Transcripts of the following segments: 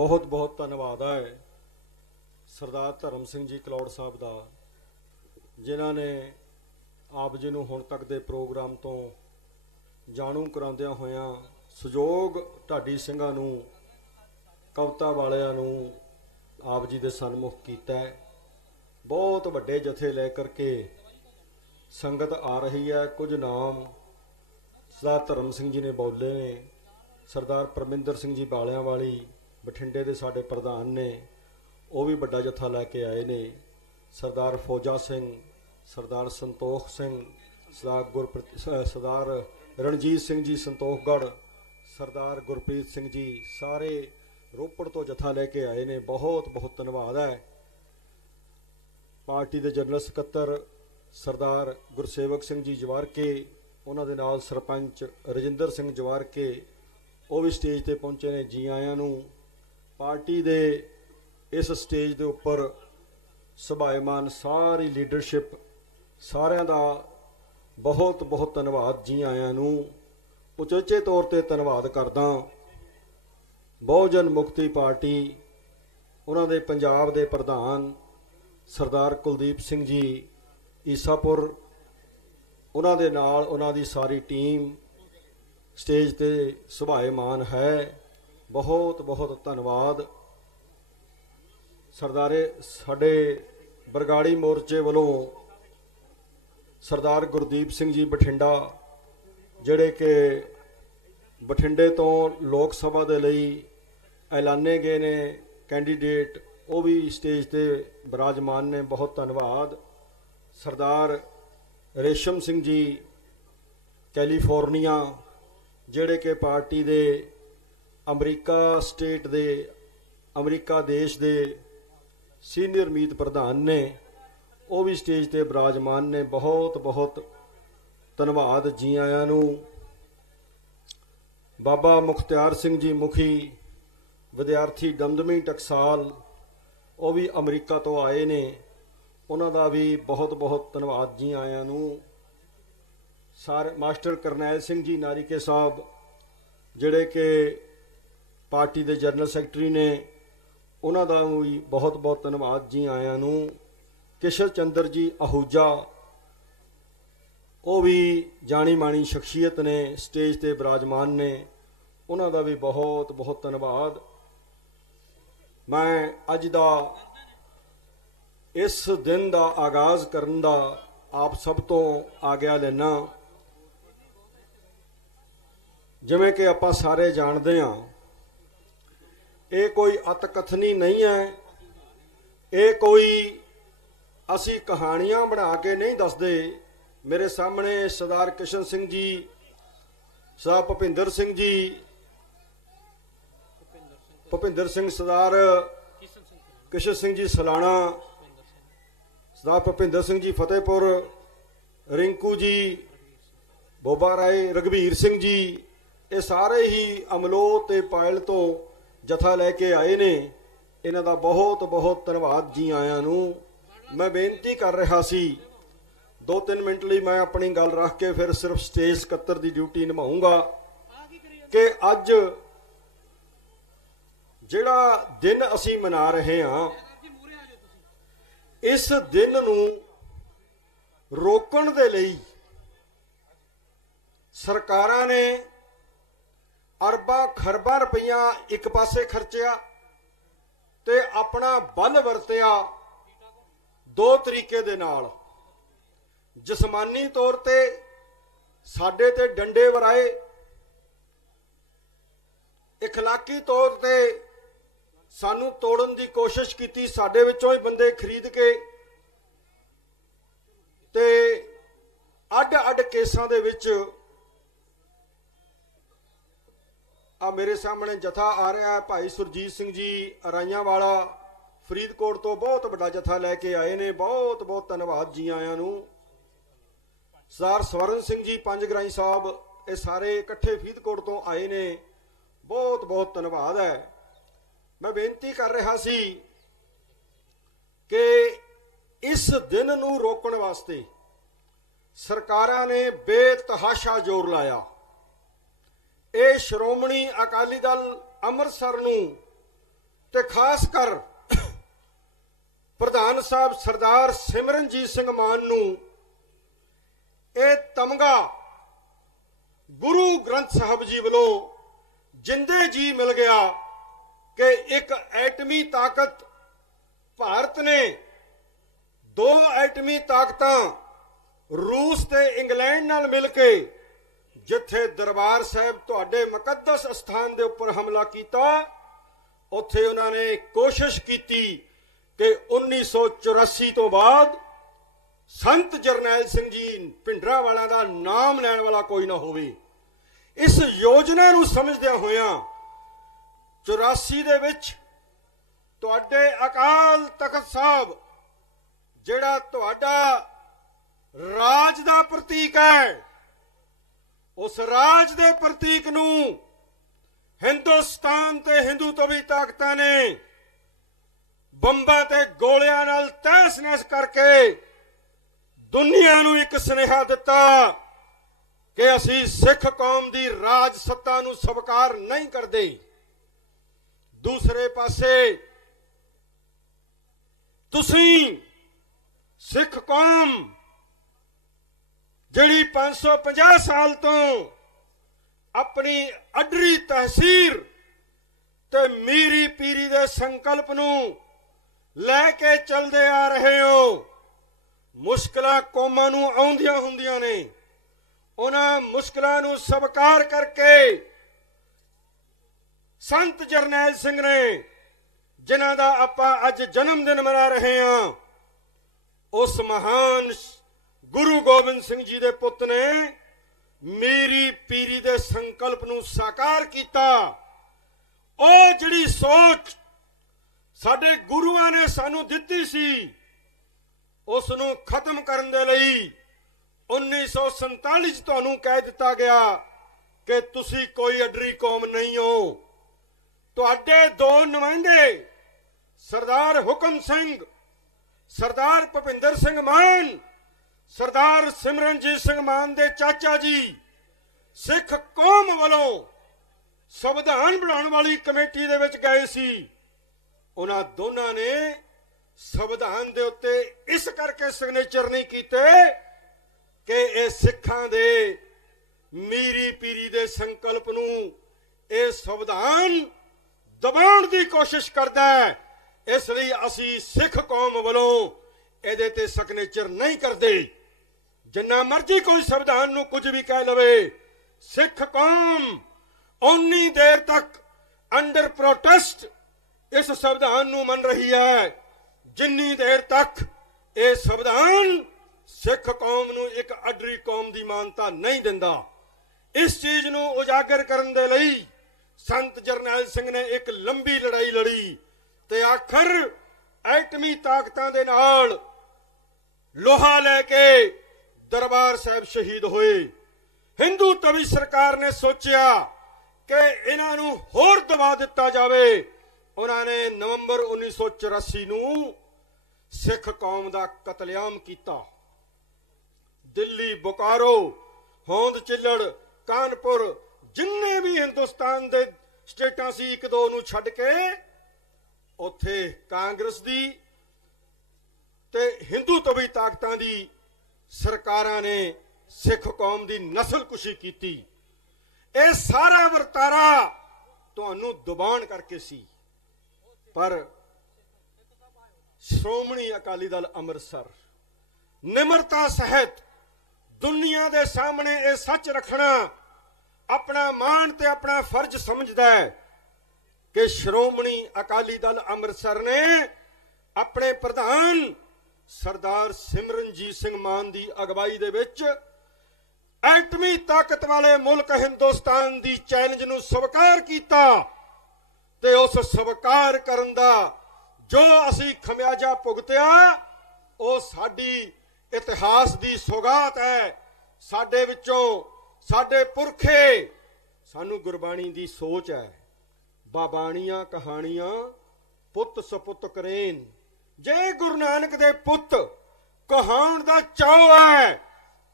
बहुत बहुत धन्यवाद है सरदार धर्म सिंह जी कलौड़ साहब का, जिन्हों ने आप जी ਨੂੰ ਹੁਣ तक के प्रोग्राम तो जाणू करांदिਆਂ ਹੋਇਆਂ सਹਿਯੋग ਢਾਡੀ ਸਿੰਘਾਂ ਨੂੰ कविता वालिਆਂ ਨੂੰ आप जी ਦੇ सन्मुख कीता है। बहुत ਵੱਡੇ जथे ले करके संगत आ रही है। कुछ नाम सरदार धर्म सिंह जी ने बोले ने, सरदार परमिंदर सिंह जी बालियां वाली बठिंडे के साडे प्रधान ने, वो भी बड़ा जत्था लैके आए ने। सरदार फौजा सिंह, सरदार संतोख सिंह, सरदार रणजीत सिंह जी संतोखगढ़, सरदार गुरप्रीत सिंह जी, सारे रोपड़ तो जत्था लैके आए ने। बहुत बहुत धन्यवाद है। पार्टी के जनरल सकत्तर सरदार गुरसेवक सिंह जी जवारके, उन्होंने नाल सरपंच रजिंदर सिंह जवारके, वो भी स्टेज पर पहुंचे ने। जी आयां नूं। पार्टी दे इस स्टेज के उपर सभायमान सारी लीडरशिप, सारिਆਂ ਦਾ बहुत बहुत धन्यवाद। जी आयां नूं उचेचे तौर पर धन्यवाद करदा बहुजन मुक्ति पार्टी, उन्होंने पंजाब के प्रधान सरदार कुलदीप सिंह जी ईसापुर, उन्होंने नाल उन्हों की सारी टीम स्टेज ते सभायमान है। बहुत बहुत धन्यवाद। सरदारे साडे बरगाड़ी मोर्चे वालों सरदार गुरदीप सिंह जी बठिंडा, जिहड़े कि बठिंडे तो लोक सभा दे लई ऐलाने गए ने कैंडीडेट, वो भी स्टेज ते विराजमान ने। बहुत धन्यवाद। सरदार रेशम सिंह जी कैलीफोर्निया, जिहड़े कि पार्टी दे अमरीका स्टेट दे, अमरीका देश दे सीनियर मीत प्रधान ने, वो भी स्टेज ते विराजमान ने। बहुत बहुत धन्यवाद। जी आयां नूं। बाबा मुख्तियार सिंह जी मुखी विद्यार्थी दमदमी टकसाल, वो भी अमरीका तो आए ने, उन्हों का भी बहुत बहुत धन्यवाद। जी आयां नूं। सारे मास्टर करनैल सिंह जी नारीके साहब, जिहड़े कि पार्टी के जनरल सैकटरी ने, उन्हों का भी बहुत बहुत धन्यवाद। जी आयां नूं। किशन चंद्र जी आहूजा, वो भी जानी मानी शख्सियत ने, स्टेज ते विराजमान ने, उन्हों का भी बहुत बहुत धन्यवाद। मैं अज दा इस दिन का आगाज़ करन दा आप सब तो आग्या लेना। जिवें कि आपां सारे जानते हैं, ये कोई अतकथनी नहीं है, ये कोई असी कहानियां बना के नहीं दसदे। मेरे सामने सरदार किशन सिंह जी, सरदार भुपिंदर सिंह जी, भुपिंदर सिंह, सरदार किशन सिंह जी सलाणा, सरदार भुपिंदर सिंह जी फतेहपुर, रिंकू जी, बोबा राय, रघबीर सिंह जी, ये सारे ही अमलो ते पायल तो जथा लैके आए ने। इन्हां दा बहुत बहुत धन्यवाद। जी आयां नूं। मैं बेनती कर रहा सी 2-3 मिनट लिए मैं अपनी गल रख के फिर सिर्फ स्टेज सकत्तर की ड्यूटी निभाऊंगा कि अज जिहड़ा दिन असी मना रहे हाँ, इस दिन नूं रोकण दे लई सरकारां ने अरबां खरबां रुपया एक पासे खर्चिया ते अपना बल वरतिया दो तरीके दे नाल। जिसमानी तौर ते साडे ते डंडे वराए, इखलाकी तौर ते सानू तोड़न की कोशिश की, साडे विचों ही बंदे खरीद के ते अड अड केसां दे विच आ मेरे सामने जथा आ रहा है। भाई सुरजीत सिंह जी अराइयां वाला फरीदकोट तो बहुत बड़ा जथा लैके आए ने। बहुत बहुत धन्यवाद। जी आयां नूं। सरदार स्वर्ण सिंह जी पंजगराई साहब, ये सारे इकट्ठे फरीदकोट तो आए ने। बहुत बहुत धन्यवाद है। मैं बेनती कर रहा सी कि इस दिन नूं रोकण वास्ते सरकारां ने बेतहाशा जोर लाया। ये श्रोमणी अकाली दल ਅੰਮ੍ਰਿਤਸਰ ਨੂੰ ਤੇ ਖਾਸ ਕਰ ਪ੍ਰਧਾਨ ਸਾਹਿਬ ਸਰਦਾਰ ਸਿਮਰਨਜੀਤ ਸਿੰਘ ਮਾਨ ਨੂੰ ਇਹ ਤਮਗਾ ਗੁਰੂ ਗ੍ਰੰਥ ਸਾਹਿਬ ਜੀ ਵੱਲੋਂ ਜਿੰਦੇ ਜੀ ਮਿਲ ਗਿਆ ਕਿ ਇੱਕ ਐਟਮੀ ਤਾਕਤ ਭਾਰਤ ਨੇ 2 ਐਟਮੀ ਤਾਕਤਾਂ रूस ते इंग्लैंड नाल मिल के जिथे दरबार साहब तुहाडे मुकद्दस स्थान दे उपर हमला किया, उत्थे उन्होंने कोशिश की कि 1984 तो बाद संत जरनैल सिंह जी भिंडरावाला दा नाम लैण वाला कोई ना होवे। इस योजना नूं समझदे होया 84 दे विच तुहाडे अकाल तख्त साहब जिहड़ा तुहाडा राज दा प्रतीक है, उस राज दे प्रतीक नूं हिंदुस्तान ते हिंदू तवी ताकतां ने बंबां ते गोलियां नाल तहस नहस करके दुनिया नूं एक सुनेहा दिता कि असीं सिख कौम दी राज सत्ता नूं स्वीकार नहीं करदे। दूसरे पासे तुसीं सिख कौम जिहड़ी 550 साल तो अपनी अडरी तहसीर ते मीरी पीरी दे संकल्प नूं लैके चलदे आ रहे हो। मुश्किलां कौमां नूं आउंदियां हुंदियां ने, उन्हां मुश्किलां नूं स्वीकार करके संत जरनैल सिंह ने जिन्हां दा आपां अज जन्म दिन मना रहे हां, उस महान गुरु गोबिंद सिंह जी दे पुत ने मेरी पीरी दे संकल्प नूं साकार कीता। ओ जिहड़ी सोच साडे गुरुआं ने सानू दित्ती सी, उस नूं खत्म करन दे लई 1947 च तुहानूं कह दिता गया कि तुसीं कोई अडरी कौम नहीं हो। तुहाडे 2 नुमाइंदे सरदार हुकम सिंह, सरदार भुपिंदर सिंह मान, सरदार सिमरनजीत सिंह मान दे चाचा जी सिख कौम वालों संविधान बनाने वाली कमेटी दे विच गए सी। उन्हां दोनों ने संविधान दे उत्ते इस करके सिग्नेचर नहीं कीते कि ये सिखां दे मीरी पीरी दे संकल्प नूं ये संविधान दबाउण दी कोशिश करदा है, इसलिए असीं सिख कौम वालों इहदे ते सिग्नेचर नहीं करदे। जिन्ना मर्जी कोई संविधान नूं कुछ भी कह लवे, सिख कौम उन्नी देर तक अंडर प्रोटेस्ट इस संविधान नूं मन रही है जिन्नी देर तक यह संविधान सिख कौम नूं एक अडरी कौम की मानता नहीं दिंदा। इस चीज नूं उजागर करन दे लई संत जरनैल सिंह ने एक लंबी लड़ाई लड़ी ते आखिर एटमी ताकतां दे नाल लोहा लैके दरबार साहब शहीद होए। हिंदू तवी सरकार ने सोचा कि इन्हां नूं होर दबा दिता जावे। उन्होंने नवंबर 1984 नूं सिख कौम दा कतलेआम किया। दिल्ली, बोकारो, होंद चिल्लड़, कानपुर जिन्ने भी हिंदुस्तान दे स्टेटां सी एक दो नूं छड्ड के उत्थे कांग्रेस दी ते हिंदू तवी ताकतां दी सरकारां ने सिख कौम दी नस्लकुशी कीती। यह सारा वरतारा तुहानूं दबाण करके सी। पर श्रोमणी अकाली दल अमृतसर निमरता सहित दुनिया दे सामने यह सच रखना अपना मान ते अपना फर्ज समझदा है कि श्रोमणी अकाली दल अमृतसर ने अपने प्रधान सरदार सिमरनजीत सिंह मान की अगवाई दे विच एटमी ताकत वाले मुल्क हिंदुस्तान की चैलेंज नूं स्वीकार किया ते उस स्वीकार करन दा जो असी खमियाजा भुगतिया वो साडी इतिहास की सौगात है। साडे विचों साडे पुरखे सानू गुरबाणी की सोच है। बाबाणियां कहानियां पुत सपुत करेन। जे गुरु नानक दे पुत कहाउण दा चाव है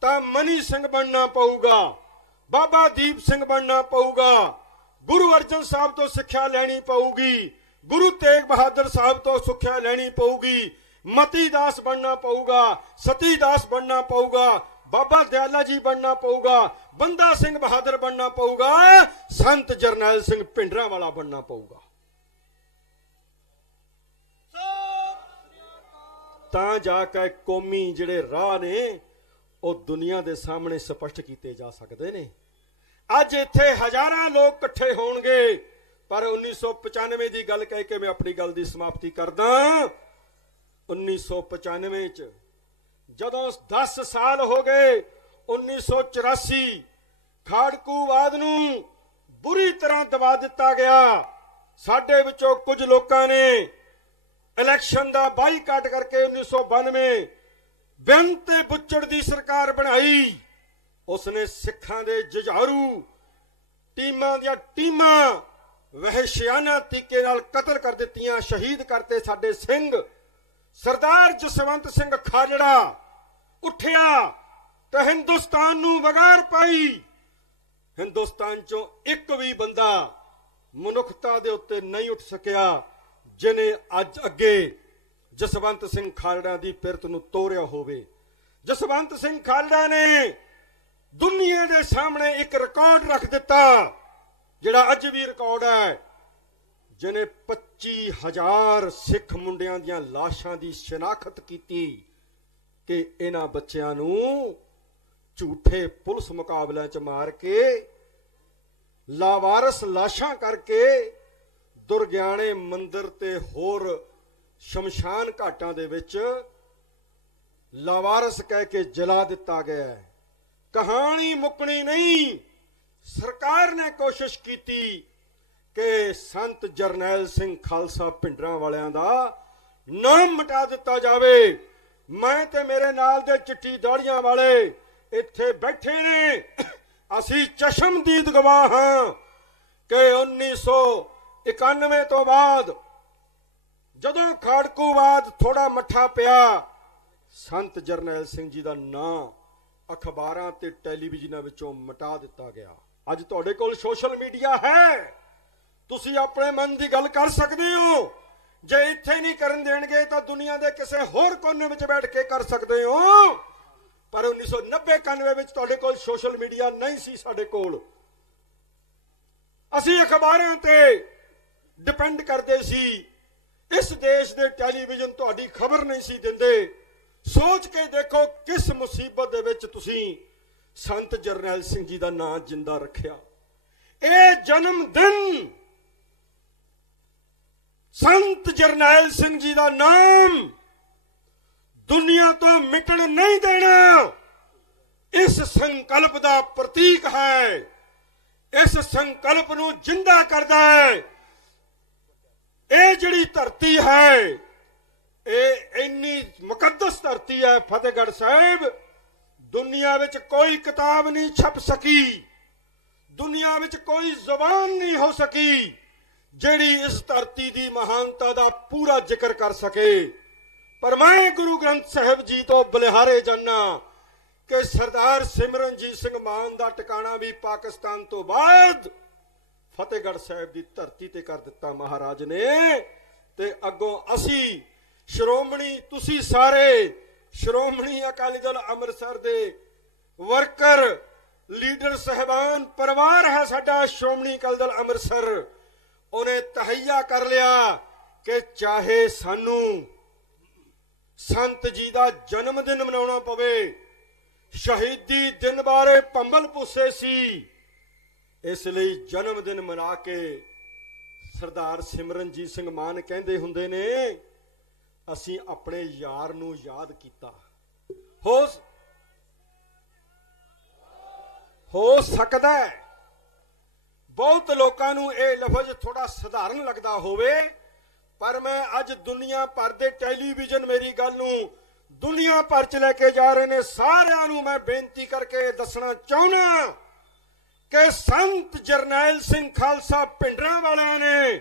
तां मनी सिंह बनना पऊगा, बाबा दीप सिंह बनना पऊगा, गुरु अर्जन साहब तो सिक्ख्या लैनी पऊगी, ਗੁਰੂ ਤੇਗ ਬਹਾਦਰ ਸਾਹਿਬ ਤੋਂ ਸਿੱਖਿਆ ਲੈਣੀ ਪਊਗੀ, ਮਤੀ ਦਾਸ ਬਣਨਾ ਪਊਗਾ, ਸਤੀ ਦਾਸ ਬਣਨਾ ਪਊਗਾ, ਬਾਬਾ ਦਿਆਲਾ ਜੀ ਬਣਨਾ ਪਊਗਾ, ਬੰਦਾ ਸਿੰਘ ਬਹਾਦਰ ਬਣਨਾ ਪਊਗਾ, ਸੰਤ ਜਰਨੈਲ ਸਿੰਘ ਭਿੰਡਰਾਂਵਾਲਾ ਬਣਨਾ ਪਊਗਾ। ਤਾਂ ਜਾ ਕੇ ਕੌਮੀ ਜਿਹੜੇ ਰਾਹ ਨੇ ਉਹ ਦੁਨੀਆ ਦੇ ਸਾਹਮਣੇ ਸਪਸ਼ਟ ਕੀਤੇ ਜਾ ਸਕਦੇ ਨੇ। ਅੱਜ ਇੱਥੇ ਹਜ਼ਾਰਾਂ ਲੋਕ ਇਕੱਠੇ ਹੋਣਗੇ, ਪਰ 1995 ਦੀ ਗੱਲ ਕਹਿ ਕੇ ਮੈਂ ਆਪਣੀ ਗੱਲ ਦੀ ਸਮਾਪਤੀ ਕਰਦਾ। 1995 ਚ ਜਦੋਂ 10 ਸਾਲ ਹੋ ਗਏ, 1984 ਖਾੜਕੂਵਾਦ ਨੂੰ ਬੁਰੀ ਤਰ੍ਹਾਂ ਦਬਾ ਦਿੱਤਾ ਗਿਆ। ਸਾਡੇ ਵਿੱਚੋਂ ਕੁਝ ਲੋਕਾਂ ਨੇ ਇਲੈਕਸ਼ਨ ਦਾ ਬਾਈਕਾਟ ਕਰਕੇ 1992 ਬੇਅੰਤ ਤੇ ਬੁੱਚੜ ਦੀ ਸਰਕਾਰ ਬਣਾਈ। ਉਸਨੇ ਸਿੱਖਾਂ ਦੇ ਜੁਝਾਰੂ ਟੀਮਾਂ ਦੀਆਂ ਟੀਮਾਂ ਵਹਿਸ਼ਿਆਨਾ ਤਰੀਕੇ ਨਾਲ ਕਤਲ ਕਰ ਦਿੱਤੀਆਂ, ਸ਼ਹੀਦ ਕਰਤੇ ਸਾਡੇ ਸਿੰਘ। ਸਰਦਾਰ ਜਸਵੰਤ ਸਿੰਘ ਖਾਲੜਾ ਉੱਠਿਆ ਤੇ ਹਿੰਦੁਸਤਾਨ ਨੂੰ ਵਗਾਰ ਪਾਈ। ਹਿੰਦੁਸਤਾਨ ਚੋਂ ਇੱਕ ਵੀ ਬੰਦਾ ਮਨੁੱਖਤਾ ਦੇ ਉੱਤੇ ਨਹੀਂ ਉੱਠ ਸਕਿਆ ਜਿਹਨੇ ਅੱਜ ਅੱਗੇ ਜਸਵੰਤ ਸਿੰਘ ਖਾਲੜਾ ਦੀ ਪਿਰਤ ਨੂੰ ਤੋੜਿਆ ਹੋਵੇ। ਜਸਵੰਤ ਸਿੰਘ ਖਾਲੜਾ ਨੇ ਦੁਨੀਆ ਦੇ ਸਾਹਮਣੇ ਇੱਕ ਰਿਕਾਰਡ ਰੱਖ ਦਿੱਤਾ, ਜਿਹੜਾ ਅੱਜ ਵੀ ਰਿਕਾਰਡ ਹੈ, ਜਿਹਨੇ 25,000 ਸਿੱਖ ਮੁੰਡਿਆਂ ਦੀਆਂ ਲਾਸ਼ਾਂ ਦੀ ਸ਼ਨਾਖਤ ਕੀਤੀ ਕਿ ਇਹਨਾਂ ਬੱਚਿਆਂ ਨੂੰ ਝੂਠੇ ਪੁਲਿਸ ਮੁਕਾਬਲਿਆਂ 'ਚ ਮਾਰ ਕੇ, ਲਾਵਾਰਸ ਲਾਸ਼ਾਂ ਕਰਕੇ ਦੁਰਗਿਆਣੇ ਮੰਦਿਰ ਤੇ ਹੋਰ ਸ਼ਮਸ਼ਾਨ ਘਾਟਾਂ ਦੇ ਵਿੱਚ ਲਾਵਾਰਸ ਕਹਿ ਕੇ ਜਲਾ ਦਿੱਤਾ ਗਿਆ ਹੈ। ਕਹਾਣੀ ਮੁੱਕਣੀ ਨਹੀਂ। ਸਰਕਾਰ ਨੇ ਕੋਸ਼ਿਸ਼ ਕੀਤੀ ਕਿ ਸੰਤ ਜਰਨੈਲ ਸਿੰਘ ਖਾਲਸਾ ਭਿੰਡਰਾਂਵਾਲਿਆਂ ਦਾ ਨਾਮ ਮਿਟਾ ਦਿੱਤਾ ਜਾਵੇ। ਮੈਂ ਤੇ ਮੇਰੇ ਨਾਲ ਦੇ ਚਿੱਟੀ ਦਾੜੀਆਂ ਵਾਲੇ ਇੱਥੇ ਬੈਠੇ ਨੇ, ਅਸੀਂ ਚਸ਼ਮਦੀਦ ਗਵਾਹ ਹਾਂ ਕਿ 1991 ਤੋਂ ਬਾਅਦ ਜਦੋਂ ਖਾੜਕੂਵਾਦ ਥੋੜਾ ਮੱਠਾ ਪਿਆ, ਸੰਤ ਜਰਨੈਲ ਸਿੰਘ ਜੀ ਦਾ ਨਾਂ ਅਖਬਾਰਾਂ ਤੇ ਟੈਲੀਵਿਜ਼ਨਾਂ ਵਿੱਚੋਂ ਮਿਟਾ ਦਿੱਤਾ ਗਿਆ। ਅੱਜ ਤੁਹਾਡੇ ਕੋਲ ਸੋਸ਼ਲ ਮੀਡੀਆ ਹੈ, ਤੁਸੀਂ ਆਪਣੇ ਮਨ ਦੀ ਗੱਲ ਕਰ ਸਕਦੇ ਹੋ। ਜੇ ਇੱਥੇ ਨਹੀਂ ਕਰਨ ਦੇਣਗੇ ਤਾਂ ਦੁਨੀਆ ਦੇ ਕਿਸੇ ਹੋਰ ਕੋਨੇ ਵਿੱਚ ਬੈਠ ਕੇ ਕਰ ਸਕਦੇ ਹੋ। ਪਰ 1990-91 ਵਿੱਚ ਤੁਹਾਡੇ ਕੋਲ ਸੋਸ਼ਲ ਮੀਡੀਆ ਨਹੀਂ ਸੀ, ਸਾਡੇ ਕੋਲ। ਅਸੀਂ ਅਖਬਾਰਾਂ ਤੇ ਡਿਪੈਂਡ ਕਰਦੇ ਸੀ। ਇਸ ਦੇਸ਼ ਦੇ ਟੈਲੀਵਿਜ਼ਨ ਤੁਹਾਡੀ ਖਬਰ ਨਹੀਂ ਸੀ ਦਿੰਦੇ। ਸੋਚ ਕੇ ਦੇਖੋ ਕਿਸ ਮੁਸੀਬਤ ਦੇ ਵਿੱਚ ਤੁਸੀਂ ਸੰਤ ਜਰਨੈਲ ਸਿੰਘ ਜੀ ਦਾ ਨਾਂ ਜਿੰਦਾ ਰੱਖਿਆ। ਇਹ ਜਨਮ ਦਿਨ ਸੰਤ ਜਰਨੈਲ ਸਿੰਘ ਜੀ ਦਾ ਨਾਮ ਦੁਨੀਆ ਤੋਂ ਮਿਟਣ ਨਹੀਂ ਦੇਣਾ, ਇਸ ਸੰਕਲਪ ਦਾ ਪ੍ਰਤੀਕ ਹੈ। ਇਸ ਸੰਕਲਪ ਨੂੰ ਜਿੰਦਾ ਕਰਦਾ ਹੈ। ਇਹ ਜਿਹੜੀ ਧਰਤੀ ਹੈ, ਇਹ ਇੰਨੀ ਮੁਕੱਦਸ ਧਰਤੀ ਹੈ ਫਤਿਹਗੜ੍ਹ ਸਾਹਿਬ। ਦੁਨੀਆ ਵਿੱਚ ਕੋਈ ਕਿਤਾਬ ਨਹੀਂ ਛਪ ਸਕੀ, ਦੁਨੀਆ ਵਿੱਚ ਕੋਈ ਜ਼ੁਬਾਨ ਨਹੀਂ ਹੋ ਸਕੀ ਜਿਹੜੀ ਇਸ ਧਰਤੀ ਦੀ ਮਹਾਨਤਾ ਦਾ ਪੂਰਾ ਜ਼ਿਕਰ ਕਰ ਸਕੇ। ਪਰ ਮੈਂ ਗੁਰੂ ਗ੍ਰੰਥ ਸਾਹਿਬ ਜੀ ਤੋਂ ਬਲਿਹਾਰੇ ਜਾਨਾ ਕਿ ਸਰਦਾਰ ਸਿਮਰਨਜੀਤ ਸਿੰਘ ਮਾਨ ਦਾ ਟਿਕਾਣਾ ਵੀ ਪਾਕਿਸਤਾਨ ਤੋਂ ਬਾਅਦ ਫਤਿਹਗੜ੍ਹ ਸਾਹਿਬ ਦੀ ਧਰਤੀ ਤੇ ਕਰ ਦਿੱਤਾ ਮਹਾਰਾਜ ਨੇ। ਤੇ ਅੱਗੋਂ ਅਸੀਂ ਸ਼੍ਰੋਮਣੀ, ਤੁਸੀਂ ਸਾਰੇ ਸ਼੍ਰੋਮਣੀ ਅਕਾਲੀ ਦਲ ਅੰਮ੍ਰਿਤਸਰ ਦੇ ਵਰਕਰ, ਲੀਡਰ ਸਾਹਿਬਾਨ, ਪਰਿਵਾਰ ਹੈ ਸਾਡਾ ਸ਼੍ਰੋਮਣੀ ਅਕਾਲੀ ਦਲ ਅੰਮ੍ਰਿਤਸਰ। ਉਹਨੇ ਤਹਈਆ ਕਰ ਲਿਆ ਕਿ ਚਾਹੇ ਸਾਨੂੰ ਸੰਤ ਜੀ ਦਾ ਜਨਮ ਦਿਨ ਮਨਾਉਣਾ ਪਵੇ, ਸ਼ਹੀਦੀ ਦਿਨ ਬਾਰੇ ਭੰਬਲ ਭੁੱਸੇ ਸੀ, ਇਸ ਲਈ ਜਨਮ ਦਿਨ ਮਨਾ ਕੇ ਸਰਦਾਰ ਸਿਮਰਨਜੀਤ ਸਿੰਘ ਮਾਨ ਕਹਿੰਦੇ ਹੁੰਦੇ ਨੇ, ਅਸੀਂ ਆਪਣੇ ਯਾਰ ਨੂੰ ਯਾਦ ਕੀਤਾ। ਹੋ ਸਕਦਾ ਹੈ ਬਹੁਤ ਲੋਕਾਂ ਨੂੰ ਇਹ ਲਫ਼ਜ਼ ਥੋੜਾ ਸਧਾਰਨ ਲੱਗਦਾ ਹੋਵੇ, ਪਰ ਮੈਂ ਅੱਜ ਦੁਨੀਆ ਭਰ ਦੇ ਟੈਲੀਵਿਜ਼ਨ ਮੇਰੀ ਗੱਲ ਨੂੰ ਦੁਨੀਆ ਭਰ ਚ ਲੈ ਕੇ ਜਾ ਰਹੇ ਨੇ। ਸਾਰਿਆਂ ਨੂੰ ਮੈਂ ਬੇਨਤੀ ਕਰਕੇ ਦੱਸਣਾ ਚਾਹੁੰਦਾ ਕਿ ਸੰਤ ਜਰਨੈਲ ਸਿੰਘ ਖਾਲਸਾ ਭਿੰਡਰਾਂਵਾਲਿਆਂ ਨੇ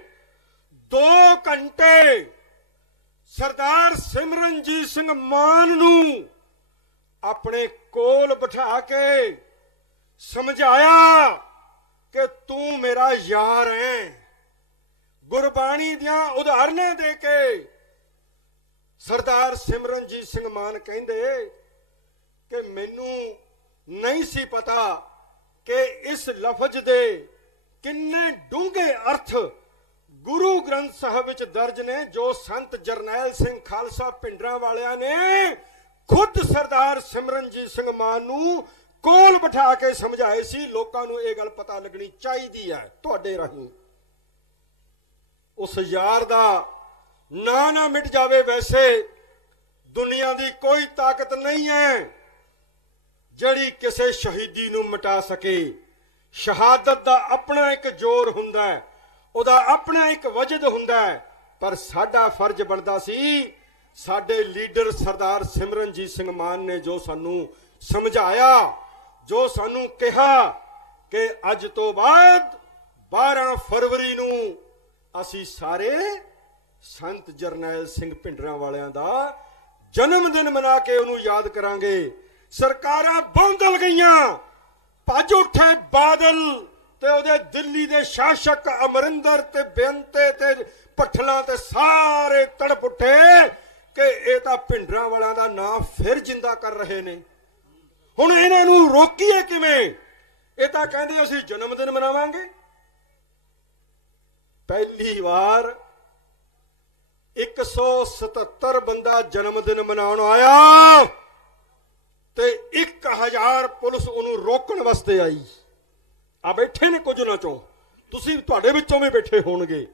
2 ਘੰਟੇ ਸਰਦਾਰ ਸਿਮਰਨਜੀਤ ਸਿੰਘ ਮਾਨ ਨੂੰ ਆਪਣੇ ਕੋਲ ਬਿਠਾ ਕੇ ਸਮਝਾਇਆ ਕਿ ਤੂੰ ਮੇਰਾ ਯਾਰ ਹੈ। ਗੁਰਬਾਣੀ ਦੀਆਂ ਉਦਾਹਰਨਾਂ ਦੇ ਕੇ ਸਰਦਾਰ ਸਿਮਰਨਜੀਤ ਸਿੰਘ ਮਾਨ ਕਹਿੰਦੇ ਕਿ ਮੈਨੂੰ ਨਹੀਂ ਸੀ ਪਤਾ ਕਿ ਇਸ ਲਫ਼ਜ਼ ਦੇ ਕਿੰਨੇ ਡੂੰਘੇ ਅਰਥ ਗੁਰੂ ਗ੍ਰੰਥ ਸਾਹਿਬ ਵਿੱਚ ਦਰਜ ਨੇ, ਜੋ ਸੰਤ ਜਰਨੈਲ ਸਿੰਘ ਖਾਲਸਾ ਭਿੰਡਰਾਂ ਵਾਲਿਆਂ ਨੇ ਖੁਦ ਸਰਦਾਰ ਸਿਮਰਨਜੀਤ ਸਿੰਘ ਮਾਨ ਨੂੰ ਕੋਲ ਬਿਠਾ ਕੇ ਸਮਝਾਏ ਸੀ। ਲੋਕਾਂ ਨੂੰ ਇਹ ਗੱਲ ਪਤਾ ਲੱਗਣੀ ਚਾਹੀਦੀ ਹੈ ਤੁਹਾਡੇ ਰਾਹੀਂ। ਉਸ ਯਾਰ ਦਾ ਨਾਂ ਨਾ ਮਿਟ ਜਾਵੇ। ਵੈਸੇ ਦੁਨੀਆ ਦੀ ਕੋਈ ਤਾਕਤ ਨਹੀਂ ਹੈ ਜਿਹੜੀ ਕਿਸੇ ਸ਼ਹੀਦੀ ਨੂੰ ਮਿਟਾ ਸਕੇ। ਸ਼ਹਾਦਤ ਦਾ ਆਪਣਾ ਇੱਕ ਜ਼ੋਰ ਹੁੰਦਾ ਹੈ, ਉਹਦਾ ਆਪਣਾ ਇੱਕ ਵਜਦ ਹੁੰਦਾ ਹੈ। ਪਰ ਸਾਡਾ ਫਰਜ਼ ਬਣਦਾ ਸੀ, ਸਾਡੇ ਲੀਡਰ ਸਰਦਾਰ ਸਿਮਰਨਜੀਤ ਸਿੰਘ ਮਾਨ ਨੇ ਜੋ ਸਾਨੂੰ ਸਮਝਾਇਆ, ਜੋ ਸਾਨੂੰ ਕਿਹਾ ਕਿ ਅੱਜ ਤੋਂ ਬਾਅਦ 12 ਫਰਵਰੀ ਨੂੰ ਅਸੀਂ ਸਾਰੇ ਸੰਤ ਜਰਨੈਲ ਸਿੰਘ ਭਿੰਡਰਾਂ ਵਾਲਿਆਂ ਦਾ ਜਨਮ ਦਿਨ ਮਨਾ ਕੇ ਉਹਨੂੰ ਯਾਦ ਕਰਾਂਗੇ। ਸਰਕਾਰਾਂ ਬੌਂਦਲ ਗਈਆਂ, ਭੱਜ ਉੱਠੇ ਬਾਦਲ ਤੇ ਉਹਦੇ ਦਿੱਲੀ ਦੇ ਸ਼ਾਸਕ ਅਮਰਿੰਦਰ ਤੇ ਬੇਅੰਤੇ ਤੇ ਪਠਲਾ ਤੇ ਸਾਰੇ ਤੜਪ ਉੱਠੇ ਕਿ ਇਹ ਤਾਂ ਭਿੰਡਰਾਂ ਵਾਲਿਆਂ ਦਾ ਨਾਂ ਫਿਰ ਜਿੰਦਾ ਕਰ ਰਹੇ ਨੇ। ਹੁਣ ਇਹਨਾਂ ਨੂੰ ਰੋਕੀਏ ਕਿਵੇਂ? ਇਹ ਤਾਂ ਕਹਿੰਦੇ ਅਸੀਂ ਜਨਮ ਦਿਨ ਮਨਾਵਾਂਗੇ। ਪਹਿਲੀ ਵਾਰ 177 ਬੰਦਾ ਜਨਮ ਦਿਨ ਮਨਾਉਣ ਆਇਆ ਤੇ 1000 ਪੁਲਿਸ ਉਹਨੂੰ ਰੋਕਣ ਵਾਸਤੇ ਆਈ। ਆ ਬੈਠੇ ਨੇ ਕੁਝ ਨਾ ਚੋਂ, ਤੁਸੀਂ ਤੁਹਾਡੇ ਵਿੱਚੋਂ ਵੀ ਬੈਠੇ ਹੋਣਗੇ।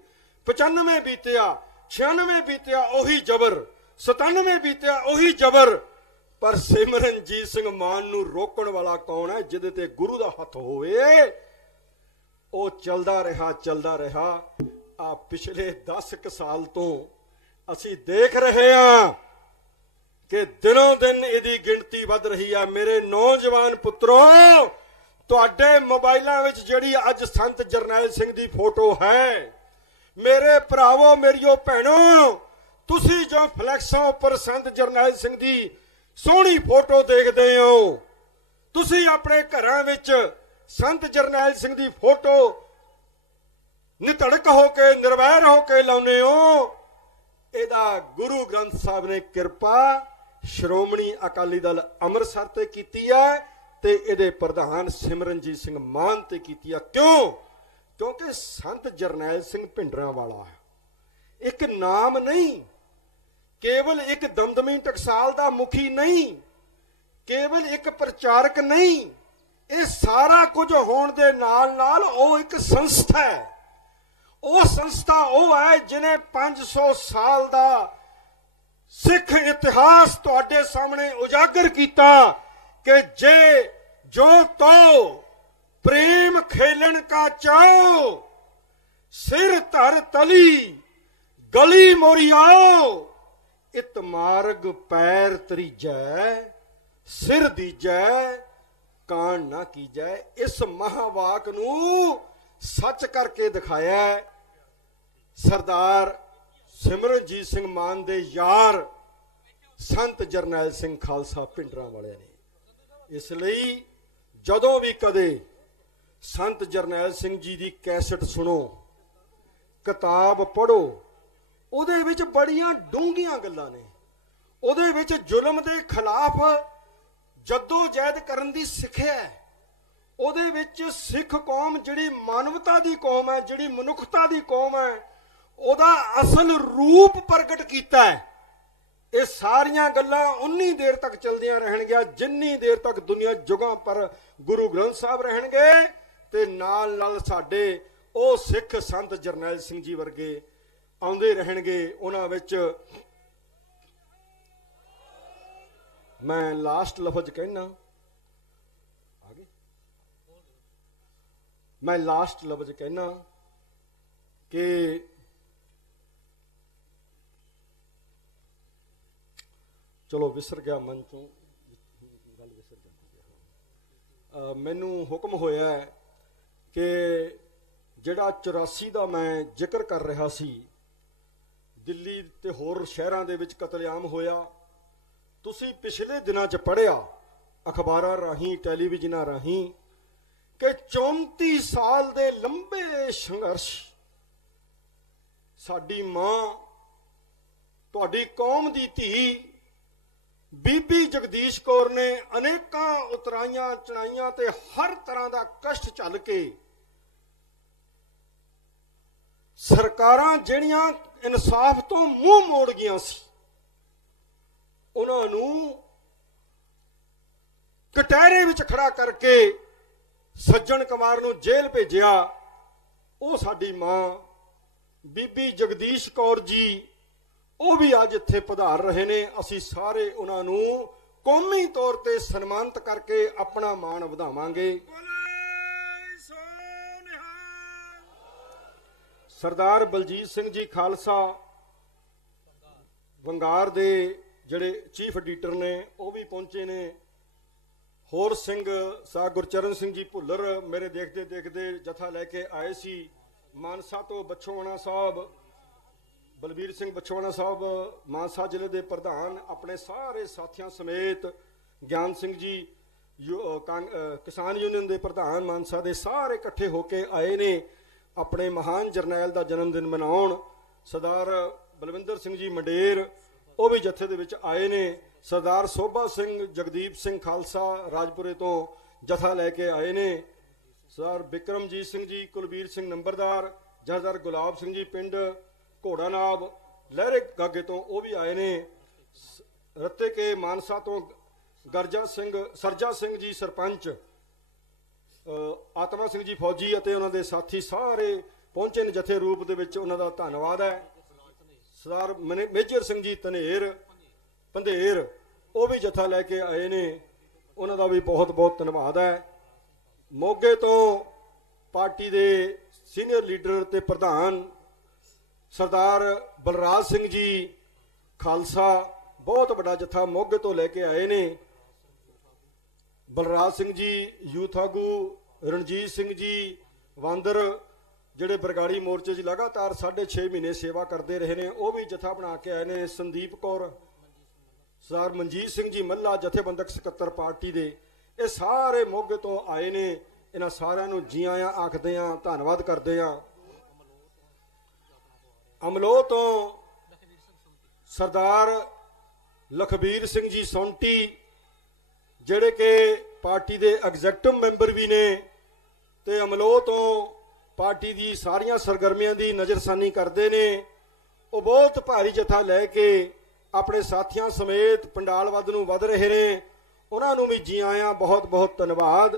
95 ਬੀਤਿਆ, 96 ਬੀਤਿਆ, ਉਹੀ ਜ਼ਬਰ। 97 ਬੀਤਿਆ, ਉਹੀ ਜ਼ਬਰ। ਪਰ ਸਿਮਰਨਜੀਤ ਸਿੰਘ ਮਾਨ ਨੂੰ ਰੋਕਣ ਵਾਲਾ ਕੌਣ ਹੈ? ਜਿਹਦੇ ਤੇ ਗੁਰੂ ਦਾ ਹੱਥ ਹੋਵੇ। ਉਹ ਚੱਲਦਾ ਰਿਹਾ। ਆ ਪਿਛਲੇ 10 ਸਾਲ ਤੋਂ ਅਸੀਂ ਦੇਖ ਰਹੇ ਹਾਂ ਕਿ ਦਿਨੋਂ ਦਿਨ ਇਹਦੀ ਗਿਣਤੀ ਵੱਧ ਰਹੀ ਹੈ। ਮੇਰੇ ਨੌਜਵਾਨ ਪੁੱਤਰੋ, ਤੁਹਾਡੇ ਮੋਬਾਈਲਾਂ ਵਿੱਚ ਜਿਹੜੀ ਅੱਜ ਸੰਤ ਜਰਨੈਲ ਸਿੰਘ ਦੀ ਫੋਟੋ ਹੈ, ਮੇਰੇ ਭਰਾਵੋ, ਮੇਰੀਓ ਭੈਣੋ, ਤੁਸੀਂ ਜੋ ਫਲੈਕਸਾਂ ਉੱਪਰ ਸੰਤ ਜਰਨੈਲ ਸਿੰਘ ਦੀ ਸੋਹਣੀ ਫੋਟੋ ਦੇਖਦੇ ਹੋ, ਤੁਸੀਂ ਆਪਣੇ ਘਰਾਂ ਵਿੱਚ ਸੰਤ ਜਰਨੈਲ ਸਿੰਘ ਦੀ ਫੋਟੋ ਨਿਧੜਕ ਹੋ ਕੇ, ਨਿਰਵੈਰ ਹੋ ਕੇ ਲਾਉਂਦੇ ਹੋ। ਇਹਦਾ ਗੁਰੂ ਗ੍ਰੰਥ ਸਾਹਿਬ ਨੇ ਕਿਰਪਾ ਸ਼੍ਰੋਮਣੀ ਅਕਾਲੀ ਦਲ ਅੰਮ੍ਰਿਤਸਰ ਤੇ ਕੀਤੀ ਹੈ ਤੇ ਇਹਦੇ ਪ੍ਰਧਾਨ ਸਿਮਰਨਜੀਤ ਸਿੰਘ ਮਾਨ ਤੇ ਕੀਤੀ ਹੈ। ਕਿਉਂ? ਕਿਉਂਕਿ ਸੰਤ ਜਰਨੈਲ ਸਿੰਘ ਭਿੰਡਰਾਂ ਵਾਲਾ ਇੱਕ ਨਾਮ ਨਹੀਂ, ਕੇਵਲ ਇੱਕ ਦਮਦਮੀ ਟਕਸਾਲ ਦਾ ਮੁਖੀ ਨਹੀਂ, ਕੇਵਲ ਇੱਕ ਪ੍ਰਚਾਰਕ ਨਹੀਂ। ਇਹ ਸਾਰਾ ਕੁਝ ਹੋਣ ਦੇ ਨਾਲ ਨਾਲ ਉਹ ਇੱਕ ਸੰਸਥਾ ਹੈ। ਉਹ ਸੰਸਥਾ ਉਹ ਹੈ ਜਿਹਨੇ 500 ਸਾਲ ਦਾ ਸਿੱਖ ਇਤਿਹਾਸ ਤੁਹਾਡੇ ਸਾਹਮਣੇ ਉਜਾਗਰ ਕੀਤਾ ਕਿ ਜੇ ਜੋ ਤੋ ਪ੍ਰੇਮ ਖੇਲਣ ਕਾ ਚਾਓ, ਸਿਰ ਧਰ ਤਲੀ ਗਲੀ ਮੋਰੀ ਆਓ, ਇਤ ਮਾਰਗ ਪੈਰ ਤਰੀਜੈ, ਸਿਰ ਦੀਜੈ ਕਾਣ ਨਾ ਕੀਜੈ। ਇਸ ਮਹਾਵਾਕ ਨੂੰ ਸੱਚ ਕਰਕੇ ਦਿਖਾਇਆ ਸਰਦਾਰ ਸਿਮਰਨਜੀਤ ਸਿੰਘ ਮਾਨ ਦੇ ਯਾਰ ਸੰਤ ਜਰਨੈਲ ਸਿੰਘ ਖਾਲਸਾ ਭਿੰਡਰਾਂ ਵਾਲਿਆਂ ਨੇ। ਇਸ ਲਈ ਜਦੋਂ ਵੀ ਕਦੇ ਸੰਤ ਜਰਨੈਲ ਸਿੰਘ ਜੀ ਦੀ ਕੈਸਟ ਸੁਣੋ, ਕਿਤਾਬ ਪੜ੍ਹੋ, ਉਹਦੇ ਵਿੱਚ ਬੜੀਆਂ ਡੂੰਘੀਆਂ ਗੱਲਾਂ ਨੇ। ਉਹਦੇ ਵਿੱਚ ਜ਼ੁਲਮ ਦੇ ਖਿਲਾਫ ਜੱਦੋ ਜਹਿਦ ਕਰਨ ਦੀ ਸਿੱਖਿਆ ਹੈ। ਉਹਦੇ ਵਿੱਚ ਸਿੱਖ ਕੌਮ ਜਿਹੜੀ ਮਾਨਵਤਾ ਦੀ ਕੌਮ ਹੈ, ਜਿਹੜੀ ਮਨੁੱਖਤਾ ਦੀ ਕੌਮ ਹੈ, ਉਹਦਾ ਅਸਲ ਰੂਪ ਪ੍ਰਗਟ ਕੀਤਾ ਹੈ। ਇਹ ਸਾਰੀਆਂ ਗੱਲਾਂ ਉਨੀ ਦੇਰ ਤੱਕ ਚੱਲਦੀਆਂ ਰਹਿਣਗੀਆਂ ਜਿੰਨੀ ਦੇਰ ਤੱਕ ਦੁਨੀਆ ਜੁਗਾਂ ਪਰ ਗੁਰੂ ਗ੍ਰੰਥ ਸਾਹਿਬ ਰਹਿਣਗੇ ਤੇ ਨਾਲ ਨਾਲ ਸਾਡੇ ਉਹ ਸਿੱਖ ਸੰਤ ਜਰਨੈਲ ਸਿੰਘ ਜੀ ਵਰਗੇ ਆਉਂਦੇ ਰਹਿਣਗੇ। ਉਹਨਾਂ ਵਿੱਚ ਮੈਂ ਲਾਸਟ ਲਫ਼ਜ਼ ਕਹਿਣਾ, ਮੈਂ ਲਾਸਟ ਲਫ਼ਜ਼ ਕਹਿਣਾ ਕਿ ਚਲੋ ਵਿਸਰ ਗਿਆ ਮਨ ਚੋਂ, ਗੱਲ ਵਿਸਰ ਜਾਂਦੀ। ਮੈਨੂੰ ਹੁਕਮ ਹੋਇਆ ਕਿ ਜਿਹੜਾ 84 ਦਾ ਮੈਂ ਜ਼ਿਕਰ ਕਰ ਰਿਹਾ ਸੀ, ਦਿੱਲੀ ਤੇ ਹੋਰ ਸ਼ਹਿਰਾਂ ਦੇ ਵਿੱਚ ਕਤਲੇਆਮ ਹੋਇਆ। ਤੁਸੀਂ ਪਿਛਲੇ ਦਿਨਾਂ 'ਚ ਪੜ੍ਹਿਆ ਅਖਬਾਰਾਂ ਰਾਹੀਂ, ਟੈਲੀਵਿਜ਼ਨਾਂ ਰਾਹੀਂ ਕਿ 34 ਸਾਲ ਦੇ ਲੰਬੇ ਸੰਘਰਸ਼ ਸਾਡੀ ਮਾਂ, ਤੁਹਾਡੀ ਕੌਮ ਦੀ ਧੀ ਬੀਬੀ ਜਗਦੀਸ਼ ਕੌਰ ਨੇ ਅਨੇਕਾਂ ਉਤਰਾਈਆਂ ਚੜਾਈਆਂ ਤੇ ਹਰ ਤਰ੍ਹਾਂ ਦਾ ਕਸ਼ਟ ਝੱਲ ਕੇ ਸਰਕਾਰਾਂ ਜਿਹੜੀਆਂ ਇਨਸਾਫ ਤੋਂ ਮੂੰਹ ਮੋੜ ਗਈਆਂ ਸੀ, ਉਹਨਾਂ ਨੂੰ ਕਟਹਿਰੇ ਵਿੱਚ ਖੜਾ ਕਰਕੇ ਸੱਜਣ ਕੁਮਾਰ ਨੂੰ ਜੇਲ੍ਹ ਭੇਜਿਆ। ਉਹ ਸਾਡੀ ਮਾਂ ਬੀਬੀ ਜਗਦੀਸ਼ ਕੌਰ ਜੀ, ਉਹ ਵੀ ਅੱਜ ਇੱਥੇ ਪਧਾਰ ਰਹੇ ਨੇ। ਅਸੀਂ ਸਾਰੇ ਉਹਨਾਂ ਨੂੰ ਕੌਮੀ ਤੌਰ ਤੇ ਸਨਮਾਨਿਤ ਕਰਕੇ ਆਪਣਾ ਮਾਣ ਵਧਾਵਾਂਗੇ। ਸਰਦਾਰ ਬਲਜੀਤ ਸਿੰਘ ਜੀ ਖਾਲਸਾ ਵੰਗਾਰ ਦੇ ਜਿਹੜੇ ਚੀਫ ਐਡੀਟਰ ਨੇ, ਉਹ ਵੀ ਪਹੁੰਚੇ ਨੇ। ਹੋਰ ਸਿੰਘ ਸਾਹਿਬ ਗੁਰਚਰਨ ਸਿੰਘ ਜੀ ਭੁੱਲਰ ਮੇਰੇ ਦੇਖਦੇ ਦੇਖਦੇ ਜਥਾ ਲੈ ਕੇ ਆਏ ਸੀ। ਮਾਨਸਾ ਤੋਂ ਬਛੋਆਣਾ ਸਾਹਿਬ, ਬਲਬੀਰ ਸਿੰਘ ਬਛੋਆਣਾ ਸਾਹਿਬ ਮਾਨਸਾ ਜ਼ਿਲ੍ਹੇ ਦੇ ਪ੍ਰਧਾਨ, ਆਪਣੇ ਸਾਰੇ ਸਾਥੀਆਂ ਸਮੇਤ ਗਿਆਨ ਸਿੰਘ ਜੀ ਕਿਸਾਨ ਯੂਨੀਅਨ ਦੇ ਪ੍ਰਧਾਨ ਮਾਨਸਾ ਦੇ, ਸਾਰੇ ਇਕੱਠੇ ਹੋ ਕੇ ਆਏ ਨੇ ਆਪਣੇ ਮਹਾਨ ਜਰਨੈਲ ਦਾ ਜਨਮ ਦਿਨ ਮਨਾਉਣ। ਸਰਦਾਰ ਬਲਵਿੰਦਰ ਸਿੰਘ ਜੀ ਮੰਡੇਰ, ਉਹ ਵੀ ਜਥੇ ਦੇ ਵਿੱਚ ਆਏ ਨੇ। ਸਰਦਾਰ ਸੋਭਾ ਸਿੰਘ ਜਗਦੀਪ ਸਿੰਘ ਖਾਲਸਾ ਰਾਜਪੁਰੇ ਤੋਂ ਜਥਾ ਲੈ ਕੇ ਆਏ ਨੇ। ਸਰਦਾਰ ਬਿਕਰਮਜੀਤ ਸਿੰਘ ਜੀ, ਕੁਲਬੀਰ ਸਿੰਘ ਨੰਬਰਦਾਰ, ਜਥੇਦਾਰ ਗੁਲਾਬ ਸਿੰਘ ਜੀ ਪਿੰਡ ਘੋੜਾਨਾਬ ਲਹਿਰੇ ਗਾਗੇ ਤੋਂ, ਉਹ ਵੀ ਆਏ ਨੇ। ਰੱਤੇ ਕੇ ਮਾਨਸਾ ਤੋਂ ਸਰਜਾ ਸਿੰਘ ਜੀ ਸਰਪੰਚ, ਆਤਮਾ ਸਿੰਘ ਜੀ ਫੌਜੀ ਅਤੇ ਉਹਨਾਂ ਦੇ ਸਾਥੀ ਸਾਰੇ ਪਹੁੰਚੇ ਨੇ ਜਥੇ ਰੂਪ ਦੇ ਵਿੱਚ, ਉਹਨਾਂ ਦਾ ਧੰਨਵਾਦ ਹੈ। ਸਰਦਾਰ ਮੇਜਰ ਸਿੰਘ ਜੀ ਪੰਧੇਰ, ਉਹ ਵੀ ਜਥਾ ਲੈ ਕੇ ਆਏ ਨੇ, ਉਹਨਾਂ ਦਾ ਵੀ ਬਹੁਤ ਬਹੁਤ ਧੰਨਵਾਦ ਹੈ। ਮੋਗੇ ਤੋਂ ਪਾਰਟੀ ਦੇ ਸੀਨੀਅਰ ਲੀਡਰ ਤੇ ਪ੍ਰਧਾਨ ਸਰਦਾਰ ਬਲਰਾਜ ਸਿੰਘ ਜੀ ਖਾਲਸਾ, ਬਹੁਤ ਵੱਡਾ ਜਥਾ ਮੋਗੇ ਤੋਂ ਲੈ ਕੇ ਆਏ ਨੇ। ਬਲਰਾਜ ਸਿੰਘ ਜੀ ਯੂਥ ਆਗੂ, ਰਣਜੀਤ ਸਿੰਘ ਜੀ ਵਾਂਦਰ, ਜਿਹੜੇ ਬਰਗਾੜੀ ਮੋਰਚੇ 'ਚ ਲਗਾਤਾਰ 6.5 ਮਹੀਨੇ ਸੇਵਾ ਕਰਦੇ ਰਹੇ ਨੇ, ਉਹ ਵੀ ਜਥਾ ਬਣਾ ਕੇ ਆਏ ਨੇ। ਸੰਦੀਪ ਕੌਰ, ਸਰਦਾਰ ਮਨਜੀਤ ਸਿੰਘ ਜੀ ਮੱਲਾ, ਜਥੇਬੰਦਕ ਸਕੱਤਰ ਪਾਰਟੀ ਦੇ, ਇਹ ਸਾਰੇ ਮੋਗੇ ਤੋਂ ਆਏ ਨੇ। ਇਹਨਾਂ ਸਾਰਿਆਂ ਨੂੰ ਜੀ ਆਇਆਂ ਆਖਦੇ ਹਾਂ, ਧੰਨਵਾਦ ਕਰਦੇ ਹਾਂ। ਅਮਲੋਹ ਤੋਂ ਸਰਦਾਰ ਲਖਬੀਰ ਸਿੰਘ ਜੀ ਸੌਂਟੀ, ਜਿਹੜੇ ਕਿ ਪਾਰਟੀ ਦੇ ਐਗਜ਼ੈਕਟਿਵ ਮੈਂਬਰ ਵੀ ਨੇ ਤੇ ਅਮਲੋਹ ਤੋਂ ਪਾਰਟੀ ਦੀ ਸਾਰੀਆਂ ਸਰਗਰਮੀਆਂ ਦੀ ਨਜ਼ਰਸਾਨੀ ਕਰਦੇ ਨੇ। ਉਹ ਬਹੁਤ ਭਾਰੀ ਜਥਾ ਲੈ ਕੇ ਆਪਣੇ ਸਾਥੀਆਂ ਸਮੇਤ ਪੰਡਾਲ ਵੱਧ ਨੂੰ ਵਧ ਰਹੇ ਨੇ। ਉਹਨਾਂ ਨੂੰ ਵੀ ਜੀ ਆਇਆਂ, ਬਹੁਤ ਬਹੁਤ ਧੰਨਵਾਦ।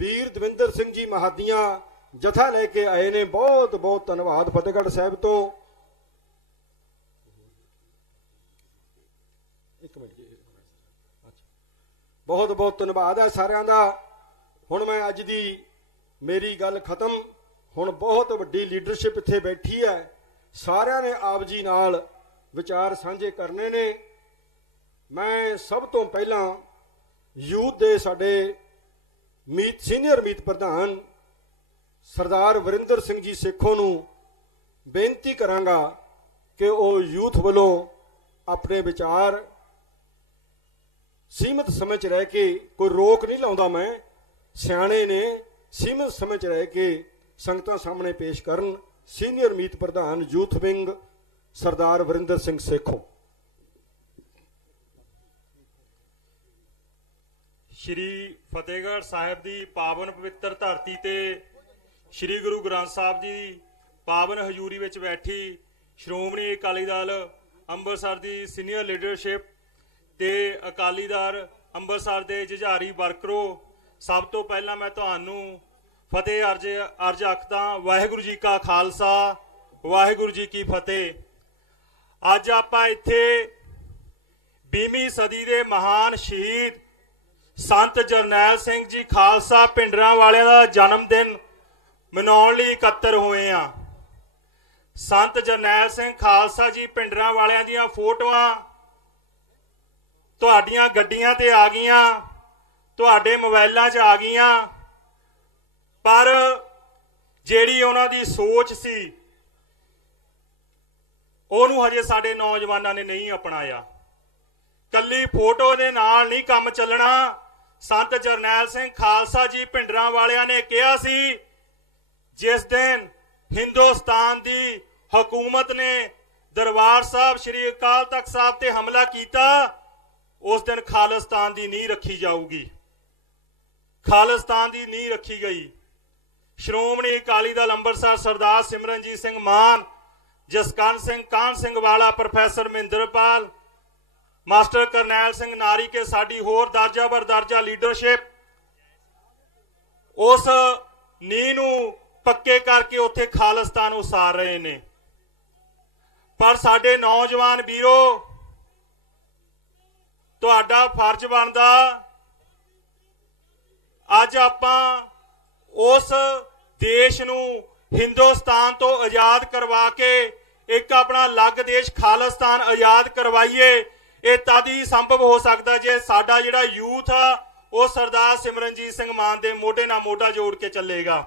ਵੀਰ ਦਵਿੰਦਰ ਸਿੰਘ ਜੀ ਮਹਾਦੀਆਂ ਜਥਾ ਲੈ ਕੇ ਆਏ ਨੇ, ਬਹੁਤ ਬਹੁਤ ਧੰਨਵਾਦ। ਫਤਿਹਗੜ੍ਹ ਸਾਹਿਬ ਤੋਂ ਇੱਕ ਮਿੰਟ ਜੀ, ਬਹੁਤ ਬਹੁਤ ਧੰਨਵਾਦ ਹੈ ਸਾਰਿਆਂ ਦਾ। ਹੁਣ ਮੈਂ ਅੱਜ ਦੀ ਮੇਰੀ ਗੱਲ ਖਤਮ। ਹੁਣ ਬਹੁਤ ਵੱਡੀ ਲੀਡਰਸ਼ਿਪ ਇੱਥੇ ਬੈਠੀ ਹੈ, ਸਾਰਿਆਂ ਨੇ ਆਪ ਜੀ ਨਾਲ ਵਿਚਾਰ ਸਾਂਝੇ ਕਰਨੇ ਨੇ। ਮੈਂ ਸਭ ਤੋਂ ਪਹਿਲਾਂ ਯੂਥ ਦੇ ਸਾਡੇ ਸੀਨੀਅਰ ਮੀਤ ਪ੍ਰਧਾਨ ਸਰਦਾਰ ਵਰਿੰਦਰ ਸਿੰਘ ਜੀ ਸੇਖੋਂ ਨੂੰ ਬੇਨਤੀ ਕਰਾਂਗਾ ਕਿ ਉਹ ਯੂਥ ਵੱਲੋਂ ਆਪਣੇ ਵਿਚਾਰ ਸੀਮਿਤ ਸਮੇਂ 'ਚ ਰਹਿ ਕੇ, ਕੋਈ ਰੋਕ ਨਹੀਂ ਲਾਉਂਦਾ ਮੈਂ, ਸਿਆਣੇ ਨੇ, ਸੀਮਿਤ ਸਮੇਂ 'ਚ ਰਹਿ ਕੇ ਸੰਗਤਾਂ ਸਾਹਮਣੇ ਪੇਸ਼ ਕਰਨ। ਸੀਨੀਅਰ ਮੀਤ ਪ੍ਰਧਾਨ ਯੂਥ ਵਿੰਗ ਸਰਦਾਰ ਵਰਿੰਦਰ ਸਿੰਘ ਸੇਖੋਂ। ਸ਼੍ਰੀ ਫਤਿਹਗੜ੍ਹ ਸਾਹਿਬ ਦੀ ਪਾਵਨ ਪਵਿੱਤਰ ਧਰਤੀ ਤੇ ਸ਼੍ਰੀ ਗੁਰੂ ਗ੍ਰੰਥ ਸਾਹਿਬ ਜੀ ਪਾਵਨ ਹਜ਼ੂਰੀ ਵਿੱਚ ਬੈਠੀ ਸ਼੍ਰੋਮਣੀ ਅਕਾਲੀ ਦਲ ਅੰਮ੍ਰਿਤਸਰ ਦੀ ਸੀਨੀਅਰ ਲੀਡਰਸ਼ਿਪ ਤੇ ਅਕਾਲੀ ਦਲ ਅੰਮ੍ਰਿਤਸਰ ਦੇ ਜੁਝਾਰੀ ਵਰਕਰੋ, ਸਭ ਤੋਂ ਪਹਿਲਾਂ ਮੈਂ ਤੁਹਾਨੂੰ ਫਤਿਹ ਅਰਜ ਆਖਦਾ। ਵਾਹਿਗੁਰੂ ਜੀ ਕਾ ਖਾਲਸਾ, ਵਾਹਿਗੁਰੂ ਜੀ ਕੀ ਫਤਿਹ। ਅੱਜ ਆਪਾਂ ਇੱਥੇ 20ਵੀਂ ਸਦੀ ਦੇ ਮਹਾਨ ਸ਼ਹੀਦ ਸੰਤ ਜਰਨੈਲ ਸਿੰਘ ਜੀ ਖਾਲਸਾ ਭਿੰਡਰਾਂ ਵਾਲਿਆਂ ਦਾ ਜਨਮ ਦਿਨ ਮਨਾਉਣ ਲਈ ਇਕੱਤਰ ਹੋਏ ਆ। ਸੰਤ ਜਰਨੈਲ ਸਿੰਘ ਖਾਲਸਾ ਜੀ ਭਿੰਡਰਾਂ ਵਾਲਿਆਂ ਦੀਆਂ ਫੋਟੋਆਂ ਤੁਹਾਡੀਆਂ ਗੱਡੀਆਂ ਤੇ ਆ ਗਈਆਂ, ਤੁਹਾਡੇ ਮੋਬਾਈਲਾਂ 'ਚ ਆ ਗਈਆਂ, ਪਰ ਜਿਹੜੀ ਉਹਨਾਂ ਦੀ ਸੋਚ ਸੀ ਉਹਨੂੰ ਹਜੇ ਸਾਡੇ ਨੌਜਵਾਨਾਂ ਨੇ ਨਹੀਂ ਅਪਣਾਇਆ। ਕੱਲੀ ਫੋਟੋ ਦੇ ਨਾਲ ਨਹੀਂ ਕੰਮ ਚੱਲਣਾ। ਸੰਤ ਜਰਨੈਲ ਸਿੰਘ ਖਾਲਸਾ ਜੀ ਭਿੰਡਰਾਂ ਵਾਲਿਆਂ ਨੇ ਕਿਹਾ ਸੀ, ਜਿਸ ਦਿਨ हिंदुस्तान दी हुकूमत ने दरबार साहब श्री अकाल तख्त साहब ते हमला किया, उस दिन खालिस्तान दी नींह रखी जाऊगी, खालिस्तान दी नींह रखी गई। श्रोमणी अकाली दल अंमृतसर सरदार सिमरनजीत सिंह मान, जसकरण सिंह कान सिंह वाला, प्रोफैसर महिंदरपाल, मास्टर करनैल सिंह नारी के साडी होर दर्जा बर दर्जा लीडरशिप उस नींह नूं पक्के करके उत्थे खालिस्तान उसार रहे ने। पर साडे नौजवान वीरो, तुहाडा फर्ज बनदा अज आपां उस देश नूं हिंदुस्तान तो आजाद करवा के एक अपना अलग देश खालिस्तान आजाद करवाइए। ये तद ही संभव हो सकता जे साडा जिहड़ा यूथ आ वो सरदार सिमरनजीत सिंह मान दे मोढे नाल मोढा जोड़ के चलेगा।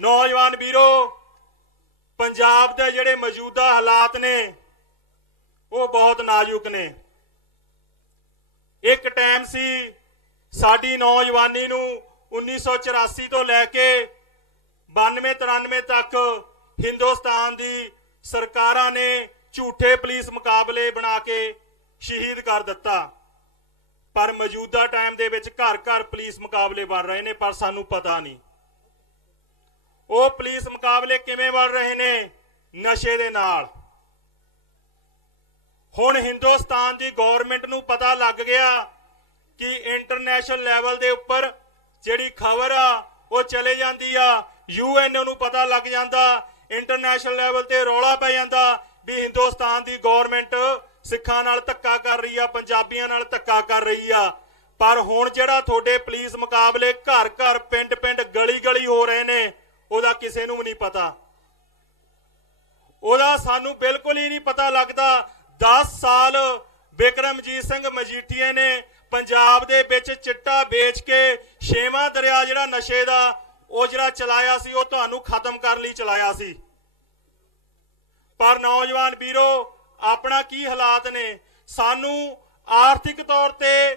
नौजवान वीरो, पंजाब दे जिहड़े मौजूदा हालात ने वो बहुत नाजुक ने। एक टाइम सी साडी नौजवानी नूं 1984 तो लैके 92-93 तक हिंदुस्तान दी सरकारां ने झूठे पुलिस मुकाबले बना के शहीद कर दिता। पर मौजूदा टाइम दे विच घर घर पुलिस मुकाबले बन रहे ने, पर सानू पता नहीं वो पुलिस मुकाबले किवें बन रहे ने, नशे दे नाल। हुण हिंदुस्तान दी गौरमेंट नूं पता लग गया कि इंटरनेशनल लैवल दे उपर जिहड़ी खबर आ वो चले जांदी आ, UN नूं पता लग जांदा, इंटरनेशनल लैवल ते रौला पै जांदा भी हिंदुस्तान दी गौरमेंट सिखां नाल धक्का कर रही आ, पंजाबियां नाल धक्का कर रही आ। पर हुण जिहड़ा तुहाडे पुलिस मुकाबले घर घर पिंड पिंड गली गली हो रहे ने, ओहदा किसे नूं भी नहीं पता, ओहदा सानू बिल्कुल ही नहीं पता लगदा। 10 साल बिक्रमजीत सिंह मजीठीए ने पंजाब दे विच चिट्टा बेच के 6वां दरिया जिहड़ा नशे दा ਉਹ ਜਿਹੜਾ ਚਲਾਇਆ ਸੀ ਉਹ ਤੁਹਾਨੂੰ ਖਤਮ ਕਰਨ ਲਈ ਚਲਾਇਆ ਸੀ। ਪਰ ਨੌਜਵਾਨ ਵੀਰੋ, ਆਪਣਾ ਕੀ ਹਾਲਾਤ ਨੇ, ਸਾਨੂੰ ਆਰਥਿਕ ਤੌਰ ਤੇ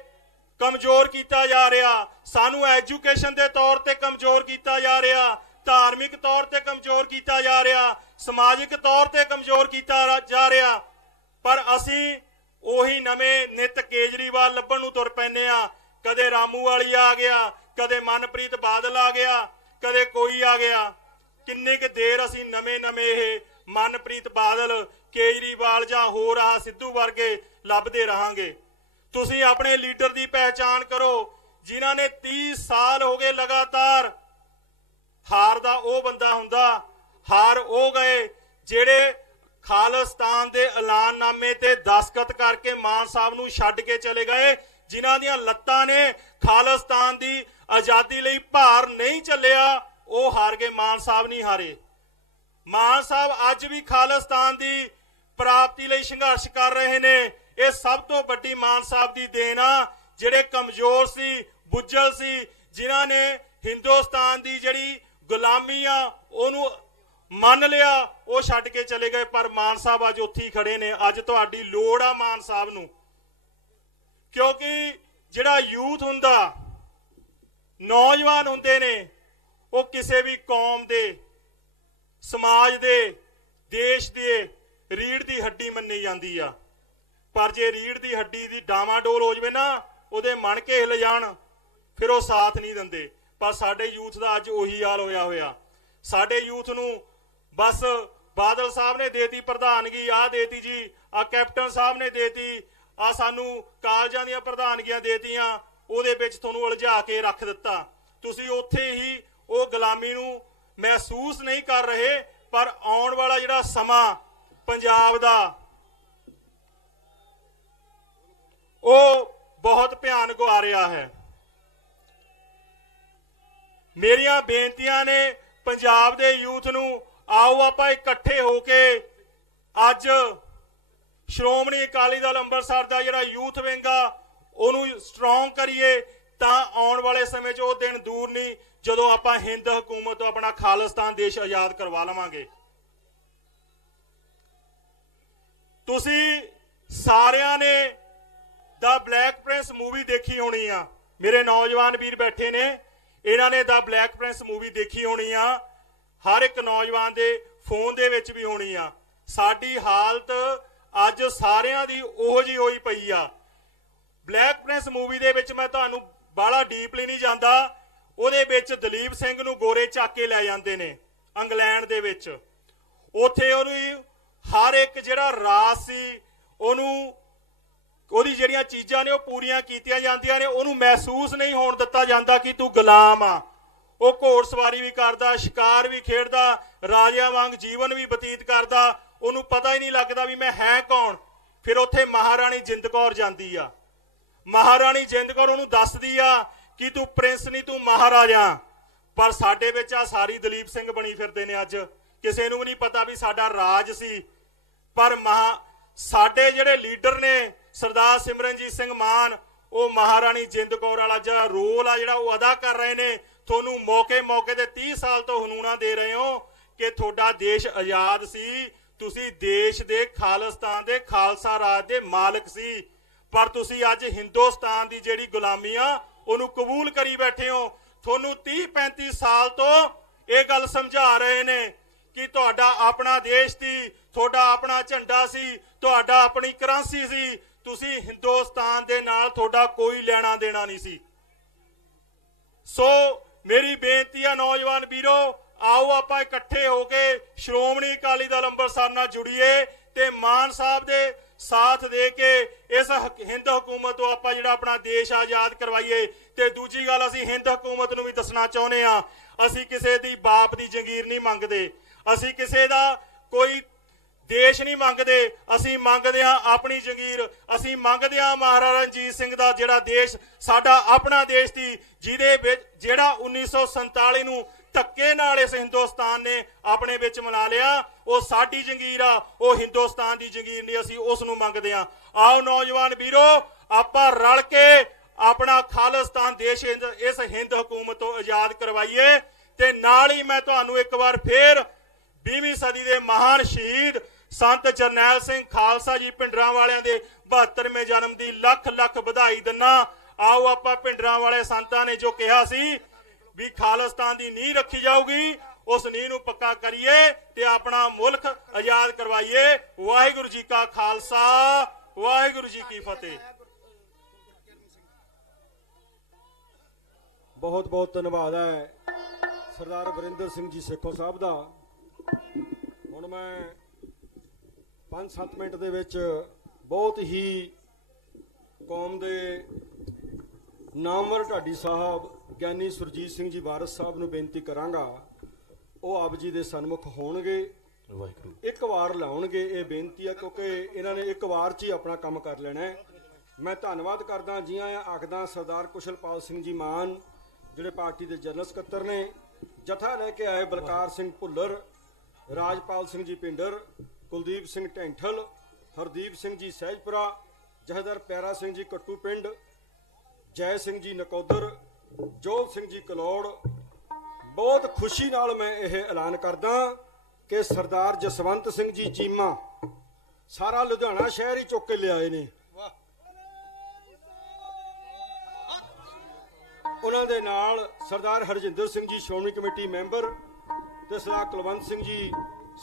ਕਮਜ਼ੋਰ ਕੀਤਾ ਜਾ ਰਿਹਾ, ਸਾਨੂੰ ਐਜੂਕੇਸ਼ਨ ਦੇ ਤੌਰ ਤੇ ਕਮਜ਼ੋਰ ਕੀਤਾ ਜਾ ਰਿਹਾ, ਧਾਰਮਿਕ ਤੌਰ ਤੇ ਕਮਜ਼ੋਰ ਕੀਤਾ ਜਾ ਰਿਹਾ, ਸਮਾਜਿਕ ਤੌਰ ਤੇ ਕਮਜ਼ੋਰ ਕੀਤਾ ਜਾ ਰਿਹਾ। ਪਰ ਅਸੀਂ ਉਹੀ ਨਵੇਂ ਨਿਤ ਕੇਜਰੀਵਾਲ ਲੱਭਣ ਨੂੰ ਤੁਰ ਪੈਨੇ ਆ। ਕਦੇ ਰਾਮੂ ਵਾਲੀ ਆ ਗਿਆ, ਕਦੇ ਮਨਪ੍ਰੀਤ ਬਾਦਲ ਆ ਗਿਆ, कदे कोई आ गया। किन्नी क देर असी नवे नवे मनप्रीत बादल, केजरीवाल जां होर आ सिद्धू वर्गे लभदे रहांगे। तुसीं अपने लीडर की पहचान करो जिन्हां ने 30 साल हो गए लगातार। हार दा ओ बंदा हुंदा, हार ओ गए जेड़े खालिस्तान दे ऐलाननामे ते दस्तखत करके मान साहब नूं छड्ड के चले गए, जिन्हां दीयां लत्तां ने खालिस्तान दी आजादी लई भार नहीं चलिया, वो हार गए। मान साहब नहीं हारे। मान साहब अज भी खालिस्तान की प्राप्ति लई संघर्ष कर रहे ने। ये सब तो बड़ी मान साहब की देन आ, जिहड़े कमजोर सी, बुज्जल सी, जिन्हां ने हिंदुस्तान की जिहड़ी गुलामी आ ओनू मन लिया, वो छड्ड के चले गए। पर मान साहब अज उत्थे ही खड़े ने। अज तुहाडी लोड़ आ मान साहब नूं, क्योंकि जिहड़ा यूथ हुंदा, नौजवान हुंदे ने, वो किसी भी कौम दे, समाज दे, देश दे रीढ़ की हड्डी मन्नी जाती आ। पर जे रीढ़ की हड्डी की डामाडोल हो जाए ना, उहदे मन के हिल जाण, फिर वो साथ नहीं दिंदे। पर साडे यूथ का अज उही हाल होया होया। साडे यूथ नूं बस बादल साहब ने देती प्रधानगी, आ देती जी, आ कैप्टन साहब ने देती, आ सानू कालजां दीयां प्रधानगियां देतियां, ਉਹਦੇ ਵਿੱਚ ਤੁਹਾਨੂੰ ਉਲਝਾ ਕੇ ਰੱਖ ਦਿੱਤਾ। ਤੁਸੀਂ ਉੱਥੇ ਹੀ ਉਹ ਗੁਲਾਮੀ ਨੂੰ ਮਹਿਸੂਸ ਨਹੀਂ ਕਰ ਰਹੇ। ਪਰ ਆਉਣ ਵਾਲਾ ਜਿਹੜਾ ਸਮਾਂ ਪੰਜਾਬ ਦਾ ਉਹ ਬਹੁਤ ਭਿਆਨਕ ਆ ਰਿਹਾ ਹੈ। ਮੇਰੀਆਂ ਬੇਨਤੀਆਂ ਨੇ ਪੰਜਾਬ ਦੇ ਯੂਥ ਨੂੰ, ਆਓ ਆਪਾਂ ਇਕੱਠੇ ਹੋ ਕੇ ਅੱਜ ਸ਼੍ਰੋਮਣੀ ਅਕਾਲੀ ਦਲ ਅੰਮ੍ਰਿਤਸਰ ਦਾ ਜਿਹੜਾ ਯੂਥ ਵਿੰਗ ਆ ਉਹਨੂੰ ਸਟਰੋਂਗ ਕਰੀਏ, ਤਾਂ ਆਉਣ ਵਾਲੇ ਸਮੇਂ 'ਚ ਉਹ ਦਿਨ ਦੂਰ ਨਹੀਂ ਜਦੋਂ ਆਪਾਂ ਹਿੰਦ ਹਕੂਮਤ ਤੋਂ ਆਪਣਾ ਖਾਲਿਸਤਾਨ ਦੇਸ਼ ਆਜ਼ਾਦ ਕਰਵਾ ਲਵਾਂਗੇ। ਤੁਸੀਂ ਸਾਰਿਆਂ ਨੇ ਦ ਬਲੈਕ ਪ੍ਰਿੰਸ मूवी देखी होनी आ। मेरे नौजवान वीर बैठे ने, इन्हां ने द ब्लैक प्रिंस मूवी देखी होनी आ। ਹਰ ਇੱਕ ਨੌਜਵਾਨ ਦੇ ਫੋਨ ਦੇ ਵਿੱਚ ਵੀ ਹੋਣੀ ਆ। ਸਾਡੀ ਹਾਲਤ ਅੱਜ ਸਾਰਿਆਂ ਦੀ ਉਹੋ ਜਿਹੀ ਹੋਈ ਪਈ ਆ। ਬਲੈਕ ਪ੍ਰਿੰਸ ਮੂਵੀ ਦੇ ਵਿੱਚ ਮੈਂ ਤੁਹਾਨੂੰ ਬਾਹਲਾ ਡੀਪਲੀ ਨਹੀਂ ਜਾਂਦਾ, ਉਹਦੇ ਵਿੱਚ ਦਲੀਪ ਸਿੰਘ ਨੂੰ ਗੋਰੇ ਚੱਕ ਕੇ ਲੈ ਜਾਂਦੇ ਨੇ ਇੰਗਲੈਂਡ ਦੇ ਵਿੱਚ। ਉੱਥੇ ਉਹਨੂੰ ਹਰ ਇੱਕ ਜਿਹੜਾ ਰਾਜ ਸੀ ਉਹਨੂੰ ਉਹਦੀ ਜਿਹੜੀਆਂ ਚੀਜ਼ਾਂ ਨੇ ਉਹ ਪੂਰੀਆਂ ਕੀਤੀਆਂ ਜਾਂਦੀਆਂ ਨੇ। ਉਹਨੂੰ ਮਹਿਸੂਸ ਨਹੀਂ ਹੋਣ ਦਿੱਤਾ ਜਾਂਦਾ ਕਿ ਤੂੰ ਗੁਲਾਮ ਆ। ਉਹ ਘੋੜਸਵਾਰੀ ਵੀ ਕਰਦਾ, ਸ਼ਿਕਾਰ ਵੀ ਖੇਡਦਾ, ਰਾਜਿਆਂ ਵਾਂਗ ਜੀਵਨ ਵੀ ਬਤੀਤ ਕਰਦਾ। ਉਹਨੂੰ ਪਤਾ ਹੀ ਨਹੀਂ ਲੱਗਦਾ ਵੀ ਮੈਂ ਹੈ ਕੌਣ। ਫਿਰ ਉੱਥੇ ਮਹਾਰਾਣੀ ਜਿੰਦ ਕੌਰ ਜਾਂਦੀ ਆ। ਮਹਾਰਾਣੀ ਜਿੰਦ ਕੌਰ ਉਹਨੂੰ ਦੱਸਦੀ ਆ ਕਿ ਤੂੰ ਪ੍ਰਿੰਸ ਨਹੀਂ, ਤੂੰ ਮਹਾਰਾਜਾ। ਪਰ ਸਾਡੇ ਵਿੱਚ ਆ ਸਾਰੀ ਦਲੀਪ ਸਿੰਘ ਬਣੀ ਫਿਰਦੇ ਨੇ। ਅੱਜ ਕਿਸੇ ਨੂੰ ਵੀ ਨਹੀਂ ਪਤਾ ਵੀ ਸਾਡਾ ਰਾਜ ਸੀ। ਪਰ ਸਾਡੇ ਜਿਹੜੇ ਲੀਡਰ ਨੇ ਸਰਦਾਰ ਸਿਮਰਨਜੀਤ ਸਿੰਘ ਮਾਨ, ਉਹ ਮਹਾਰਾਣੀ ਜਿੰਦ ਕੌਰ ਵਾਲਾ ਜਿਹੜਾ ਰੋਲ ਆ ਜਿਹੜਾ ਉਹ ਅਦਾ ਕਰ ਰਹੇ ਨੇ। ਤੁਹਾਨੂੰ ਮੌਕੇ ਤੇ 30 ਸਾਲ ਤੋਂ ਹਨੂਣਾ ਦੇ ਰਹੇ ਹੋ ਕਿ ਤੁਹਾਡਾ ਦੇਸ਼ ਆਜ਼ਾਦ ਸੀ, ਤੁਸੀਂ ਦੇਸ਼ ਦੇ ਖਾਲਿਸਤਾਨ ਦੇ ਖਾਲਸਾ ਰਾਜ ਦੇ ਮਾਲਕ ਸੀ। ਪਰ ਤੁਸੀਂ ਅੱਜ ਹਿੰਦੁਸਤਾਨ ਦੀ ਜਿਹੜੀ ਗੁਲਾਮੀ ਆ ਉਹਨੂੰ ਕਬੂਲ ਕਰੀ ਬੈਠੇ ਹੋ। ਤੁਹਾਨੂੰ 30-35 ਸਾਲ ਤੋਂ ਇਹ ਗੱਲ ਸਮਝਾ ਰਹੇ ਨੇ ਕਿ ਤੁਹਾਡਾ ਆਪਣਾ ਦੇਸ਼ ਸੀ, ਤੁਹਾਡਾ ਆਪਣਾ ਝੰਡਾ ਸੀ, ਤੁਹਾਡਾ ਆਪਣੀ ਕਰੰਸੀ ਸੀ, ਤੁਸੀਂ ਹਿੰਦੁਸਤਾਨ ਦੇ ਨਾਲ ਤੁਹਾਡਾ ਕੋਈ ਲੈਣਾ ਦੇਣਾ ਨਹੀਂ ਸੀ। ਸੋ ਮੇਰੀ ਬੇਨਤੀ ਆ ਨੌਜਵਾਨ ਵੀਰੋ, ਆਓ ਆਪਾਂ ਇਕੱਠੇ ਹੋ ਕੇ ਸ਼੍ਰੋਮਣੀ ਅਕਾਲੀ ਦਲ ਅੰਮ੍ਰਿਤਸਰ ਨਾਲ ਜੁੜੀਏ ਤੇ ਮਾਨ ਸਾਹਿਬ ਦੇ ਸਾਥ ਦੇ ਕੇ ਇਸ ਹਿੰਦ ਹਕੂਮਤ ਤੋਂ ਆਪਾਂ ਜਿਹੜਾ ਆਪਣਾ ਦੇਸ਼ ਆਜ਼ਾਦ ਕਰਵਾਈਏ। ਤੇ ਦੂਜੀ ਗੱਲ, ਅਸੀਂ ਹਿੰਦ ਹਕੂਮਤ ਨੂੰ ਵੀ ਦੱਸਣਾ ਚਾਹੁੰਦੇ ਆ, ਅਸੀਂ ਕਿਸੇ ਦੀ ਬਾਪ ਦੀ ਜੰਗੀਰ ਨਹੀਂ ਮੰਗਦੇ, ਅਸੀਂ ਕਿਸੇ ਦਾ ਕੋਈ ਦੇਸ਼ ਨਹੀਂ ਮੰਗਦੇ, ਅਸੀਂ ਮੰਗਦੇ ਆ ਆਪਣੀ ਜੰਗੀਰ। ਅਸੀਂ ਮੰਗਦੇ ਆ ਮਹਾਰਾਜਾ ਰਣਜੀਤ ਸਿੰਘ ਦਾ ਜਿਹੜਾ ਦੇਸ਼ ਸਾਡਾ ਆਪਣਾ ਦੇਸ਼ ਸੀ, ਜਿਹਦੇ ਵਿੱਚ ਜਿਹੜਾ 1947 ਨੂੰ ਧੱਕੇ ਨਾਲ ਇਸ ਹਿੰਦੁਸਤਾਨ ਨੇ ਆਪਣੇ ਵਿੱਚ ਮਿਲਾ ਲਿਆ। ਉਹ ਸਾਡੀ ਜੰਗੀਰ ਆ, ਉਹ ਹਿੰਦੁਸਤਾਨ ਦੀ ਜੰਗੀਰ ਨਹੀਂ। ਅਸੀਂ ਉਸ ਨੂੰ ਮੰਗਦੇ ਆ। ਆਓ ਨੌਜਵਾਨ ਵੀਰੋ, ਆਪਾਂ ਰਲ ਕੇ ਆਪਣਾ ਖਾਲਿਸਤਾਨ ਦੇਸ਼ ਇਸ ਹਿੰਦ ਹਕੂਮਤ ਤੋਂ ਆਜ਼ਾਦ ਕਰਵਾਈਏ। ਤੇ ਨਾਲ ਹੀ ਮੈਂ ਤੁਹਾਨੂੰ ਇੱਕ ਵਾਰ ਫੇਰ 20ਵੀਂ ਸਦੀ ਦੇ ਮਹਾਨ ਸ਼ਹੀਦ ਸੰਤ ਜਰਨੈਲ ਸਿੰਘ ਖਾਲਸਾ ਜੀ ਭਿੰਡਰਾਂ ਵਾਲਿਆਂ ਦੇ 72ਵੇਂ ਜਨਮ ਦੀ ਲੱਖ ਲੱਖ ਵਧਾਈ ਦਿੰਨਾ। ਆਓ ਆਪਾਂ ਭਿੰਡਰਾਂ ਵਾਲੇ ਸੰਤਾਂ ਨੇ ਜੋ ਕਿਹਾ ਸੀ ਵੀ ਖਾਲਿਸਤਾਨ ਦੀ ਨੀਂਹ ਰੱਖੀ ਜਾਊਗੀ, ਉਸ ਨੀਂਹ ਨੂੰ ਪੱਕਾ ਕਰੀਏ ਤੇ ਆਪਣਾ ਮੁਲਕ ਆਜ਼ਾਦ ਕਰਵਾਈਏ। ਵਾਹਿਗੁਰੂ ਜੀ ਕਾ ਖਾਲਸਾ, ਵਾਹਿਗੁਰੂ ਜੀ ਕੀ ਫਤਿਹ। ਬਹੁਤ ਬਹੁਤ ਧੰਨਵਾਦ ਹੈ ਸਰਦਾਰ ਵਰਿੰਦਰ ਸਿੰਘ ਜੀ ਸੇਖੋਂ ਸਾਹਿਬ ਦਾ। ਹੁਣ ਮੈਂ 5-7 ਮਿੰਟ ਦੇ ਵਿੱਚ ਬਹੁਤ ਹੀ ਕੌਮ ਦੇ ਨਾਮਵਰ ਢਾਡੀ ਸਾਹਿਬ ਗਿਆਨੀ ਸੁਰਜੀਤ ਸਿੰਘ ਜੀ ਵਾਰਸ ਸਾਹਿਬ ਨੂੰ ਬੇਨਤੀ ਕਰਾਂਗਾ, ਉਹ ਆਪ ਜੀ ਦੇ ਸਨਮੁਖ ਹੋਣਗੇ, ਇੱਕ ਵਾਰ ਲਾਉਣਗੇ। ਇਹ ਬੇਨਤੀ ਹੈ ਕਿਉਂਕਿ ਇਹਨਾਂ ਨੇ ਇੱਕ ਵਾਰ 'ਚ ਹੀ ਆਪਣਾ ਕੰਮ ਕਰ ਲੈਣਾ ਹੈ। ਮੈਂ ਧੰਨਵਾਦ ਕਰਦਾ ਜੀ ਆਇਆਂ ਆਖਦਾ ਸਰਦਾਰ ਕੁਸ਼ਲਪਾਲ ਸਿੰਘ ਜੀ ਮਾਨ ਜਿਹੜੇ ਪਾਰਟੀ ਦੇ ਜਨਰਲ ਸਕੱਤਰ ਨੇ, ਜਥਾ ਲੈ ਕੇ ਆਏ ਬਲਕਾਰ ਸਿੰਘ ਭੁੱਲਰ, ਰਾਜਪਾਲ ਸਿੰਘ ਜੀ ਪਿੰਡਰ, ਕੁਲਦੀਪ ਸਿੰਘ ਢੈਂਠਲ, ਹਰਦੀਪ ਸਿੰਘ ਜੀ ਸਹਿਜਪੁਰਾ, ਜਹਦਰ ਪਿਆਰਾ ਸਿੰਘ ਜੀ ਕੱਟੂ ਪਿੰਡ, ਜੈ ਸਿੰਘ ਜੀ ਨਕੋਦਰ, ਜੋਧ ਸਿੰਘ ਜੀ ਕਲੌੜ। ਬਹੁਤ ਖੁਸ਼ੀ ਨਾਲ ਮੈਂ ਇਹ ਐਲਾਨ ਕਰਦਾ ਕਿ ਸਰਦਾਰ ਜਸਵੰਤ ਸਿੰਘ ਜੀ ਚੀਮਾ ਸਾਰਾ ਲੁਧਿਆਣਾ ਸ਼ਹਿਰ ਹੀ ਚੁੱਕ ਕੇ ਲਿਆਏ ਨੇ। ਉਹਨਾਂ ਦੇ ਨਾਲ ਸਰਦਾਰ ਹਰਜਿੰਦਰ ਸਿੰਘ ਜੀ ਸ਼੍ਰੋਮਣੀ ਕਮੇਟੀ ਮੈਂਬਰ ਤੇ ਸਰਦਾਰ ਕੁਲਵੰਤ ਸਿੰਘ ਜੀ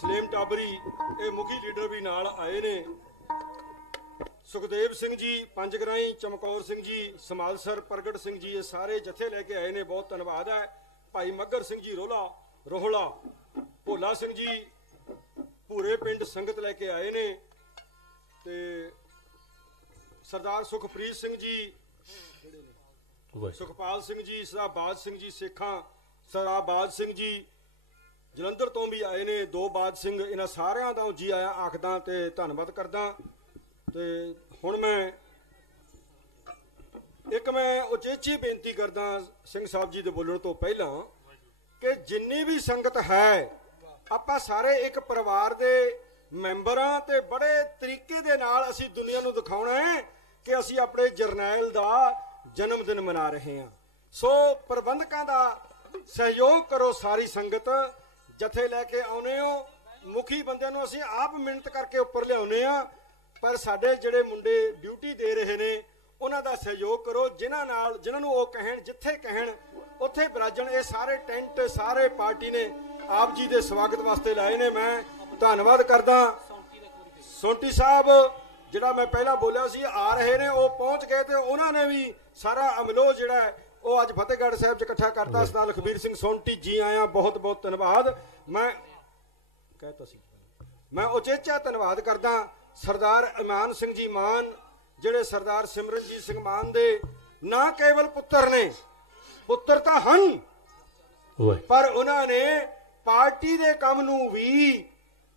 ਸਲੇਮ ਟਾਬਰੀ, ਇਹ ਮੁਖੀ ਲੀਡਰ ਵੀ ਨਾਲ ਆਏ ਨੇ। ਸੁਖਦੇਵ ਸਿੰਘ ਜੀ ਪੰਜਗਰਾਈ, ਚਮਕੌਰ ਸਿੰਘ ਜੀ ਸਮਾਲਸਰ, ਪ੍ਰਗਟ ਸਿੰਘ ਜੀ, ਇਹ ਸਾਰੇ ਜਥੇ ਲੈ ਕੇ ਆਏ ਨੇ। ਬਹੁਤ ਧੰਨਵਾਦ ਹੈ। ਭਾਈ ਮੱਘਰ ਸਿੰਘ ਜੀ ਰੋਹਲਾ, ਭੋਲਾ ਸਿੰਘ ਜੀ ਭੂਰੇ ਪਿੰਡ ਸੰਗਤ ਲੈ ਕੇ ਆਏ ਨੇ ਤੇ ਸਰਦਾਰ ਸੁਖਪ੍ਰੀਤ ਸਿੰਘ ਜੀ, ਸੁਖਪਾਲ ਸਿੰਘ ਜੀ, ਸਰਦਾਰ ਬਾਜ ਸਿੰਘ ਜੀ ਸੇਖਾਂ, ਸਰਦਾਰ ਬਾਜ ਸਿੰਘ ਜੀ ਜਲੰਧਰ ਤੋਂ ਵੀ ਆਏ ਨੇ, 2 ਬਾਜ ਸਿੰਘ। ਇਹਨਾਂ ਸਾਰਿਆਂ ਦਾ ਜੀ ਆਇਆ ਆਖਦਾ ਤੇ ਧੰਨਵਾਦ ਕਰਦਾ। ਤੇ ਹੁਣ ਮੈਂ ਉਚੇਚੀ ਬੇਨਤੀ ਕਰਦਾ ਸਿੰਘ ਸਾਹਿਬ ਜੀ ਦੇ ਬੋਲਣ ਤੋਂ ਪਹਿਲਾਂ ਕਿ ਜਿੰਨੀ ਵੀ ਸੰਗਤ ਹੈ ਆਪਾਂ ਸਾਰੇ ਇੱਕ ਪਰਿਵਾਰ ਦੇ ਮੈਂਬਰ ਹਾਂ ਤੇ ਬੜੇ ਤਰੀਕੇ ਦੇ ਨਾਲ ਅਸੀਂ ਦੁਨੀਆ ਨੂੰ ਦਿਖਾਉਣਾ ਹੈ ਕਿ ਅਸੀਂ ਆਪਣੇ ਜਰਨੈਲ ਦਾ ਜਨਮ ਦਿਨ ਮਨਾ ਰਹੇ ਹਾਂ। ਸੋ ਪ੍ਰਬੰਧਕਾਂ ਦਾ ਸਹਿਯੋਗ ਕਰੋ। ਸਾਰੀ ਸੰਗਤ ਜਥੇ ਲੈ ਕੇ ਆਉਨੇ ਹੋ, ਮੁਖੀ ਬੰਦਿਆਂ ਨੂੰ ਅਸੀਂ ਆਪ ਮਿਹਨਤ ਕਰਕੇ ਉੱਪਰ ਲਿਆਉਨੇ ਆ, ਪਰ ਸਾਡੇ ਜਿਹੜੇ ਮੁੰਡੇ ਡਿਊਟੀ ਦੇ ਰਹੇ ਨੇ ਉਹਨਾਂ ਦਾ ਸਹਿਯੋਗ ਕਰੋ। ਜਿਨ੍ਹਾਂ ਨੂੰ ਉਹ ਕਹਿਣ, ਜਿੱਥੇ ਕਹਿਣ ਉੱਥੇ ਬਰਾਜਣ। ਇਹ ਸਾਰੇ ਟੈਂਟ ਸਾਰੇ ਪਾਰਟੀ ਨੇ ਆਪ ਜੀ ਦੇ ਸਵਾਗਤ ਵਾਸਤੇ ਲਾਏ ਨੇ। ਮੈਂ ਧੰਨਵਾਦ ਕਰਦਾ ਸੋਂਟੀ ਸਾਹਿਬ, ਜਿਹੜਾ ਮੈਂ ਪਹਿਲਾਂ ਬੋਲਿਆ ਸੀ ਆ ਰਹੇ ਨੇ, ਉਹ ਪਹੁੰਚ ਗਏ ਤੇ ਉਹਨਾਂ ਨੇ ਵੀ ਸਾਰਾ ਅਮਲੋ ਜਿਹੜਾ ਹੈ ਉਹ ਅੱਜ ਫਤਿਹਗੜ੍ਹ ਸਾਹਿਬ 'ਚ ਇਕੱਠਾ ਕਰਤਾ। ਸਰਦਾਰ ਲਖਬੀਰ ਸਿੰਘ ਸੋਂਟੀ ਜੀ ਆਇਆਂ, ਬਹੁਤ ਬਹੁਤ ਧੰਨਵਾਦ। ਮੈਂ ਕਹਿਤਾ ਸੀ ਮੈਂ ਉਚੇਚਾ ਧੰਨਵਾਦ ਕਰਦਾ ਸਰਦਾਰ ਇਮਾਨ ਸਿੰਘ ਜੀ ਮਾਨ, ਜਿਹੜੇ ਸਰਦਾਰ ਸਿਮਰਨਜੀਤ ਸਿੰਘ ਮਾਨ ਦੇ ਨਾ ਕੇਵਲ ਪੁੱਤਰ ਨੇ, ਪੁੱਤਰ ਤਾਂ ਹਨ, ਪਰ ਉਹਨਾਂ ਨੇ ਪਾਰਟੀ ਦੇ ਕੰਮ ਨੂੰ ਵੀ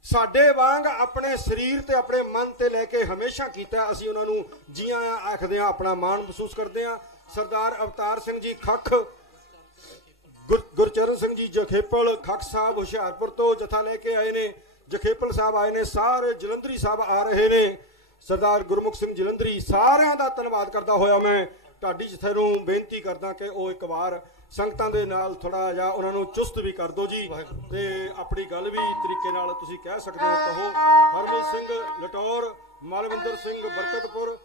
ਸਾਡੇ ਵਾਂਗ ਆਪਣੇ ਸਰੀਰ ਤੇ ਆਪਣੇ ਮਨ ਤੇ ਲੈ ਕੇ ਹਮੇਸ਼ਾ ਕੀਤਾ। ਅਸੀਂ ਉਹਨਾਂ ਨੂੰ ਜੀ ਆਇਆਂ ਆਖਦੇ ਹਾਂ, ਆਪਣਾ ਮਾਣ ਮਹਿਸੂਸ ਕਰਦੇ ਹਾਂ। ਸਰਦਾਰ ਅਵਤਾਰ ਸਿੰਘ ਜੀ ਖੱਖ, ਗੁਰਚਰਨ ਸਿੰਘ ਜੀ ਜਖੇਪਲ, ਖੱਖ ਸਾਹਿਬ ਹੁਸ਼ਿਆਰਪੁਰ ਤੋਂ ਜਥਾ ਲੈ ਕੇ ਆਏ ਨੇ, ਜਖੇਪਲ ਸਾਹਿਬ ਆਏ ਨੇ, ਸਾਰੇ ਜਲੰਧਰੀ ਸਾਹਿਬ ਆ ਰਹੇ ਨੇ, ਸਰਦਾਰ ਗੁਰਮੁਖ ਸਿੰਘ ਜਲੰਧਰੀ, ਸਾਰਿਆਂ ਦਾ ਧੰਨਵਾਦ ਕਰਦਾ ਹੋਇਆ ਮੈਂ ਢਾਡੀ ਜਥੇ ਨੂੰ ਬੇਨਤੀ ਕਰਦਾ ਕਿ ਉਹ ਇੱਕ ਵਾਰ ਸੰਗਤਾਂ ਦੇ ਨਾਲ ਥੋੜਾ ਜਿਹਾ ਉਹਨਾਂ ਨੂੰ ਚੁਸਤ ਵੀ ਕਰ ਦਿਓ ਜੀ, ਤੇ ਆਪਣੀ ਗੱਲ ਵੀ ਤਰੀਕੇ ਨਾਲ ਤੁਸੀਂ ਕਹਿ ਸਕਦੇ ਹੋ, ਕਹੋ। ਹਰਮਨ ਸਿੰਘ ਲਟੌਰ, ਮਾਲਵਿੰਦਰ ਸਿੰਘ ਬਰਕਤਪੁਰ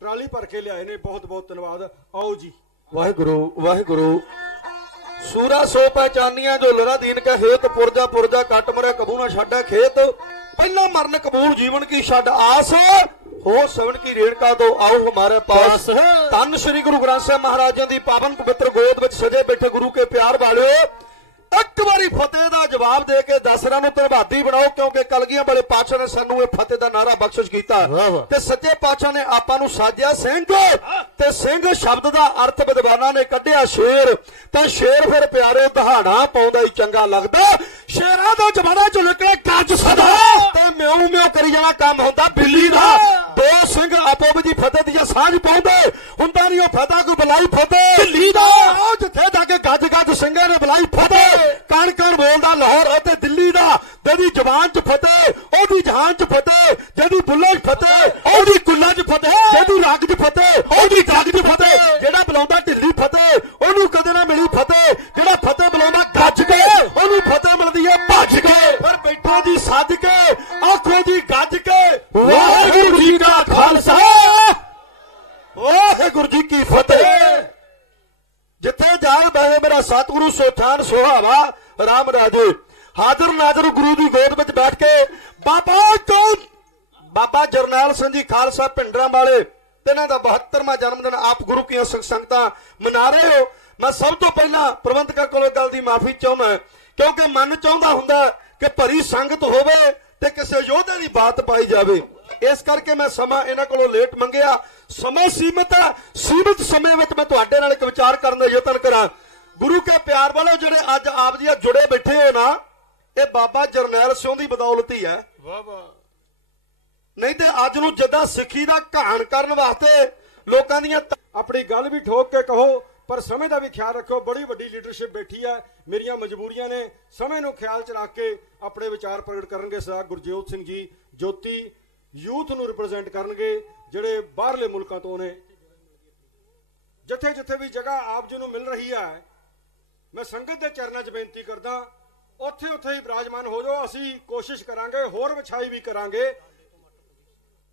ਟਰਾਲੀ ਭਰ ਕੇ ਲਿਆਏ ਨੇ, ਬਹੁਤ ਬਹੁਤ ਧੰਨਵਾਦ। ਆਓ ਜੀ। ਵਾਹਿਗੁਰੂ ਵਾਹਿਗੁਰੂ। ਸੂਰਾ ਸੋ ਪਹਿਚਾਨੀਆਂ ਜੋ ਲੜਾ ਦੀਨ ਕਾ ਹੇਤ, ਪੁਰਜਾ ਪੁਰਜਾ ਕੱਟ ਮਰੇ ਕਬੂ ਨਾ ਛੱਡਾ ਖੇਤ, ਪਹਿਲਾ ਮਰਨ ਕਬੂਲ ਜੀਵਨ ਕੀ ਛੱਡ ਆਸ, ਹੋ ਸਵਨ ਕੀ ਰੇਣਕਾ ਦੋ ਆਓ ਹਮਾਰੇ ਪਾਸ। ਧੰਨ ਸ਼੍ਰੀ ਗੁਰੂ ਗ੍ਰੰਥ ਸਾਹਿਬ ਮਹਾਰਾਜਾਂ ਦੀ ਪਾਵਨ ਪਵਿੱਤਰ ਗੋਦ ਵਿੱਚ ਸਜੇ ਬੈਠੇ ਗੁਰੂ ਕੇ ਪਿਆਰ ਵਾਲਿਓ, ਇੱਕ ਵਾਰੀ ਫਤਿਹ ਦਾ ਜਵਾਬ ਦੇ ਕੇ ਦਸਰਾਂ ਨੂੰ ਧੰਨਵਾਦੀ ਬਣਾਓ, ਕਿਉਂਕਿ ਕਲਗੀਆਂ ਵਾਲੇ ਪਾਤਸ਼ਾਹ ਨੇ ਸਾਨੂੰ ਇਹ ਫਤਿਹ ਦਾ ਨਾਰਾ ਬਖਸ਼ਿਸ਼ ਕੀਤਾ ਤੇ ਸੱਚੇ ਪਾਤਸ਼ਾਹ ਨੇ ਆਪਾਂ ਨੂੰ ਸਾਜਿਆ ਸਿੰਘ, ਤੇ ਸਿੰਘ ਸ਼ਬਦ ਦਾ ਅਰਥ ਵਿਦਵਾਨਾਂ ਨੇ ਕੱਢਿਆ ਸ਼ੇਰ, ਤਾਂ ਸ਼ੇਰ ਫਿਰ ਪਿਆਰੇ ਦਹਾੜਾ ਪਾਉਂਦਾ ਹੀ ਚੰਗਾ ਲੱਗਦਾ। ਸ਼ੇਰਾਂ ਦਾ ਜ਼ਮਾਨਾ ਚੋਂ ਨਿਕਲੇ ਕੱਜ ਸਦਾ, ਤੇ ਮਿਉਂ ਮਿਉਂ ਕਰੀ ਜਾਣਾ ਕੰਮ ਹੁੰਦਾ ਬਿੱਲੀ ਦਾ। ਦੋ ਸਿੰਘ ਆਪੋ ਵਿੱਚ ਫਤਿਹ ਦੀ ਸਾਂਝ ਪਾਉਂਦੇ, ਹੁੰਦਾ ਨਹੀਂ ਉਹ ਫਤਿਹ ਕੋਈ ਬੁਲਾਈ ਫਤਿਹ ਬਿੱਲੀ ਦਾ। ਆਓ ਜਿੱਥੇ ਜਾ ਕੇ ਗੱਜ ਗੱਜ ਸਿੰਘਾਂ ਨੇ ਬੁਲਾਈ ਫਤਿਹ, ਕਣ ਕਣ ਬੋਲਦਾ ਲਾਹੌਰ ਅਤੇ ਦਿੱਲੀ ਦਾ, ਜਿਹਦੀ ਜ਼ਬਾਨ 'ਚ ਫਤਿਹ ਉਹਦੀ ਜਹਾਨ 'ਚ ਫਤਿਹ, ਜਿਹਦੀ ਬੁੱਲਾਂ 'ਚ ਫਤਿਹ ਉਹਦੀ ਕੁੱਲਾਂ 'ਚ ਫਤਿਹ, ਜਿਹਦੀ ਰਗ 'ਚ ਫਤਿਹ ਉਹਦੀ ਜੱਗ 'ਚ ਫਤਿਹ, ਜਿਹੜਾ ਬੁਲਾਉਂਦਾ ਢਿੱਲੀ ਫਤਿਹ ਉਹਨੂੰ ਕਦੇ ਨਾ ਮਿਲੀ ਫਤਿਹ, ਜਿਹੜਾ ਫਤਿਹ ਬੁਲਾਉਂਦਾ ਗੱਜ ਕੇ ਉਹਨੂੰ ਫਤਿਹ ਮਿਲਦੀ ਹੈ ਭੱਜ ਕੇ। ਫਿਰ ਬੈਠੋ ਜੀ ਸੱਜ ਕੇ, ਆਖੋ ਜੀ ਗੱਜ ਕੇ, ਵਾਹਿਗੁਰੂ ਜੀ ਕਾ ਖਾਲਸਾ ਵਾਹਿਗੁਰੂ ਜੀ ਕੀ ਫਤਿਹ। ਜਿੱਥੇ ਜਾਣ ਬਹਿ ਮੇਰਾ ਸਤਿਗੁਰੂ ਸੋਠਾਨ ਸੁਹਾਵਾ ਰਾਮ ਰਾਜੇ, ਹਾਜ਼ਰ ਨਾਜ਼ਰ ਗੁਰੂ ਦੀ ਗੋਦ ਵਿੱਚ ਬੈਠ ਕੇ ਬਾਬਾ ਜਰਨੈਲ ਸਿੰਘ ਜੀ ਖਾਲਸਾ ਭਿੰਡਰਾਂ ਵਾਲੇ ਤੇ ਇਹਨਾਂ ਦਾ 72ਵਾਂ ਜਨਮ ਦਿਨ ਆਪ ਗੁਰੂ ਕੀਆਂ ਸੰਗਤਾਂ ਮਨਾ ਰਹੇ ਹੋ। ਮੈਂ ਸਭ ਤੋਂ ਪਹਿਲਾਂ ਪ੍ਰਬੰਧਕਾਂ ਕੋਲੋਂ ਗੱਲ ਦੀ ਮਾਫੀ ਚਾਹੁੰਦਾ, ਕਿਉਂਕਿ ਮਨ ਚਾਹੁੰਦਾ ਹੁੰਦਾ ਕਿ ਭਰੀ ਸੰਗਤ ਹੋਵੇ ਤੇ ਕਿਸੇ ਯੋਧੇ ਦੀ ਬਾਤ ਪਾਈ ਜਾਵੇ, ਇਸ ਕਰਕੇ ਮੈਂ ਸਮਾਂ ਇਹਨਾਂ ਕੋਲੋਂ ਲੇਟ ਮੰਗਿਆ। ਸਮਾਂ ਸੀਮਤ ਹੈ, ਸੀਮਤ ਸਮੇਂ ਵਿੱਚ ਮੈਂ ਤੁਹਾਡੇ ਨਾਲ ਇੱਕ ਵਿਚਾਰ ਕਰਨ ਦਾ ਯਤਨ ਕਰਾਂ। ਗੁਰੂ ਕੇ ਪਿਆਰ ਵਾਲੋ, ਜਿਹੜੇ ਅੱਜ ਆਪ ਜੀ ਜੁੜੇ ਬੈਠੇ ਹੋ ਨਾ, ਇਹ ਬਾਬਾ ਜਰਨੈਲ ਸਿੰਘ ਦੀ ਬਦੌਲਤ ਹੀ ਹੈ। ਨਹੀਂ ਤੇ ਅੱਜ ਨੂੰ ਜਿੱਦਾਂ ਸਿੱਖੀ ਦਾ ਘਾਣ ਕਰਨ ਵਾਸਤੇ ਲੋਕਾਂ ਦੀਆਂ ਆਪਣੀ ਗੱਲ ਵੀ ਠੋਕ ਕੇ ਕਹੋ, ਪਰ ਸਮੇਂ ਦਾ ਵੀ ਖਿਆਲ ਰੱਖੋ। ਬੜੀ ਵੱਡੀ ਲੀਡਰਸ਼ਿਪ ਬੈਠੀ ਹੈ, ਮੇਰੀਆਂ ਮਜਬੂਰੀਆਂ ਨੇ, ਸਮੇਂ ਨੂੰ ਖਿਆਲ 'ਚ ਰੱਖ ਕੇ ਆਪਣੇ ਵਿਚਾਰ ਪ੍ਰਗਟ ਕਰਨਗੇ। ਸਰਦਾਰ ਗੁਰਜੋਤ ਸਿੰਘ ਜੀ ਜੋਤੀ ਯੂਥ ਨੂੰ ਰਿਪਰੈਜ਼ੈਂਟ ਕਰਨਗੇ, ਜਿਹੜੇ ਬਾਹਰਲੇ ਮੁਲਕਾਂ ਤੋਂ ਨੇ। ਜਿੱਥੇ ਜਿੱਥੇ ਵੀ ਜਗ੍ਹਾ ਆਪ ਜੀ ਨੂੰ ਮਿਲ ਰਹੀ ਹੈ, ਮੈਂ ਸੰਗਤ ਦੇ ਚਰਨਾਂ 'ਚ ਬੇਨਤੀ ਕਰਦਾ, ਉੱਥੇ ਉੱਥੇ ਹੀ ਬਿਰਾਜਮਾਨ ਹੋ ਜਾਓ। ਅਸੀਂ ਕੋਸ਼ਿਸ਼ ਕਰਾਂਗੇ, ਹੋਰ ਵਿਛਾਈ ਵੀ ਕਰਾਂਗੇ।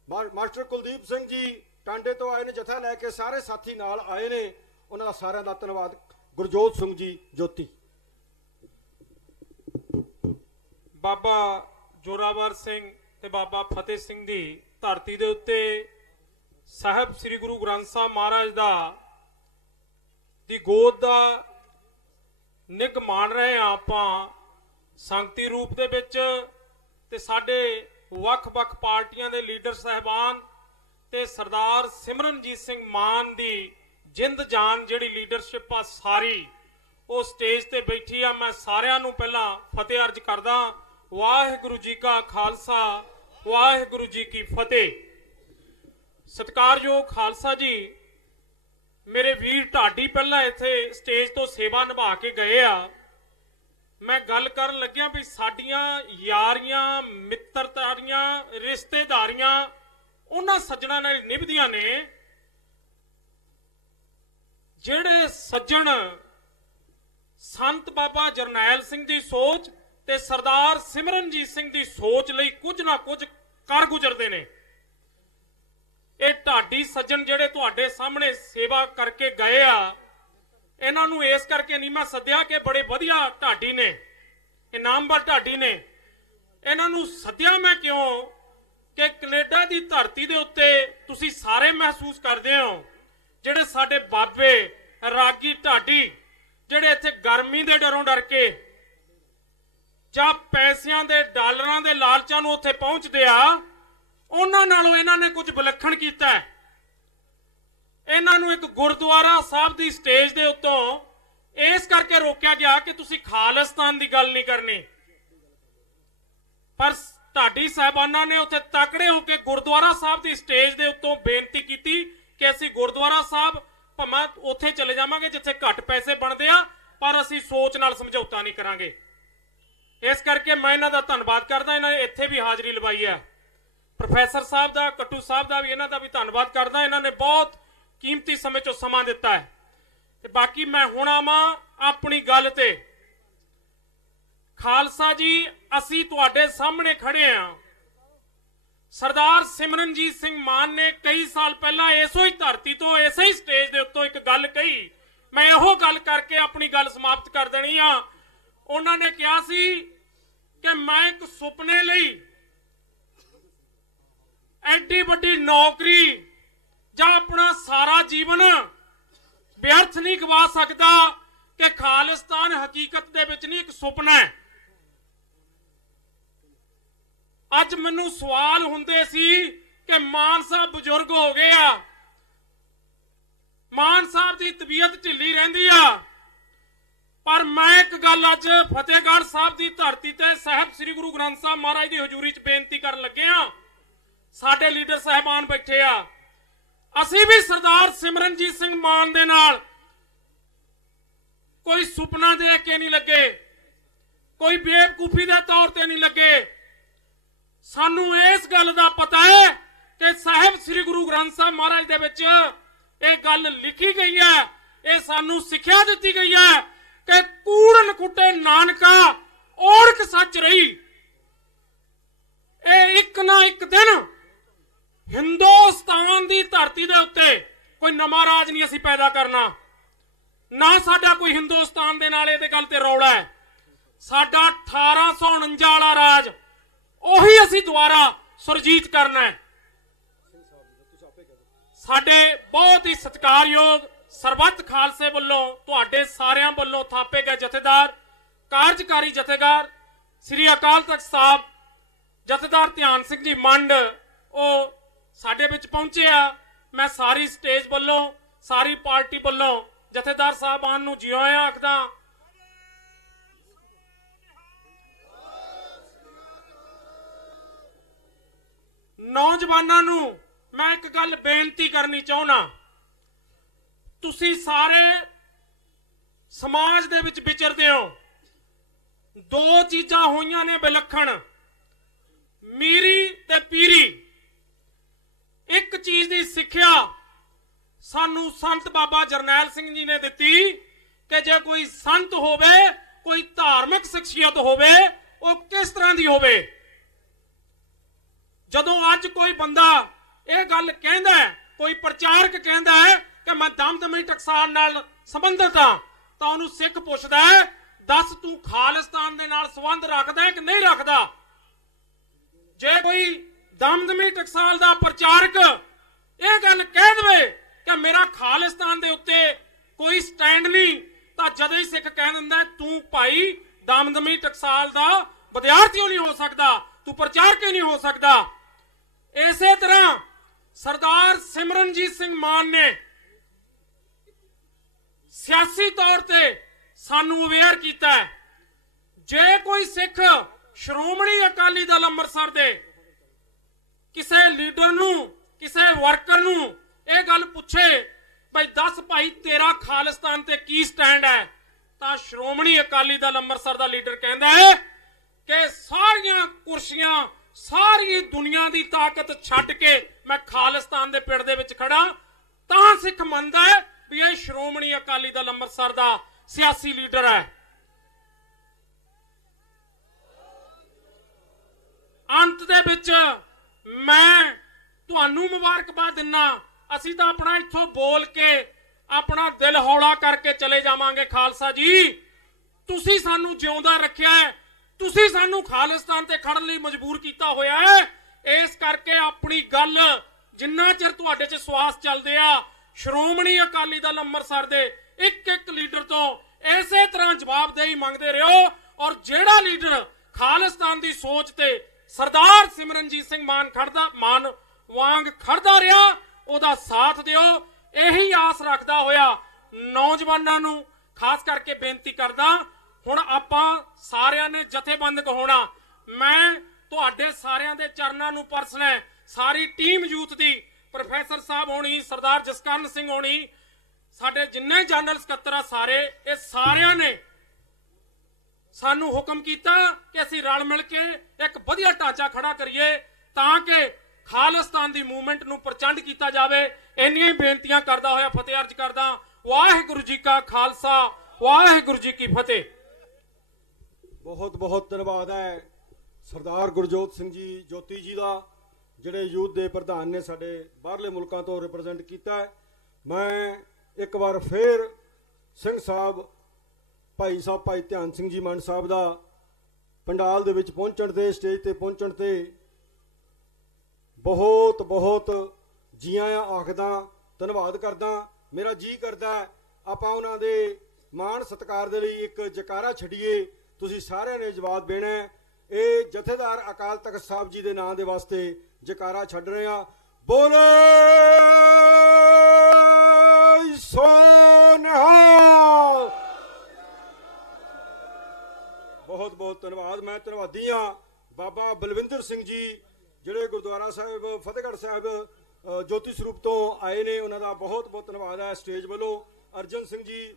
ਮਾਸਟਰ ਕੁਲਦੀਪ ਸਿੰਘ ਜੀ ਟਾਂਡੇ ਤੋਂ ਆਏ ਨੇ, ਜਥਾ ਲੈ ਕੇ ਸਾਰੇ ਸਾਥੀ ਨਾਲ ਆਏ ਨੇ, ਉਹਨਾਂ ਦਾ ਸਾਰਿਆਂ ਦਾ ਧੰਨਵਾਦ। ਗੁਰਜੋਤ ਸਿੰਘ ਜੀ ਜੋਤੀ। ਬਾਬਾ ਜੋਰਾਵਰ ਸਿੰਘ ਤੇ ਬਾਬਾ ਫਤਿਹ ਸਿੰਘ ਦੀ ਧਰਤੀ ਦੇ ਉੱਤੇ ਸਾਹਿਬ ਸ੍ਰੀ ਗੁਰੂ ਗ੍ਰੰਥ ਸਾਹਿਬ ਮਹਾਰਾਜ ਦੀ ਗੋਦ ਦਾ ਨਿੱਘ ਮਾਣ ਰਹੇ ਹਾਂ ਆਪਾਂ ਸੰਗਤੀ ਰੂਪ ਦੇ ਵਿੱਚ, ਤੇ ਸਾਡੇ ਵੱਖ-ਵੱਖ ਪਾਰਟੀਆਂ ਦੇ ਲੀਡਰ ਸਾਹਿਬਾਨ ਤੇ ਸਰਦਾਰ ਸਿਮਰਨਜੀਤ ਸਿੰਘ ਮਾਨ ਦੀ ਜਿੰਦ ਜਾਨ ਜਿਹੜੀ ਲੀਡਰਸ਼ਿਪ ਆ ਸਾਰੀ ਉਹ ਸਟੇਜ ਤੇ ਬੈਠੀ ਆ। ਮੈਂ ਸਾਰਿਆਂ ਨੂੰ ਪਹਿਲਾਂ ਫਤਿਹ ਅਰਜ ਕਰਦਾ। ਵਾਹਿਗੁਰੂ ਜੀ ਕਾ ਖਾਲਸਾ, ਵਾਹਿਗੁਰੂ ਜੀ ਕੀ ਫਤਿਹ। ਸਤਿਕਾਰਯੋਗ ਖਾਲਸਾ ਜੀ, ਮੇਰੇ ਵੀਰ ਢਾਡੀ ਪਹਿਲਾਂ ਇੱਥੇ ਸਟੇਜ ਤੋਂ ਸੇਵਾ ਨਿਭਾ ਕੇ ਗਏ ਆ। ਮੈਂ ਗੱਲ ਕਰਨ ਲੱਗਿਆ ਵੀ ਸਾਡੀਆਂ ਯਾਰੀਆਂ, ਮਿੱਤਰਤਾਰੀਆਂ, ਰਿਸ਼ਤੇਦਾਰੀਆਂ ਉਹਨਾਂ ਸੱਜਣਾਂ ਨਾਲ ਨਿਭਦੀਆਂ ਨੇ ਜਿਹੜੇ ਸੱਜਣ ਸੰਤ ਬਾਬਾ ਜਰਨੈਲ ਸਿੰਘ ਦੀ ਸੋਚ ਤੇ ਸਰਦਾਰ ਸਿਮਰਨਜੀਤ ਸਿੰਘ ਦੀ ਸੋਚ ਲਈ ਕੁਝ ਨਾ ਕੁਝ ਕਰ ਗੁਜ਼ਰਦੇ ਨੇ। ਇਹ ਢਾਡੀ ਸੱਜਣ ਜਿਹੜੇ ਤੁਹਾਡੇ ਸਾਹਮਣੇ ਸੇਵਾ ਕਰਕੇ ਗਏ ਆ, ਇਹਨਾਂ ਨੂੰ ਇਸ ਕਰਕੇ ਨਹੀਂ ਮੈਂ ਸੱਦਿਆ ਕਿ ਬੜੇ ਵਧੀਆ ਢਾਡੀ ਨੇ, ਇਨਾਮਵਰ ਢਾਡੀ ਨੇ, ਇਹਨਾਂ ਨੂੰ ਸੱਦਿਆ ਮੈਂ ਕਿਉਂ ਕਿ ਕੈਨੇਡਾ ਦੀ ਧਰਤੀ ਦੇ ਉੱਤੇ ਤੁਸੀਂ ਸਾਰੇ ਮਹਿਸੂਸ ਕਰਦੇ ਹੋ, ਜਿਹੜੇ ਸਾਡੇ ਬਾਬੇ ਰਾਗੀ ਢਾਡੀ ਜਿਹੜੇ ਇੱਥੇ ਗਰਮੀ ਦੇ ਡਰੋਂ ਡਰ ਕੇ ਜਾਂ ਪੈਸਿਆਂ ਦੇ ਡਾਲਰਾਂ ਦੇ ਲਾਲਚਾਂ ਨੂੰ ਉੱਥੇ ਪਹੁੰਚਦੇ ਆ, ਉਹਨਾਂ ਨਾਲੋਂ ਇਹਨਾਂ ਨੇ ਕੁਝ ਵਿਲੱਖਣ ਕੀਤਾ ਹੈ। ਇਹਨਾਂ ਨੂੰ ਇੱਕ ਗੁਰਦੁਆਰਾ ਸਾਹਿਬ ਦੀ ਸਟੇਜ ਦੇ ਉੱਤੋਂ ਇਸ ਕਰਕੇ ਰੋਕਿਆ ਗਿਆ ਕਿ ਤੁਸੀਂ ਖਾਲਿਸਤਾਨ ਦੀ ਗੱਲ ਨਹੀਂ ਕਰਨੀ, ਪਰ ਢਾਡੀ ਸਾਹਿਬਾਨਾਂ ਨੇ ਉੱਥੇ ਤਕੜੇ ਹੋ ਕੇ ਗੁਰਦੁਆਰਾ ਸਾਹਿਬ ਦੀ ਸਟੇਜ ਦੇ ਉੱਤੋਂ ਬੇਨਤੀ ਕੀਤੀ ਕਿ ਅਸੀਂ ਗੁਰਦੁਆਰਾ ਸਾਹਿਬ ਭਾਵੇਂ ਉੱਥੇ ਚਲੇ ਜਾਵਾਂਗੇ ਜਿੱਥੇ ਘੱਟ ਪੈਸੇ ਬਣਦੇ ਆ, ਪਰ ਅਸੀਂ ਸੋਚ ਨਾਲ ਸਮਝੌਤਾ ਨਹੀਂ ਕਰਾਂਗੇ। ਇਸ ਕਰਕੇ ਮੈਂ ਇਹਨਾਂ ਦਾ ਧੰਨਵਾਦ ਕਰਦਾ, ਇਹਨਾਂ ਨੇ ਇੱਥੇ ਵੀ ਹਾਜ਼ਰੀ ਲਵਾਈ ਹੈ। ਪ੍ਰੋਫੈਸਰ ਸਾਹਿਬ ਦਾ, ਕੱਟੂ ਸਾਹਿਬ ਦਾ ਵੀ, ਇਹਨਾਂ ਦਾ ਵੀ ਧੰਨਵਾਦ ਕਰਦਾ, ਇਹਨਾਂ ਨੇ ਬਹੁਤ ਕੀਮਤੀ ਸਮੇਂ ਚੋਂ ਸਮਾਂ ਦਿੱਤਾ ਹੈ। ਤੇ ਬਾਕੀ ਮੈਂ ਹੁਣ ਆਵਾਂ ਆਪਣੀ ਗੱਲ ਤੇ। ਖਾਲਸਾ ਜੀ, ਅਸੀਂ ਤੁਹਾਡੇ ਸਾਹਮਣੇ ਖੜੇ ਆ। ਸਰਦਾਰ ਸਿਮਰਨਜੀਤ ਸਿੰਘ ਮਾਨ ਨੇ ਕਈ ਸਾਲ ਪਹਿਲਾਂ ਇਸੋ ਹੀ ਧਰਤੀ ਤੋਂ, ਇਸੇ ਹੀ ਸਟੇਜ ਦੇ ਉੱਤੋਂ ਇੱਕ ਗੱਲ ਕਹੀ, ਮੈਂ ਇਹੋ ਗੱਲ ਕਰਕੇ ਆਪਣੀ ਗੱਲ ਸਮਾਪਤ ਕਰ ਦੇਣੀ ਆ। ਉਹਨਾਂ ਨੇ ਕਿਹਾ ਸੀ ਕਿ ਮੈਂ ਇੱਕ ਸੁਪਨੇ ਲਈ ਐਡੀ ਵੱਡੀ ਨੌਕਰੀ ਜਾਂ ਆਪਣਾ ਸਾਰਾ ਜੀਵਨ ਵਿਅਰਥ ਨਹੀਂ ਗਵਾ ਸਕਦਾ, ਕਿ ਖਾਲਿਸਤਾਨ ਹਕੀਕਤ ਦੇ ਵਿੱਚ ਨਹੀਂ, ਇੱਕ ਸੁਪਨਾ ਹੈ। ਅੱਜ ਮੈਨੂੰ ਸਵਾਲ ਹੁੰਦੇ ਸੀ ਕਿ ਮਾਨ ਸਾਹਿਬ ਬਜ਼ੁਰਗ ਹੋ ਗਏ ਆ, ਮਾਨ ਸਾਹਿਬ ਦੀ ਤਬੀਅਤ ਢਿੱਲੀ ਰਹਿੰਦੀ ਆ, ਪਰ ਮੈਂ ਇੱਕ ਗੱਲ ਅੱਜ ਫਤਿਹਗੜ੍ਹ ਸਾਹਿਬ ਦੀ ਧਰਤੀ ਤੇ ਸਾਹਿਬ ਸ੍ਰੀ ਗੁਰੂ ਗ੍ਰੰਥ ਸਾਹਿਬ ਮਹਾਰਾਜ ਦੀ ਹਜ਼ੂਰੀ 'ਚ ਬੇਨਤੀ ਕਰਨ ਲੱਗੇ ਆ। ਸਾਡੇ ਲੀਡਰ ਸਾਹਿਬਾਨ ਬੈਠੇ ਆ, ਅਸੀਂ ਵੀ ਸਰਦਾਰ ਸਿਮਰਨਜੀਤ ਸਿੰਘ ਮਾਨ ਦੇ ਨਾਲ ਕੋਈ ਸੁਪਨਾ ਦੇਖ ਕੇ ਨਹੀਂ ਲੱਗੇ, ਕੋਈ ਬੇਵਕੂਫੀ ਦੇ ਤੌਰ ਤੇ ਨਹੀਂ ਲੱਗੇ। ਸਾਨੂੰ ਇਸ ਗੱਲ ਦਾ ਪਤਾ ਹੈ ਕਿ ਸਾਹਿਬ ਸ੍ਰੀ ਗੁਰੂ ਗ੍ਰੰਥ ਸਾਹਿਬ ਮਹਾਰਾਜ ਦੇ ਵਿੱਚ ਇਹ ਗੱਲ ਲਿਖੀ ਗਈ ਹੈ, ਇਹ ਸਾਨੂੰ ਸਿੱਖਿਆ ਦਿੱਤੀ ਗਈ ਹੈ ਕਿ ਕੂੜਨ ਕੁੱਟੇ ਨਾਨਕਾ ਔੜਕ ਸੱਚ ਰਹੀ। ਇਹ ਇੱਕ ਨਾ ਇੱਕ ਦਿਨ ਹਿੰਦੁਸਤਾਨ ਦੀ ਧਰਤੀ ਦੇ ਉੱਤੇ ਕੋਈ ਨਵਾਂ ਰਾਜ ਨਹੀਂ ਅਸੀਂ ਪੈਦਾ ਕਰਨਾ, ਨਾ ਸਾਡਾ ਕੋਈ ਹਿੰਦੁਸਤਾਨ ਦੇ ਨਾਲ ਇਹਦੇ ਗੱਲ ਤੇ ਰੌਲਾ ਹੈ। ਸਾਡਾ 1849 ਵਾਲਾ ਰਾਜ ਉਹੀ ਅਸੀਂ ਦੁਬਾਰਾ ਸੁਰਜੀਤ ਕਰਨਾ ਹੈ। ਸਾਡੇ ਬਹੁਤ ਹੀ ਸਤਿਕਾਰਯੋਗ ਸਰਬੱਤ ਖਾਲਸੇ ਵੱਲੋਂ, ਤੁਹਾਡੇ ਸਾਰਿਆਂ ਵੱਲੋਂ ਥਾਪੇ ਗਏ ਜਥੇਦਾਰ, ਕਾਰਜਕਾਰੀ ਜਥੇਦਾਰ ਸ੍ਰੀ ਅਕਾਲ ਤਖਤ ਸਾਹਿਬ ਜਥੇਦਾਰ ਧਿਆਨ ਸਿੰਘ ਜੀ ਮੰਡ, ਉਹ ਸਾਡੇ ਵਿੱਚ ਪਹੁੰਚੇ ਆ। ਮੈਂ ਸਾਰੀ ਸਟੇਜ ਵੱਲੋਂ, ਸਾਰੀ ਪਾਰਟੀ ਵੱਲੋਂ ਜਥੇਦਾਰ ਸਾਹਿਬਾਨ ਨੂੰ ਜਿਉਂ ਆਖਦਾ। ਨੌਜਵਾਨਾਂ ਨੂੰ ਮੈਂ ਇੱਕ ਗੱਲ ਬੇਨਤੀ ਕਰਨੀ ਚਾਹੁੰਦਾ, ਤੁਸੀਂ ਸਾਰੇ ਸਮਾਜ ਦੇ ਵਿੱਚ ਵਿਚਰਦੇ ਹੋ। ਦੋ ਚੀਜ਼ਾਂ ਹੋਈਆਂ ਨੇ ਵਿਲੱਖਣ, ਮੀਰੀ ਤੇ ਪੀਰੀ। ਇੱਕ ਚੀਜ਼ ਦੀ ਸਿੱਖਿਆ ਸਾਨੂੰ ਸੰਤ ਬਾਬਾ ਜਰਨੈਲ ਸਿੰਘ ਜੀ ਨੇ ਦਿੱਤੀ ਕਿ ਜੇ ਕੋਈ ਸੰਤ ਹੋਵੇ, ਕੋਈ ਧਾਰਮਿਕ ਸ਼ਖਸੀਅਤ ਹੋਵੇ, ਉਹ ਕਿਸ ਤਰ੍ਹਾਂ ਦੀ ਹੋਵੇ। ਜਦੋਂ ਅੱਜ ਕੋਈ ਬੰਦਾ ਇਹ ਗੱਲ ਕਹਿੰਦਾ ਹੈ, ਕੋਈ ਪ੍ਰਚਾਰਕ ਕਹਿੰਦਾ ਹੈ ਕਿ ਮੈਂ ਦਮਦਮੀ ਟਕਸਾਲ ਨਾਲ ਸੰਬੰਧਿਤ ਹਾਂ, ਤਾਂ ਉਹਨੂੰ ਸਿੱਖ ਪੁੱਛਦਾ ਹੈ, ਦੱਸ ਤੂੰ ਖਾਲਿਸਤਾਨ ਦੇ ਨਾਲ ਸੰਬੰਧ ਰੱਖਦਾ ਹੈ ਕਿ ਨਹੀਂ ਰੱਖਦਾ। ਜੇ ਕੋਈ ਦਮਦਮੀ ਟਕਸਾਲ ਦਾ ਪ੍ਰਚਾਰਕ ਇਹ ਗੱਲ ਕਹਿ ਦੇਵੇ ਕਿ ਮੇਰਾ ਖਾਲਿਸਤਾਨ ਦੇ ਉੱਤੇ ਕੋਈ ਸਟੈਂਡ ਨਹੀਂ, ਤਾਂ ਜਦੋਂ ਹੀ ਸਿੱਖ ਕਹਿ ਦਿੰਦਾ ਤੂੰ ਭਾਈ ਦਮਦਮੀ ਟਕਸਾਲ ਦਾ ਵਿਦਿਆਰਥੀ ਨਹੀਂ ਹੋ ਸਕਦਾ, ਤੂੰ ਪ੍ਰਚਾਰਕ ਹੀ ਨਹੀਂ ਹੋ ਸਕਦਾ। ਇਸੇ ਤਰ੍ਹਾਂ ਸਰਦਾਰ ਸਿਮਰਨਜੀਤ ਸਿੰਘ ਮਾਨ ਨੇ ਸਿਆਸੀ ਤੌਰ ਤੇ ਸਾਨੂੰ ਅਵੇਅਰ ਕੀਤਾ ਹੈ। ਜੇ ਕੋਈ ਸਿੱਖ ਸ਼੍ਰੋਮਣੀ ਅਕਾਲੀ ਦਲ ਅੰਮ੍ਰਿਤਸਰ ਦੇ ਕਿਸੇ ਲੀਡਰ ਨੂੰ, ਕਿਸੇ ਵਰਕਰ ਨੂੰ ਇਹ ਗੱਲ ਪੁੱਛੇ ਭਾਈ ਦੱਸ ਭਾਈ ਤੇਰਾ ਖਾਲਿਸਤਾਨ ਤੇ ਕੀ ਸਟੈਂਡ ਹੈ, ਤਾਂ ਸ਼੍ਰੋਮਣੀ ਅਕਾਲੀ ਦਲ ਅੰਮ੍ਰਿਤਸਰ ਦਾ ਲੀਡਰ ਕਹਿੰਦਾ ਹੈ ਕਿ ਸਾਰੀਆਂ ਕੁਰਸੀਆਂ, ਸਾਰੀ ਦੁਨੀਆ ਦੀ ਤਾਕਤ ਛੱਡ ਕੇ ਮੈਂ ਖਾਲਿਸਤਾਨ ਦੇ ਪਿੰਡ ਦੇ ਵਿੱਚ ਖੜਾ। ਤਾਂ ਸਿੱਖ ਮੰਨਦਾ ਹੈ ਵੀ ਇਹ ਸ਼੍ਰੋਮਣੀ ਅਕਾਲੀ ਦਲ ਅੰਮ੍ਰਿਤਸਰ ਦਾ ਸਿਆਸੀ ਲੀਡਰ ਹੈ। ਅੰਤ ਦੇ ਵਿੱਚ ਮੈਂ ਤੁਹਾਨੂੰ ਮੁਬਾਰਕਬਾਦ ਦਿੰਨਾ। ਅਸੀਂ ਤਾਂ ਆਪਣਾ ਇੱਥੋਂ ਬੋਲ ਕੇ ਆਪਣਾ ਦਿਲ ਹੌਲਾ ਕਰਕੇ ਚਲੇ ਜਾਵਾਂਗੇ। ਖਾਲਸਾ ਜੀ, ਤੁਸੀਂ ਸਾਨੂੰ ਜਿਉਂਦਾ ਰੱਖਿਆ ਹੈ, ਤੁਸੀਂ ਸਾਨੂੰ ਖਾਲਿਸਤਾਨ ਤੇ ਖੜਨ ਲਈ ਮਜਬੂਰ ਕੀਤਾ ਹੋਇਆ ਹੈ। ਇਸ ਕਰਕੇ ਆਪਣੀ ਗੱਲ ਜਿੰਨਾ ਚਿਰ ਤੁਹਾਡੇ 'ਚ ਸਵਾਸ ਚੱਲਦੇ ਆ, ਸ਼੍ਰੋਮਣੀ ਅਕਾਲੀ ਦਲ ਅੰਮ੍ਰਿਤਸਰ ਦੇ ਇੱਕ ਇੱਕ ਲੀਡਰ ਤੋਂ ਇਸੇ ਤਰ੍ਹਾਂ ਜਵਾਬਦੇਹੀ ਮੰਗਦੇ ਰਹੋ। ਔਰ ਜਿਹੜਾ ਲੀਡਰ ਖਾਲਿਸਤਾਨ ਦੀ ਸੋਚ ਤੇ ਸਰਦਾਰ ਸਿਮਰਨਜੀਤ ਸਿੰਘ ਮਾਨ ਵਾਂਗ ਖੜਦਾ ਰਿਹਾ, ਉਹਦਾ ਸਾਥ ਦਿਓ। ਇਹੀ ਆਸ ਰੱਖਦਾ ਹੋਇਆ ਨੌਜਵਾਨਾਂ ਨੂੰ ਖਾਸ ਕਰਕੇ ਬੇਨਤੀ ਕਰਦਾ, ਹੁਣ ਆਪਾਂ ਸਾਰਿਆਂ ਨੇ ਜਥੇਬੰਦਕ ਹੋਣਾ। ਮੈਂ ਤੁਹਾਡੇ ਸਾਰਿਆਂ ਦੇ ਚਰਨਾਂ ਨੂੰ ਪਰਸਣਾ, ਸਾਰੀ ਟੀਮ ਯੂਥ ਦੀ, ਪ੍ਰੋਫੈਸਰ ਸਾਹਿਬ ਹੋਣੀ, ਸਰਦਾਰ ਜਸਕਰਨ ਸਿੰਘ ਹੋਣੀ, ਸਾਡੇ ਜਿੰਨੇ ਜਨਰਲ ਸਕੱਤਰ ਆ ਸਾਰੇ, ਇਹ ਸਾਰਿਆਂ ਨੇ ਸਾਨੂੰ ਹੁਕਮ ਕੀਤਾ ਕਿ ਅਸੀਂ ਰਲ ਮਿਲ ਕੇ ਇੱਕ ਵਧੀਆ ਢਾਂਚਾ ਖੜਾ ਕਰੀਏ ਤਾਂ ਕਿ ਖਾਲਿਸਤਾਨ ਦੀ ਮੂਵਮੈਂਟ ਨੂੰ ਪ੍ਰਚੰਡ ਕੀਤਾ ਜਾਵੇ। ਇੰਨੀਆਂ ਹੀ ਬੇਨਤੀਆਂ ਕਰਦਾ ਹੋਇਆ ਫਤਿਹ ਅਰਜ ਕਰਦਾ। ਵਾਹਿਗੁਰੂ ਜੀ ਕਾ ਖਾਲਸਾ, ਵਾਹਿਗੁਰੂ ਜੀ ਕੀ ਫਤਿਹ। ਬਹੁਤ ਬਹੁਤ ਧੰਨਵਾਦ ਹੈ ਸਰਦਾਰ ਗੁਰਜੋਤ ਸਿੰਘ ਜੀ ਜੋਤੀ ਜੀ ਦਾ, ਜਿਹੜੇ ਯੂਥ ਦੇ ਪ੍ਰਧਾਨ ਨੇ, ਸਾਡੇ ਬਾਹਰਲੇ ਮੁਲਕਾਂ ਤੋਂ ਰਿਪਰੈਜ਼ੈਂਟ ਕੀਤਾ ਹੈ। ਮੈਂ ਇੱਕ ਵਾਰ ਫੇਰ ਸਿੰਘ ਸਾਹਿਬ ਭਾਈ ਧਿਆਨ ਸਿੰਘ ਜੀ ਮਾਨ ਸਾਹਿਬ ਦਾ ਪੰਡਾਲ ਦੇ ਵਿੱਚ ਪਹੁੰਚਣ ਤੇ, ਸਟੇਜ ਤੇ ਪਹੁੰਚਣ ਤੇ ਬਹੁਤ ਬਹੁਤ ਜੀ ਆਇਆਂ ਆਖਦਾ, ਧੰਨਵਾਦ ਕਰਦਾ। ਮੇਰਾ ਜੀ ਕਰਦਾ ਆਪਾਂ ਉਹਨਾਂ ਦੇ ਮਾਣ ਸਤਿਕਾਰ ਦੇ ਲਈ ਇੱਕ ਜਕਾਰਾ ਛੱਡੀਏ। ਤੁਸੀਂ ਸਾਰਿਆਂ ਨੇ ਜਵਾਬ ਦੇਣਾ ਹੈ। ਇਹ ਜਥੇਦਾਰ ਅਕਾਲ ਤਖਤ ਸਾਹਿਬ ਜੀ ਦੇ ਨਾਂ ਦੇ ਵਾਸਤੇ ਜਕਾਰਾ ਛੱਡ ਰਹੇ ਆ। ਬੋਲੇ ਸੋ ਨਿਹਾਲ। ਬਹੁਤ ਬਹੁਤ ਧੰਨਵਾਦ। ਮੈਂ ਧੰਨਵਾਦੀ ਹਾਂ ਬਾਬਾ ਬਲਵਿੰਦਰ ਸਿੰਘ ਜੀ, ਜਿਹੜੇ ਗੁਰਦੁਆਰਾ ਸਾਹਿਬ ਫਤਿਹਗੜ੍ਹ ਸਾਹਿਬ ਜੋਤੀ ਸਰੂਪ ਤੋਂ ਆਏ ਨੇ, ਉਹਨਾਂ ਦਾ ਬਹੁਤ ਬਹੁਤ ਧੰਨਵਾਦ ਹੈ ਸਟੇਜ ਵੱਲੋਂ। ਅਰਜਨ ਸਿੰਘ ਜੀ,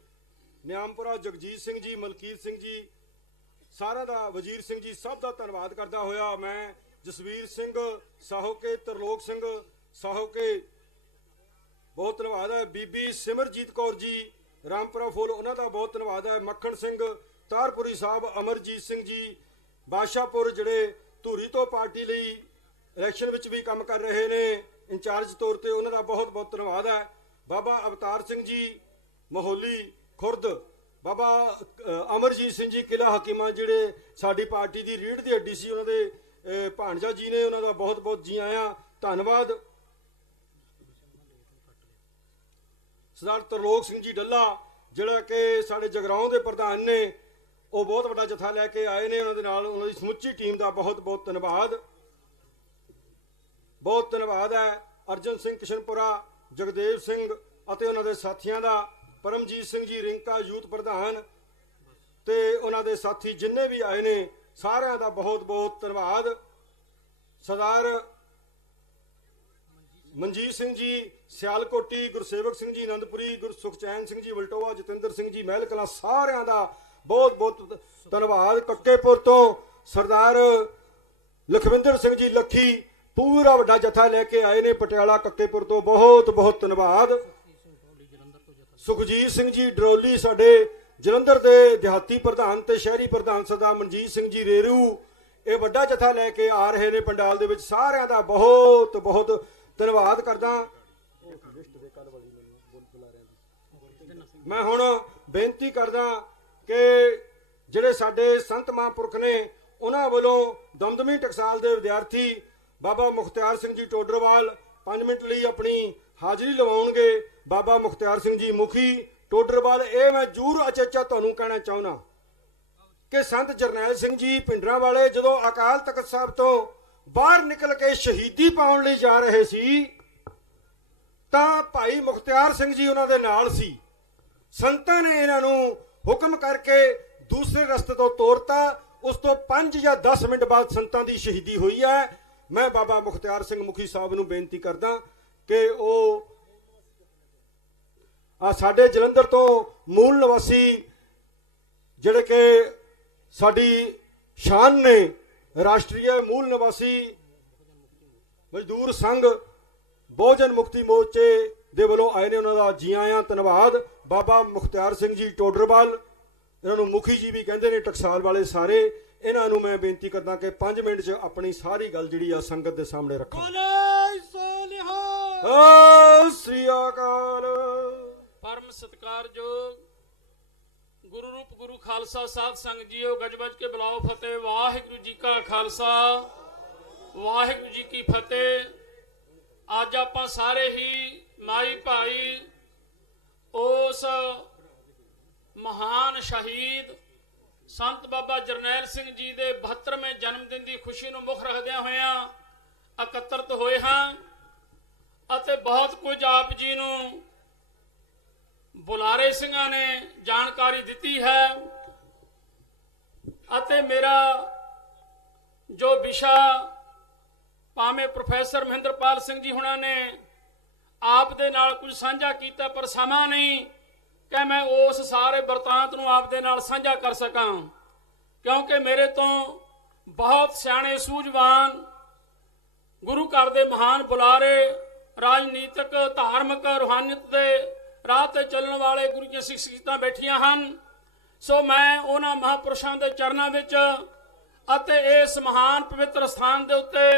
ਨਿਆਮਪੁਰਾ, ਜਗਜੀਤ ਸਿੰਘ ਜੀ, ਮਲਕੀਤ ਸਿੰਘ ਜੀ, ਸਾਰਿਆਂ ਦਾ, ਵਜ਼ੀਰ ਸਿੰਘ ਜੀ, ਸਭ ਦਾ ਧੰਨਵਾਦ ਕਰਦਾ ਹੋਇਆ ਮੈਂ ਜਸਵੀਰ ਸਿੰਘ ਸਾਹੋਕੇ, ਤਰਲੋਕ ਸਿੰਘ ਸਾਹੋਕੇ, ਬਹੁਤ ਧੰਨਵਾਦ ਹੈ। ਬੀਬੀ ਸਿਮਰਜੀਤ ਕੌਰ ਜੀ ਰਾਮਪੁਰਾ ਫੁੱਲ, ਉਹਨਾਂ ਦਾ ਬਹੁਤ ਧੰਨਵਾਦ ਹੈ। ਮੱਖਣ ਸਿੰਘ ਤਾਰਪੁਰੀ ਸਾਹਿਬ, ਅਮਰਜੀਤ ਸਿੰਘ ਜੀ ਬਾਦਸ਼ਾਹਪੁਰ, ਜਿਹੜੇ ਧੂਰੀ ਤੋਂ ਪਾਰਟੀ ਲਈ ਇਲੈਕਸ਼ਨ ਵਿੱਚ ਵੀ ਕੰਮ ਕਰ ਰਹੇ ਨੇ ਇੰਚਾਰਜ ਤੌਰ ਤੇ, ਉਹਨਾਂ ਦਾ ਬਹੁਤ ਬਹੁਤ ਧੰਨਵਾਦ ਹੈ। ਬਾਬਾ ਅਵਤਾਰ ਸਿੰਘ ਜੀ ਮਹੋਲੀ ਖੁਰਦ, ਬਾਬਾ ਅਮਰਜੀਤ ਸਿੰਘ ਜੀ ਕਿਲਾ ਹਕੀਮਾ, ਜਿਹੜੇ ਸਾਡੀ ਪਾਰਟੀ ਦੀ ਰੀੜ੍ਹ ਦੀ ਹੱਡੀ ਸੀ, ਉਹਨਾਂ ਦੇ ਭਾਣਜਾ ਜੀ ਨੇ, ਉਹਨਾਂ ਦਾ ਬਹੁਤ ਬਹੁਤ ਜੀ ਆਇਆਂ, ਧੰਨਵਾਦ। ਸਰਦਾਰ ਤਰਲੋਕ ਸਿੰਘ ਜੀ ਡੱਲਾ, ਜਿਹੜਾ ਕਿ ਸਾਡੇ ਜਗਰਾਉਂ ਦੇ ਪ੍ਰਧਾਨ ਨੇ, ਉਹ ਬਹੁਤ ਵੱਡਾ ਜਥਾ ਲੈ ਕੇ ਆਏ ਨੇ, ਉਹਨਾਂ ਦੇ ਨਾਲ ਉਹਨਾਂ ਦੀ ਸਮੁੱਚੀ ਟੀਮ ਦਾ ਬਹੁਤ ਬਹੁਤ ਧੰਨਵਾਦ। ਬਹੁਤ ਧੰਨਵਾਦ ਹੈ ਅਰਜਨ ਸਿੰਘ ਕਿਸ਼ਨਪੁਰਾ, ਜਗਦੇਵ ਸਿੰਘ ਅਤੇ ਉਹਨਾਂ ਦੇ ਸਾਥੀਆਂ ਦਾ, ਪਰਮਜੀਤ ਸਿੰਘ ਜੀ ਰਿੰਕਾ ਯੂਥ ਪ੍ਰਧਾਨ ਤੇ ਉਹਨਾਂ ਦੇ ਸਾਥੀ ਜਿੰਨੇ ਵੀ ਆਏ ਨੇ, ਸਾਰਿਆਂ ਦਾ ਬਹੁਤ ਬਹੁਤ ਧੰਨਵਾਦ। ਸਰਦਾਰ ਮਨਜੀਤ ਸਿੰਘ ਜੀ ਸਿਆਲਕੋਟੀ, ਗੁਰਸੇਵਕ ਸਿੰਘ ਜੀ ਆਨੰਦਪੁਰੀ, ਗੁਰਸੁਖਚੈਨ ਸਿੰਘ ਜੀ ਵਲਟੋਆ, ਜਤਿੰਦਰ ਸਿੰਘ ਜੀ ਮਹਿਲ ਕਲਾਂ, ਸਾਰਿਆਂ ਦਾ ਬਹੁਤ ਬਹੁਤ ਧੰਨਵਾਦ। ਕੱਕੇਪੁਰ ਤੋਂ ਸਰਦਾਰ ਲਖਵਿੰਦਰ ਸਿੰਘ ਜੀ ਲੱਖੀ, ਪੂਰਾ ਵੱਡਾ ਜਥਾ ਲੈ ਕੇ ਆਏ ਨੇ ਪਟਿਆਲਾ ਕੱਕੇਪੁਰ ਤੋਂ, ਬਹੁਤ ਬਹੁਤ ਧੰਨਵਾਦ। ਸੁਖਜੀਤ ਸਿੰਘ ਜੀ ਡਰੋਲੀ, ਸਾਡੇ ਜਲੰਧਰ ਦੇ ਦਿਹਾਤੀ ਪ੍ਰਧਾਨ ਤੇ ਸ਼ਹਿਰੀ ਪ੍ਰਧਾਨ ਸਰਦਾਰ ਮਨਜੀਤ ਸਿੰਘ ਜੀ ਰੇਰੂ, ਇਹ ਵੱਡਾ ਜਥਾ ਲੈ ਕੇ ਆ ਰਹੇ ਨੇ ਪੰਡਾਲ ਦੇ ਵਿੱਚ, ਸਾਰਿਆਂ ਦਾ ਬਹੁਤ ਬਹੁਤ ਧੰਨਵਾਦ ਕਰਦਾ। ਮੈਂ ਹੁਣ ਬੇਨਤੀ ਕਰਦਾ ਕਿ ਜਿਹੜੇ ਸਾਡੇ ਸੰਤ ਮਹਾਂਪੁਰਖ ਨੇ, ਉਹਨਾਂ ਵੱਲੋਂ ਦਮਦਮੀ ਟਕਸਾਲ ਦੇ ਵਿਦਿਆਰਥੀ ਬਾਬਾ ਮੁਖਤਿਆਰ ਸਿੰਘ ਜੀ ਟੋਡਰਵਾਲ 5 ਮਿੰਟ ਲਈ ਆਪਣੀ ਹਾਜ਼ਰੀ ਲਵਾਉਣਗੇ। ਬਾਬਾ ਮੁਖਤਿਆਰ ਸਿੰਘ ਜੀ ਮੁਖੀ ਟੋਡਰਵਾਲ, ਇਹ ਮੈਂ ਜ਼ਰੂਰ ਅਚੇਚਾ ਤੁਹਾਨੂੰ ਕਹਿਣਾ ਚਾਹੁੰਦਾ ਕਿ ਸੰਤ ਜਰਨੈਲ ਸਿੰਘ ਜੀ ਭਿੰਡਰਾਂ ਵਾਲੇ ਜਦੋਂ ਅਕਾਲ ਤਖਤ ਸਾਹਿਬ ਤੋਂ ਬਾਹਰ ਨਿਕਲ ਕੇ ਸ਼ਹੀਦੀ ਪਾਉਣ ਲਈ ਜਾ ਰਹੇ ਸੀ, ਤਾਂ ਭਾਈ ਮੁਖਤਿਆਰ ਸਿੰਘ ਜੀ ਉਹਨਾਂ ਦੇ ਨਾਲ ਸੀ। ਸੰਤਾਂ ਨੇ ਇਹਨਾਂ ਨੂੰ ਹੁਕਮ ਕਰਕੇ ਦੂਸਰੇ ਰਸਤੇ ਤੋਂ ਤੋਰਤਾ। ਉਸ ਤੋਂ 5 ਜਾਂ 10 ਮਿੰਟ ਬਾਅਦ ਸੰਤਾਂ ਦੀ ਸ਼ਹੀਦੀ ਹੋਈ ਹੈ। ਮੈਂ ਬਾਬਾ ਮੁਖਤਿਆਰ ਸਿੰਘ ਮੁਖੀ ਸਾਹਿਬ ਨੂੰ ਬੇਨਤੀ ਕਰਦਾ ਕਿ ਉਹ ਸਾਡੇ ਜਲੰਧਰ ਤੋਂ ਮੂਲ ਨਿਵਾਸੀ, ਜਿਹੜੇ ਕਿ ਸਾਡੀ ਸ਼ਾਨ ਨੇ, ਰਾਸ਼ਟਰੀ ਮੂਲ ਨਿਵਾਸੀ ਮਜ਼ਦੂਰ ਸੰਘ ਬਹੁਜਨ ਮੁਕਤੀ ਮੋਰਚੇ ਦੇ ਵੱਲੋਂ ਆਏ ਨੇ, ਉਹਨਾਂ ਦਾ ਜੀ ਆਇਆਂ, ਧੰਨਵਾਦ। ਬਾਬਾ ਮੁਖਤਿਆਰ ਸਿੰਘ ਜੀ ਟੋਡਰਵਾਲ, ਇਹਨਾਂ ਨੂੰ ਮੁਖੀ ਜੀ ਵੀ ਕਹਿੰਦੇ ਨੇ ਟਕਸਾਲ ਵਾਲੇ ਸਾਰੇ, ਇਹਨਾਂ ਨੂੰ ਮੈਂ ਬੇਨਤੀ ਕਰਦਾ ਕਿ 5 ਮਿੰਟ 'ਚ ਆਪਣੀ ਸਾਰੀ ਗੱਲ ਜਿਹੜੀ ਆ ਸੰਗਤ ਦੇ ਸਾਹਮਣੇ ਰੱਖੋ। ਸ੍ਰੀ ਅਕਾਲ। ਪਰਮ ਸਤਿਕਾਰਯੋਗ ਗੁਰੂ ਰੂਪ ਰੂਪ ਗੁਰੂ ਖਾਲਸਾ ਸਾਧ ਸੰਗਤ ਜੀਓ, ਗੱਜ ਵੱਜ ਕੇ ਬੁਲਾਓ ਫਤਿਹ। ਵਾਹਿਗੁਰੂ ਜੀ ਕਾ ਖਾਲਸਾ, ਵਾਹਿਗੁਰੂ ਜੀ ਕੀ ਫਤਿਹ। ਅੱਜ ਆਪਾਂ ਸਾਰੇ ਹੀ ਮਾਈ ਭਾਈ ਉਸ ਮਹਾਨ ਸ਼ਹੀਦ ਸੰਤ ਬਾਬਾ ਜਰਨੈਲ ਸਿੰਘ ਜੀ ਦੇ 72ਵੇਂ ਜਨਮ ਦਿਨ ਦੀ ਖੁਸ਼ੀ ਨੂੰ ਮੁੱਖ ਰੱਖਦਿਆਂ ਹੋਇਆਂ ਇਕੱਤਰਤ ਹੋਏ ਹਾਂ ਅਤੇ ਬਹੁਤ ਕੁਝ ਆਪ ਜੀ ਨੂੰ ਬੁਲਾਰੇ ਸਿੰਘਾਂ ਨੇ ਜਾਣਕਾਰੀ ਦਿੱਤੀ ਹੈ ਅਤੇ ਮੇਰਾ ਜੋ ਵਿਸ਼ਾ ਭਾਵੇਂ ਪ੍ਰੋਫੈਸਰ ਮਹਿੰਦਰਪਾਲ ਸਿੰਘ ਜੀ ਹੁਣਾਂ ਨੇ ਆਪ ਦੇ ਨਾਲ ਕੁਝ ਸਾਂਝਾ ਕੀਤਾ, ਪਰ ਸਮਾਂ ਨਹੀਂ ਕਿ ਮੈਂ ਉਸ ਸਾਰੇ ਬਰਤਾਂਤ ਨੂੰ ਆਪ ਦੇ ਨਾਲ ਸਾਂਝਾ ਕਰ ਸਕਾਂ, ਕਿਉਂਕਿ ਮੇਰੇ ਤੋਂ ਬਹੁਤ ਸਿਆਣੇ ਸੂਝਵਾਨ ਗੁਰੂ ਘਰ ਦੇ ਮਹਾਨ ਬੁਲਾਰੇ, ਰਾਜਨੀਤਿਕ, ਧਾਰਮਿਕ, ਰੂਹਾਨੀਅਤ ਦੇ ਰਾਹ ਤੇ ਚੱਲਣ ਵਾਲੇ ਗੁਰੂ ਦੀਆਂ ਸਿੱਖ ਸੰਗਤਾਂ ਬੈਠੀਆਂ ਹਨ। ਸੋ ਮੈਂ ਉਹਨਾਂ ਮਹਾਂਪੁਰਸ਼ਾਂ ਦੇ ਚਰਨਾਂ ਵਿੱਚ ਅਤੇ ਇਸ ਮਹਾਨ ਪਵਿੱਤਰ ਸਥਾਨ ਦੇ ਉੱਤੇ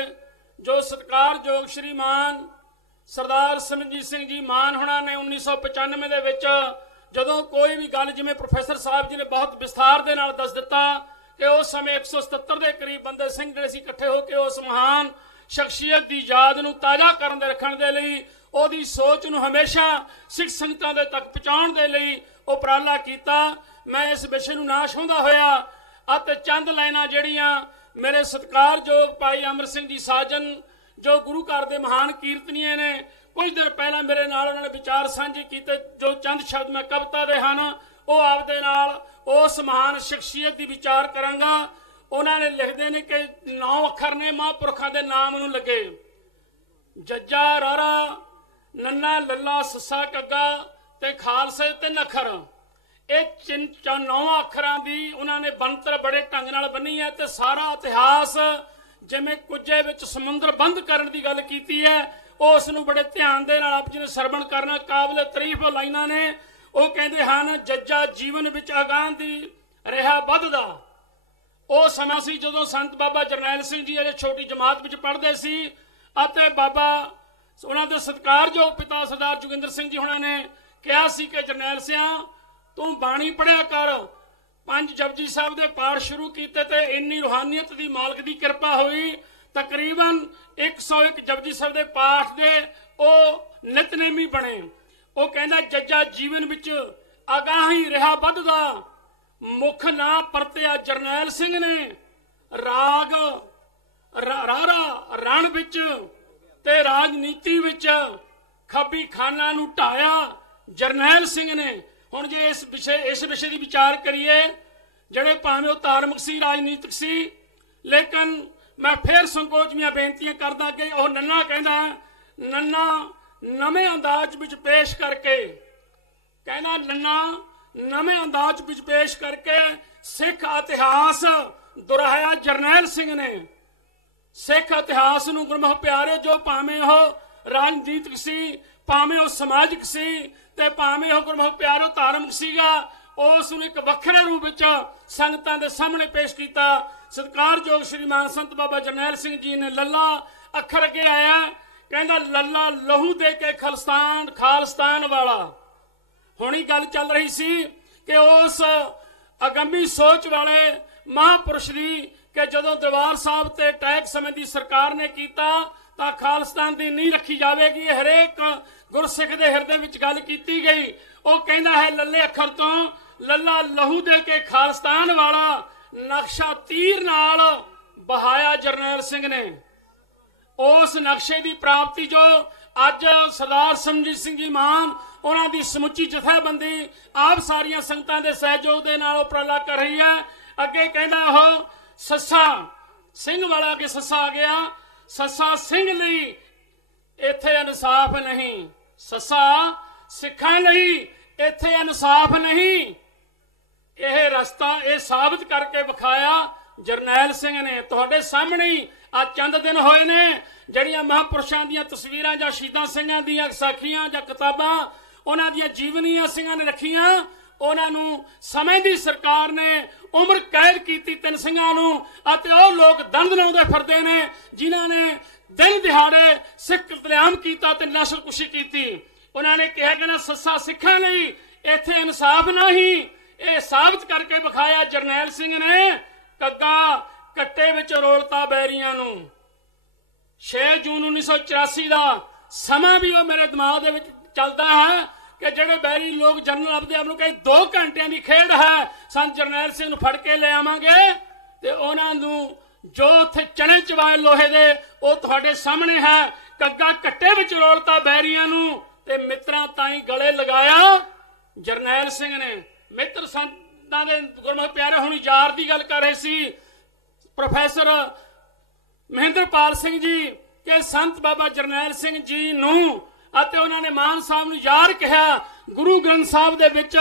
ਜੋ ਸਤਿਕਾਰਯੋਗ ਸ਼੍ਰੀਮਾਨ ਸਰਦਾਰ ਸਿਮਰਨਜੀਤ ਸਿੰਘ ਜੀ ਮਾਨ ਹੁਣਾਂ ਨੇ 1995 ਦੇ ਵਿੱਚ ਜਦੋਂ ਕੋਈ ਵੀ ਗੱਲ, ਜਿਵੇਂ ਪ੍ਰੋਫੈਸਰ ਸਾਹਿਬ ਜੀ ਨੇ ਬਹੁਤ ਵਿਸਥਾਰ ਦੇ ਨਾਲ ਦੱਸ ਦਿੱਤਾ ਕਿ ਉਸ ਸਮੇਂ 177 ਦੇ ਕਰੀਬ ਬੰਦੇ ਸਿੰਘ ਜਿਹੜੇ ਸੀ ਇਕੱਠੇ ਹੋ ਕੇ ਉਸ ਮਹਾਨ ਸ਼ਖਸੀਅਤ ਦੀ ਯਾਦ ਨੂੰ ਤਾਜ਼ਾ ਕਰਨ ਦੇ ਰੱਖਣ ਦੇ ਲਈ, ਉਹਦੀ ਸੋਚ ਨੂੰ ਹਮੇਸ਼ਾ ਸਿੱਖ ਸੰਗਤਾਂ ਦੇ ਤੱਕ ਪਹੁੰਚਾਉਣ ਦੇ ਲਈ ਉਪਰਾਲਾ ਕੀਤਾ। ਮੈਂ ਇਸ ਵਿਸ਼ੇ ਨੂੰ ਨਾ ਛੂੰਹਦਾ ਹੋਇਆ ਅਤੇ ਚੰਦ ਲਾਈਨਾਂ ਜਿਹੜੀਆਂ ਮੇਰੇ ਸਤਿਕਾਰਯੋਗ ਭਾਈ ਅਮਰ ਸਿੰਘ ਜੀ ਸਾਜਨ ਜੋ ਗੁਰੂ ਘਰ ਦੇ ਮਹਾਨ ਕੀਰਤਨੀਏ ਨੇ ਕੁਝ ਦਿਨ ਪਹਿਲਾਂ ਮੇਰੇ ਨਾਲ ਉਹਨਾਂ ਨੇ ਵਿਚਾਰ ਸਾਂਝੇ ਕੀਤੇ, ਜੋ ਚੰਦ ਸ਼ਬਦ ਮੈਂ ਕਵਿਤਾ ਦੇ ਹਨ ਉਹ ਆਪਦੇ ਨਾਲ ਉਸ ਮਹਾਨ ਸ਼ਖਸੀਅਤ ਦੀ ਵਿਚਾਰ ਕਰਾਂਗਾ। ਉਹਨਾਂ ਨੇ ਲਿਖਦੇ ਨੇ ਕਿ 9 ਅੱਖਰ ਨੇ ਮਹਾਂਪੁਰਖਾਂ ਦੇ ਨਾਮ ਨੂੰ ਲੱਗੇ, ਜੱਜਾ, ਰਾਰਾ, ਨੰਨਾ, ਲੱਲਾ, ਸੱਸਾ, ਕੱਗਾ ਤੇ ਖਾਲਸੇ 3 ਅੱਖਰ। ਇਹ 9 ਅੱਖਰਾਂ ਦੀ ਉਹਨਾਂ ਨੇ ਬਣਤਰ ਬੜੇ ਢੰਗ ਨਾਲ ਬੰਨੀ ਹੈ ਤੇ ਸਾਰਾ ਇਤਿਹਾਸ ਜਿਵੇਂ ਕੁੱਜੇ ਵਿੱਚ ਸਮੁੰਦਰ ਬੰਦ ਕਰਨ ਦੀ ਗੱਲ ਕੀਤੀ ਹੈ, ਉਸ ਨੂੰ ਬੜੇ ਧਿਆਨ ਦੇ ਨਾਲ ਆਪ ਜੀ ਨੇ ਸਰਵਣ ਕਰਨਾ। ਕਾਬਲੇ ਤਾਰੀਫ ਲਾਈਨਾਂ ਨੇ, ਉਹ ਕਹਿੰਦੇ ਹਨ, ਜੱਜਾ ਜੀਵਨ ਵਿੱਚ ਅਗਾਂਹ ਦੀ ਰਿਹਾ ਵੱਧਦਾ। ਉਹ ਸਮਾਂ ਸੀ ਜਦੋਂ ਸੰਤ ਬਾਬਾ ਜਰਨੈਲ ਸਿੰਘ ਜੀ ਅਜੇ ਛੋਟੀ ਜਮਾਤ ਵਿੱਚ ਪੜ੍ਹਦੇ ਸੀ ਅਤੇ ਬਾਬਾ ਉਹਨਾਂ ਦੇ ਸਤਿਕਾਰਯੋਗ ਪਿਤਾ ਸਰਦਾਰ ਜੋਗਿੰਦਰ ਸਿੰਘ ਜੀ ਹੁਣਾਂ ਨੇ ਕਿਹਾ ਸੀ ਕਿ ਜਰਨੈਲ ਸਿਆਂ ਤੂੰ ਬਾਣੀ ਪੜ੍ਹਿਆ ਕਰ। 5 ਜਪਜੀ ਸਾਹਿਬ ਦੇ ਪਾਠ ਸ਼ੁਰੂ ਕੀਤੇ ਤੇ ਇੰਨੀ ਰੂਹਾਨੀਅਤ ਦੀ ਮਾਲਕ ਦੀ ਕਿਰਪਾ ਹੋਈ, ਤਕਰੀਬਨ 101 ਜਪਜੀ ਸਾਹਿਬ ਦੇ ਪਾਠ ਦੇ ਉਹ ਨਿਤਨੇਮੀ ਬਣੇ। ਉਹ ਕਹਿੰਦਾ, ਜੱਜਾ ਜੀਵਨ ਵਿੱਚ ਅਗਾਂਹ ਹੀ ਰਿਹਾ ਵੱਧਦਾ, ਮੁੱਖ ਨਾ ਪਰਤਿਆ ਜਰਨੈਲ ਸਿੰਘ ਨੇ, ਰਾਗ ਰਾਰਾ ਰਣ ਵਿੱਚ ਤੇ ਰਾਜਨੀਤੀ ਵਿੱਚ ਖੱਬੀ ਖਾਨਾ ਨੂੰ ਢਾਇਆ ਜਰਨੈਲ ਸਿੰਘ ਨੇ। ਹੁਣ ਜੇ ਇਸ ਵਿਸ਼ੇ ਦੀ ਵਿਚਾਰ ਕਰੀਏ, ਜਿਹੜੇ ਭਾਵੇਂ ਉਹ ਧਾਰਮਿਕ ਸੀ, ਰਾਜਨੀਤਿਕ ਸੀ, ਲੇਕਿਨ ਮੈਂ ਫਿਰ ਸੰਕੋਚ ਦੀਆਂ ਬੇਨਤੀਆਂ ਕਰਦਾ ਕਿ ਉਹ ਨੰਨਾ ਕਹਿੰਦਾ, ਨੰਨਾ ਨਵੇਂ ਅੰਦਾਜ਼ ਵਿੱਚ ਪੇਸ਼ ਕਰਕੇ, ਕਹਿੰਦਾ ਨੰਨਾ ਨਵੇਂ ਅੰਦਾਜ਼ ਵਿੱਚ ਪੇਸ਼ ਕਰਕੇ ਸਿੱਖ ਇਤਿਹਾਸ ਦੁਹਰਾਇਆ ਜਰਨੈਲ ਸਿੰਘ ਨੇ। ਸਿੱਖ ਇਤਿਹਾਸ ਨੂੰ ਗੁਰਮੁਖ ਪਿਆਰੇ, ਜੋ ਭਾਵੇਂ ਉਹ ਰਾਜਨੀਤਿਕ ਸੀ, ਭਾਵੇਂ ਉਹ ਸਮਾਜਿਕ ਸੀ ਤੇ ਭਾਵੇਂ ਉਹ ਗੁਰਮੁਖ ਪਿਆਰੇ ਧਾਰਮਿਕ ਸੀਗਾ, ਉਸ ਨੂੰ ਇੱਕ ਵੱਖਰੇ ਰੂਪ ਵਿੱਚ ਸੰਗਤਾਂ ਦੇ ਸਾਹਮਣੇ ਪੇਸ਼ ਕੀਤਾ। ਸਤਿਕਾਰਯੋਗ ਸ਼੍ਰੀਮਾਨ ਸੰਤ ਬਾਬਾ ਜਰਨੈਲ ਸਿੰਘ ਜੀ ਨੇ ਲੱਲਾ ਅੱਖਰ ਅੱਗੇ ਆਇਆ, ਕਹਿੰਦਾ ਲੱਲਾ ਲਹੂ ਦੇ ਕੇ ਖਾਲਸਤਾਨ ਵਾਲਾ। ਹੁਣੀ ਗੱਲ ਚੱਲ ਰਹੀ ਸੀ ਕਿ ਉਸ ਅਗੰਮੀ ਸੋਚ ਵਾਲੇ ਮਹਾਂਪੁਰਸ਼ ਦੀ ਕਿ ਜਦੋਂ ਦਰਬਾਰ ਸਾਹਿਬ ਤੇ ਅਟੈਕ ਸਮੇਂ ਦੀ ਸਰਕਾਰ ਨੇ ਕੀਤਾ ਤਾਂ ਖਾਲਸਤਾਨ ਦੀ ਨੀਂਹ ਰੱਖੀ ਜਾਵੇਗੀ, ਹਰੇਕ ਗੁਰਸਿੱਖ ਦੇ ਹਿਰਦੇ ਵਿੱਚ ਗੱਲ ਕੀਤੀ ਗਈ। ਉਹ ਕਹਿੰਦਾ ਹੈ ਲੱਲੇ ਅੱਖਰ ਤੋਂ, ਲੱਲਾ ਲਹੂ ਦੇ ਕੇ ਖਾਲਸਤਾਨ ਵਾਲਾ, ਨਕਸ਼ਾ ਤੀਰ ਨਾਲ ਬਹਾਇਆ ਜਰਨੈਲ ਸਿੰਘ ਨੇ। ਉਸ ਨਕਸ਼ੇ ਦੀ ਪ੍ਰਾਪਤੀ ਜੋ ਅੱਜ ਸਰਦਾਰ ਸਿਮਰਨਜੀਤ ਸਿੰਘ ਜੀ ਮਾਨ ਉਹਨਾਂ ਦੀ ਸਮੁੱਚੀ ਜਥੇਬੰਦੀ ਆਪ ਸਾਰੀਆਂ ਸੰਗਤਾਂ ਦੇ ਸਹਿਯੋਗ ਦੇ ਨਾਲ ਉਪਰਾਲਾ ਕਰ ਰਹੀ ਹੈ। ਅੱਗੇ ਕਹਿੰਦਾ ਉਹ ਸੱਸਾ ਸਿੰਘ ਵਾਲਾ, ਅੱਗੇ ਸੱਸਾ ਆ ਗਿਆ, ਸੱਸਾ ਸਿੰਘ ਲਈ ਇੱਥੇ ਇਨਸਾਫ ਨਹੀਂ, ਸੱਸਾ ਸਿੱਖਾਂ ਲਈ ਇੱਥੇ ਇਨਸਾਫ ਨਹੀਂ। ਇਹ ਰਸਤਾ ਇਹ ਸਾਬਤ ਕਰਕੇ ਵਿਖਾਇਆ ਜਰਨੈਲ ਸਿੰਘ ਨੇ। ਤੁਹਾਡੇ ਸਾਹਮਣੇ ਆ ਚੰਦ ਦਿਨ ਹੋਏ ਨੇ, ਜਿਹੜੀਆਂ ਮਹਾਂਪੁਰਸ਼ਾਂ ਦੀਆਂ ਤਸਵੀਰਾਂ ਜਾਂ ਸ਼ਹੀਦਾਂ ਸਿੰਘਾਂ ਦੀਆਂ ਸਾਖੀਆਂ ਜਾਂ ਕਿਤਾਬਾਂ ਉਹਨਾਂ ਦੀਆਂ ਜੀਵਨੀਆਂ ਸਿੰਘਾਂ ਨੇ ਰੱਖੀਆਂ, ਉਹਨਾਂ ਨੂੰ ਸਮੇਂ ਦੀ ਸਰਕਾਰ ਨੇ ਉਮਰ ਕੈਦ ਕੀਤੀ 3 ਸਿੰਘਾਂ ਨੂੰ, ਅਤੇ ਉਹ ਲੋਕ ਦੰਦ ਲਾਉਂਦੇ ਫਿਰਦੇ ਨੇ ਜਿਨ੍ਹਾਂ ਨੇ ਦਿਨ ਦਿਹਾੜੇ ਸਿੱਖ ਕਤਲੇਆਮ ਕੀਤਾ ਤੇ ਨਸਲਕੁਸ਼ੀ ਕੀਤੀ। ਉਹਨਾਂ ਨੇ ਕਿਹਾ ਕਿ ਨਾ ਸੱਸਾ ਸਿੱਖਾਂ ਲਈ ਇੱਥੇ ਇਨਸਾਫ ਨਹੀਂ, ਇਹ ਸਾਬਤ ਕਰਕੇ ਵਿਖਾਇਆ ਜਰਨੈਲ ਸਿੰਘ ਨੇ। ਕੱਗਾ ਕੱਟੇ ਵਿੱਚ ਰੋਲਤਾ ਬੈਰੀਆਂ ਨੂੰ। 6 ਜੂਨ 1984 ਦਾ ਸਮਾਂ ਵੀ ਉਹ ਮੇਰੇ ਦਿਮਾਗ ਦੇ ਵਿੱਚ ਚੱਲਦਾ ਹੈ ਕਿ ਜਿਹੜੇ ਬੈਰੀ ਲੋਕ ਜਨਰਲ ਆਪਦੇ ਆਪ ਨੂੰ ਕਹੇ 2 ਘੰਟਿਆਂ ਦੀ ਖੇਡ ਹੈ, ਸੰਤ ਜਰਨੈਲ ਸਿੰਘ ਨੂੰ ਫੜ ਕੇ ਲੈ ਆਵਾਂਗੇ ਤੇ ਉਹਨਾਂ ਨੂੰ ਜੋ ਉੱਥੇ ਚਣੇ ਚਵਾਏ ਲੋਹੇ ਦੇ ਉਹ ਤੁਹਾਡੇ ਸਾਹਮਣੇ ਹੈ। ਕੱਗਾ ਕੱਟੇ ਵਿੱਚ ਰੋਲਤਾ ਬੈਰੀਆਂ ਨੂੰ ਤੇ ਮਿੱਤਰਾਂ ਤਾਈਂ ਗਲੇ ਲਗਾਇਆ ਜਰਨੈਲ ਸਿੰਘ ਨੇ। ਮਿੱਤਰ ਸੰਤਾਂ ਦੇ ਗੁਰਮੁਖ ਪਿਆਰੇ ਹੁਣ ਯਾਰ ਦੀ ਗੱਲ ਕਰ ਰਹੇ ਸੀ ਪ੍ਰੋਫੈਸਰ ਮਹਿੰਦਰਪਾਲ ਸਿੰਘ ਜੀ ਕਿ ਸੰਤ ਬਾਬਾ ਜਰਨੈਲ ਸਿੰਘ ਜੀ ਨੂੰ ਅਤੇ ਉਹਨਾਂ ਨੇ ਮਾਨ ਸਾਹਿਬ ਨੂੰ ਯਾਰ ਕਿਹਾ। ਗੁਰੂ ਗ੍ਰੰਥ ਸਾਹਿਬ ਦੇ ਵਿੱਚ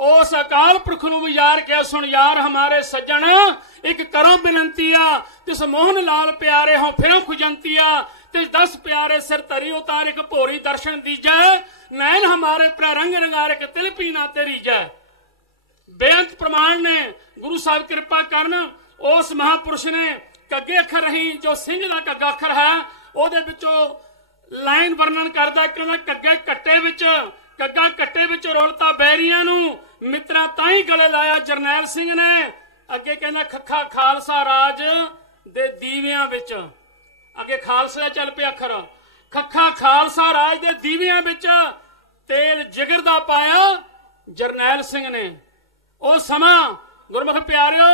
ਉਸ ਅਕਾਲ ਪੁਰਖ ਨੂੰ ਵੀ ਯਾਰ ਕਿਹਾ। ਸੁਣ ਯਾਰ ਹਮਾਰੇ ਸੱਜਣ ਇੱਕ ਕਰੋ ਬੇਨਤੀ ਆ, ਤਿਸ ਮੋਹਨ ਲਾਲ ਪਿਆਰੇ ਹੋ ਫਿਰੋ ਖੁਜੰਤੀਆ, ਤਿਸ 10 ਪਿਆਰੇ ਸਿਰ ਧਰੀ ਉਤਾਰ ਇੱਕ ਭੋਰੀ ਦਰਸ਼ਨ ਦੀਜੈ, ਨੈਣ ਹਮਾਰੇ ਪ੍ਰਰੰਗ ਰੰਗਾਰਕ ਤਿਲ ਪੀ ਨਾ ਤੇਰੀ ਜੈ। ਬੇਅੰਤ ਪ੍ਰਮਾਣ ਨੇ ਗੁਰੂ ਸਾਹਿਬ ਕਿਰਪਾ ਕਰਨ ਉਸ ਮਹਾਪੁਰਸ਼ ਨੇ ਕੱਗੇ ਅੱਖਰ ਰਹੀ ਜੋ ਸਿੰਘ ਦਾ ਕੱਗਾ ਅੱਖਰ ਹੈ ਉਹਦੇ ਵਿੱਚੋਂ ਲਾਈਨ ਵਰਣਨ ਕਰਦਾ। ਕਹਿੰਦਾ ਕੱਗਾ ਕੱਟੇ ਵਿੱਚ ਰੋਲਤਾ ਬੈਰੀਆਂ ਨੂੰ, ਮਿੱਤਰਾਂ ਤਾਂ ਹੀ ਗਲੇ ਲਾਇਆ ਜਰਨੈਲ ਸਿੰਘ ਨੇ। ਅੱਗੇ ਕਹਿੰਦਾ ਖੱਖਾ ਖਾਲਸਾ ਰਾਜ ਦੇ ਦੀਵਿਆਂ ਵਿੱਚ। ਅੱਗੇ ਖਾਲਸਾ ਚੱਲ ਪਿਆ ਅੱਖਰ। ਖੱਖਾ ਖਾਲਸਾ ਰਾਜ ਦੇ ਦੀਵਿਆਂ ਵਿੱਚ ਤੇਲ ਜਿਗਰ ਦਾ ਪਾਇਆ ਜਰਨੈਲ ਸਿੰਘ ਨੇ। ਉਹ ਸਮਾਂ ਗੁਰਮੁਖ ਪਿਆਰਿਓ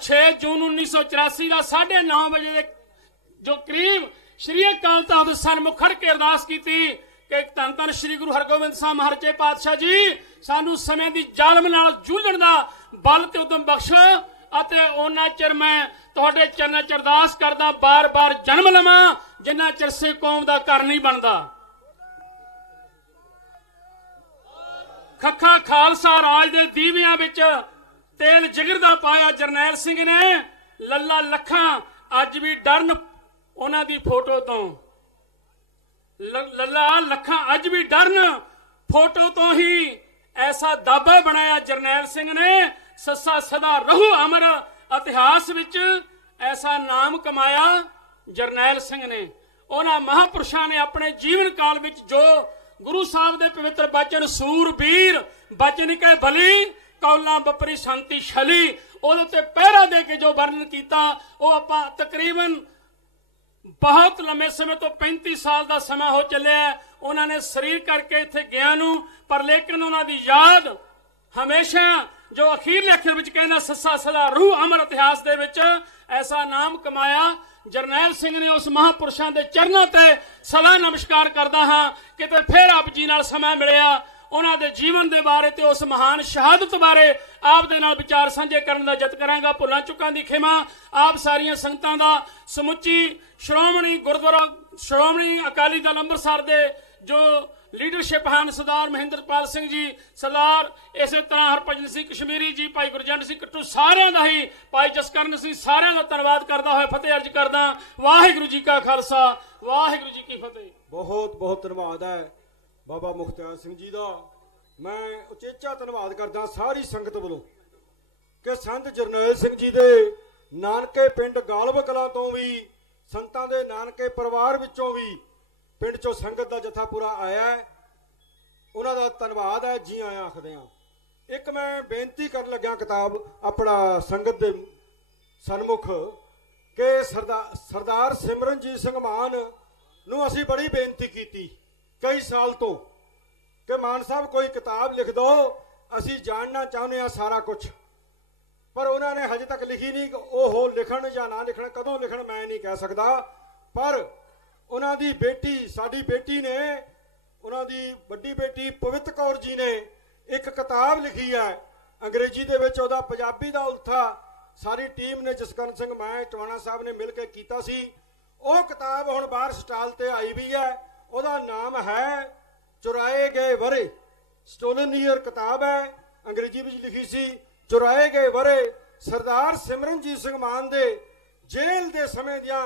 6 ਜੂਨ 1984 ਦਾ 9:30 ਵਜੇ ਦੇ ਜੋ ਕਰੀਬ ਸ਼੍ਰੀ ਅਕਾਲ ਤਖਤ ਦੇ ਸਨਮੁਖ ਖੜ ਕੇ ਅਰਦਾਸ ਕੀਤੀ ਕਿ ਧੰਨ ਧੰਨ ਸ਼੍ਰੀ ਗੁਰੂ ਹਰਗੋਬਿੰਦ ਸਾਹਿਬ ਮਹਾਰਾਜੇ ਪਾਤਸ਼ਾਹ ਜੀ ਸਾਨੂੰ ਸਮੇਂ ਦੀ ਜ਼ਾਲਮ ਨਾਲ ਜੂਝਣ ਦਾ ਬਲ ਤੇ ਉਦਮ ਬਖਸ਼ ਅਤੇ ਉਹਨਾਂ ਚਿਰ ਮੈਂ ਤੁਹਾਡੇ ਚਰਨਾਂ 'ਚ ਅਰਦਾਸ ਕਰਦਾ ਬਾਰ-ਬਾਰ ਜਨਮ ਲਵਾਂ ਜਿੰਨਾ ਚਿਰ ਸੇ ਕੌਮ ਦਾ ਘਰ ਨਹੀਂ ਬਣਦਾ। ਖੱਖਾ ਖਾਲਸਾ ਰਾਜ ਦੇ ਦੀਵਿਆਂ ਵਿੱਚ ਤੇਲ ਜਿਗਰ ਦਾ ਪਾਇਆ ਜਰਨੈਲ ਸਿੰਘ ਨੇ। ਲੱਲਾ ਲੱਖਾਂ ਅੱਜ ਵੀ ਡਰਨ ਉਹਨਾਂ ਦੀ ਫੋਟੋ ਤੋਂ। ਲੱਲਾ ਲੱਖਾਂ ਅੱਜ ਵੀ ਡਰਨ ਫੋਟੋ ਤੋਂ ਹੀ। ਐਸਾ ਦਾਬਾ ਬਣਾਇਆ ਜਰਨੈਲ ਸਿੰਘ ਨੇ। ਸੱਸਾ ਸਦਾ ਰਹੂ ਅਮਰ ਇਤਿਹਾਸ ਵਿੱਚ ਐਸਾ ਨਾਮ ਕਮਾਇਆ ਜਰਨੈਲ ਸਿੰਘ ਨੇ। ਉਹਨਾਂ ਮਹਾਪੁਰਸ਼ਾਂ ਨੇ ਆਪਣੇ ਜੀਵਨ ਕਾਲ ਵਿੱਚ ਜੋ ਗੁਰੂ ਸਾਹਿਬ ਦੇ ਪਵਿੱਤਰ ਬਚਨ ਸੂਰਬੀਰ ਬਚਨ ਕੇ ਬਲੀ ਕੌਲਾਂ ਬਪਰੀ ਸ਼ਾਂਤੀ ਛਲੀ ਉਹਦੇ ਤੇ ਪਹਿਰਾ ਦੇ ਕੇ ਜੋ ਵਰਣਨ ਕੀਤਾ ਉਹ ਆਪਾਂ ਤਕਰੀਬਨ ਬਹੁਤ ਲੰਮੇ ਸਮੇਂ ਤੋਂ 35 ਸਾਲ ਦਾ ਸਮਾਂ ਹੋ ਚੱਲਿਆ। ਉਹਨਾਂ ਨੇ ਸਰੀਰ ਕਰਕੇ ਇੱਥੇ ਗਿਆ ਨੂੰ ਪਰ ਲੇਕਿਨ ਉਹਨਾਂ ਦੀ ਯਾਦ ਹਮੇਸ਼ਾ ਜੋ ਅਖੀਰਲੇ ਅੱਖਰ ਵਿੱਚ ਕਹਿੰਦਾ ਸੱਸਾ ਸਦਾ ਰੂਹ ਅਮਰ ਇਤਿਹਾਸ ਦੇ ਵਿੱਚ ਐਸਾ ਨਾਮ ਕਮਾਇਆ ਜਰਨੈਲ ਸਿੰਘ ਨੇ। ਉਸ ਮਹਾਪੁਰਸ਼ਾਂ ਦੇ ਚਰਨਾਂ ਤੇ ਸਦਾ ਨਮਸਕਾਰ ਕਰਦਾ ਹਾਂ। ਕਿਤੇ ਫਿਰ ਆਪ ਜੀ ਨਾਲ ਸਮਾਂ ਮਿਲਿਆ ਉਹਨਾਂ ਦੇ ਜੀਵਨ ਦੇ ਬਾਰੇ ਤੇ ਉਸ ਮਹਾਨ ਸ਼ਹਾਦਤ ਬਾਰੇ ਆਪ ਦੇ ਨਾਲ ਵਿਚਾਰ ਸਾਂਝੇ ਕਰਨ ਦਾ ਯਤਨ ਕਰਾਂਗਾ। ਭੁੱਲਾਂ ਚੁੱਕਾਂ ਦੀ ਖਿਮਾ ਆਪ ਸਾਰੀਆਂ ਸੰਗਤਾਂ ਦਾ। ਸਮੁੱਚੀ ਸ਼੍ਰੋਮਣੀ ਗੁਰਦੁਆਰਾ ਸ਼੍ਰੋਮਣੀ ਅਕਾਲੀ ਦਲ ਅੰਮ੍ਰਿਤਸਰ ਦੇ ਜੋ ਲੀਡਰਸ਼ਿਪ ਹਨ ਸਰਦਾਰ ਮਹਿੰਦਰਪਾਲ ਸਿੰਘ ਜੀ, ਸਰਦਾਰ ਇਸੇ ਤਰ੍ਹਾਂ ਹਰਭਜਨ ਸਿੰਘ ਕਸ਼ਮੀਰੀ ਜੀ, ਭਾਈ ਗੁਰਜੰਟ ਸਿੰਘ ਕੱਟੂ, ਸਾਰਿਆਂ ਦਾ ਹੀ ਭਾਈ ਜਸਕਰਨ ਸਿੰਘ, ਸਾਰਿਆਂ ਦਾ ਧੰਨਵਾਦ ਕਰਦਾ ਹੋਇਆ ਫਤਿਹ ਅਰਜ ਕਰਦਾ। ਵਾਹਿਗੁਰੂ ਜੀ ਕਾ ਖਾਲਸਾ ਵਾਹਿਗੁਰੂ ਜੀ ਕੀ ਫਤਿਹ। ਬਹੁਤ ਬਹੁਤ ਧੰਨਵਾਦ ਹੈ ਬਾਬਾ ਮੁਖਤਿਆਰ ਸਿੰਘ ਜੀ ਦਾ। ਮੈਂ ਉਚੇਚਾ ਧੰਨਵਾਦ ਕਰਦਾ ਸਾਰੀ ਸੰਗਤ ਵੱਲੋਂ ਕਿ ਸੰਤ ਜਰਨੈਲ ਸਿੰਘ ਜੀ ਦੇ ਨਾਨਕੇ ਪਿੰਡ ਗਾਲਬ ਕਲਾਂ ਤੋਂ ਵੀ, ਸੰਤਾਂ ਦੇ ਨਾਨਕੇ ਪਰਿਵਾਰ ਵਿੱਚੋਂ ਵੀ ਪਿੰਡ ਚੋਂ ਸੰਗਤ ਦਾ ਜਥਾ ਪੂਰਾ ਆਇਆ ਹੈ। ਉਹਨਾਂ ਦਾ ਧੰਨਵਾਦ ਹੈ, ਜੀ ਆਇਆਂ ਆਖਦੇ ਹਾਂ। ਇੱਕ ਮੈਂ ਬੇਨਤੀ ਕਰਨ ਲੱਗਿਆ ਕਿਤਾਬ ਆਪਣਾ ਸੰਗਤ ਦੇ ਸਨਮੁਖ ਕਿ ਸਰਦਾਰ ਸਿਮਰਨਜੀਤ ਸਿੰਘ ਮਾਨ ਨੂੰ ਅਸੀਂ ਬੜੀ ਬੇਨਤੀ ਕੀਤੀ ਕਈ ਸਾਲ ਤੋਂ ਕਿ ਮਾਨ ਸਾਹਿਬ ਕੋਈ ਕਿਤਾਬ ਲਿਖ ਦਿਓ, ਅਸੀਂ ਜਾਣਨਾ ਚਾਹੁੰਦੇ ਹਾਂ ਸਾਰਾ ਕੁਝ। ਪਰ ਉਹਨਾਂ ਨੇ ਹਜੇ ਤੱਕ ਲਿਖੀ ਨਹੀਂ। ਉਹ ਲਿਖਣ ਜਾਂ ਨਾ ਲਿਖਣ, ਕਦੋਂ ਲਿਖਣ ਮੈਂ ਨਹੀਂ ਕਹਿ ਸਕਦਾ। ਪਰ ਉਹਨਾਂ ਦੀ ਬੇਟੀ, ਸਾਡੀ ਬੇਟੀ ਨੇ, ਉਹਨਾਂ ਦੀ ਵੱਡੀ ਬੇਟੀ ਪਵਿੱਤ ਕੌਰ ਜੀ ਨੇ ਇੱਕ ਕਿਤਾਬ ਲਿਖੀ ਹੈ ਅੰਗਰੇਜ਼ੀ ਦੇ ਵਿੱਚ। ਉਹਦਾ ਪੰਜਾਬੀ ਦਾ ਉਲਥਾ ਸਾਰੀ ਟੀਮ ਨੇ, ਜਸਕਰਨ ਸਿੰਘ, ਮੈਂ, ਟਵਾਣਾ ਸਾਹਿਬ ਨੇ ਮਿਲ ਕੇ ਕੀਤਾ ਸੀ। ਉਹ ਕਿਤਾਬ ਹੁਣ ਬਾਹਰ ਸਟਾਲ ਤੇ ਆਈ ਵੀ ਹੈ। ਉਹਦਾ ਨਾਮ ਹੈ ਚੁਰਾਏ ਗਏ ਵਰੇ, ਸਟੋਲਨ ਈਅਰ ਕਿਤਾਬ ਹੈ, ਅੰਗਰੇਜ਼ੀ ਵਿੱਚ ਲਿਖੀ ਸੀ। ਚੁਰਾਏ ਗਏ ਵਰੇ ਸਰਦਾਰ ਸਿਮਰਨਜੀਤ ਸਿੰਘ ਮਾਨ ਦੇ ਜੇਲ੍ਹ ਦੇ ਸਮੇਂ ਦੀਆਂ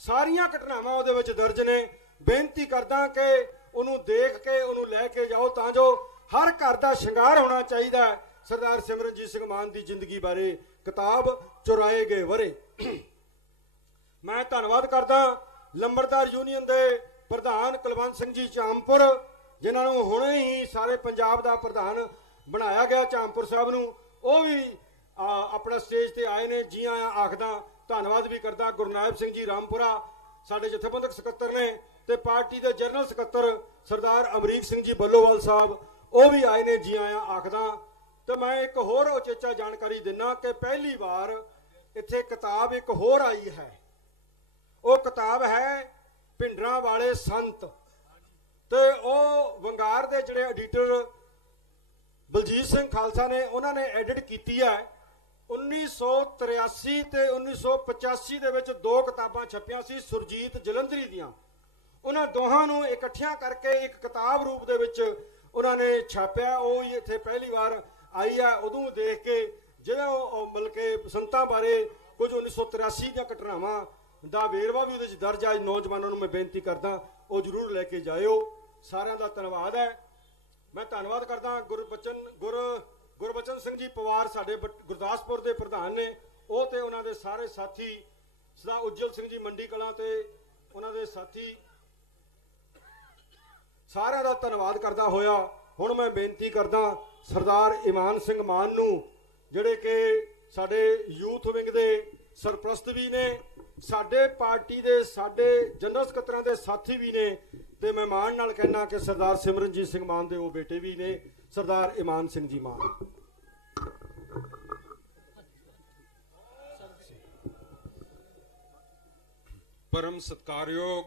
ਸਾਰੀਆਂ ਘਟਨਾਵਾਂ ਉਹਦੇ ਵਿੱਚ ਦਰਜ ਨੇ। ਬੇਨਤੀ ਕਰਦਾ ਕਿ ਉਹਨੂੰ ਦੇਖ ਕੇ ਉਹਨੂੰ ਲੈ ਕੇ ਜਾਓ ਤਾਂ ਜੋ ਹਰ ਘਰ ਦਾ ਸ਼ਿੰਗਾਰ ਹੋਣਾ ਚਾਹੀਦਾ ਹੈ ਸਰਦਾਰ ਸਿਮਰਨਜੀਤ ਸਿੰਘ ਮਾਨ ਦੀ ਜ਼ਿੰਦਗੀ ਬਾਰੇ ਕਿਤਾਬ ਚੁਰਾਏ ਗਏ ਵਰੇ। ਮੈਂ ਧੰਨਵਾਦ ਕਰਦਾ ਲੰਬੜਦਾਰ ਯੂਨੀਅਨ ਦੇ ਪ੍ਰਧਾਨ ਕੁਲਵੰਤ ਸਿੰਘ ਜੀ ਚਾਮਪੁਰ, ਜਿਨ੍ਹਾਂ ਨੂੰ ਹੁਣੇ ਹੀ ਸਾਰੇ ਪੰਜਾਬ ਦਾ ਪ੍ਰਧਾਨ ਬਣਾਇਆ ਗਿਆ ਚਾਂਪੁਰ ਸਾਹਿਬ ਨੂੰ, ਉਹ ਵੀ ਆਪਣਾ ਸਟੇਜ ਤੇ ਆਏ ਨੇ। ਜੀ ਆਇਆਂ ਆਖਦਾ, ਧੰਨਵਾਦ ਵੀ ਕਰਦਾ। ਗੁਰਨਾਇਬ ਸਿੰਘ ਜੀ ਰਾਮਪੁਰਾ ਸਾਡੇ ਜਥੇਬੰਦਕ ਸਕੱਤਰ ਨੇ, ਤੇ ਪਾਰਟੀ ਦੇ ਜਨਰਲ ਸਕੱਤਰ ਸਰਦਾਰ ਅਮਰੀਕ ਸਿੰਘ ਜੀ ਬੱਲੋਵਾਲ ਸਾਹਿਬ, ਉਹ ਵੀ ਆਏ ਨੇ। ਜੀ ਆਇਆਂ ਆਖਦਾ। ਤੇ ਮੈਂ ਇੱਕ ਹੋਰ ਉਚੇਚਾ ਜਾਣਕਾਰੀ ਦਿੰਨਾ ਕਿ ਪਹਿਲੀ ਵਾਰ ਇੱਥੇ ਕਿਤਾਬ ਇੱਕ ਹੋਰ ਆਈ ਹੈ। ਉਹ ਕਿਤਾਬ ਹੈ ਭਿੰਡਰਾਂ ਵਾਲੇ ਸੰਤ, ਤੇ ਉਹ ਵੰਗਾਰ ਦੇ ਜਿਹੜੇ ਐਡੀਟਰ ਬਲਜੀਤ ਸਿੰਘ ਖਾਲਸਾ ਨੇ, ਉਹਨਾਂ ਨੇ ਐਡਿਟ ਕੀਤੀ ਹੈ। 1983 ਤੇ 1985 ਦੇ ਵਿੱਚ 2 ਕਿਤਾਬਾਂ ਛਪੀਆਂ ਸੀ ਸੁਰਜੀਤ ਜਲੰਧਰੀ ਦੀਆਂ। ਉਹਨਾਂ ਦੋਹਾਂ ਨੂੰ ਇਕੱਠਿਆਂ ਕਰਕੇ ਇੱਕ ਕਿਤਾਬ ਰੂਪ ਦੇ ਵਿੱਚ ਉਹਨਾਂ ਨੇ ਛਾਪਿਆ। ਉਹ ਹੀ ਇੱਥੇ ਪਹਿਲੀ ਵਾਰ ਆਈ ਹੈ। ਉਦੋਂ ਦੇਖ ਕੇ ਜਿਹੜਾ ਮਤਲਬ ਕਿ ਸੰਤਾਂ ਬਾਰੇ ਕੁਝ 1983 ਦੀਆਂ ਘਟਨਾਵਾਂ ਦਾ ਵੇਰਵਾ ਵੀ ਉਹਦੇ 'ਚ ਦਰਜ ਹੈ। ਨੌਜਵਾਨਾਂ ਨੂੰ ਮੈਂ ਬੇਨਤੀ ਕਰਦਾ ਉਹ ਜ਼ਰੂਰ ਲੈ ਕੇ ਜਾਇਓ। ਸਾਰਿਆਂ ਦਾ ਧੰਨਵਾਦ ਹੈ। ਮੈਂ ਧੰਨਵਾਦ ਕਰਦਾ ਗੁਰਬਚਨ ਸਿੰਘ ਜੀ ਪਵਾਰ, ਸਾਡੇ ਗੁਰਦਾਸਪੁਰ ਦੇ ਪ੍ਰਧਾਨ ਨੇ, ਉਹ ਤੇ ਉਹਨਾਂ ਦੇ ਸਾਰੇ ਸਾਥੀ, ਸਦਾ ਉਜਲ ਸਿੰਘ ਜੀ ਮੰਡੀ ਕਲਾਂ ਤੇ ਉਹਨਾਂ ਦੇ ਸਾਥੀ, ਸਾਰਿਆਂ ਦਾ ਧੰਨਵਾਦ ਕਰਦਾ ਹੋਇਆ ਹੁਣ ਮੈਂ ਬੇਨਤੀ ਕਰਦਾ ਸਰਦਾਰ ਇਮਾਨ ਸਿੰਘ ਮਾਨ ਨੂੰ, ਜਿਹੜੇ ਕਿ ਸਾਡੇ ਯੂਥ ਵਿੰਗ ਦੇ ਸਰਪ੍ਰਸਤ ਵੀ ਨੇ, ਸਾਡੇ ਪਾਰਟੀ ਦੇ ਸਾਡੇ ਜਨਰਲ ਸਕੱਤਰਾਂ ਦੇ ਸਾਥੀ ਵੀ ਨੇ, ਤੇ ਮੈਂ ਮਾਣ ਨਾਲ ਕਹਿਣਾ ਕਿ ਸਰਦਾਰ ਸਿਮਰਨਜੀਤ ਸਿੰਘ ਮਾਨ ਦੇ ਉਹ ਬੇਟੇ ਵੀ ਨੇ, ਸਰਦਾਰ ਇਮਾਨ ਸਿੰਘ ਜੀ ਮਾਨ। ਪਰਮ ਸਤਿਕਾਰਯੋਗ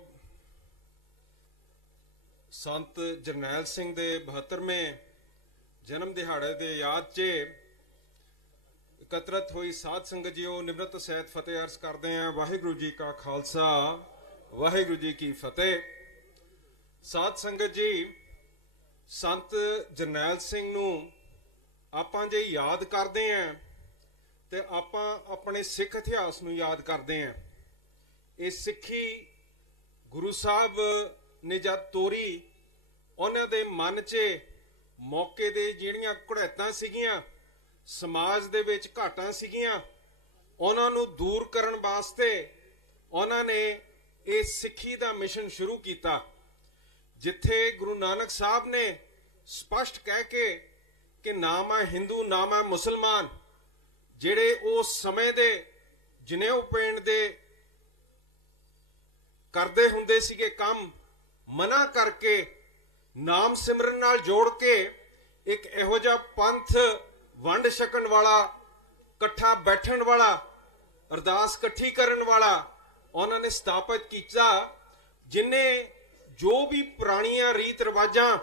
ਸੰਤ ਜਰਨੈਲ ਸਿੰਘ ਦੇ 72ਵੇਂ ਜਨਮ ਦਿਹਾੜੇ ਦੇ ਯਾਦ 'ਚ ਇਕੱਤਰਤ ਹੋਈ ਸਾਧ ਸੰਗਤ ਜੀਓ, ਨਿਮਰਤ ਸਹਿਤ ਫਤਿਹ ਅਰਜ਼ ਕਰਦੇ ਹਾਂ। ਵਾਹਿਗੁਰੂ ਜੀ ਕਾ ਖਾਲਸਾ, ਵਾਹਿਗੁਰੂ ਜੀ ਕੀ ਫਤਿਹ। ਸਾਧ ਸੰਗਤ ਜੀ, ਸੰਤ ਜਰਨੈਲ ਸਿੰਘ ਨੂੰ ਆਪਾਂ ਜੇ ਯਾਦ ਕਰਦੇ ਹਾਂ ਤੇ ਆਪਾਂ ਆਪਣੇ ਸਿੱਖ ਇਤਿਹਾਸ ਨੂੰ ਯਾਦ ਕਰਦੇ ਹਾਂ। ਇਹ ਸਿੱਖੀ ਗੁਰੂ ਸਾਹਿਬ ਨੇ ਜਦ ਤੋਰੀ, ਉਹਨਾਂ ਦੇ ਮਨ 'ਚ ਮੌਕੇ ਦੇ ਜਿਹੜੀਆਂ ਘੁੜੈਤਾਂ ਸੀਗੀਆਂ, ਸਮਾਜ ਦੇ ਵਿੱਚ ਘਾਟਾਂ ਸੀਗੀਆਂ, ਉਹਨਾਂ ਨੂੰ ਦੂਰ ਕਰਨ ਵਾਸਤੇ ਉਹਨਾਂ ਨੇ ਇਹ ਸਿੱਖੀ ਦਾ ਮਿਸ਼ਨ ਸ਼ੁਰੂ ਕੀਤਾ। ਜਿੱਥੇ ਗੁਰੂ ਨਾਨਕ ਸਾਹਿਬ ਨੇ ਸਪਸ਼ਟ ਕਹਿ ਕੇ ਕਿ ਨਾ ਮੈਂ ਹਿੰਦੂ ਨਾ ਮੈਂ ਮੁਸਲਮਾਨ, ਜਿਹੜੇ ਉਸ ਸਮੇਂ ਦੇ ਜਨੇਊ ਪਿੰਡ ਦੇ ਕਰਦੇ ਹੁੰਦੇ ਸੀਗੇ ਕੰਮ, ਮਨਾ ਕਰਕੇ ਨਾਮ ਸਿਮਰਨ ਨਾਲ ਜੋੜ ਕੇ ਇੱਕ ਇਹੋ ਜਿਹਾ ਪੰਥ ਵੰਡ ਛਕਣ ਵਾਲਾ, ਇਕੱਠਾ ਬੈਠਣ ਵਾਲਾ, ਅਰਦਾਸ ਇਕੱਠੀ ਕਰਨ ਵਾਲਾ ਉਹਨਾਂ ਨੇ ਸਥਾਪਿਤ ਕੀਤਾ, ਜਿਨੇ ਜੋ ਵੀ ਪੁਰਾਣੀਆਂ ਰੀਤ ਰਿਵਾਜਾਂ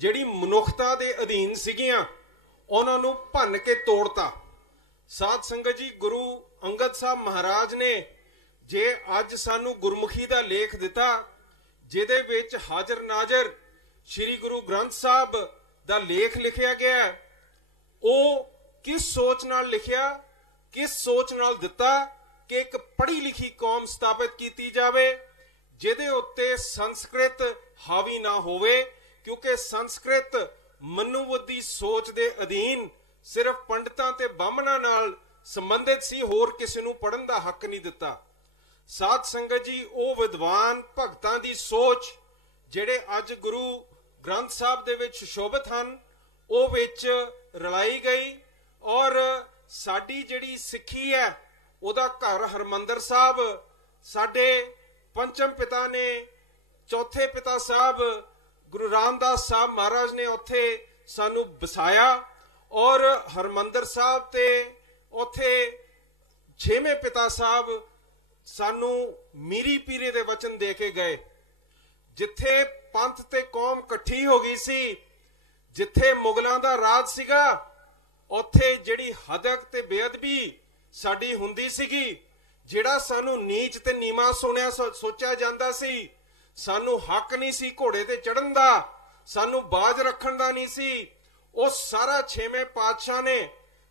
ਜਿਹੜੀ ਮਨੁੱਖਤਾ ਦੇ ਅਧੀਨ ਸੀਗੀਆਂ ਉਹਨਾਂ ਨੂੰ ਭੰਨ ਕੇ ਤੋੜਤਾ। ਸਾਧ ਸੰਗਤ ਜੀ, ਗੁਰੂ ਅੰਗਦ ਸਾਹਿਬ ਮਹਾਰਾਜ ਨੇ ਜੇ ਅੱਜ ਸਾਨੂੰ ਗੁਰਮੁਖੀ ਦਾ ਲੇਖ ਦਿੱਤਾ, ਜਿਹਦੇ ਵਿੱਚ ਹਾਜ਼ਰ ਨਾਜ਼ਰ ਸ੍ਰੀ ਗੁਰੂ ਗ੍ਰੰਥ ਸਾਹਿਬ ਦਾ ਲੇਖ ਲਿਖਿਆ ਗਿਆ, ਉਹ ਕਿਸ ਸੋਚ ਨਾਲ ਲਿਖਿਆ, ਕਿਸ ਸੋਚ ਨਾਲ ਦਿੱਤਾ ਕਿ ਇੱਕ ਪੜ੍ਹੀ ਲਿਖੀ ਕੌਮ ਸਥਾਪਿਤ ਕੀਤੀ ਜਾਵੇ, ਜਿਹਦੇ ਉੱਤੇ ਸੰਸਕ੍ਰਿਤ ਹਾਵੀ ਨਾ ਹੋਵੇ, ਕਿਉਂਕਿ ਸੰਸਕ੍ਰਿਤ ਮਨੂਵਾਦੀ ਸੋਚ ਦੇ ਅਧੀਨ ਸਿਰਫ ਪੰਡਤਾਂ ਤੇ ਬਾਹਮਣਾਂ ਨਾਲ ਸੰਬੰਧਿਤ ਸੀ, ਹੋਰ ਕਿਸੇ ਨੂੰ ਪੜ੍ਹਨ ਦਾ ਹੱਕ ਨਹੀਂ ਦਿੱਤਾ। ਸਾਧ ਸੰਗਤ ਜੀ, ਉਹ ਵਿਦਵਾਨ ਭਗਤਾਂ ਦੀ ਸੋਚ ਜਿਹੜੇ ਅੱਜ ਗੁਰੂ ਗ੍ਰੰਥ ਸਾਹਿਬ ਦੇ ਵਿੱਚ ਸੁਸ਼ੋਭਿਤ ਹਨ, ਉਹ ਵਿੱਚ ਰਲਾਈ ਗਈ, ਔਰ ਸਾਡੀ ਜਿਹੜੀ ਸਿੱਖੀ ਹੈ ਉਹਦਾ ਘਰ ਹਰਮੰਦਰ ਸਾਹਿਬ, ਸਾਡੇ ਪੰਚਮ ਪਿਤਾ ਨੇ, ਚੌਥੇ ਪਿਤਾ ਸਾਹਿਬ ਗੁਰੂ ਰਾਮਦਾਸ ਸਾਹਿਬ ਮਹਾਰਾਜ ਨੇ ਉੱਥੇ ਸਾਨੂੰ ਵਸਾਇਆ, ਔਰ ਹਰਮੰਦਰ ਸਾਹਿਬ ਤੇ ਉੱਥੇ ਛੇਵੇਂ ਪਿਤਾ ਸਾਹਿਬ ਸਾਨੂੰ ਮੀਰੀ ਪੀਰੇ ਦੇ ਵਚਨ ਦੇ ਕੇ ਗਏ। ਜਿੱਥੇ ਪੰਥ ਤੇ ਕੌਮ ਇਕੱਠੀ ਹੋ ਗਈ ਸੀ, ਜਿੱਥੇ ਮੁਗਲਾਂ ਦਾ ਰਾਜ ਸੀਗਾ, ਉੱਥੇ ਜਿਹੜੀ ਹਦਕ ਤੇ ਬੇਅਦਬੀ ਸਾਡੀ ਹੁੰਦੀ ਸੀਗੀ, ਜਿਹੜਾ ਸਾਨੂੰ ਨੀਚ ਤੇ ਨੀਵਾਂ ਸੋਚਿਆ ਜਾਂਦਾ ਸੀ, ਸਾਨੂੰ ਹੱਕ ਨਹੀਂ ਸੀ ਘੋੜੇ ਤੇ ਚੜ੍ਹਨ ਦਾ, ਸਾਨੂੰ ਬਾਜ ਰੱਖਣ ਦਾ ਨਹੀਂ ਸੀ, ਉਹ ਸਾਰਾ ਛੇਵੇਂ ਪਾਤਸ਼ਾਹ ਨੇ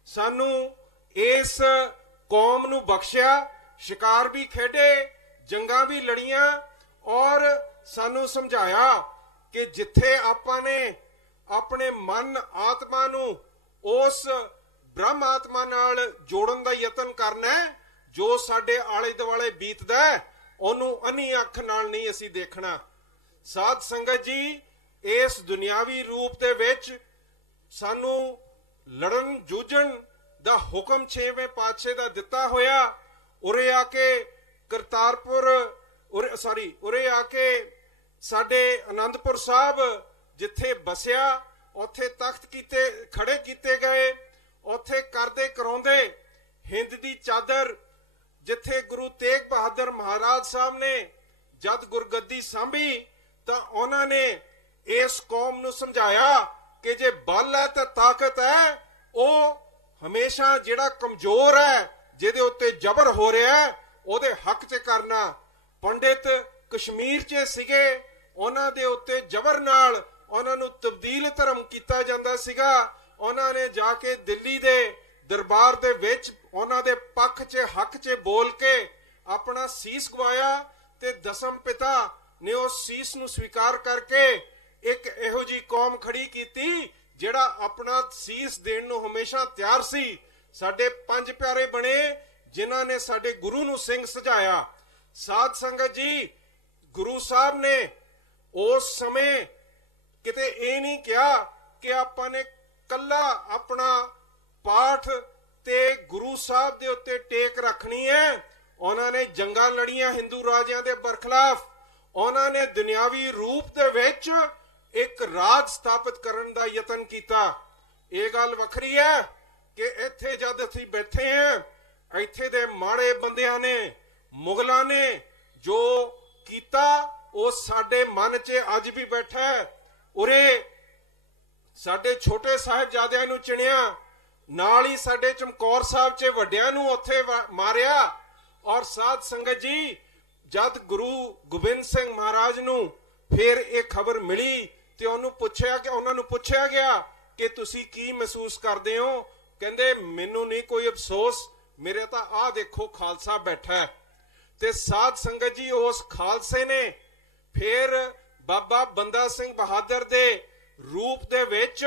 ਸਾਨੂੰ ਇਸ ਕੌਮ ਨੂੰ ਬਖਸ਼ਿਆ। ਸ਼ਿਕਾਰ ਵੀ ਖੇਡੇ, ਜੰਗਾਂ ਵੀ ਲੜੀਆਂ, ਔਰ ਸਾਨੂੰ ਸਮਝਾਇਆ ਕਿ ਜਿੱਥੇ ਆਪਾਂ ਨੇ ਆਪਣੇ ਮਨ ਆਤਮਾ ਨੂੰ ਉਸ ਬ੍ਰਹਮ ਆਤਮਾ ਨਾਲ ਜੋੜਨ ਦਾ ਯਤਨ ਕਰਨਾ ਹੈ, ਜੋ ਸਾਡੇ ਆਲੇ ਦੁਆਲੇ ਬੀਤਦਾ ਉਹਨੂੰ ਅੰਨੀ ਅੱਖ ਨਾਲ ਨਹੀਂ ਅਸੀਂ ਦੇਖਣਾ। ਸਾਧ ਸੰਗਤ ਜੀ, ਇਸ ਦੁਨਿਆਵੀ ਰੂਪ ਦੇ ਵਿੱਚ ਸਾਨੂੰ ਲੜਨ ਜੂਝਣ ਦਾ ਹੁਕਮ 6ਵੇਂ ਪਾਤਸ਼ਾਹ ਦਾ ਦਿੱਤਾ ਹੋਇਆ, ਉਰੇ ਆ ਕੇ ਕਰਤਾਰਪੁਰ ਉਰੇ ਆ ਕੇ ਸਾਡੇ ਅਨੰਦਪੁਰ ਸਾਹਿਬ ਜਿੱਥੇ ਬਸਿਆ, ਉੱਥੇ ਤਖਤ ਖੜੇ ਕੀਤੇ ਗਏ। ਉੱਥੇ ਕਰਦੇ ਕਰਾਉਂਦੇ ਹਿੰਦ ਦੀ ਚਾਦਰ, ਜਿੱਥੇ ਗੁਰੂ ਤੇਗ ਬਹਾਦਰ ਮਹਾਰਾਜ ਸਾਹਿਬ ਨੇ ਜਦ ਗੁਰਗੱਦੀ ਸਾਂਭੀ ਤਾਂ ਉਹਨਾਂ ਨੇ ਇਸ ਕੌਮ ਨੂੰ ਸਮਝਾਇਆ ਕਿ ਜੇ ਬਲ ਹੈ ਤਾਂ ਤਾਕਤ ਹੈ, ਉਹ ਹਮੇਸ਼ਾ ਜਿਹੜਾ ਕਮਜ਼ੋਰ ਹੈ, ਜਿਹਦੇ ਉੱਤੇ ਜ਼ਬਰ ਹੋ ਰਿਹਾ ਹੈ, ਉਹਦੇ ਹੱਕ 'ਚ ਕਰਨਾ। ਪੰਡਿਤ ਕਸ਼ਮੀਰ 'ਚ ਸੀਗੇ, ਉਹਨਾਂ ਦੇ ਉੱਤੇ ਜ਼ਬਰ ਨਾਲ ਉਹਨਾਂ ਨੂੰ ਤਬਦੀਲ ਧਰਮ ਕੀਤਾ ਜਾਂਦਾ ਸੀਗਾ। ਉਹਨਾਂ ਨੇ ਜਾ ਕੇ ਦਿੱਲੀ ਦੇ ਦਰਬਾਰ ਦੇ ਵਿੱਚ ਉਹਨਾਂ ਦੇ ਪੱਖ 'ਚ ਹੱਕ 'ਚ ਬੋਲ ਕੇ ਆਪਣਾ ਸੀਸ ਗਵਾਇਆ ਤੇ ਦਸਮ ਪਿਤਾ ਨੇ ਉਸ ਸੀਸ ਨੂੰ ਸਵੀਕਾਰ ਕਰਕੇ ਇੱਕ ਇਹੋ ਜਿਹੀ ਕੌਮ ਖੜੀ ਕੀਤੀ ਜਿਹੜਾ ਆਪਣਾ ਸੀਸ ਦੇਣ ਨੂੰ ਹਮੇਸ਼ਾ ਤਿਆਰ ਸੀ। ਸਾਡੇ 5 ਪਿਆਰੇ ਬਣੇ ਜਿਨ੍ਹਾਂ ਨੇ ਸਾਡੇ ਗੁਰੂ ਨੂੰ ਸਿੰਘ ਸਜਾਇਆ। ਸਾਧ ਸੰਗਤ ਜੀ, ਗੁਰੂ ਸਾਹਿਬ ਨੇ ਉਸ ਸਮੇਂ ਕਿਤੇ ਇਹ ਨਹੀਂ ਕਿਹਾ ਕਿ ਆਪਾਂ ਨੇ ਕੱਲਾ ਆਪਣਾ ਪਾਠ ਤੇ ਗੁਰੂ ਸਾਹਿਬ ਦੇ ਉੱਤੇ ਟੇਕ ਰੱਖਣੀ ਹੈ। ਉਹਨਾਂ ਨੇ ਜੰਗਾਂ ਲੜੀਆਂ ਹਿੰਦੂ ਰਾਜਿਆਂ ਦੇ ਬਰਖਲਾਫ। ਉਹਨਾਂ ਨੇ ਦੁਨਿਆਵੀ ਰੂਪ ਦੇ ਵਿੱਚ ਇੱਕ ਰਾਜ ਸਥਾਪਿਤ ਕਰਨ ਦਾ ਯਤਨ ਕੀਤਾ। ਇਹ ਗੱਲ ਵੱਖਰੀ ਹੈ ਕਿ ਇੱਥੇ ਜਦ ਅਸੀਂ ਬੈਠੇ ਹਾਂ, ਇੱਥੇ ਦੇ ਮਾੜੇ ਬੰਦਿਆਂ ਨੇ, ਮੁਗਲਾਂ ਨੇ ਜੋ ਕੀਤਾ ਉਹ ਸਾਡੇ ਮਨ 'ਚ ਅੱਜ ਵੀ ਬੈਠਾ ਹੈ। ਉਰੇ ਸਾਡੇ ਛੋਟੇ ਸਾਹਿਬਜ਼ਾਦਿਆਂ ਨੂੰ ਚਿਣਿਆ, ਨਾਲ ਹੀ ਸਾਡੇ ਚਮਕੌਰ ਸਾਹਿਬ 'ਚ ਵੱਡਿਆਂ ਨੂੰ ਉੱਥੇ ਮਾਰਿਆ। ਔਰ ਸਾਧ ਸੰਗਤ ਜੀ, ਜਦ ਗੁਰੂ ਗੋਬਿੰਦ ਸਿੰਘ ਮਹਾਰਾਜ ਨੂੰ ਫਿਰ ਇਹ ਖਬਰ ਮਿਲੀ ਤੇ ਉਹਨਾਂ ਨੂੰ ਪੁੱਛਿਆ ਗਿਆ ਕਿ ਤੁਸੀਂ ਕੀ ਮਹਿਸੂਸ ਕਰਦੇ ਹੋ? ਕਹਿੰਦੇ ਮੈਨੂੰ ਨਹੀਂ ਕੋਈ ਅਫਸੋਸ, ਮੇਰੇ ਤਾਂ ਆਹ ਦੇਖੋ ਖਾਲਸਾ ਬੈਠਾ ਹੈ। ਤੇ ਸਾਧ ਸੰਗਤ ਜੀ, ਉਸ ਖਾਲਸੇ ਨੇ ਫਿਰ ਬਾਬਾ ਬੰਦਾ ਸਿੰਘ ਬਹਾਦਰ ਦੇ ਰੂਪ ਦੇ ਵਿੱਚ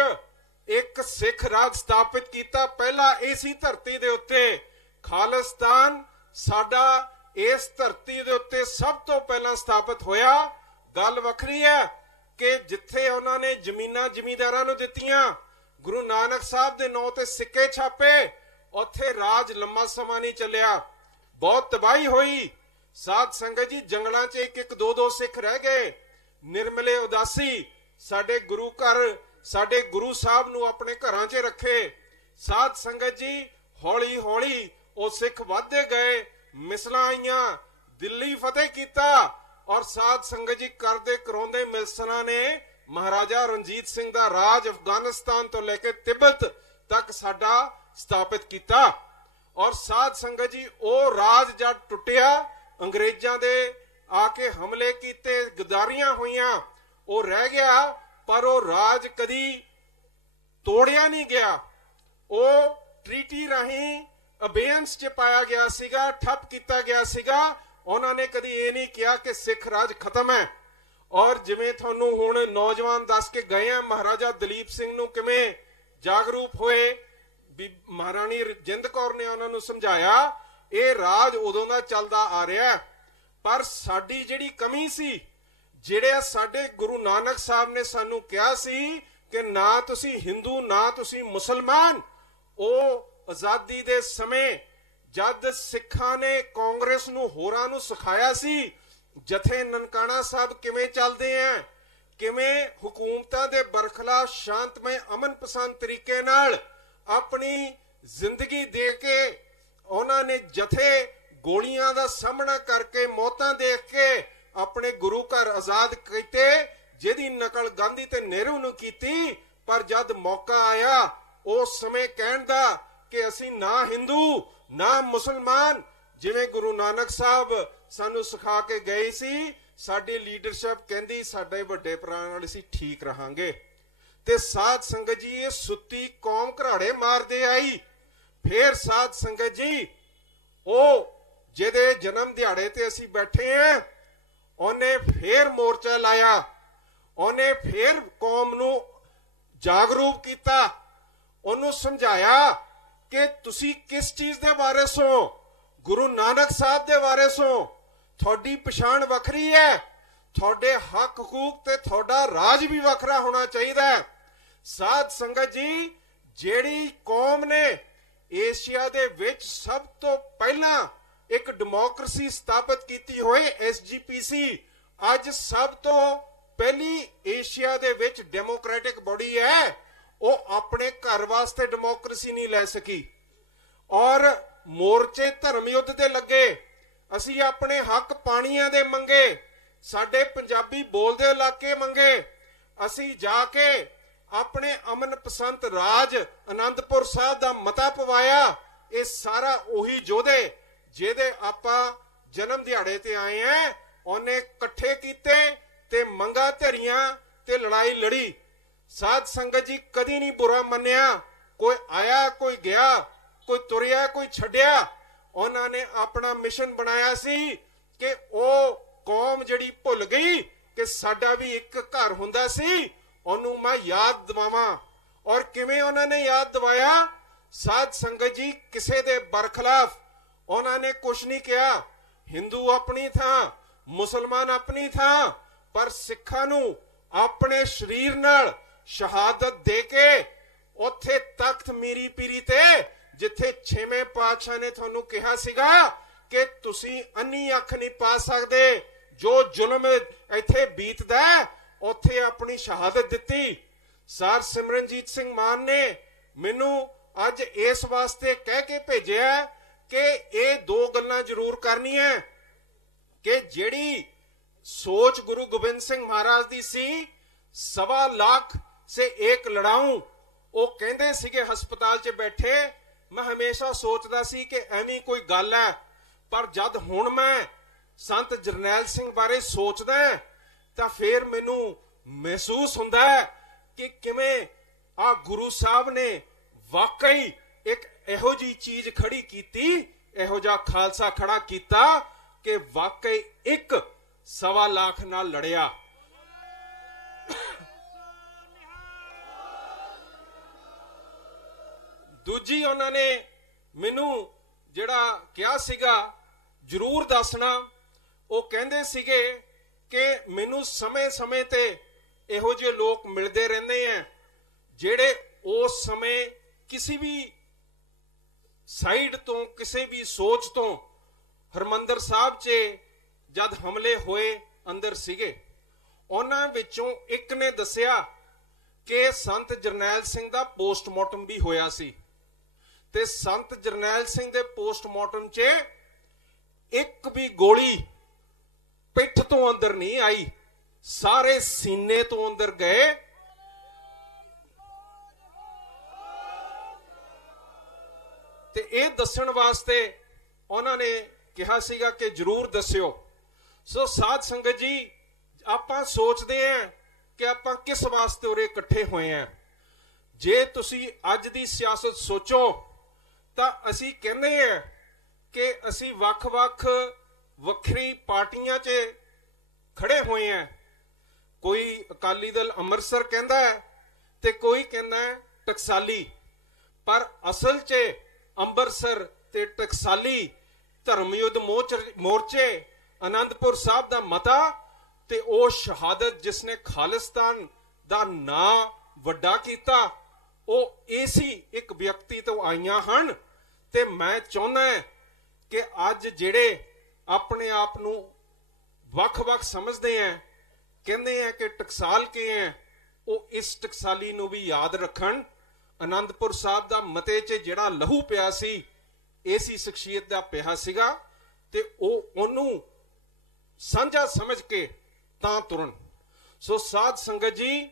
ਇੱਕ ਸਿੱਖ ਰਾਜ ਸਥਾਪਿਤ ਕੀਤਾ। ਪਹਿਲਾ ਇਸੇ ਧਰਤੀ ਦੇ ਉੱਤੇ ਖਾਲਿਸਤਾਨ ਸਾਡਾ ਇਸ ਧਰਤੀ ਦੇ ਉੱਤੇ ਸਭ ਤੋਂ ਪਹਿਲਾਂ ਸਥਾਪਿਤ ਹੋਇਆ। ਗੱਲ ਵੱਖਰੀ ਹੈ ਕਿ ਜਿੱਥੇ ਉਹਨਾਂ ਨੇ ਜ਼ਮੀਨਾਂ ਜ਼ਮੀਂਦਾਰਾਂ ਨੂੰ ਦਿੱਤੀਆਂ, ਗੁਰੂ ਨਾਨਕ ਸਾਹਿਬ ਦੇ ਨਾਂ ਤੇ ਸਿੱਕੇ ਛਾਪੇ, ਉੱਥੇ ਰਾਜ ਲੰਮਾ ਸਮਾਂ ਨਹੀਂ ਚੱਲਿਆ, ਬਹੁਤ ਤਬਾਹੀ ਹੋਈ। ਸਾਧ ਸੰਗਤ ਜੀ, ਜੰਗਲਾਂ 'ਚ ਇੱਕ ਦੋ ਸਿੱਖ ਰਹਿ ਗਏ। ਨਿਰਮਲੇ ਉਦਾਸੀ ਸਾਡੇ ਗੁਰੂ ਘਰ, ਸਾਡੇ ਗੁਰੂ ਸਾਹਿਬ ਨੂੰ ਆਪਣੇ ਘਰਾਂ 'ਚ ਰੱਖੇ। ਸਾਧ ਸੰਗਤ ਜੀ, ਹੌਲੀ ਹੌਲੀ ਉਹ ਸਿੱਖ ਵੱਧਦੇ ਗਏ, ਮਿਸਲਾਂ ਆਈਆਂ, ਦਿੱਲੀ ਫਤਿਹ ਕੀਤਾ। ਔਰ ਸਾਧ ਸੰਗਤ ਜੀ, ਕਰਦੇ ਕਰਾਉਂਦੇ ਮਿਸਲਾਂ ਨੇ ਮਹਾਰਾਜਾ ਰਣਜੀਤ ਸਿੰਘ ਦਾ ਰਾਜ ਅਫਗਾਨਿਸਤਾਨ ਤੋਂ ਲੈ ਕੇ ਤਿੱਬਤ ਤੱਕ ਸਾਡਾ ਸਥਾਪਿਤ ਕੀਤਾ। ਔਰ ਸਾਧ ਸੰਗਤ ਜੀ, ਉਹ ਰਾਜ ਜਦ ਟੁੱਟਿਆ, ਅੰਗਰੇਜ਼ਾਂ ਦੇ ਆ ਕੇ ਹਮਲੇ ਕੀਤੇ, ਗਦਾਰੀਆਂ ਹੋਈਆਂ, ਉਹ ਰਹਿ ਗਿਆ, ਪਰ ਉਹ ਰਾਜ ਕਦੀ ਤੋੜਿਆ ਨਹੀਂ ਗਿਆ। ਉਹ ਟ੍ਰੀਟੀ ਰਾਹੀਂ ਅਬੇਅੰਸ 'ਚ ਪਾਇਆ ਗਿਆ ਸੀਗਾ, ਠੱਪ ਕੀਤਾ ਗਿਆ ਸੀਗਾ। ਉਹਨਾਂ ਨੇ ਕਦੀ ਇਹ ਨਹੀਂ ਕਿਹਾ ਕਿ ਸਿੱਖ ਰਾਜ ਖਤਮ ਹੈ। ਔਰ ਜਿਵੇਂ ਤੁਹਾਨੂੰ ਹੁਣ ਨੌਜਵਾਨ ਦੱਸ ਕੇ ਗਏ ਆ, ਮਹਾਰਾਜਾ ਦਲੀਪ ਸਿੰਘ ਨੂੰ ਕਿਵੇਂ ਜਾਗਰੂਕ ਹੋਏ, ਮਹਾਰਾਣੀ ਜਿੰਦ ਕੌਰ ਨੇ ਉਹਨਾਂ ਨੂੰ ਸਮਝਾਇਆ। ਇਹ ਰਾਜ ਉਦੋਂ ਦਾ ਚੱਲਦਾ ਆ ਰਿਹਾ। ਪਰ ਸਾਡੀ ਜਿਹੜੀ ਕਮੀ ਸੀ, ਜਿਹੜੇ ਸਾਡੇ ਗੁਰੂ ਨਾਨਕ ਸਾਹਿਬ ਨੇ ਸਾਨੂੰ ਕਿਹਾ ਸੀ ਕਿ ਨਾ ਤੁਸੀਂ ਹਿੰਦੂ ਨਾ ਤੁਸੀਂ ਮੁਸਲਮਾਨ, ਉਹ ਆਜ਼ਾਦੀ ਦੇ ਸਮੇਂ ਜਦ ਸਿੱਖਾਂ ਨੇ ਕਾਂਗਰਸ ਨੂੰ ਹੋਰਾਂ ਨੂੰ ਸਿਖਾਇਆ ਸੀ ਜਥੇ ਨਨਕਾਣਾ ਸਾਹਿਬ ਕਿਵੇਂ ਚੱਲਦੇ ਆ, ਕਿਵੇਂ ਹਕੂਮਤਾਂ ਦੇ ਬਰਖਲਾਫ ਸ਼ਾਂਤਮਈ ਅਮਨ ਪਸੰਦ ਤਰੀਕੇ ਨਾਲ ਆਪਣੀ ਜ਼ਿੰਦਗੀ ਦੇ ਕੇ ਉਹਨਾਂ ਨੇ ਜਥੇ ਗੋਲੀਆਂ ਦਾ ਸਾਹਮਣਾ ਕਰਕੇ, ਮੌਤਾਂ ਦੇਖ ਕੇ ਆਪਣੇ ਗੁਰੂ ਘਰ ਆਜ਼ਾਦ ਕੀਤੇ, ਜਿਹਦੀ ਨਕਲ ਗਾਂਧੀ ਤੇ ਨਹਿਰੂ ਨੂੰ ਕੀਤੀ। ਪਰ ਜਦ ਮੌਕਾ ਆਇਆ ਉਸ ਸਮੇਂ ਕਹਿਣ ਦਾ ਕਿ ਅਸੀਂ ਨਾ ਹਿੰਦੂ ਨਾ ਮੁਸਲਮਾਨ, ਜਿਵੇਂ ਗੁਰੂ ਨਾਨਕ ਸਾਹਿਬ ਸਾਨੂੰ ਸਿਖਾ ਕੇ ਗਏ ਸੀ, ਸਾਡੀ ਲੀਡਰਸ਼ਿਪ ਕਹਿੰਦੀ ਸਾਡੇ ਵੱਡੇ ਭਰਾ ਨਾਲ ਅਸੀਂ ਠੀਕ ਰਹਾਂਗੇ। ਤੇ ਸਾਧ ਸੰਗਤ ਜੀ, ਇਹ ਸੁੱਤੀ ਕੌਮ ਘਰਾੜੇ ਮਾਰਦੇ ਆਈ। ਫੇਰ ਸਾਧ ਸੰਗਤ ਜੀ, ਉਹ ਜਿਹਦੇ ਜਨਮ ਦਿਹਾੜੇ ਤੇ ਅਸੀਂ ਬੈਠੇ ਆਂ, ਉਹਨੇ ਫੇਰ ਮੋਰਚਾ ਲਾਇਆ, ਉਹਨੇ ਫੇਰ ਕੌਮ ਨੂੰ ਜਾਗਰੂਕ ਕੀਤਾ, ਉਹਨੂੰ ਸਮਝਾਇਆ ਕਿ ਤੁਸੀਂ ਕਿਸ ਚੀਜ਼ ਦੇ ਵਾਰਿਸ ਹੋ, ਗੁਰੂ ਨਾਨਕ ਸਾਹਿਬ ਦੇ ਵਾਰਿਸ ਹੋ। ਤੁਹਾਡੀ ਪਛਾਣ ਵੱਖਰੀ ਹੈ, ਤੁਹਾਡੇ ਹੱਕ ਹਕੂਕ ਤੇ ਤੁਹਾਡਾ ਰਾਜ ਵੀ ਵੱਖਰਾ ਹੋਣਾ ਚਾਹੀਦਾ ਹੈ। ਸਾਧ ਸੰਗਤ ਜੀ, ਜਿਹੜੀ ਕੌਮ ਨੇ ਏਸ਼ੀਆ ਦੇ ਵਿੱਚ ਸਭ ਤੋਂ ਪਹਿਲਾਂ ਇੱਕ ਡੈਮੋਕ੍ਰੇਸੀ ਸਥਾਪਿਤ ਕੀਤੀ ਹੋਈ SGPC ਅੱਜ ਸਭ ਤੋਂ ਪਹਿਲੀ ਏਸ਼ੀਆ ਦੇ ਵਿੱਚ ਡੈਮੋਕ੍ਰੈਟਿਕ ਬੋਡੀ ਹੈ, ਉਹ ਆਪਣੇ ਘਰ ਵਾਸਤੇ ਡੈਮੋਕ੍ਰੇਸੀ ਨਹੀਂ ਲੈ ਸਕੀ ਔਰ ਮੋਰਚੇ ਧਰਮ ਯੁੱਧ ਤੇ ਲੱਗੇ। ਅਸੀਂ ਆਪਣੇ ਹੱਕ ਪਾਣੀਆਂ ਦੇ ਮੰਗੇ, ਸਾਡੇ ਪੰਜਾਬੀ ਬੋਲਦੇ ਇਲਾਕੇ ਮੰਗੇ, ਅਸੀਂ ਜਾ ਕੇ ਆਪਣੇ ਅਮਨ ਪਸੰਦ ਰਾਜ ਆਨੰਦਪੁਰ ਸਾਹਿਬ ਦਾ ਮਤਾ ਪਵਾਇਆ। ਇਹ ਸਾਰਾ ਉਹੀ ਯੋਧੇ ਜਿਹਦੇ ਆਪਾਂ ਜਨਮ ਦਿਹਾੜੇ ਤੇ ਆਏ ਆ, ਉਹਨੇ ਇਕੱਠੇ ਕੀਤੇ ਤੇ ਮੰਗਾ ਧਰੀਆਂ ਤੇ ਲੜਾਈ ਲੜੀ। ਸਾਧ ਸੰਗਤ ਜੀ, ਕਦੀ ਨਹੀਂ ਬੁਰਾ ਮੰਨਿਆ, ਕੋਈ ਆਇਆ ਕੋਈ ਗਿਆ, ਕੋਈ ਤੁਰਿਆ ਕੋਈ ਛੱਡਿਆ। ਉਹਨਾਂ ਨੇ ਆਪਣਾ ਮਿਸ਼ਨ ਬਣਾਇਆ ਸੀ ਕਿ ਉਹ ਕੌਮ ਜਿਹੜੀ ਭੁੱਲ ਗਈ ਕਿ ਸਾਡਾ ਵੀ ਇੱਕ ਘਰ ਹੁੰਦਾ ਸੀ, ਉਹਨੂੰ ਮੈਂ ਯਾਦ ਦਿਵਾਵਾਂ। ਔਰ ਕਿਵੇਂ ਉਹਨਾਂ ਨੇ ਯਾਦ ਦਿਵਾਇਆ? ਸਾਧ ਸੰਗਤ ਜੀ, ਕਿਸੇ ਦੇ ਬਰਖਲਾਫ ਉਹਨਾਂ ਨੇ ਕੁਝ ਨਹੀਂ ਕਿਹਾ। ਹਿੰਦੂ ਆਪਣੀ ਥਾਂ, ਮੁਸਲਮਾਨ ਆਪਣੀ ਥਾਂ, ਪਰ ਸਿੱਖਾਂ ਨੂੰ ਆਪਣੇ ਸਰੀਰ ਨਾਲ ਸ਼ਹਾਦਤ ਦੇ ਕੇ ਉੱਥੇ ਤਖਤ ਮੀਰੀ ਪੀਰੀ ਤੇ, ਜਿੱਥੇ 6ਵੇਂ ਪਾਤਸ਼ਾਹ ਨੇ ਤੁਹਾਨੂੰ ਕਿਹਾ ਸੀਗਾ ਕਿ ਤੁਸੀਂ ਅੰਨੀ ਅੱਖ ਨਹੀਂ ਪਾ ਸਕਦੇ, ਜੋ ਜ਼ੁਲਮ ਇੱਥੇ ਬੀਤਦਾ ਉੱਥੇ ਆਪਣੀ ਸ਼ਹਾਦਤ ਦਿੱਤੀ। ਸਰ ਸਿਮਰਨਜੀਤ ਸਿੰਘ ਮਾਨ ਨੇ ਮੈਨੂੰ ਅੱਜ ਇਸ ਵਾਸਤੇ ਕਹਿ ਕੇ ਭੇਜਿਆ ਕਿ ਇਹ ਦੋ ਗੱਲਾਂ ਜ਼ਰੂਰ ਕਰਨੀਆਂ ਕਿ ਜਿਹੜੀ ਸੋਚ ਗੁਰੂ ਗੋਬਿੰਦ ਸਿੰਘ ਮਹਾਰਾਜ ਦੀ ਸੀ, 1.25 ਲੱਖ ਸੇ ਇੱਕ ਲੜਾਊਂ, ਉਹ ਕਹਿੰਦੇ ਸੀਗੇ ਹਸਪਤਾਲ 'ਚ ਬੈਠੇ। ਮੈਂ ਹਮੇਸ਼ਾ ਸੋਚਦਾ ਸੀ ਕਿ ਐਵੇਂ ਕੋਈ ਗੱਲ ਹੈ, ਪਰ ਜਦ ਹੁਣ ਮੈਂ ਸੰਤ ਜਰਨੈਲ ਸਿੰਘ ਬਾਰੇ ਸੋਚਦਾ ਤਾਂ ਫਿਰ ਮੈਨੂੰ ਮਹਿਸੂਸ ਹੁੰਦਾ ਹੈ ਕਿ ਕਿਵੇਂ ਆ ਗੁਰੂ ਸਾਹਿਬ ਨੇ ਵਾਕਈ ਇੱਕ ਇਹੋ ਜੀ ਚੀਜ਼ ਖੜੀ ਕੀਤੀ, ਇਹੋ ਜਿਹਾ ਖਾਲਸਾ ਖੜਾ ਕੀਤਾ ਕਿ ਵਾਕਈ ਇੱਕ 1.25 ਲੱਖ ਨਾਲ ਲੜਿਆ। ਦੂਜੀ ਉਹਨਾਂ ਨੇ ਮੈਨੂੰ ਜਿਹੜਾ ਕਿਹਾ ਸੀਗਾ ਜ਼ਰੂਰ ਦੱਸਣਾ, ਉਹ ਕਹਿੰਦੇ ਸੀਗੇ ਕਿ ਮੈਨੂੰ ਸਮੇਂ-ਸਮੇਂ ਤੇ ਇਹੋ ਜਿਹੇ ਲੋਕ ਮਿਲਦੇ ਰਹਿੰਦੇ ਆ ਜਿਹੜੇ ਉਸ ਸਮੇਂ ਕਿਸੇ ਵੀ ਸਾਈਡ ਤੋਂ, ਕਿਸੇ ਵੀ ਸੋਚ ਤੋਂ ਹਰਮੰਦਰ ਸਾਹਿਬ 'ਚ ਜਦ ਹਮਲੇ ਹੋਏ ਅੰਦਰ ਸੀਗੇ। ਉਹਨਾਂ ਵਿੱਚੋਂ ਇੱਕ ਨੇ ਦੱਸਿਆ ਕਿ ਸੰਤ ਜਰਨੈਲ ਸਿੰਘ ਦਾ ਪੋਸਟਮਾਰਟਮ ਵੀ ਹੋਇਆ ਸੀ ਤੇ ਸੰਤ ਜਰਨੈਲ ਸਿੰਘ ਦੇ ਪੋਸਟਮਾਰਟਮ 'ਚ ਇੱਕ ਵੀ ਗੋਲੀ ਪਿੱਠ ਤੋਂ ਅੰਦਰ ਨਹੀਂ ਆਈ, ਸਾਰੇ ਸੀਨੇ ਤੋਂ ਅੰਦਰ ਗਏ। ਤੇ ਇਹ ਦੱਸਣ ਵਾਸਤੇ ਉਹਨਾਂ ਨੇ ਕਿਹਾ ਸੀਗਾ ਕਿ ਜਰੂਰ ਦੱਸਿਓ। ਸੋ ਸਾਧ ਸੰਗਤ ਜੀ, ਆਪਾਂ ਸੋਚਦੇ ਆਂ ਕਿ ਆਪਾਂ ਕਿਸ ਵਾਸਤੇ ਉਰੇ ਇਕੱਠੇ ਹੋਏ ਆਂ। ਜੇ ਤੁਸੀਂ ਅੱਜ ਦੀ ਸਿਆਸਤ ਸੋਚੋ ਤਾਂ ਅਸੀਂ ਕਹਿੰਦੇ ਆਂ ਕਿ ਅਸੀਂ ਵੱਖ-ਵੱਖ ਵੱਖਰੀ ਪਾਰਟੀਆਂ 'ਚ ਖੜੇ ਹੋਏ ਆਂ। ਕੋਈ ਅਕਾਲੀ ਦਲ ਅੰਮ੍ਰਿਤਸਰ ਕਹਿੰਦਾ ਹੈ ਤੇ ਕੋਈ ਕਹਿੰਦਾ ਹੈ ਟਕਸਾਲੀ, ਪਰ ਅਸਲ 'ਚ ਅੰਮ੍ਰਿਤਸਰ ਤੇ ਟਕਸਾਲੀ ਧਰਮ ਯੁੱਧ ਮੋਰਚੇ, ਆਨੰਦਪੁਰ ਸਾਹਿਬ ਦਾ ਮਤਾ ਤੇ ਉਹ ਸ਼ਹਾਦਤ ਜਿਸਨੇ ਖਾਲਿਸਤਾਨ ਦਾ ਨਾਂ ਵੱਡਾ ਕੀਤਾ, ਉਹ ਇਸੇ ਇੱਕ ਵਿਅਕਤੀ ਤੋਂ ਆਈਆਂ ਹਨ। ਤੇ ਮੈਂ ਚਾਹੁੰਦਾ ਕਿ ਅੱਜ ਜਿਹੜੇ ਆਪਣੇ ਆਪ ਨੂੰ ਵੱਖ-ਵੱਖ ਸਮਝਦੇ ਆ, ਕਹਿੰਦੇ ਆ ਕਿ ਟਕਸਾਲ ਕੀ ਹੈ, ਉਹ ਇਸ ਟਕਸਾਲੀ ਨੂੰ ਵੀ ਯਾਦ ਰੱਖਣ। ਆਨੰਦਪੁਰ ਸਾਹਿਬ ਦਾ ਮਤੇ 'ਚ ਜਿਹੜਾ ਲਹੂ ਪਿਆ ਸੀ, ਇਸੇ ਸ਼ਖਸੀਅਤ ਦਾ ਪਿਆ ਸੀਗਾ ਤੇ ਉਹਨੂੰ ਸਾਂਝਾ ਸਮਝ ਕੇ ਤਾਂ ਤੁਰਨ। ਸੋ ਸਾਧ ਸੰਗਤ ਜੀ,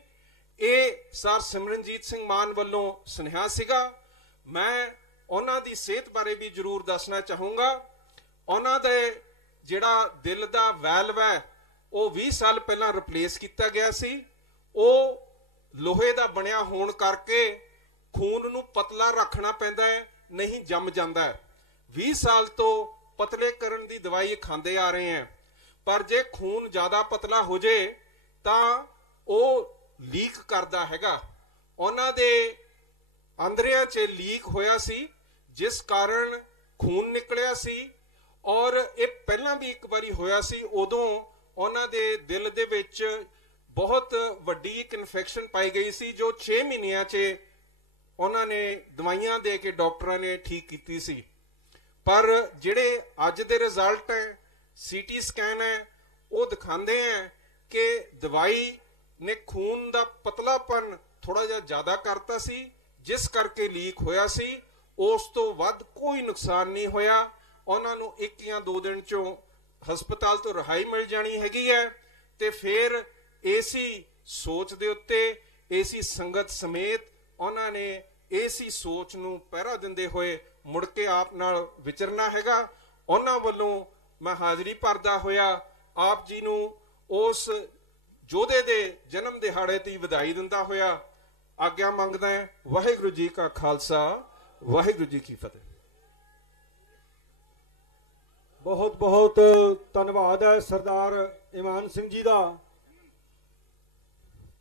ਇਹ ਸਰ ਸਿਮਰਨਜੀਤ ਸਿੰਘ ਮਾਨ ਵੱਲੋਂ ਸੁਨੇਹਾ ਸੀਗਾ। ਮੈਂ ਉਹਨਾਂ ਦੀ ਸਿਹਤ ਬਾਰੇ ਵੀ ਜ਼ਰੂਰ ਦੱਸਣਾ ਚਾਹੂੰਗਾ। ਉਹਨਾਂ ਦੇ ਜਿਹੜਾ ਦਿਲ ਦਾ ਵੈਲਵ ਹੈ ਉਹ 20 ਸਾਲ ਪਹਿਲਾਂ ਰਿਪਲੇਸ ਕੀਤਾ ਗਿਆ ਸੀ। ਉਹ ਲੋਹੇ ਦਾ ਬਣਿਆ ਹੋਣ ਕਰਕੇ ਖੂਨ ਨੂੰ ਪਤਲਾ ਰੱਖਣਾ ਪੈਂਦਾ ਹੈ, ਨਹੀਂ ਜੰਮ ਜਾਂਦਾ ਹੈ। 20 ਸਾਲ ਤੋਂ ਪਤਲੇ ਕਰਨ ਦੀ ਦਵਾਈ ਖਾਂਦੇ ਆ ਰਹੇ ਹਾਂ, ਪਰ ਜੇ ਖੂਨ ਜ਼ਿਆਦਾ ਪਤਲਾ ਹੋ ਜੇ ਤਾਂ ਉਹ ਲੀਕ ਕਰਦਾ ਹੈਗਾ। ਉਹਨਾਂ ਦੇ ਆਂਦਰਿਆਂ 'ਚ ਲੀਕ ਹੋਇਆ ਸੀ, ਜਿਸ ਕਾਰਨ ਖੂਨ ਨਿਕਲਿਆ ਸੀ। ਔਰ ਇਹ ਪਹਿਲਾਂ ਵੀ ਇੱਕ ਵਾਰੀ ਹੋਇਆ ਸੀ, ਉਦੋਂ ਉਹਨਾਂ ਦੇ ਦਿਲ ਦੇ ਵਿੱਚ ਬਹੁਤ ਵੱਡੀ ਇੱਕ ਇਨਫੈਕਸ਼ਨ ਪਾਈ ਗਈ ਸੀ ਜੋ 6 ਮਹੀਨਿਆਂ 'ਚ ਉਹਨਾਂ ਨੇ ਦਵਾਈਆਂ ਦੇ ਕੇ ਡਾਕਟਰਾਂ ਨੇ ਠੀਕ ਕੀਤੀ ਸੀ। ਪਰ ਜਿਹੜੇ ਅੱਜ ਦੇ ਰਿਜ਼ਲਟ ਹੈ, ਸੀਟੀ ਸਕੈਨ ਹੈ, ਉਹ ਦਿਖਾਉਂਦੇ ਹੈ ਕਿ ਦਵਾਈ ਨੇ ਖੂਨ ਦਾ ਪਤਲਾਪਨ ਥੋੜਾ ਜਿਹਾ ਜ਼ਿਆਦਾ ਕਰਤਾ ਸੀ, ਜਿਸ ਕਰਕੇ ਲੀਕ ਹੋਇਆ ਸੀ। ਉਸ ਤੋਂ ਵੱਧ ਕੋਈ ਨੁਕਸਾਨ ਨਹੀਂ ਹੋਇਆ। ਉਹਨਾਂ ਨੂੰ 1 ਜਾਂ 2 ਦਿਨ ਚੋਂ ਹਸਪਤਾਲ ਤੋਂ ਰਿਹਾਈ ਮਿਲ ਜਾਣੀ ਹੈਗੀ ਹੈ। ਤੇ ਫਿਰ ਏਸੀ ਸੋਚ ਦੇ ਉੱਤੇ ਏਸੀ ਸੰਗਤ ਸਮੇਤ ਉਹਨਾਂ ਨੇ ਏਸੀ ਸੋਚ ਨੂੰ ਪਹਿਰਾ ਦਿੰਦੇ ਹੋਏ ਮੁੜ ਕੇ ਆਪ ਨਾਲ ਵਿਚਰਨਾ ਹੈਗਾ। ਉਹਨਾਂ ਵੱਲੋਂ ਮੈਂ ਹਾਜ਼ਰੀ ਭਰਦਾ ਹੋਇਆ ਆਪ ਜੀ ਨੂੰ ਉਸ ਯੋਧੇ ਦੇ ਜਨਮ ਦਿਹਾੜੇ ਤੇ ਵਧਾਈ ਦਿੰਦਾ ਹੋਇਆ ਆਗਿਆ ਮੰਗਦਾ ਹੈ। ਵਾਹਿਗੁਰੂ ਜੀ ਕਾ ਖਾਲਸਾ, ਵਾਹਿਗੁਰੂ ਜੀ ਕੀ ਫਤਿਹ। ਬਹੁਤ ਬਹੁਤ ਧੰਨਵਾਦ ਹੈ ਸਰਦਾਰ ਇਮਾਨ ਸਿੰਘ ਜੀ ਦਾ।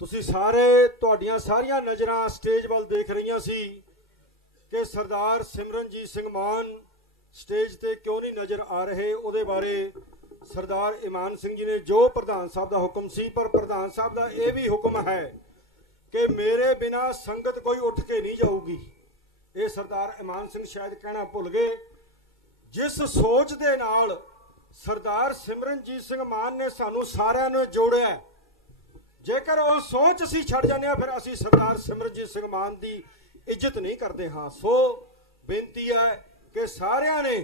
ਤੁਸੀਂ ਸਾਰੇ, ਤੁਹਾਡੀਆਂ ਸਾਰੀਆਂ ਨਜ਼ਰਾਂ ਸਟੇਜ ਵੱਲ ਦੇਖ ਰਹੀਆਂ ਸੀ ਕਿ ਸਰਦਾਰ ਸਿਮਰਨਜੀਤ ਸਿੰਘ ਮਾਨ ਸਟੇਜ ਤੇ ਕਿਉਂ ਨਹੀਂ ਨਜ਼ਰ ਆ ਰਹੇ। ਉਹਦੇ ਬਾਰੇ ਸਰਦਾਰ ਇਮਾਨ ਸਿੰਘ ਜੀ ਨੇ ਜੋ ਪ੍ਰਧਾਨ ਸਾਹਿਬ ਦਾ ਹੁਕਮ ਸੀ, ਪਰ ਪ੍ਰਧਾਨ ਸਾਹਿਬ ਦਾ ਇਹ ਵੀ ਹੁਕਮ ਹੈ ਕਿ ਮੇਰੇ ਬਿਨਾ ਸੰਗਤ ਕੋਈ ਉੱਠ ਕੇ ਨਹੀਂ ਜਾਊਗੀ। ਇਹ ਸਰਦਾਰ ਇਮਾਨ ਸਿੰਘ ਸ਼ਾਇਦ ਕਹਿਣਾ ਭੁੱਲ ਗਏ। ਜਿਸ ਸੋਚ ਦੇ ਨਾਲ ਸਰਦਾਰ ਸਿਮਰਨਜੀਤ ਸਿੰਘ ਮਾਨ ਨੇ ਸਾਨੂੰ ਸਾਰਿਆਂ ਨੂੰ ਜੋੜਿਆ, ਜੇਕਰ ਉਹ ਸੋਚ ਅਸੀਂ ਛੱਡ ਜਾਂਦੇ ਹਾਂ ਫਿਰ ਅਸੀਂ ਸਰਦਾਰ ਸਿਮਰਨਜੀਤ ਸਿੰਘ ਮਾਨ ਦੀ ਇੱਜ਼ਤ ਨਹੀਂ ਕਰਦੇ ਹਾਂ। ਸੋ ਬੇਨਤੀ ਹੈ ਕਿ ਸਾਰਿਆਂ ਨੇ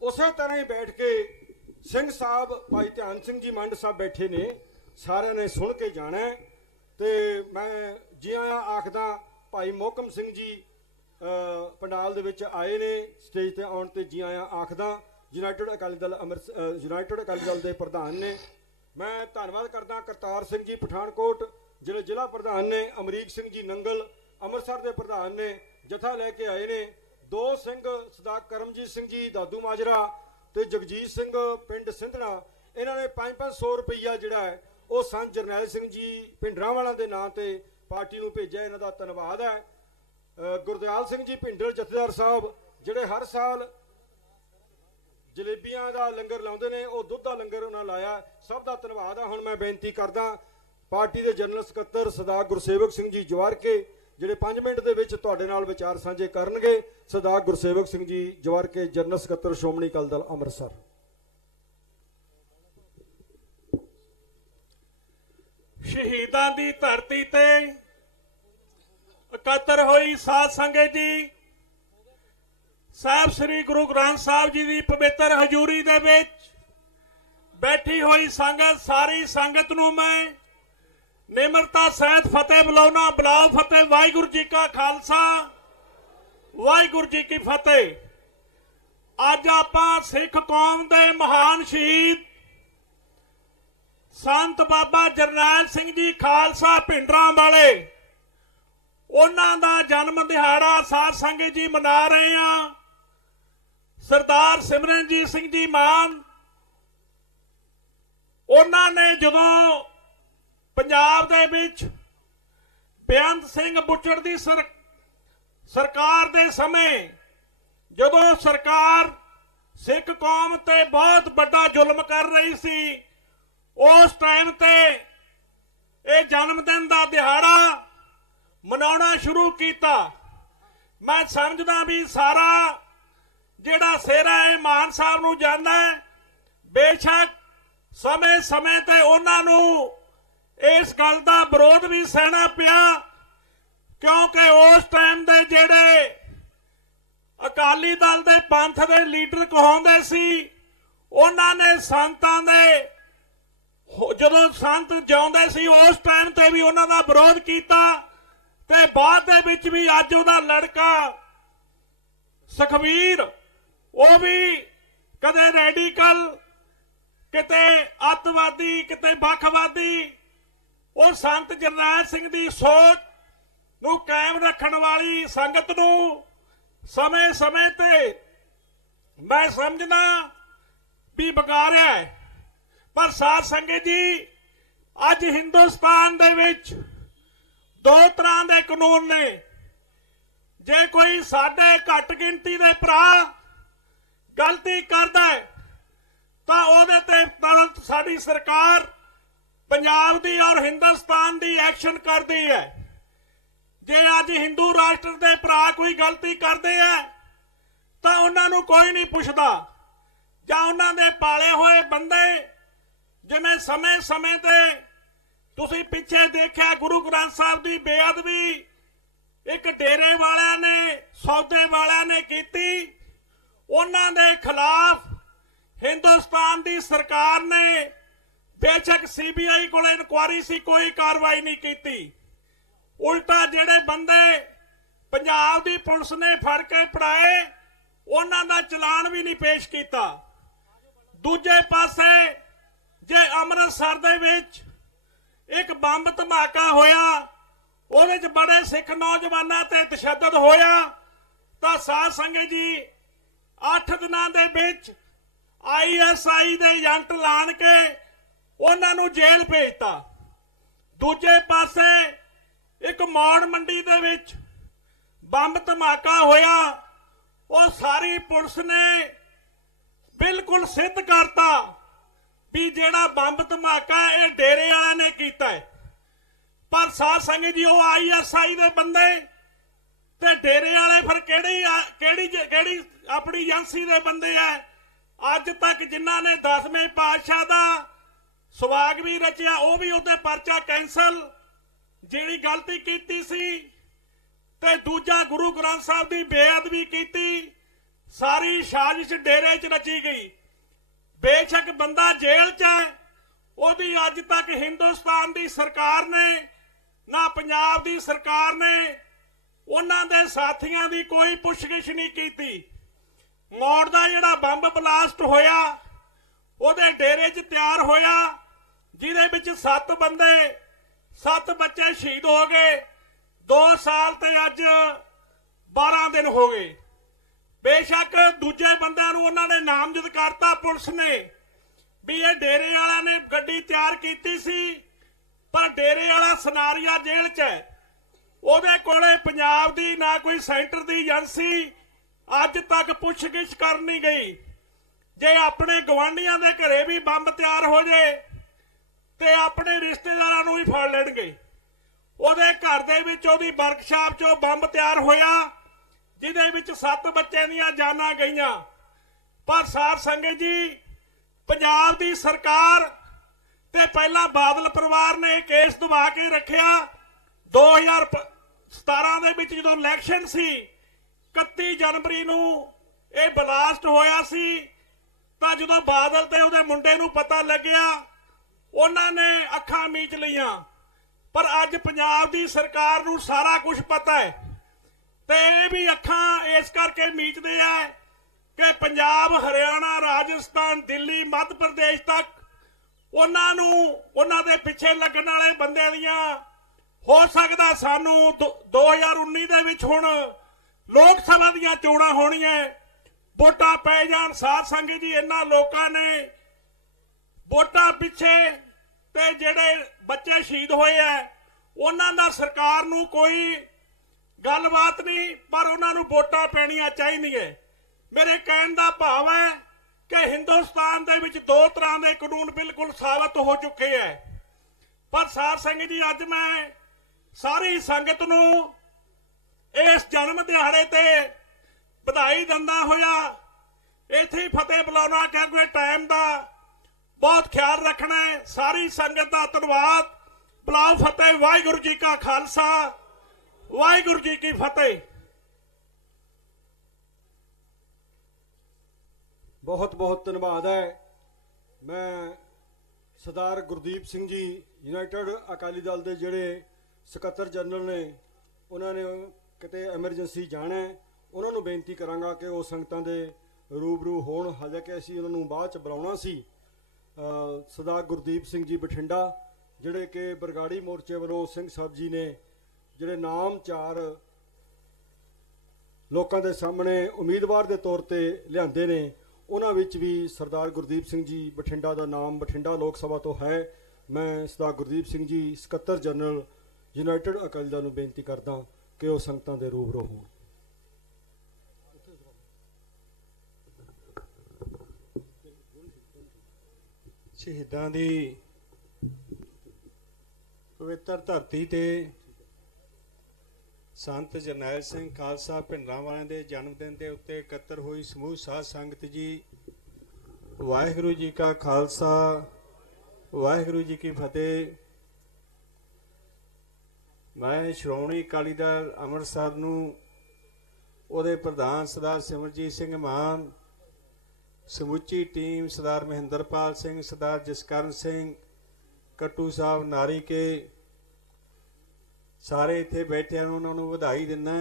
ਉਸੇ ਤਰ੍ਹਾਂ ਹੀ ਬੈਠ ਕੇ, ਸਿੰਘ ਸਾਹਿਬ ਭਾਈ ਧਿਆਨ ਸਿੰਘ ਜੀ ਮੰਡ ਸਾਹਿਬ ਬੈਠੇ ਨੇ, ਸਾਰਿਆਂ ਨੇ ਸੁਣ ਕੇ ਜਾਣਾ। ਤੇ ਮੈਂ ਜੀ ਆਇਆਂ ਆਖਦਾ ਭਾਈ ਮੋਹਕਮ ਸਿੰਘ ਜੀ ਪੰਡਾਲ ਦੇ ਵਿੱਚ ਆਏ ਨੇ, ਸਟੇਜ ਤੇ ਆਉਣ ਤੇ ਜੀ ਆਇਆਂ ਆਖਦਾ। ਯੂਨਾਈਟਿਡ ਅਕਾਲੀ ਦਲ ਯੂਨਾਈਟਿਡ ਅਕਾਲੀ ਦਲ ਦੇ ਪ੍ਰਧਾਨ ਨੇ। ਮੈਂ ਧੰਨਵਾਦ ਕਰਦਾ ਕਰਤਾਰ ਸਿੰਘ ਜੀ ਪਠਾਨਕੋਟ ਜਿਹੜੇ ਜ਼ਿਲ੍ਹਾ ਪ੍ਰਧਾਨ ਨੇ, ਅਮਰੀਕ ਸਿੰਘ ਜੀ ਨੰਗਲ ਅੰਮ੍ਰਿਤਸਰ ਦੇ ਪ੍ਰਧਾਨ ਨੇ, ਜਥਾ ਲੈ ਕੇ ਆਏ ਨੇ। 2 ਸਿੰਘ ਸਰਦਾਰ ਕਰਮਜੀਤ ਸਿੰਘ ਜੀ ਦਾਦੂ ਮਾਜਰਾ ਤੇ ਜਗਜੀਤ ਸਿੰਘ ਪਿੰਡ ਸਿੰਧਣਾ, ਇਹਨਾਂ ਨੇ 500 ਰੁਪਈਆ ਜਿਹੜਾ ਹੈ ਉਹ ਸੰਤ ਜਰਨੈਲ ਸਿੰਘ ਜੀ ਭਿੰਡਰਾਂਵਾਲਾ ਦੇ ਨਾਂ ਤੇ ਪਾਰਟੀ ਨੂੰ ਭੇਜਿਆ। ਇਹਨਾਂ ਦਾ ਧੰਨਵਾਦ ਹੈ। ਗੁਰਦਿਆਲ ਸਿੰਘ ਜੀ ਭਿੰਡਰ ਜਥੇਦਾਰ ਸਾਹਿਬ ਜਿਹੜੇ ਹਰ ਸਾਲ ਜਲੇਬੀਆਂ ਦਾ ਲੰਗਰ ਲਾਉਂਦੇ ਨੇ, ਉਹ ਦੁੱਧ ਦਾ ਲੰਗਰ ਉਹਨਾਂ ਲਾਇਆ। ਸਭ ਦਾ ਧੰਨਵਾਦ ਹੈ। ਹੁਣ ਮੈਂ ਬੇਨਤੀ ਕਰਦਾ ਪਾਰਟੀ ਦੇ ਜਨਰਲ ਸਕੱਤਰ ਸਰਦਾਰ ਗੁਰਸੇਵਕ ਸਿੰਘ ਜੀ ਜਵਾਰਕੇ ਜਿਹੜੇ 5 ਮਿੰਟ ਦੇ ਵਿੱਚ ਤੁਹਾਡੇ ਨਾਲ ਵਿਚਾਰ ਸਾਂਝੇ ਕਰਨਗੇ। ਸਰਦਾਰ ਗੁਰਸੇਵਕ ਸਿੰਘ ਜੀ ਜਵਾਰਕੇ, ਜਨਰਲ ਸਕੱਤਰ ਸ਼੍ਰੋਮਣੀ ਅਕਾਲੀ ਦਲ ਅੰਮ੍ਰਿਤਸਰ। ਸ਼ਹੀਦਾਂ ਦੀ ਧਰਤੀ ਤੇ ਇਕੱਤਰ ਹੋਈ ਸਾਧ ਸੰਗਤ ਜੀ, ਸਾਹਿਬ ਸ੍ਰੀ ਗੁਰੂ ਗ੍ਰੰਥ ਸਾਹਿਬ ਜੀ ਦੀ ਪਵਿੱਤਰ ਹਜ਼ੂਰੀ ਦੇ ਵਿੱਚ ਬੈਠੀ ਹੋਈ ਸੰਗਤ, ਸਾਰੀ ਸੰਗਤ ਨੂੰ ਮੈਂ ਨਿਮਰਤਾ ਸਹਿਤ ਫਤਿਹ ਬੁਲਾਉਣਾ। ਬੁਲਾਓ ਫਤਿਹ। ਵਾਹਿਗੁਰੂ ਜੀ ਕਾ ਖਾਲਸਾ, ਵਾਹਿਗੁਰੂ ਜੀ ਕੀ ਫਤਿਹ। ਅੱਜ ਆਪਾਂ ਸਿੱਖ ਕੌਮ ਦੇ ਮਹਾਨ ਸ਼ਹੀਦ ਸੰਤ ਬਾਬਾ ਜਰਨੈਲ ਸਿੰਘ ਜੀ ਖਾਲਸਾ ਭਿੰਡਰਾਂ ਵਾਲੇ, ਉਹਨਾਂ ਦਾ ਜਨਮ ਦਿਹਾੜਾ ਸਾਧ ਸੰਗਤ ਜੀ ਮਨਾ ਰਹੇ ਹਾਂ। ਸਰਦਾਰ ਸਿਮਰਨਜੀਤ ਸਿੰਘ ਜੀ ਮਾਨ, ਉਹਨਾਂ ਨੇ ਜਦੋਂ ਪੰਜਾਬ ਦੇ ਵਿੱਚ ਬੇਅੰਤ ਸਿੰਘ ਬੁੱਚੜ ਦੀ ਸਰਕਾਰ ਦੇ ਸਮੇਂ, ਜਦੋਂ ਸਰਕਾਰ ਸਿੱਖ ਕੌਮ ਤੇ ਬਹੁਤ ਵੱਡਾ ਜ਼ੁਲਮ ਕਰ ਰਹੀ ਸੀ, ਉਸ ਟਾਈਮ ਤੇ ਇਹ ਜਨਮ ਦਿਨ ਦਾ ਦਿਹਾੜਾ ਮਨਾਉਣਾ ਸ਼ੁਰੂ ਕੀਤਾ। ਮੈਂ ਸਮਝਦਾ ਵੀ ਸਾਰਾ ਜਿਹੜਾ ਸਿਹਰਾ ਹੈ ਮਾਨ ਸਾਹਿਬ ਨੂੰ ਜਾਂਦਾ ਹੈ। ਬੇਸ਼ੱਕ ਸਮੇਂ ਤੇ ਉਹਨਾਂ ਨੂੰ ਇਸ ਗੱਲ ਦਾ ਵਿਰੋਧ ਵੀ ਸਹਿਣਾ ਪਿਆ, ਕਿਉਂਕਿ ਉਸ ਟਾਈਮ ਦੇ ਜਿਹੜੇ ਅਕਾਲੀ ਦਲ ਦੇ ਪੰਥ ਦੇ ਲੀਡਰ ਕਹਾਉਂਦੇ ਸੀ, ਉਹਨਾਂ ਨੇ ਸੰਤਾਂ ਦੇ, ਜਦੋਂ ਸੰਤ ਜਿਉਂਦੇ ਸੀ ਉਸ ਟਾਈਮ ਤੇ ਵੀ ਉਹਨਾਂ ਦਾ ਵਿਰੋਧ ਕੀਤਾ, ਤੇ ਬਾਅਦ ਦੇ ਵਿੱਚ ਵੀ ਅੱਜ ਉਹਦਾ ਲੜਕਾ ਸੁਖਵੀਰ, ਉਹ ਵੀ ਕਦੇ ਰੈਡੀਕਲ, ਕਿਤੇ ਅੱਤਵਾਦੀ, ਕਿਤੇ ਵੱਖਵਾਦੀ, ਉਹ ਸੰਤ ਜਰਨੈਲ ਸਿੰਘ ਦੀ ਸੋਚ ਨੂੰ ਕਾਇਮ ਰੱਖਣ ਵਾਲੀ ਸੰਗਤ ਨੂੰ ਸਮੇਂ ਤੇ ਮੈਂ ਸਮਝਦਾ ਵੀ ਵਿਗਾੜਿਆ ਹੈ। ਪਰ ਸਾਧ ਸੰਗਤ ਜੀ, ਅੱਜ ਹਿੰਦੁਸਤਾਨ ਦੇ ਵਿੱਚ 2 ਤਰ੍ਹਾਂ ਦੇ ਕਾਨੂੰਨ ਨੇ। ਜੇ ਕੋਈ ਸਾਡੇ ਘੱਟ ਗਿਣਤੀ ਦੇ ਭਰਾ ਗਲਤੀ ਕਰਦਾ ਹੈ ਤਾਂ ਉਹਦੇ ਤੇ ਤੁਰੰਤ ਸਾਡੀ ਸਰਕਾਰ ਪੰਜਾਬ ਦੀ ਔਰ ਹਿੰਦੁਸਤਾਨ ਦੀ ਐਕਸ਼ਨ ਕਰਦੀ ਹੈ। ਜੇ ਅੱਜ ਹਿੰਦੂ ਰਾਸ਼ਟਰ ਦੇ ਭਰਾ ਕੋਈ ਗਲਤੀ ਕਰਦੇ ਆ ਤਾਂ ਉਹਨਾਂ ਨੂੰ ਕੋਈ ਨਹੀਂ ਪੁੱਛਦਾ, ਜਾਂ ਉਹਨਾਂ ਦੇ ਪਾਲੇ ਹੋਏ ਬੰਦੇ, ਜਿਵੇਂ ਸਮੇਂ-ਸਮੇਂ ਤੇ ਤੁਸੀਂ ਪਿੱਛੇ ਦੇਖਿਆ ਗੁਰੂ ਗ੍ਰੰਥ ਸਾਹਿਬ ਦੀ ਬੇਅਦਬੀ ਇੱਕ ਡੇਰੇ ਵਾਲਿਆਂ ਨੇ, ਸੌਦੇ ਵਾਲਿਆਂ ਨੇ ਕੀਤੀ, ਉਹਨਾਂ ਦੇ ਖਿਲਾਫ ਹਿੰਦੁਸਤਾਨ ਦੀ ਸਰਕਾਰ ਨੇ ਬੇਸ਼ੱਕ ਸੀਬੀਆਈ ਕੋਲ ਇਨਕੁਆਇਰੀ ਸੀ, ਕੋਈ ਕਾਰਵਾਈ ਨਹੀਂ ਕੀਤੀ। ਉਲਟਾ ਜਿਹੜੇ ਬੰਦੇ ਪੰਜਾਬ ਦੀ ਪੁਲਿਸ ਨੇ ਫੜ ਕੇ ਫੜਾਏ ਉਹਨਾਂ ਦਾ ਚਲਾਨ ਵੀ ਨਹੀਂ ਪੇਸ਼ ਕੀਤਾ। ਦੂਜੇ ਪਾਸੇ ਜੇ ਅੰਮ੍ਰਿਤਸਰ ਦੇ ਵਿੱਚ ਇੱਕ ਬੰਬ ਧਮਾਕਾ ਹੋਇਆ, ਉਹਦੇ 'ਚ ਬੜੇ ਸਿੱਖ ਨੌਜਵਾਨਾਂ ਤੇ ਤਸ਼ੱਦਦ ਹੋਇਆ, ਤਾਂ ਸਾਧ ਸੰਗਤ ਜੀ 8 ਦਿਨਾਂ ਦੇ ਵਿੱਚ ISI ਦੇ ਏਜੰਟ ਲਾਣ ਕੇ ਉਹਨਾਂ ਨੂੰ ਜੇਲ੍ਹ ਭੇਜਤਾ। ਦੂਜੇ ਪਾਸੇ ਇੱਕ ਮੌੜ ਮੰਡੀ ਦੇ ਵਿੱਚ ਬੰਬ ਧਮਾਕਾ ਹੋਇਆ, ਉਹ ਸਾਰੀ ਪੁਲਿਸ ਨੇ ਬਿਲਕੁਲ ਸਿੱਧ ਕਰਤਾ ਵੀ ਜਿਹੜਾ ਬੰਬ ਧਮਾਕਾ ਇਹ ਡੇਰੇ ਵਾਲਿਆਂ ਨੇ ਕੀਤਾ ਹੈ। ਪਰ ਸਾਧ ਸੰਗਤ ਜੀ ਉਹ ISI ਦੇ ਬੰਦੇ ਤੇ ਡੇਰੇ ਵਾਲੇ ਫਿਰ ਕਿਹੜੀ ਆਪਣੀ ਏਜੰਸੀ ਦੇ ਬੰਦੇ ਆ? ਅੱਜ ਤੱਕ ਜਿਨ੍ਹਾਂ ਨੇ 10ਵੇਂ ਪਾਤਸ਼ਾਹ ਦਾ ਸੁਆਗ ਵੀ ਰਚਿਆ ਉਹ ਵੀ ਉਹਦੇ ਪਰਚਾ ਕੈਂਸਲ, ਜਿਹੜੀ ਗਲਤੀ ਕੀਤੀ ਸੀ, ਤੇ ਦੂਜਾ ਗੁਰੂ ਗ੍ਰੰਥ ਸਾਹਿਬ ਦੀ ਬੇਅਦਬੀ ਕੀਤੀ, ਸਾਰੀ ਸਾਜ਼ਿਸ਼ ਡੇਰੇ 'ਚ ਰਚੀ ਗਈ। ਬੇਸ਼ੱਕ ਬੰਦਾ ਜੇਲ੍ਹ 'ਚ ਹੈ, ਉਹਦੀ ਅੱਜ ਤੱਕ ਹਿੰਦੁਸਤਾਨ ਦੀ ਸਰਕਾਰ ਨੇ ਨਾ ਪੰਜਾਬ ਦੀ ਸਰਕਾਰ ਨੇ ਉਹਨਾਂ ਦੇ ਸਾਥੀਆਂ ਦੀ ਕੋਈ ਪੁੱਛਗਿੱਛ ਨਹੀਂ ਕੀਤੀ। ਮੌੜ ਦਾ ਜਿਹੜਾ ਬੰਬ ਬਲਾਸਟ ਹੋਇਆ ਉਹਦੇ ਡੇਰੇ 'ਚ ਤਿਆਰ ਹੋਇਆ, ਜਿਹਦੇ ਵਿੱਚ 7 ਬੱਚੇ ਸ਼ਹੀਦ ਹੋ ਗਏ। 2 ਸਾਲ ਤੇ ਅੱਜ 12 ਦਿਨ ਹੋ ਗਏ। ਬੇਸ਼ੱਕ ਦੂਜੇ ਬੰਦਿਆਂ ਨੂੰ ਉਹਨਾਂ ਨੇ ਨਾਮਜ਼ਦ ਕਰਤਾ ਪੁਲਿਸ ਨੇ ਵੀ ਇਹ ਡੇਰੇ ਵਾਲਿਆਂ ਨੇ ਗੱਡੀ ਤਿਆਰ ਕੀਤੀ ਸੀ, ਪਰ ਡੇਰੇ ਵਾਲਾ ਸਨਾਰੀਆ ਜੇਲ੍ਹ 'ਚ ਹੈ। ਉਹਦੇ ਕੋਲੇ ਪੰਜਾਬ ਦੀ ਨਾ ਕੋਈ ਸੈਂਟਰ ਦੀ ਏਜੰਸੀ ਅੱਜ ਤੱਕ ਪੁੱਛਗਿੱਛ ਕਰ ਨਹੀਂ ਗਈ। ਜੇ ਆਪਣੇ ਗਵਾਂਢੀਆਂ ਦੇ ਘਰੇ ਵੀ ਬੰਬ ਤਿਆਰ ਹੋ ਜੇ ਤੇ ਆਪਣੇ ਰਿਸ਼ਤੇਦਾਰਾਂ ਨੂੰ ਵੀ ਫੜ ਲੈਣਗੇ। ਉਹਦੇ ਘਰ ਦੇ ਵਿੱਚ ਉਹਦੀ ਵਰਕਸ਼ਾਪ 'ਚੋਂ ਬੰਬ ਤਿਆਰ ਹੋਇਆ, ਜਿਹਦੇ ਵਿੱਚ 7 ਬੱਚਿਆਂ ਦੀਆਂ ਜਾਨਾਂ ਗਈਆਂ। ਪਰ ਸਾਧ ਸੰਗਤ ਜੀ, ਪੰਜਾਬ ਦੀ ਸਰਕਾਰ ਤੇ ਪਹਿਲਾਂ ਬਾਦਲ ਪਰਿਵਾਰ ਨੇ ਕੇਸ ਦਬਾ ਕੇ ਰੱਖਿਆ। 2017 ਦੇ ਵਿੱਚ ਜਦੋਂ ਇਲੈਕਸ਼ਨ ਸੀ, 31 ਜਨਵਰੀ ਨੂੰ ਇਹ ਬਲਾਸਟ ਹੋਇਆ ਸੀ, ਤਾਂ ਜਦੋਂ ਬਾਦਲ ਤੇ ਉਹਦੇ ਮੁੰਡੇ ਨੂੰ ਪਤਾ ਲੱਗਿਆ ਉਹਨਾਂ ਨੇ ਅੱਖਾਂ ਮੀਚ ਲਈਆਂ। ਪਰ ਅੱਜ ਪੰਜਾਬ ਦੀ ਸਰਕਾਰ ਨੂੰ ਸਾਰਾ ਕੁਝ ਪਤਾ ਹੈ ਤੇ ਇਹ ਵੀ ਅੱਖਾਂ ਇਸ ਕਰਕੇ ਮੀਚਦੇ ਆ ਕਿ ਪੰਜਾਬ, ਹਰਿਆਣਾ, ਰਾਜਸਥਾਨ, ਦਿੱਲੀ, ਮੱਧ ਪ੍ਰਦੇਸ਼ ਤੱਕ ਉਹਨਾਂ ਨੂੰ, ਉਹਨਾਂ ਦੇ ਪਿੱਛੇ ਲੱਗਣ ਵਾਲੇ ਬੰਦਿਆਂ ਦੀਆਂ, ਹੋ ਸਕਦਾ ਸਾਨੂੰ 2019 ਦੇ ਵਿੱਚ ਹੁਣ ਲੋਕ ਸਭਾ ਦੀਆਂ ਚੋਣਾਂ ਹੋਣੀਆਂ, ਵੋਟਾਂ ਪੈ ਜਾਣ। ਸਾਧ ਸੰਗਤ ਜੀ, ਇਹਨਾਂ ਲੋਕਾਂ ਨੇ ਵੋਟਾਂ ਪਿੱਛੇ ਤੇ ਜਿਹੜੇ ਬੱਚੇ ਸ਼ਹੀਦ ਹੋਏ ਆ ਉਹਨਾਂ ਦਾ ਸਰਕਾਰ ਨੂੰ ਕੋਈ ਗੱਲਬਾਤ ਨਹੀਂ, ਪਰ ਉਹਨਾਂ ਨੂੰ ਵੋਟਾਂ ਪੈਣੀਆਂ ਚਾਹੀਦੀਆਂ। ਮੇਰੇ ਕਹਿਣ ਦਾ ਭਾਵ ਹੈ ਕਿ ਹਿੰਦੁਸਤਾਨ ਦੇ ਵਿੱਚ 2 ਤਰ੍ਹਾਂ ਦੇ ਕਾਨੂੰਨ ਬਿਲਕੁਲ ਸਾਬਤ ਹੋ ਚੁੱਕੇ ਹੈ। ਪਰ ਸਾਧ ਸੰਗਤ ਜੀ, ਅੱਜ ਮੈਂ ਸਾਰੀ ਸੰਗਤ ਨੂੰ ਇਸ ਜਨਮ ਦਿਹਾੜੇ ਤੇ ਵਧਾਈ ਦਿੰਦਾ ਹੋਇਆ ਇੱਥੇ ਹੀ ਫਤਿਹ ਬੁਲਾਉਣਾ, ਕਿਉਂਕਿ ਟਾਈਮ ਦਾ ਬਹੁਤ ਖਿਆਲ ਰੱਖਣਾ ਹੈ। ਸਾਰੀ ਸੰਗਤ ਦਾ ਧੰਨਵਾਦ। ਬੁਲਾਓ ਫਤਿਹ। ਵਾਹਿਗੁਰੂ ਜੀ ਕਾ ਖਾਲਸਾ, ਵਾਹਿਗੁਰੂ ਜੀ ਕੀ ਫਤਿਹ। ਬਹੁਤ ਬਹੁਤ ਧੰਨਵਾਦ ਹੈ। ਮੈਂ ਸਰਦਾਰ ਗੁਰਦੀਪ ਸਿੰਘ ਜੀ, ਯੂਨਾਈਟਿਡ ਅਕਾਲੀ ਦਲ ਦੇ ਜਿਹੜੇ ਸਕੱਤਰ ਜਨਰਲ ਨੇ, ਉਹਨਾਂ ਨੇ ਕਿਤੇ ਐਮਰਜੈਂਸੀ ਜਾਣਾ ਹੈ, ਉਹਨਾਂ ਨੂੰ ਬੇਨਤੀ ਕਰਾਂਗਾ ਕਿ ਉਹ ਸੰਗਤਾਂ ਦੇ ਰੂਬਰੂ ਹੋਣ। ਹਾਲਾਂਕਿ ਅਸੀਂ ਉਹਨਾਂ ਨੂੰ ਬਾਅਦ 'ਚ ਬੁਲਾਉਣਾ ਸੀ। ਸਰਦਾਰ ਗੁਰਦੀਪ ਸਿੰਘ ਜੀ ਬਠਿੰਡਾ, ਜਿਹੜੇ ਕਿ ਬਰਗਾੜੀ ਮੋਰਚੇ ਵੱਲੋਂ ਸਿੰਘ ਸਾਹਿਬ ਜੀ ਨੇ ਜਿਹੜੇ ਨਾਮ 4 ਲੋਕਾਂ ਦੇ ਸਾਹਮਣੇ ਉਮੀਦਵਾਰ ਦੇ ਤੌਰ ਤੇ ਲਿਆਂਦੇ ਨੇ, ਉਹਨਾਂ ਵਿੱਚ ਵੀ ਸਰਦਾਰ ਗੁਰਦੀਪ ਸਿੰਘ ਜੀ ਬਠਿੰਡਾ ਦਾ ਨਾਮ ਬਠਿੰਡਾ ਲੋਕ ਸਭਾ ਤੋਂ ਹੈ। ਮੈਂ ਸਰਦਾਰ ਗੁਰਦੀਪ ਸਿੰਘ ਜੀ, ਸਕੱਤਰ ਜਨਰਲ ਯੂਨਾਈਟਿਡ ਅਕਾਲੀ ਦਲ ਨੂੰ ਬੇਨਤੀ ਕਰਦਾ ਕਿ ਉਹ ਸੰਗਤਾਂ ਦੇ ਰੂਬਰੂ ਹੋਣ। ਸ਼ਹੀਦਾਂ ਦੀ ਪਵਿੱਤਰ ਧਰਤੀ ਤੇ ਸੰਤ ਜਰਨੈਲ ਸਿੰਘ ਖਾਲਸਾ ਭਿੰਡਰਾਂ ਵਾਲਿਆਂ ਦੇ ਜਨਮ ਦਿਨ ਦੇ ਉੱਤੇ ਇਕੱਤਰ ਹੋਈ ਸਮੂਹ ਸਾਧ ਸੰਗਤ ਜੀ, ਵਾਹਿਗੁਰੂ ਜੀ ਕਾ ਖਾਲਸਾ, ਵਾਹਿਗੁਰੂ ਜੀ ਕੀ ਫਤਿਹ। ਮੈਂ ਸ਼੍ਰੋਮਣੀ ਅਕਾਲੀ ਦਲ ਅੰਮ੍ਰਿਤਸਰ ਨੂੰ, ਉਹਦੇ ਪ੍ਰਧਾਨ ਸਰਦਾਰ ਸਿਮਰਜੀਤ ਸਿੰਘ ਮਾਨ, ਸਮੁੱਚੀ ਟੀਮ ਸਰਦਾਰ ਮਹਿੰਦਰਪਾਲ ਸਿੰਘ, ਸਰਦਾਰ ਜਸਕਰਨ ਸਿੰਘ, ਕੱਟੂ ਸਾਹਿਬ, ਨਾਰੀਕੇ, ਸਾਰੇ ਇੱਥੇ ਬੈਠਿਆਂ ਨੂੰ ਉਹਨਾਂ ਨੂੰ ਵਧਾਈ ਦਿੰਦਾ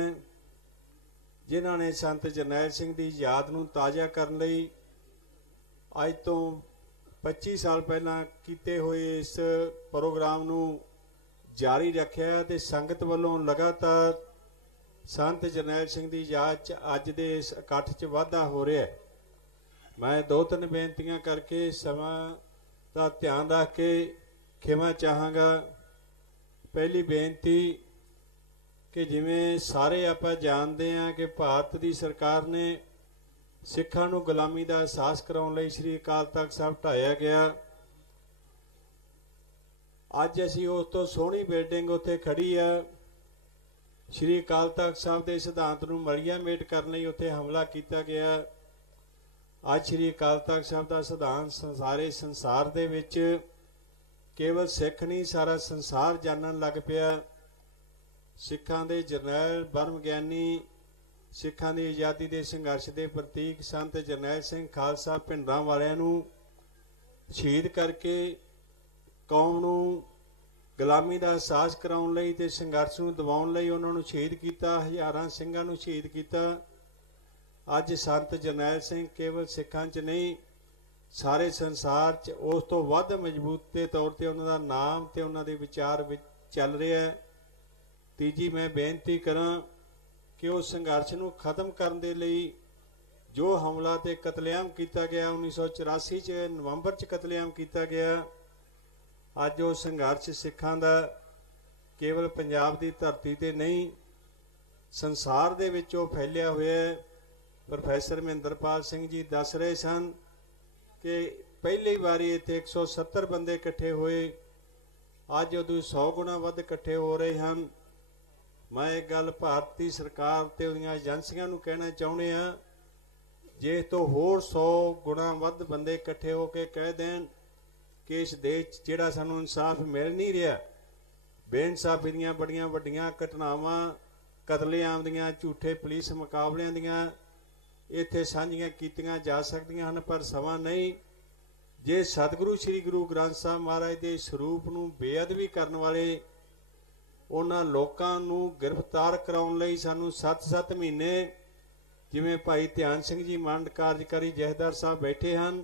ਜਿਨ੍ਹਾਂ ਨੇ ਸੰਤ ਜਰਨੈਲ ਸਿੰਘ ਦੀ ਯਾਦ ਨੂੰ ਤਾਜ਼ਾ ਕਰਨ ਲਈ ਅੱਜ ਤੋਂ 25 ਸਾਲ ਪਹਿਲਾਂ ਕੀਤੇ ਹੋਏ ਇਸ ਪ੍ਰੋਗਰਾਮ ਨੂੰ ਜਾਰੀ ਰੱਖਿਆ ਤੇ ਸੰਗਤ ਵੱਲੋਂ ਲਗਾਤਾਰ ਸੰਤ ਜਰਨੈਲ ਸਿੰਘ ਦੀ ਯਾਦ 'ਚ ਅੱਜ ਦੇ ਇਸ ਇਕੱਠ 'ਚ ਵਾਧਾ ਹੋ ਰਿਹਾ ਹੈ। ਮੈਂ 2-3 ਬੇਨਤੀਆਂ ਕਰਕੇ ਸਮਾਂ ਦਾ ਧਿਆਨ ਰੱਖ ਕੇ ਖਿਮਾ ਚਾਹਾਂਗਾ। ਪਹਿਲੀ ਬੇਨਤੀ ਕਿ ਜਿਵੇਂ ਸਾਰੇ ਆਪਾਂ ਜਾਣਦੇ ਹਾਂ ਕਿ ਭਾਰਤ ਦੀ ਸਰਕਾਰ ਨੇ ਸਿੱਖਾਂ ਨੂੰ ਗੁਲਾਮੀ ਦਾ ਅਹਿਸਾਸ ਕਰਾਉਣ ਲਈ ਸ੍ਰੀ ਅਕਾਲ ਤਖਤ ਸਾਹਿਬ ਢਾਇਆ ਗਿਆ। ਅੱਜ ਅਸੀਂ ਉਸ ਤੋਂ ਸੋਹਣੀ ਬਿਲਡਿੰਗ ਉੱਥੇ ਖੜੀ ਆ, ਸ੍ਰੀ ਅਕਾਲ ਤਖਤ ਸਾਹਿਬ ਦੇ ਸਿਧਾਂਤ ਨੂੰ ਮਲੀਆ ਮੇਟ ਕਰਨ ਲਈ ਉੱਥੇ ਹਮਲਾ ਕੀਤਾ ਗਿਆ। ਅੱਜ ਸ੍ਰੀ ਅਕਾਲ ਤਖਤ ਸਾਹਿਬ ਦਾ ਸਿਧਾਂਤ ਸਾਰੇ ਸੰਸਾਰ ਦੇ ਵਿੱਚ ਕੇਵਲ ਸਿੱਖ ਨਹੀਂ, ਸਾਰਾ ਸੰਸਾਰ ਜਾਣਨ ਲੱਗ ਪਿਆ। ਸਿੱਖਾਂ ਦੇ ਜਰਨੈਲ, ਬਰਮ ਗਿਆਨੀ, ਸਿੱਖਾਂ ਦੀ ਆਜ਼ਾਦੀ ਦੇ ਸੰਘਰਸ਼ ਦੇ ਪ੍ਰਤੀਕ ਸੰਤ ਜਰਨੈਲ ਸਿੰਘ ਖਾਲਸਾ ਭਿੰਡਰਾਂ ਵਾਲਿਆਂ ਨੂੰ ਸ਼ਹੀਦ ਕਰਕੇ ਕੌਮ ਨੂੰ ਗੁਲਾਮੀ ਦਾ ਅਹਿਸਾਸ ਕਰਾਉਣ ਲਈ ਤੇ ਸੰਘਰਸ਼ ਨੂੰ ਦਬਾਉਣ ਲਈ ਉਹਨਾਂ ਨੂੰ ਸ਼ਹੀਦ ਕੀਤਾ। ਹਜ਼ਾਰਾਂ ਸਿੰਘਾਂ ਨੂੰ ਸ਼ਹੀਦ ਕੀਤਾ। ਅੱਜ ਸੰਤ ਜਰਨੈਲ ਸਿੰਘ ਕੇਵਲ ਸਿੱਖਾਂ 'ਚ ਨਹੀਂ, ਸਾਰੇ ਸੰਸਾਰ 'ਚ ਉਸ ਤੋਂ ਵੱਧ ਮਜ਼ਬੂਤ ਦੇ ਤੌਰ ਤੇ ਉਹਨਾਂ ਦਾ ਨਾਮ ਤੇ ਉਹਨਾਂ ਦੇ ਵਿਚਾਰ ਵਿੱਚ ਚੱਲ ਰਿਹਾ ਹੈ। ਤੀਜੀ ਮੈਂ ਬੇਨਤੀ ਕਰਾਂ ਕਿ ਉਸ ਸੰਘਰਸ਼ ਨੂੰ ਖਤਮ ਕਰਨ ਦੇ ਲਈ ਜੋ ਹਮਲਾ ਤੇ ਕਤਲੇਆਮ ਕੀਤਾ ਗਿਆ 1984 'ਚ ਨਵੰਬਰ 'ਚ ਕਤਲੇਆਮ ਕੀਤਾ ਗਿਆ, ਅੱਜ ਉਹ ਸੰਘਰਸ਼ ਸਿੱਖਾਂ ਦਾ ਕੇਵਲ ਪੰਜਾਬ ਦੀ ਧਰਤੀ ਤੇ ਨਹੀਂ, ਸੰਸਾਰ ਦੇ ਵਿੱਚ ਉਹ ਫੈਲਿਆ ਹੋਇਆ ਹੈ। ਪ੍ਰੋਫੈਸਰ ਮਹਿੰਦਰਪਾਲ ਸਿੰਘ ਜੀ ਦੱਸ ਰਹੇ ਸਨ ਕਿ ਪਹਿਲੀ ਵਾਰੀ ਇੱਥੇ 170 ਬੰਦੇ ਇਕੱਠੇ ਹੋਏ, ਅੱਜ ਉਦੋਂ 100 ਗੁਣਾ ਵੱਧ ਇਕੱਠੇ ਹੋ ਰਹੇ ਹਨ। ਮੈਂ ਇਹ ਗੱਲ ਭਾਰਤੀ ਸਰਕਾਰ ਤੇ ਉਹਦੀਆਂ ਏਜੰਸੀਆਂ ਨੂੰ ਕਹਿਣਾ ਚਾਹੁੰਦੇ ਹਾਂ, ਜੇ ਤੋਂ ਹੋਰ 100 ਗੁਣਾ ਵੱਧ ਬੰਦੇ ਇਕੱਠੇ ਹੋ ਕੇ ਕਹਿ ਦੇਣ ਕਿ ਇਸ ਦੇਸ਼ 'ਚ ਜਿਹੜਾ ਸਾਨੂੰ ਇਨਸਾਫ ਮਿਲ ਨਹੀਂ ਰਿਹਾ, ਬੇਇਨਸਾਫੀ ਦੀਆਂ ਬੜੀਆਂ ਵੱਡੀਆਂ ਘਟਨਾਵਾਂ, ਕਤਲੇਆਮ ਦੀਆਂ, ਝੂਠੇ ਪੁਲਿਸ ਮੁਕਾਬਲਿਆਂ ਦੀਆਂ ਇੱਥੇ ਸਾਂਝੀਆਂ ਕੀਤੀਆਂ ਜਾ ਸਕਦੀਆਂ ਹਨ, ਪਰ ਸਮਾਂ ਨਹੀਂ। ਜੇ ਸਤਿਗੁਰੂ ਸ੍ਰੀ ਗੁਰੂ ਗ੍ਰੰਥ ਸਾਹਿਬ ਮਹਾਰਾਜ ਦੇ ਸਰੂਪ ਨੂੰ ਬੇਅਦਬੀ ਕਰਨ ਵਾਲੇ ਉਹਨਾਂ ਲੋਕਾਂ ਨੂੰ ਗ੍ਰਿਫਤਾਰ ਕਰਾਉਣ ਲਈ ਸਾਨੂੰ 7-7 ਮਹੀਨੇ, ਜਿਵੇਂ ਭਾਈ ਧਿਆਨ ਸਿੰਘ ਜੀ ਮੰਡ ਕਾਰਜਕਾਰੀ ਜਥੇਦਾਰ ਸਾਹਿਬ ਬੈਠੇ ਹਨ,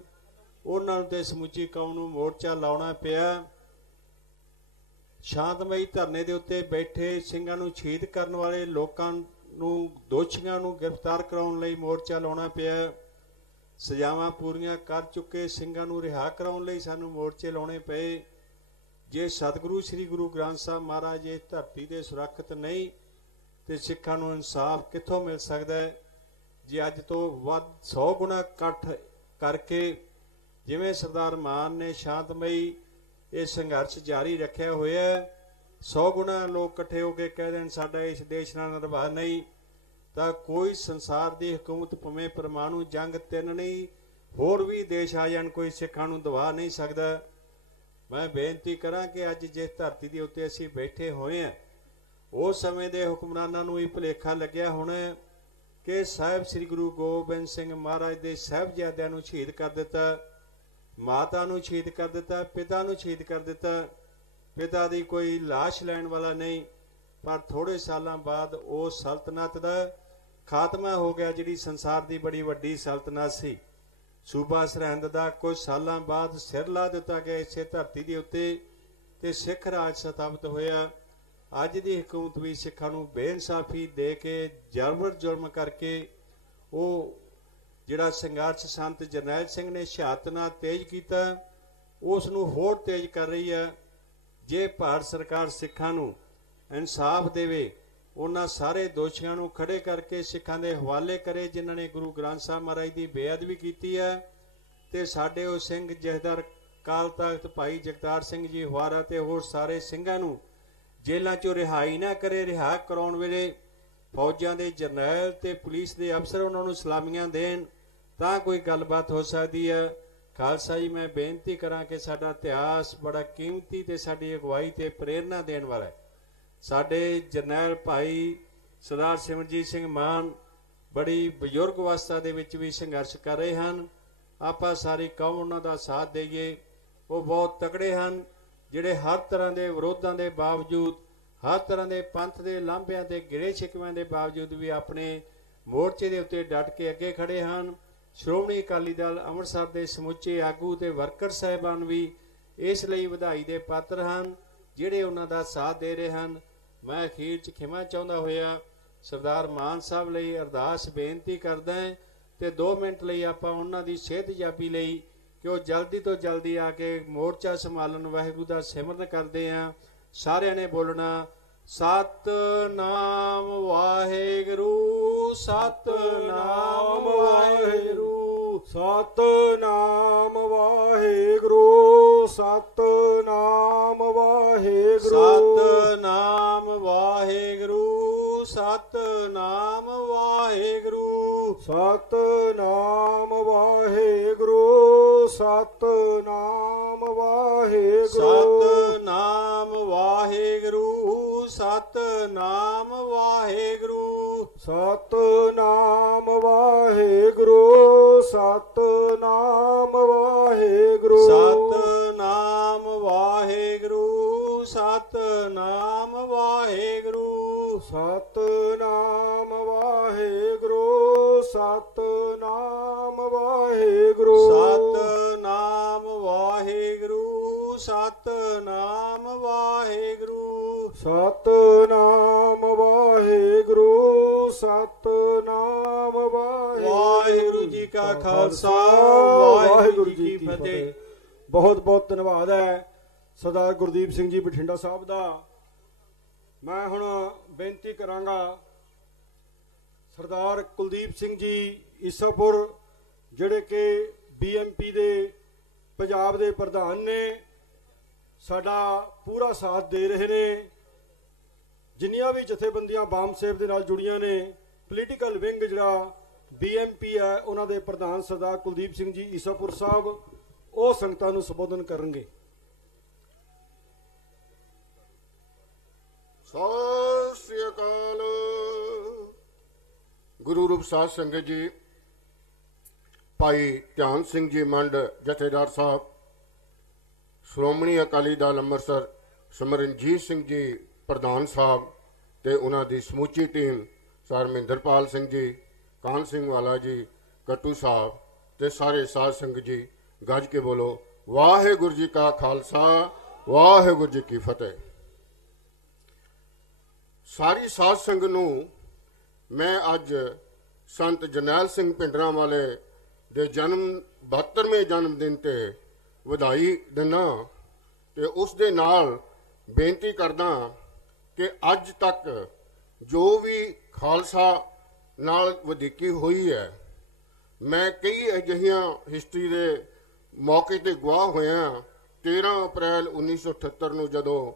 ਉਹਨਾਂ ਨੂੰ ਤੇ ਸਮੁੱਚੀ ਕੌਮ ਨੂੰ ਮੋਰਚਾ ਲਾਉਣਾ ਪਿਆ। ਸ਼ਾਂਤਮਈ ਧਰਨੇ ਦੇ ਉੱਤੇ ਬੈਠੇ ਸਿੰਘਾਂ ਨੂੰ ਸ਼ਹੀਦ ਕਰਨ ਵਾਲੇ ਲੋਕਾਂ ਨੂੰ, ਦੋਸ਼ੀਆਂ ਨੂੰ ਗ੍ਰਿਫਤਾਰ ਕਰਾਉਣ ਲਈ ਮੋਰਚਾ ਲਾਉਣਾ ਪਿਆ। ਸਜ਼ਾਵਾਂ ਪੂਰੀਆਂ ਕਰ ਚੁੱਕੇ ਸਿੰਘਾਂ ਨੂੰ ਰਿਹਾ ਕਰਾਉਣ ਲਈ ਸਾਨੂੰ ਮੋਰਚੇ ਲਾਉਣੇ ਪਏ। ਜੇ ਸਤਿਗੁਰੂ ਸ੍ਰੀ ਗੁਰੂ ਗ੍ਰੰਥ ਸਾਹਿਬ ਮਹਾਰਾਜ ਇਸ ਧਰਤੀ ਦੇ ਸੁਰੱਖਿਅਤ ਨਹੀਂ ਤੇ ਸਿੱਖਾਂ ਨੂੰ ਇਨਸਾਫ ਕਿੱਥੋਂ ਮਿਲ ਸਕਦਾ ਹੈ? ਜੇ ਅੱਜ ਤੋਂ ਵੱਧ 100 ਗੁਣਾ ਇਕੱਠ ਕਰਕੇ ਜਿਵੇਂ ਸਰਦਾਰ ਮਾਨ ਨੇ ਸ਼ਾਂਤਮਈ ਇਹ ਸੰਘਰਸ਼ ਜਾਰੀ ਰੱਖਿਆ ਹੋਇਆ, 100 ਗੁਣਾ ਲੋਕ ਇਕੱਠੇ ਹੋ ਕੇ ਕਹਿ ਦੇਣ ਸਾਡਾ ਇਸ ਦੇਸ਼ ਨਾਲ ਨਿਰਵਾਹ ਨਹੀਂ, ਤਾਂ ਕੋਈ ਸੰਸਾਰ ਦੀ ਹਕੂਮਤ ਭਾਵੇਂ ਪਰਮਾਣੂ ਜੰਗ 3 ਨਹੀਂ, ਹੋਰ ਵੀ ਦੇਸ਼ ਆ ਜਾਣ, ਕੋਈ ਸਿੱਖਾਂ ਨੂੰ ਦਬਾ ਨਹੀਂ ਸਕਦਾ। ਮੈਂ ਬੇਨਤੀ ਕਰਾਂ ਕਿ ਅੱਜ ਜਿਸ ਧਰਤੀ ਦੇ ਉੱਤੇ ਅਸੀਂ ਬੈਠੇ ਹੋਏ ਹਾਂ, ਉਸ ਸਮੇਂ ਦੇ ਹੁਕਮਰਾਨਾਂ ਨੂੰ ਇਹ ਭੁਲੇਖਾ ਲੱਗਿਆ ਹੋਣਾ ਕਿ ਸਾਹਿਬ ਸ੍ਰੀ ਗੁਰੂ ਗੋਬਿੰਦ ਸਿੰਘ ਮਹਾਰਾਜ ਦੇ ਸਾਹਿਬਜ਼ਾਦਿਆਂ ਨੂੰ ਸ਼ਹੀਦ ਕਰ ਦਿੱਤਾ, ਮਾਤਾ ਨੂੰ ਸ਼ਹੀਦ ਕਰ ਦਿੱਤਾ, ਪਿਤਾ ਨੂੰ ਸ਼ਹੀਦ ਕਰ ਦਿੱਤਾ। ਪਿਤਾ ਦੀ ਕੋਈ ਲਾਸ਼ ਲੈਣ ਵਾਲਾ ਨਹੀਂ, ਪਰ ਥੋੜੇ ਸਾਲਾਂ ਬਾਅਦ ਉਹ ਸਲਤਨਤ ਦਾ ਖਾਤਮਾ ਹੋ ਗਿਆ ਜਿਹੜੀ ਸੰਸਾਰ ਦੀ ਬੜੀ ਵੱਡੀ ਸਲਤਨਤ ਸੀ। ਸੂਬਾ ਸਰਹਿੰਦ ਦਾ ਕੁਝ ਸਾਲਾਂ ਬਾਅਦ ਸਿਰ ਲਾ ਦਿੱਤਾ ਗਿਆ ਇਸੇ ਧਰਤੀ ਦੇ ਉੱਤੇ ਤੇ ਸਿੱਖ ਰਾਜ ਸਥਾਪਿਤ ਹੋਇਆ। ਅੱਜ ਦੀ ਹਕੂਮਤ ਵੀ ਸਿੱਖਾਂ ਨੂੰ ਬੇਇਨਸਾਫੀ ਦੇ ਕੇ, ਜਬਰ ਜ਼ੁਲਮ ਕਰਕੇ ਉਹ ਜਿਹੜਾ ਸੰਘਰਸ਼ ਸੰਤ ਜਰਨੈਲ ਸਿੰਘ ਨੇ ਸ਼ਹਾਦਤ ਨਾਲ ਤੇਜ਼ ਕੀਤਾ, ਉਸ ਨੂੰ ਹੋਰ ਤੇਜ਼ ਕਰ ਰਹੀ ਹੈ। ਜੇ ਭਾਰਤ ਸਰਕਾਰ ਸਿੱਖਾਂ ਨੂੰ ਇਨਸਾਫ ਦੇਵੇ, ਉਹਨਾਂ ਸਾਰੇ ਦੋਸ਼ੀਆਂ ਨੂੰ ਖੜੇ ਕਰਕੇ ਸਿੱਖਾਂ ਦੇ ਹਵਾਲੇ ਕਰੇ ਜਿਨ੍ਹਾਂ ਨੇ ਗੁਰੂ ਗ੍ਰੰਥ ਸਾਹਿਬ ਮਹਾਰਾਜ ਦੀ ਬੇਅਦਬੀ ਕੀਤੀ ਹੈ, ਤੇ ਸਾਡੇ ਉਹ ਸਿੰਘ ਜਥੇਦਾਰ ਅਕਾਲ ਤਖਤ ਭਾਈ ਜਗਤਾਰ ਸਿੰਘ ਜੀ ਹਵਾਰਾ ਤੇ ਹੋਰ ਸਾਰੇ ਸਿੰਘਾਂ ਨੂੰ ਜੇਲ੍ਹਾਂ 'ਚੋਂ ਰਿਹਾਈ ਨਾ ਕਰੇ। ਰਿਹਾ ਕਰਾਉਣ ਵੇਲੇ ਫੌਜਾਂ ਦੇ ਜਰਨੈਲ ਤੇ ਪੁਲਿਸ ਦੇ ਅਫਸਰ ਉਹਨਾਂ ਨੂੰ ਸਲਾਮੀਆਂ ਦੇਣ ਤਾਂ ਕੋਈ ਗੱਲਬਾਤ ਹੋ ਸਕਦੀ ਹੈ। ਖਾਲਸਾ ਜੀ, ਮੈਂ ਬੇਨਤੀ ਕਰਾਂ ਕਿ ਸਾਡਾ ਇਤਿਹਾਸ ਬੜਾ ਕੀਮਤੀ ਤੇ ਸਾਡੀ ਅਗਵਾਈ ਤੇ ਪ੍ਰੇਰਨਾ ਦੇਣ ਵਾਲਾ ਹੈ। ਸਾਡੇ ਜਰਨੈਲ ਭਾਈ ਸਰਦਾਰ ਸਿਮਰਜੀਤ ਸਿੰਘ ਮਾਨ ਬੜੀ ਬਜ਼ੁਰਗ ਅਵਸਥਾ ਦੇ ਵਿੱਚ ਵੀ ਸੰਘਰਸ਼ ਕਰ ਰਹੇ ਹਨ। ਆਪਾਂ ਸਾਰੀ ਕੌਮ ਉਹਨਾਂ ਦਾ ਸਾਥ ਦੇਈਏ। ਉਹ ਬਹੁਤ ਤਕੜੇ ਹਨ, ਜਿਹੜੇ ਹਰ ਤਰ੍ਹਾਂ ਦੇ ਵਿਰੋਧਾਂ ਦੇ ਬਾਵਜੂਦ, ਹਰ ਤਰ੍ਹਾਂ ਦੇ ਪੰਥ ਦੇ ਲਾਂਭਿਆਂ ਤੇ ਗਿਰੇ ਸ਼ਿਕਵਿਆਂ ਦੇ ਬਾਵਜੂਦ ਵੀ ਆਪਣੇ ਮੋਰਚੇ ਦੇ ਉੱਤੇ ਡਟ ਕੇ ਅੱਗੇ ਖੜੇ ਹਨ। ਸ਼੍ਰੋਮਣੀ ਅਕਾਲੀ ਦਲ ਅੰਮ੍ਰਿਤਸਰ ਦੇ ਸਮੁੱਚੇ ਆਗੂ ਤੇ ਵਰਕਰ ਸਾਹਿਬਾਨ ਵੀ ਇਸ ਲਈ ਵਧਾਈ ਦੇ ਪਾਤਰ ਹਨ, ਜਿਹੜੇ ਉਹਨਾਂ ਦਾ ਸਾਥ ਦੇ ਰਹੇ ਹਨ। ਮੈਂ ਅਖੀਰ 'ਚ ਖਿਮਾ ਚਾਹੁੰਦਾ ਹੋਇਆ ਸਰਦਾਰ ਮਾਨ ਸਾਹਿਬ ਲਈ ਅਰਦਾਸ ਬੇਨਤੀ ਕਰਦਾ ਹਾਂ ਤੇ 2 ਮਿੰਟ ਲਈ ਆਪਾਂ ਉਹਨਾਂ ਦੀ ਸਿਹਤਯਾਬੀ ਲਈ ਕਿ ਉਹ ਜਲਦੀ ਤੋਂ ਜਲਦੀ ਆ ਕੇ ਮੋਰਚਾ ਸੰਭਾਲਣ ਵਾਹਿਗੁਰੂ ਦਾ ਸਿਮਰਨ ਕਰਦੇ ਹਾਂ। ਸਾਰਿਆਂ ਨੇ ਬੋਲਣਾ ਸਤਿਨਾਮ ਵਾਹਿਗੁਰੂ, ਸਤਿਨਾਮ ਵਾਹਿਗੁਰੂ, ਸਤਿਨਾਮ ਵਾਹਿਗੁਰੂ, ਸਤਿਨਾਮ ਵਾਹਿਗੁਰੂ, ਸਤਿਨਾਮ ਵਾਹਿਗੁਰੂ, ਸਤਿਨਾਮ ਵਾਹਿਗੁਰੂ, ਸਤਿਨਾਮ ਵਾਹਿਗੁਰੂ, ਸਤਿਨਾਮ ਵਾਹਿਗੁਰੂ, ਸਤਿਨਾਮ ਵਾਹਿਗੁਰੂ, ਸਤਿਨਾਮ ਵਾਹਿਗੁਰੂ, ਸਤਿਨਾਮ ਵਾਹਿਗੁਰੂ, ਸਤਿਨਾਮ ਵਾਹਿਗੁਰੂ, ਸਤਿਨਾਮ ਵਾਹਿਗੁਰੂ, ਸਤਿਨਾਮ ਵਾਹਿਗੁਰੂ, ਸਤਿਨਾਮ ਵਾਹਿਗੁਰੂ, ਸਤਿਨਾਮ ਵਾਹਿਗੁਰੂ, ਸਤਿਨਾਮ ਵਾਹਿਗੁਰੂ, ਸਤਿਨਾਮ ਵਾਹਿਗੁਰੂ, ਸਤਿਨਾਮ ਵਾਹਿਗੁਰੂ, ਸਤਿਨਾਮ ਵਾਹਿਗੁਰੂ। ਵਾਹਿਗੁਰੂ ਜੀ ਕਾ ਖਾਲਸਾ, ਵਾਹਿਗੁਰੂ ਜੀ ਕੀ ਫਤਿਹ। ਬਹੁਤ ਬਹੁਤ ਧੰਨਵਾਦ ਹੈ ਸਰਦਾਰ ਗੁਰਦੀਪ ਸਿੰਘ ਜੀ ਬਠਿੰਡਾ ਸਾਹਿਬ ਦਾ। ਮੈਂ ਹੁਣ ਬੇਨਤੀ ਕਰਾਂਗਾ ਸਰਦਾਰ ਕੁਲਦੀਪ ਸਿੰਘ ਜੀ ਈਸਾਪੁਰ, ਜਿਹੜੇ ਕਿ BMP ਦੇ ਪੰਜਾਬ ਦੇ ਪ੍ਰਧਾਨ ਨੇ, ਸਾਡਾ ਪੂਰਾ ਸਾਥ ਦੇ ਰਹੇ ਨੇ। ਜਿੰਨੀਆਂ ਵੀ ਜਥੇਬੰਦੀਆਂ ਬਾਮ ਸੇਵ ਦੇ ਨਾਲ ਜੁੜੀਆਂ ਨੇ, ਪੋਲੀਟੀਕਲ ਵਿੰਗ ਜਿਹੜਾ BMP ਹੈ, ਉਹਨਾਂ ਦੇ ਪ੍ਰਧਾਨ ਸਰਦਾਰ ਕੁਲਦੀਪ ਸਿੰਘ ਜੀ ਈਸਾਪੁਰ ਸਾਹਿਬ ਉਹ ਸੰਗਤਾਂ ਨੂੰ ਸੰਬੋਧਨ ਕਰਨਗੇ। ਸਤਿ ਸ੍ਰੀ ਅਕਾਲ। ਗੁਰੂ ਰੂਪ ਸਾਧ ਸੰਗਤ ਜੀ, ਭਾਈ ਧਿਆਨ ਸਿੰਘ ਜੀ ਮੰਡ ਜਥੇਦਾਰ ਸਾਹਿਬ, ਸ਼੍ਰੋਮਣੀ ਅਕਾਲੀ ਦਲ ਅੰਮ੍ਰਿਤਸਰ ਸਿਮਰਨਜੀਤ ਸਿੰਘ ਜੀ ਪ੍ਰਧਾਨ ਸਾਹਿਬ ਤੇ ਉਹਨਾਂ ਦੀ ਸਮੁੱਚੀ ਟੀਮ, ਸਰ ਮਹਿੰਦਰਪਾਲ ਸਿੰਘ ਜੀ, ਕਾਨ ਸਿੰਘ ਵਾਲਾ ਜੀ, ਕੱਟੂ ਸਾਹਿਬ ਤੇ ਸਾਰੇ ਸਾਧ ਸੰਗਤ ਜੀ, ਗੱਜ ਕੇ ਬੋਲੋ ਵਾਹਿਗੁਰੂ ਜੀ ਕਾ ਖਾਲਸਾ, ਵਾਹਿਗੁਰੂ ਜੀ ਕੀ ਫਤਿਹ। ਸਾਰੀ ਸਾਧ ਸੰਗਤ ਨੂੰ ਮੈਂ ਅੱਜ ਸੰਤ ਜਰਨੈਲ ਸਿੰਘ ਭਿੰਡਰਾਂਵਾਲੇ ਦੇ 72ਵੇਂ ਜਨਮ ਦਿਨ ਤੇ ਵਧਾਈ ਦਿੰਦਾ ਤੇ ਉਸ ਦੇ ਨਾਲ ਬੇਨਤੀ ਕਰਦਾ ਕਿ ਅੱਜ ਤੱਕ ਜੋ ਵੀ ਖਾਲਸਾ ਨਾਲ ਵਧੀਕੀ ਹੋਈ ਹੈ, ਮੈਂ ਕਈ ਅਜਿਹੀਆਂ ਹਿਸਟਰੀ ਦੇ ਮੌਕੇ ਤੇ ਗਵਾਹ ਹੋਇਆ। 13 ਅਪ੍ਰੈਲ 1978 ਨੂੰ ਜਦੋਂ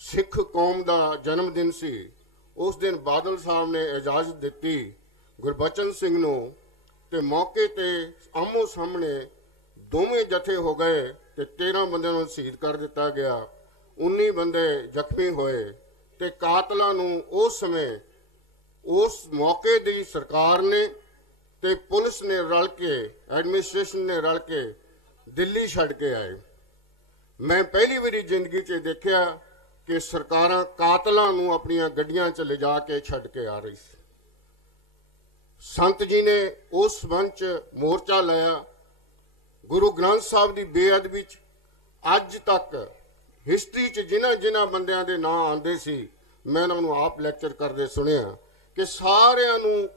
ਸਿੱਖ ਕੌਮ ਦਾ ਜਨਮ ਦਿਨ ਸੀ, ਉਸ ਦਿਨ ਬਾਦਲ ਸਾਹਿਬ ਨੇ ਇਜਾਜ਼ਤ ਦਿੱਤੀ ਗੁਰਬਚਨ ਸਿੰਘ ਨੂੰ ਤੇ ਮੌਕੇ ਤੇ ਆਮੋ ਸਾਹਮਣੇ ਦੋਵੇਂ ਜਥੇ ਹੋ ਗਏ ਤੇ 13 ਬੰਦਿਆਂ ਨੂੰ ਸ਼ਹੀਦ ਕਰ ਦਿੱਤਾ ਗਿਆ। 19 ਬੰਦੇ ਜ਼ਖਮੀ ਹੋਏ ਤੇ ਕਾਤਲਾਂ ਨੂੰ ਉਸ ਸਮੇਂ ਉਸ ਮੌਕੇ ਦੀ ਸਰਕਾਰ ਨੇ ਤੇ ਪੁਲਿਸ ਨੇ ਰਲ ਕੇ, ਐਡਮਿਨਿਸਟ੍ਰੇਸ਼ਨ ਨੇ ਰਲ ਕੇ ਦਿੱਲੀ ਛੱਡ ਕੇ ਆਏ। ਮੈਂ ਪਹਿਲੀ ਵਾਰੀ ਜ਼ਿੰਦਗੀ 'ਚ ਦੇਖਿਆ ਕਿ ਸਰਕਾਰਾਂ ਕਾਤਲਾਂ ਨੂੰ ਆਪਣੀਆਂ ਗੱਡੀਆਂ 'ਚ ਲਿਜਾ ਕੇ ਛੱਡ ਕੇ ਆ ਰਹੀ ਸੀ। ਸੰਤ ਜੀ ਨੇ ਉਸ ਸੰਬੰਧ 'ਚ ਮੋਰਚਾ ਲਿਆ। ਗੁਰੂ ਗ੍ਰੰਥ ਸਾਹਿਬ ਦੀ ਬੇਅਦਬੀ 'ਚ ਅੱਜ ਤੱਕ ਹਿਸਟਰੀ 'ਚ ਜਿਨ੍ਹਾਂ ਬੰਦਿਆਂ ਦੇ ਨਾਂ ਆਉਂਦੇ ਸੀ, ਮੈਂ ਉਹਨਾਂ ਨੂੰ ਆਪ ਲੈਕਚਰ ਕਰਦੇ ਸੁਣਿਆ ਕਿ ਸਾਰਿਆਂ ਨੂੰ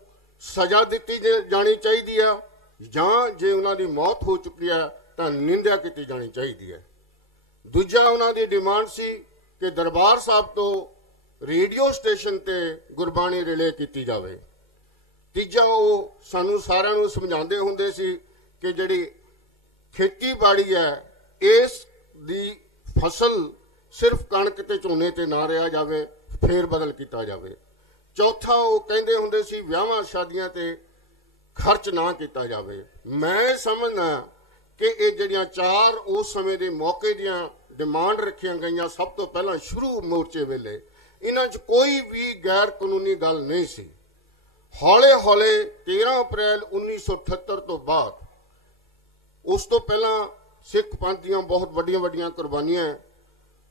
ਸਜ਼ਾ ਦਿੱਤੀ ਜਾਣੀ ਚਾਹੀਦੀ ਆ, ਜਾਂ ਜੇ ਉਹਨਾਂ ਦੀ ਮੌਤ ਹੋ ਚੁੱਕੀ ਹੈ ਤਾਂ ਨਿੰਦਿਆ ਕੀਤੀ ਜਾਣੀ ਚਾਹੀਦੀ ਹੈ। ਦੂਜਾ ਉਹਨਾਂ ਦੀ ਡਿਮਾਂਡ ਸੀ ਕਿ ਦਰਬਾਰ ਸਾਹਿਬ ਤੋਂ ਰੇਡੀਓ ਸਟੇਸ਼ਨ ਤੇ ਗੁਰਬਾਣੀ ਰਿਲੇ ਕੀਤੀ ਜਾਵੇ। ਤੀਜਾ, ਉਹ ਸਾਨੂੰ ਸਾਰਿਆਂ ਨੂੰ ਸਮਝਾਉਂਦੇ ਹੁੰਦੇ ਸੀ ਕਿ ਜਿਹੜੀ ਖੇਤੀਬਾੜੀ ਹੈ, ਇਸ ਦੀ ਫਸਲ ਸਿਰਫ ਕਣਕ ਤੇ ਝੋਨੇ ਤੇ ਨਾ ਰਿਹਾ ਜਾਵੇ, ਫੇਰ ਬਦਲ ਕੀਤਾ ਜਾਵੇ। ਚੌਥਾ, ਉਹ ਕਹਿੰਦੇ ਹੁੰਦੇ ਸੀ ਵਿਆਹਾਂ ਸ਼ਾਦੀਆਂ ਤੇ ਖਰਚ ਨਾ ਕੀਤਾ ਜਾਵੇ। ਮੈਂ ਸਮਝਦਾ ਕਿ ਇਹ ਜਿਹੜੀਆਂ 4 ਉਸ ਸਮੇਂ ਦੇ ਮੌਕੇ ਦੀਆਂ ਡਿਮਾਂਡ ਰੱਖੀਆਂ ਗਈਆਂ, ਸਭ ਤੋਂ ਪਹਿਲਾਂ ਸ਼ੁਰੂ ਮੋਰਚੇ ਵੇਲੇ, ਇਹਨਾਂ 'ਚ ਕੋਈ ਵੀ ਗੈਰ ਕਾਨੂੰਨੀ ਗੱਲ ਨਹੀਂ ਸੀ। ਹੌਲੇ ਹੌਲੇ 13 ਅਪ੍ਰੈਲ 1978 ਤੋਂ ਬਾਅਦ, ਉਸ ਤੋਂ ਪਹਿਲਾਂ ਸਿੱਖ ਪੰਥ ਦੀਆਂ ਬਹੁਤ ਵੱਡੀਆਂ ਵੱਡੀਆਂ ਕੁਰਬਾਨੀਆਂ,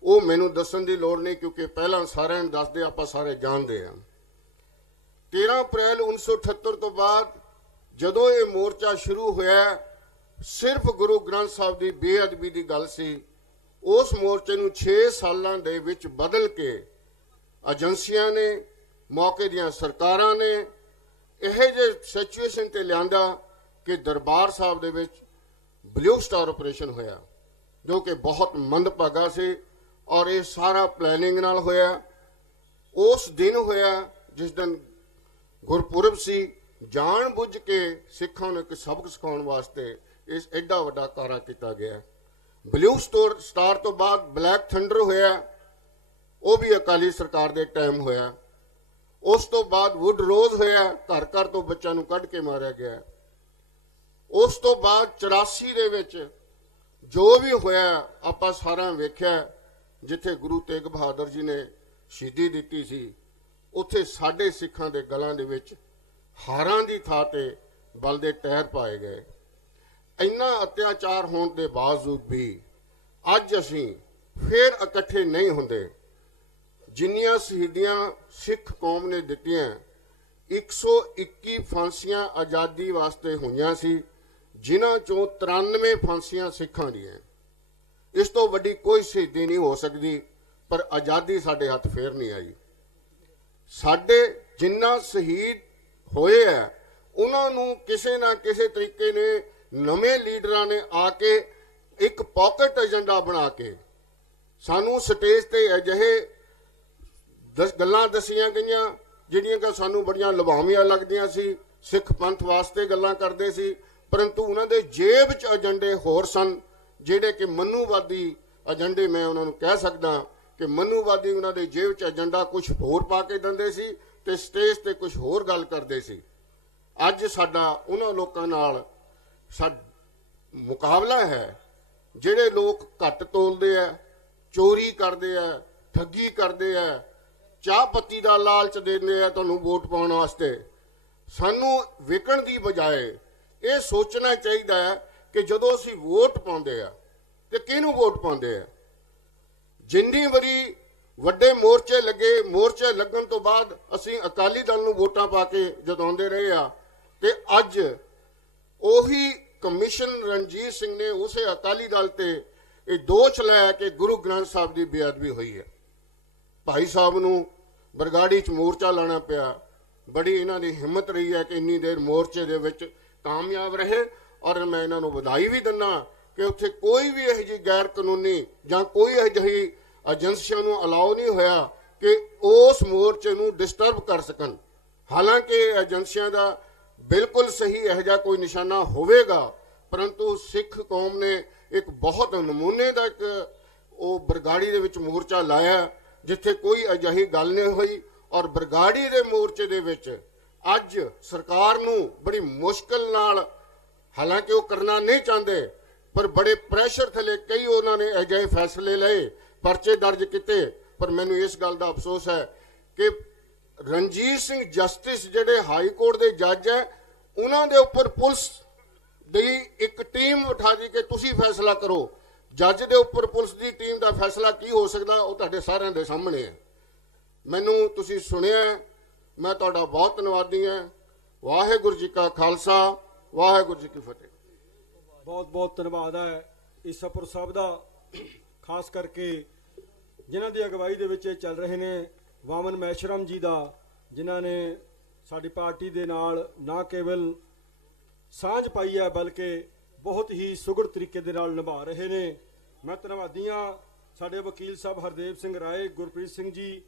ਉਹ ਮੈਨੂੰ ਦੱਸਣ ਦੀ ਲੋੜ ਨਹੀਂ ਕਿਉਂਕਿ ਪਹਿਲਾਂ ਸਾਰਿਆਂ ਨੂੰ ਦੱਸਦੇ, ਆਪਾਂ ਸਾਰੇ ਜਾਣਦੇ ਹਾਂ। 13 ਅਪ੍ਰੈਲ 1978 ਤੋਂ ਬਾਅਦ ਜਦੋਂ ਇਹ ਮੋਰਚਾ ਸ਼ੁਰੂ ਹੋਇਆ, ਸਿਰਫ ਗੁਰੂ ਗ੍ਰੰਥ ਸਾਹਿਬ ਦੀ ਬੇਅਦਬੀ ਦੀ ਗੱਲ ਸੀ। ਉਸ ਮੋਰਚੇ ਨੂੰ 6 ਸਾਲਾਂ ਦੇ ਵਿੱਚ ਬਦਲ ਕੇ ਏਜੰਸੀਆਂ ਨੇ, ਮੌਕੇ ਦੀਆਂ ਸਰਕਾਰਾਂ ਨੇ ਇਹੋ ਜਿਹੇ ਸਿਚੁਏਸ਼ਨ ਤੇ ਲਿਆਂਦਾ ਕਿ ਦਰਬਾਰ ਸਾਹਿਬ ਦੇ ਵਿੱਚ ਬਲੂ ਸਟਾਰ ਆਪਰੇਸ਼ਨ ਹੋਇਆ, ਜੋ ਕਿ ਬਹੁਤ ਮੰਦਭਾਗਾ ਸੀ। ਔਰ ਇਹ ਸਾਰਾ ਪਲੈਨਿੰਗ ਨਾਲ ਹੋਇਆ। ਉਸ ਦਿਨ ਹੋਇਆ ਜਿਸ ਦਿਨ ਗੁਰਪੁਰਬ ਸੀ। ਜਾਣ ਬੁੱਝ ਕੇ ਸਿੱਖਾਂ ਨੂੰ ਇੱਕ ਸਬਕ ਸਿਖਾਉਣ ਵਾਸਤੇ ਇਸ ਐਡਾ ਵੱਡਾ ਕਾਰਾ ਕੀਤਾ ਗਿਆ। ਬਲੂ ਸਟਾਰ ਤੋਂ ਬਾਅਦ ਬਲੈਕ ਥੰਡਰ ਹੋਇਆ, ਉਹ ਵੀ ਅਕਾਲੀ ਸਰਕਾਰ ਦੇ ਟਾਈਮ ਹੋਇਆ। ਉਸ ਤੋਂ ਬਾਅਦ ਵੁੱਡ ਰੋਜ਼ ਹੋਇਆ, ਘਰ ਘਰ ਤੋਂ ਬੱਚਿਆਂ ਨੂੰ ਕੱਢ ਕੇ ਮਾਰਿਆ ਗਿਆ। ਉਸ ਤੋਂ ਬਾਅਦ 84 ਦੇ ਵਿੱਚ ਜੋ ਵੀ ਹੋਇਆ ਆਪਾਂ ਸਾਰਾ ਵੇਖਿਆ। ਜਿੱਥੇ ਗੁਰੂ ਤੇਗ ਬਹਾਦਰ ਜੀ ਨੇ ਸ਼ਹੀਦੀ ਦਿੱਤੀ ਸੀ, ਉੱਥੇ ਸਾਡੇ ਸਿੱਖਾਂ ਦੇ ਗਲਾਂ ਦੇ ਵਿੱਚ ਹਾਰਾਂ ਦੀ ਥਾਂ ਤੇ ਬਲ ਦੇ ਟਾਇਰ ਪਾਏ ਗਏ। ਇੰਨਾ ਅਤਿਆਚਾਰ ਹੋਣ ਦੇ ਬਾਵਜੂਦ ਵੀ ਅੱਜ ਅਸੀਂ ਫੇਰ ਇਕੱਠੇ ਨਹੀਂ ਹੁੰਦੇ। ਜਿੰਨੀਆਂ ਸ਼ਹੀਦੀਆਂ ਸਿੱਖ ਕੌਮ ਨੇ ਦਿੱਤੀਆਂ, 121 ਫਾਂਸੀਆਂ ਆਜ਼ਾਦੀ ਵਾਸਤੇ ਹੋਈਆਂ ਸੀ, ਜਿਨ੍ਹਾਂ ਚੋਂ 93 ਫਾਂਸੀਆਂ ਸਿੱਖਾਂ ਦੀਆਂ। ਇਸ ਤੋਂ ਵੱਡੀ ਕੋਈ ਸ਼ਹੀਦੀ ਨਹੀਂ ਹੋ ਸਕਦੀ, ਪਰ ਆਜ਼ਾਦੀ ਸਾਡੇ ਹੱਥ ਫੇਰ ਨਹੀਂ ਆਈ। ਸਾਡੇ ਜਿੰਨਾ ਸ਼ਹੀਦ ਹੋਏ ਆ, ਉਹਨਾਂ ਨੂੰ ਕਿਸੇ ਨਾ ਕਿਸੇ ਤਰੀਕੇ ਨੇ ਨਵੇਂ ਲੀਡਰਾਂ ਨੇ ਆ ਕੇ ਇੱਕ ਪਾਕਟ ਏਜੰਡਾ ਬਣਾ ਕੇ ਸਾਨੂੰ ਸਟੇਜ ਤੇ ਅਜਿਹੇ ਗੱਲਾਂ ਦੱਸੀਆਂ ਗਈਆਂ ਜਿਹੜੀਆਂ ਕਿ ਸਾਨੂੰ ਬੜੀਆਂ ਲੁਭਾਵਣੀਆਂ ਲੱਗਦੀਆਂ ਸੀ। ਸਿੱਖ ਪੰਥ ਵਾਸਤੇ ਗੱਲਾਂ ਕਰਦੇ ਸੀ, ਪਰੰਤੂ ਉਹਨਾਂ ਦੇ ਜੇਬ 'ਚ ਏਜੰਡੇ ਹੋਰ ਸਨ, ਜਿਹੜੇ ਕਿ ਮਨੂਵਾਦੀ ਏਜੰਡੇ। ਮੈਂ ਉਹਨਾਂ ਨੂੰ ਕਹਿ ਸਕਦਾ ਕਿ ਮਨੂਵਾਦੀ ਉਹਨਾਂ ਦੇ ਜੇਬ 'ਚ ਏਜੰਡਾ ਕੁਝ ਹੋਰ ਪਾ ਕੇ ਦਿੰਦੇ ਸੀ ਤੇ ਸਟੇਜ ਤੇ ਕੁਝ ਹੋਰ ਗੱਲ ਕਰਦੇ ਸੀ। ਅੱਜ ਸਾਡਾ ਉਹਨਾਂ ਲੋਕਾਂ ਨਾਲ ਮੁਕਾਬਲਾ ਹੈ ਜਿਹੜੇ ਲੋਕ ਘੱਟ ਤੋਲਦੇ ਆ, ਚੋਰੀ ਕਰਦੇ ਆ, ਠੱਗੀ ਕਰਦੇ ਆ, ਚਾਹ ਪੱਤੀ ਦਾ ਲਾਲਚ ਦਿੰਦੇ ਆ ਤੁਹਾਨੂੰ ਵੋਟ ਪਾਉਣ ਵਾਸਤੇ। ਸਾਨੂੰ ਵਿਕਣ ਦੀ ਬਜਾਏ ਇਹ ਸੋਚਣਾ ਚਾਹੀਦਾ ਹੈ ਕਿ ਜਦੋਂ ਅਸੀਂ ਵੋਟ ਪਾਉਂਦੇ ਆ ਤੇ ਕਿਹਨੂੰ ਵੋਟ ਪਾਉਂਦੇ ਆ। ਜਿੰਨੀ ਵਾਰੀ ਵੱਡੇ ਮੋਰਚੇ ਲੱਗੇ, ਮੋਰਚੇ ਲੱਗਣ ਤੋਂ ਬਾਅਦ ਅਸੀਂ ਅਕਾਲੀ ਦਲ ਨੂੰ ਵੋਟਾਂ ਪਾ ਕੇ ਜਿਤਾਉਂਦੇ ਰਹੇ ਆ, ਤੇ ਅੱਜ ਉਹੀ ਕਮਿਸ਼ਨ ਰਣਜੀਤ ਸਿੰਘ ਨੇ ਉਸੇ ਅਕਾਲੀ ਦਲ ਤੇ ਇਹ ਦੋਸ਼ ਲਾਇਆ ਕਿ ਗੁਰੂ ਗ੍ਰੰਥ ਸਾਹਿਬ ਦੀ ਬੇਅਦਬੀ ਹੋਈ ਹੈ। ਭਾਈ ਸਾਹਿਬ ਨੂੰ ਬਰਗਾੜੀ 'ਚ ਮੋਰਚਾ ਲਾਣਾ ਪਿਆ। ਬੜੀ ਇਹਨਾਂ ਦੀ ਹਿੰਮਤ ਰਹੀ ਹੈ ਕਿ ਇੰਨੀ ਦੇਰ ਮੋਰਚੇ ਦੇ ਵਿੱਚ ਕਾਮਯਾਬ ਰਹੇ। ਔਰ ਮੈਂ ਇਹਨਾਂ ਨੂੰ ਵਧਾਈ ਵੀ ਦਿੰਦਾ ਕਿ ਉੱਥੇ ਕੋਈ ਵੀ ਇਹੋ ਜਿਹੀ ਗੈਰ ਕਾਨੂੰਨੀ ਜਾਂ ਕੋਈ ਇਹੋ ਜਿਹੀ ਏਜੰਸੀਆਂ ਨੂੰ ਅਲਾਉ ਨਹੀਂ ਹੋਇਆ ਕਿ ਉਸ ਮੋਰਚੇ ਨੂੰ ਡਿਸਟਰਬ ਕਰ ਸਕਣ। ਹਾਲਾਂਕਿ ਏਜੰਸੀਆਂ ਦਾ ਬਿਲਕੁਲ ਸਹੀ ਇਹੋ ਜਿਹਾ ਕੋਈ ਨਿਸ਼ਾਨਾ ਹੋਵੇਗਾ, ਪਰੰਤੂ ਸਿੱਖ ਕੌਮ ਨੇ ਇੱਕ ਬਹੁਤ ਨਮੂਨੇ ਦਾ ਇੱਕ ਉਹ ਬਰਗਾੜੀ ਦੇ ਵਿੱਚ ਮੋਰਚਾ ਲਾਇਆ ਜਿੱਥੇ ਕੋਈ ਅਜਿਹੀ ਗੱਲ ਨਹੀਂ ਹੋਈ। ਔਰ ਬਰਗਾੜੀ ਦੇ ਮੋਰਚੇ ਦੇ ਵਿੱਚ ਅੱਜ ਸਰਕਾਰ ਨੂੰ ਬੜੀ ਮੁਸ਼ਕਲ ਨਾਲ, ਹਾਲਾਂਕਿ ਉਹ ਕਰਨਾ ਨਹੀਂ ਚਾਹੁੰਦੇ, ਪਰ ਬੜੇ ਪ੍ਰੈਸ਼ਰ ਥੱਲੇ ਕਈ ਉਹਨਾਂ ਨੇ ਅਜਿਹੇ ਫੈਸਲੇ ਲਏ, ਪਰਚੇ ਦਰਜ ਕੀਤੇ। ਪਰ ਮੈਨੂੰ ਇਸ ਗੱਲ ਦਾ ਅਫਸੋਸ ਹੈ ਕਿ ਰਣਜੀਤ ਸਿੰਘ ਜਸਟਿਸ ਜਿਹੜੇ ਹਾਈ ਕੋਰਟ ਦੇ ਜੱਜ ਹੈ, ਉਹਨਾਂ ਦੇ ਉੱਪਰ ਪੁਲਿਸ ਦੀ ਇੱਕ ਟੀਮ ਉਠਾ ਦੀ ਕਿ ਤੁਸੀਂ ਫੈਸਲਾ ਕਰੋ। ਜੱਜ ਦੇ ਉੱਪਰ ਪੁਲਿਸ ਦੀ ਟੀਮ ਦਾ ਫੈਸਲਾ ਕੀ ਹੋ ਸਕਦਾ, ਉਹ ਤੁਹਾਡੇ ਸਾਰਿਆਂ ਦੇ ਸਾਹਮਣੇ ਹੈ। ਮੈਨੂੰ ਤੁਸੀਂ ਸੁਣਿਆ, ਮੈਂ ਤੁਹਾਡਾ ਬਹੁਤ ਧੰਨਵਾਦੀ ਹਾਂ। ਵਾਹਿਗੁਰੂ ਜੀ ਕਾ ਖਾਲਸਾ, ਵਾਹਿਗੁਰੂ ਜੀ ਕੀ ਫਤਿਹ। ਬਹੁਤ ਬਹੁਤ ਧੰਨਵਾਦ ਹੈ ਈਸਾਪੁਰ ਸਾਹਿਬ ਦਾ, ਖਾਸ ਕਰਕੇ ਜਿਨ੍ਹਾਂ ਦੀ ਅਗਵਾਈ ਦੇ ਵਿੱਚ ਇਹ ਚੱਲ ਰਹੇ ਨੇ, ਵਾਮਨ ਮੈਸ਼ਰਮ ਜੀ ਦਾ, ਜਿਨ੍ਹਾਂ ਨੇ ਸਾਡੀ ਪਾਰਟੀ ਦੇ ਨਾਲ ਨਾ ਕੇਵਲ ਸਾਂਝ ਪਾਈ ਹੈ ਬਲਕਿ ਬਹੁਤ ਹੀ ਸੁਘੜ ਤਰੀਕੇ ਦੇ ਨਾਲ ਨਿਭਾ ਰਹੇ ਨੇ। ਮੈਂ ਧੰਨਵਾਦੀ ਹਾਂ ਸਾਡੇ ਵਕੀਲ ਸਾਹਿਬ ਹਰਦੇਵ ਸਿੰਘ ਰਾਏ, ਗੁਰਪ੍ਰੀਤ ਸਿੰਘ ਜੀ